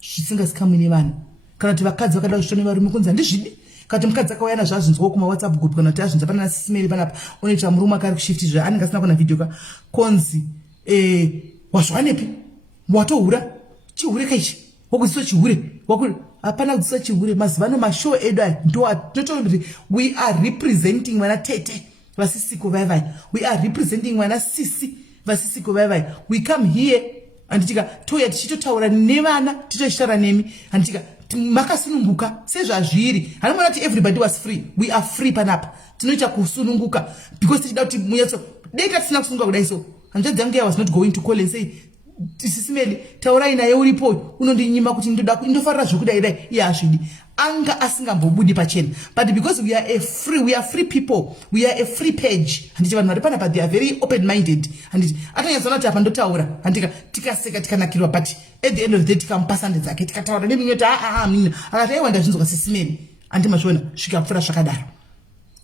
zvisingazikamwi nevanhu kana kuti vakadzi vakada kushita nevarume kunzi handizvidi kati mukadzi akauya nazvazvinzwa kuma WhatsApp group kana kuti azvinza pana sisimeri panapa unoita murume akari kushifti zva anenge asina kuona video ka konzi wazvanepi watohura chihure kaichi wakudziso chihure hapana kudziso chihure mazivano mashow edu aya ndo atinotaura kuti we are representing vana tete vasisiko vaivai, we are representing vana sisi vasisiko vaivai. We come here anditika toya tichitotaura nevana tichitaura nemi anditika makasununguka sezvazviri hanomona kuti everybody was free. We are free panapa tinoita kusununguka because tichida kuti munyatso data tisina kusununguka kudai so hanzvadzi yangu I was not going to call and say tisisimeli taurai naye uripo unondinyima kuti ndofarira zvokudai dai iye hazvidi anga asingambobudi pachena but because we are free people, we are a free page handiti vanhu vari panapa they are very open minded handiti atanyatsoona kuti apa ndotaura handika tikaseka tikanakirwa but at the end of the day tikamupasande dzake tikataura neminoti mina akati aiwa ndazvinzwa sisimeni andimazviona zvikapfuura zvakadaro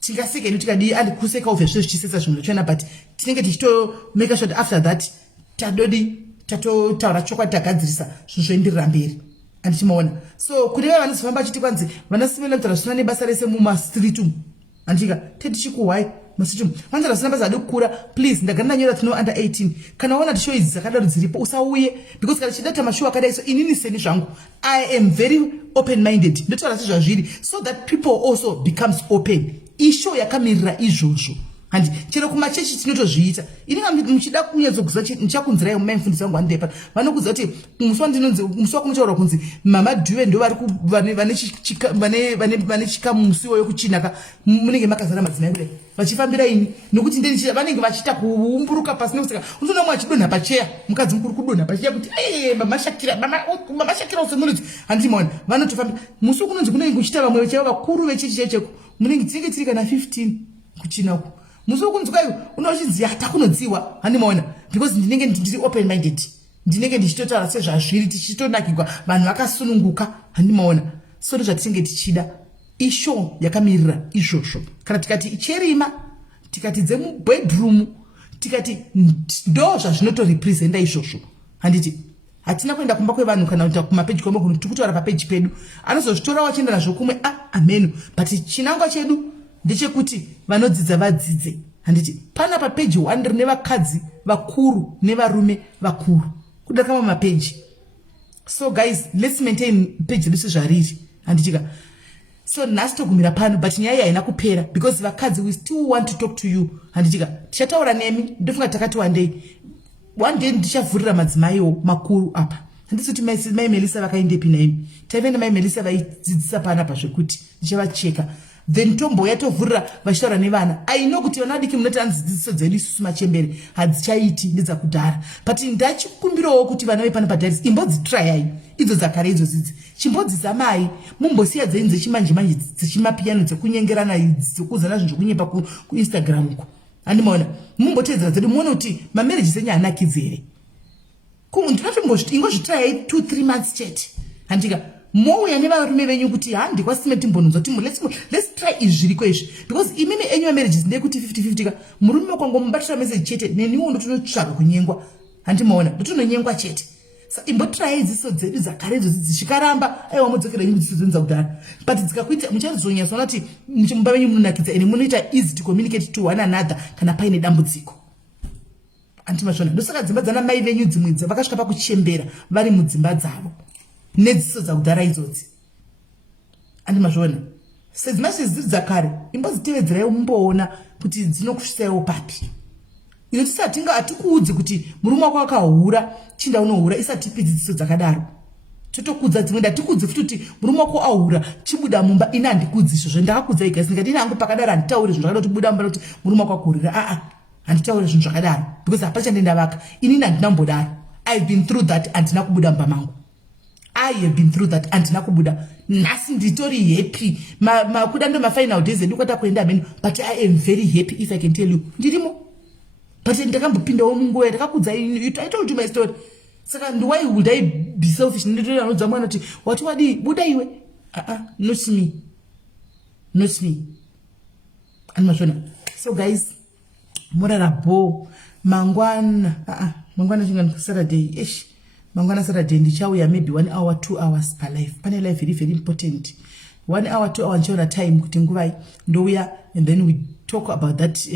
tingaseka inu tikadii andikuseka ubve zviro zvichisetsa zvimwe zvachona but tinenge tichito make sure after that tatotaura chokwadi tagadzirisa zvinhu zvoenderera mberi andichimaona so kune vaya vanozofamba chiti kwanzi vanasimela kuti zvasina nebasa rese mumastreet umu andika tetichikuhwai mastreet umu vanzi zvasina basa adi kukura please ndagara ndanyora tino under 18 kana waona kuti show idzi dzakadaro dziripo usauye because kana chida tamashow akadai so inini seni zvangu I am very open minded ndotaura sezvazviri so that people also becomes open ishow yakamirira izvozvo handi chero kumachechi tinotozviita inenge muchida kunyatsokuziva ndichakunzirai mumaimfundisi vangu vandepa vanokuziva kuti musi wakumutaura kunzi mama dhuwe ndo vane chikamu musi woyo kuchinaka munenge makazara madzimai kudai vachifambira ini nokuti vanenge vachiita kuumburuka pasi nekusaka unoona mumwe achidonha pacheya mukadzi mukuru kudonha pacheya kuti mama shakira usemunoti handimaona vanotofambira musi wokunonzi kunenge kuchita vamwe vechaivo vakuru vechechi chaicheko munenge tinenge tiri kana 15 kuchinako musi wokunzwai unochidziya takunodziwa handimaona because ndinenge ndiri open minded ndinenge ndichitotaura sezvazviri tichitonakirwa vanhu vakasununguka handimaona so ndozvatinenge tichida ishow yakamirira izvozvo kana tikati icherima tikati dzemubedroom tikati ndo zvazvinotorepresenta izvozvo handiti hatina kuenda kumba kwevanhu kana kuita kumapeji kwemwe kuti tikutaura papeji pedu anozozvitora wachienda nazvo kumwe amenu but chinangwa chedu ndechekuti vanodzidza vadzidze handiti pana papeji 1 rine vakadzi vakuru nevarume vakuru kuda kama mapeji so guys let's maintain page rese zvariri handitika so nhasi togumira pano but nyaya haina kupera because vakadzi we still want to talk to you handitika tichataura nemi ndofunga takati one day ndichavhurira madzimaiwo makuru apa handisi kuti mai Melissa vakaendepi naimi taivenda mai Melissa vaidzidzisa panapa zvekuti ndichavacheka then tombo yatovhurira vachitaura nevana aino kuti vana vadiki munoti anzidzidziso dzedu isusu machembere hadzichaiti ndedzakudhara but ndachikumbirawo kuti vana vepano padharis imbodzitrayai idzo dzakare idzozidzi chimbodzizamai mumbosiya dzenyu dzechimanje dzechimapiyano dzekunyengerana dzekuzana zvinhu zvekunyepa kuinstagram uko handimaona mumbotedzera dzedu muone kuti mamarriages enyu hanakidzi here ndinoti ingozvitrayai 2-3 months chete handika mouya nevarume venyu kuti handikwasime timbononzwa let's try izvi zviriko izvi because imimi enyu mamarriages ndekuti 50-50 ka murume wakangomubatira message chete neniwo ndotonotsvaga kunyengwa handimaona ndotononyengwa chete sa imbotrai dziso dzedu dzakaredzo zvikaramba aiwa mudzokera nyingi dziso dzenyu dzakudhara but dzikakuita muchazonyatsoona kuti mumba venyu munonakidza ende munoita easy to communicate to one another kana paine dambudziko handimazvona ndosaka dzimba dzana mai venyu dzimwe vakasvika pakuchembera vari mudzimba dzavo nedziso dzakudhara idzodzi handimazvona sedzimashiziri dziri dzakare imbodzitevedzerai mumboona kuti dzinokusvisaiwo papi ino tisatinga hatikuudzi kuti murume wako akahura chinda unohura isatipidzi dziso dzakadaro totokudza dzimwe ndatikudzi futi kuti murume wako ahura chibuda mumba ina handikudzi izvozvo ndakakudzai gasi ndikati ine hangu pakadaro handitauri zvinhu zvakada kuti buda mumba kuti murume wako akuhurira handitauri zvinhu zvakadaro because hapana chandendavaka inini handinambodaro I've been through that handina kubuda mumba mangu I have been through that handina kubuda nhasi nditori happy kuda ndo mafinal days edu kwata kuenda meni but I am very happy if I can tell you ndirimo but ndakambopindawo munguva ndakakudzai. I told you my story. Saka why would I be selfish? Ndinotoda mwana kuti wati wadi buda iwe. Not me. Not me. So guys, morarabo mangwana mangwana Saturday ish. Mangwana Saturday ndichauya maybe 1 hour 2 hours per life. Pane life very very important. 1 hour 2 hours nchona time kuti nguva ndouya, and then we talk about that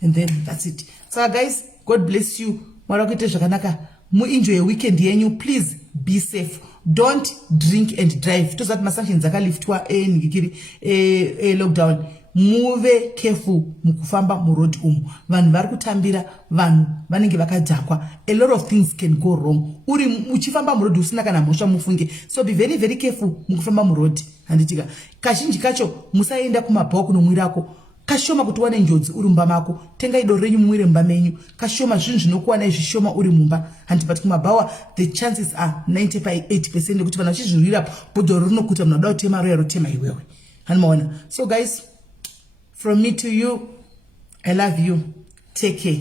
and then that's it. So guys, God bless you. Mwara kuite zvakanaka. Enjoy your weekend yenyu. Please be safe. Don't drink and drive. To that masanctions akaliftwa lockdown. Move careful mukufamba mu road vanhu vari kutambira, vanhu vanenge vakadzakwa. A lot of things can go wrong. Uri uchifamba mu road usina kana mhosva mufunge. So be very very careful mukufamba mu road. Handitika kazhinji kacho musaenda kumabhawa kunomwirako. Kashoma kuti wane njodzi uri mumba mako. Tengai doro renyu mumwire mumba menyu. Kashoma zvinhu zvinokuwana zvishoma uri mumba. Handipati kumabhawa the chances are 90% kuti vanhu vachizvirira bodoro rinokuta munhu ada kutema roya rotema iwewe. Hanimaona. So guys, from me to you, I love you. Take care.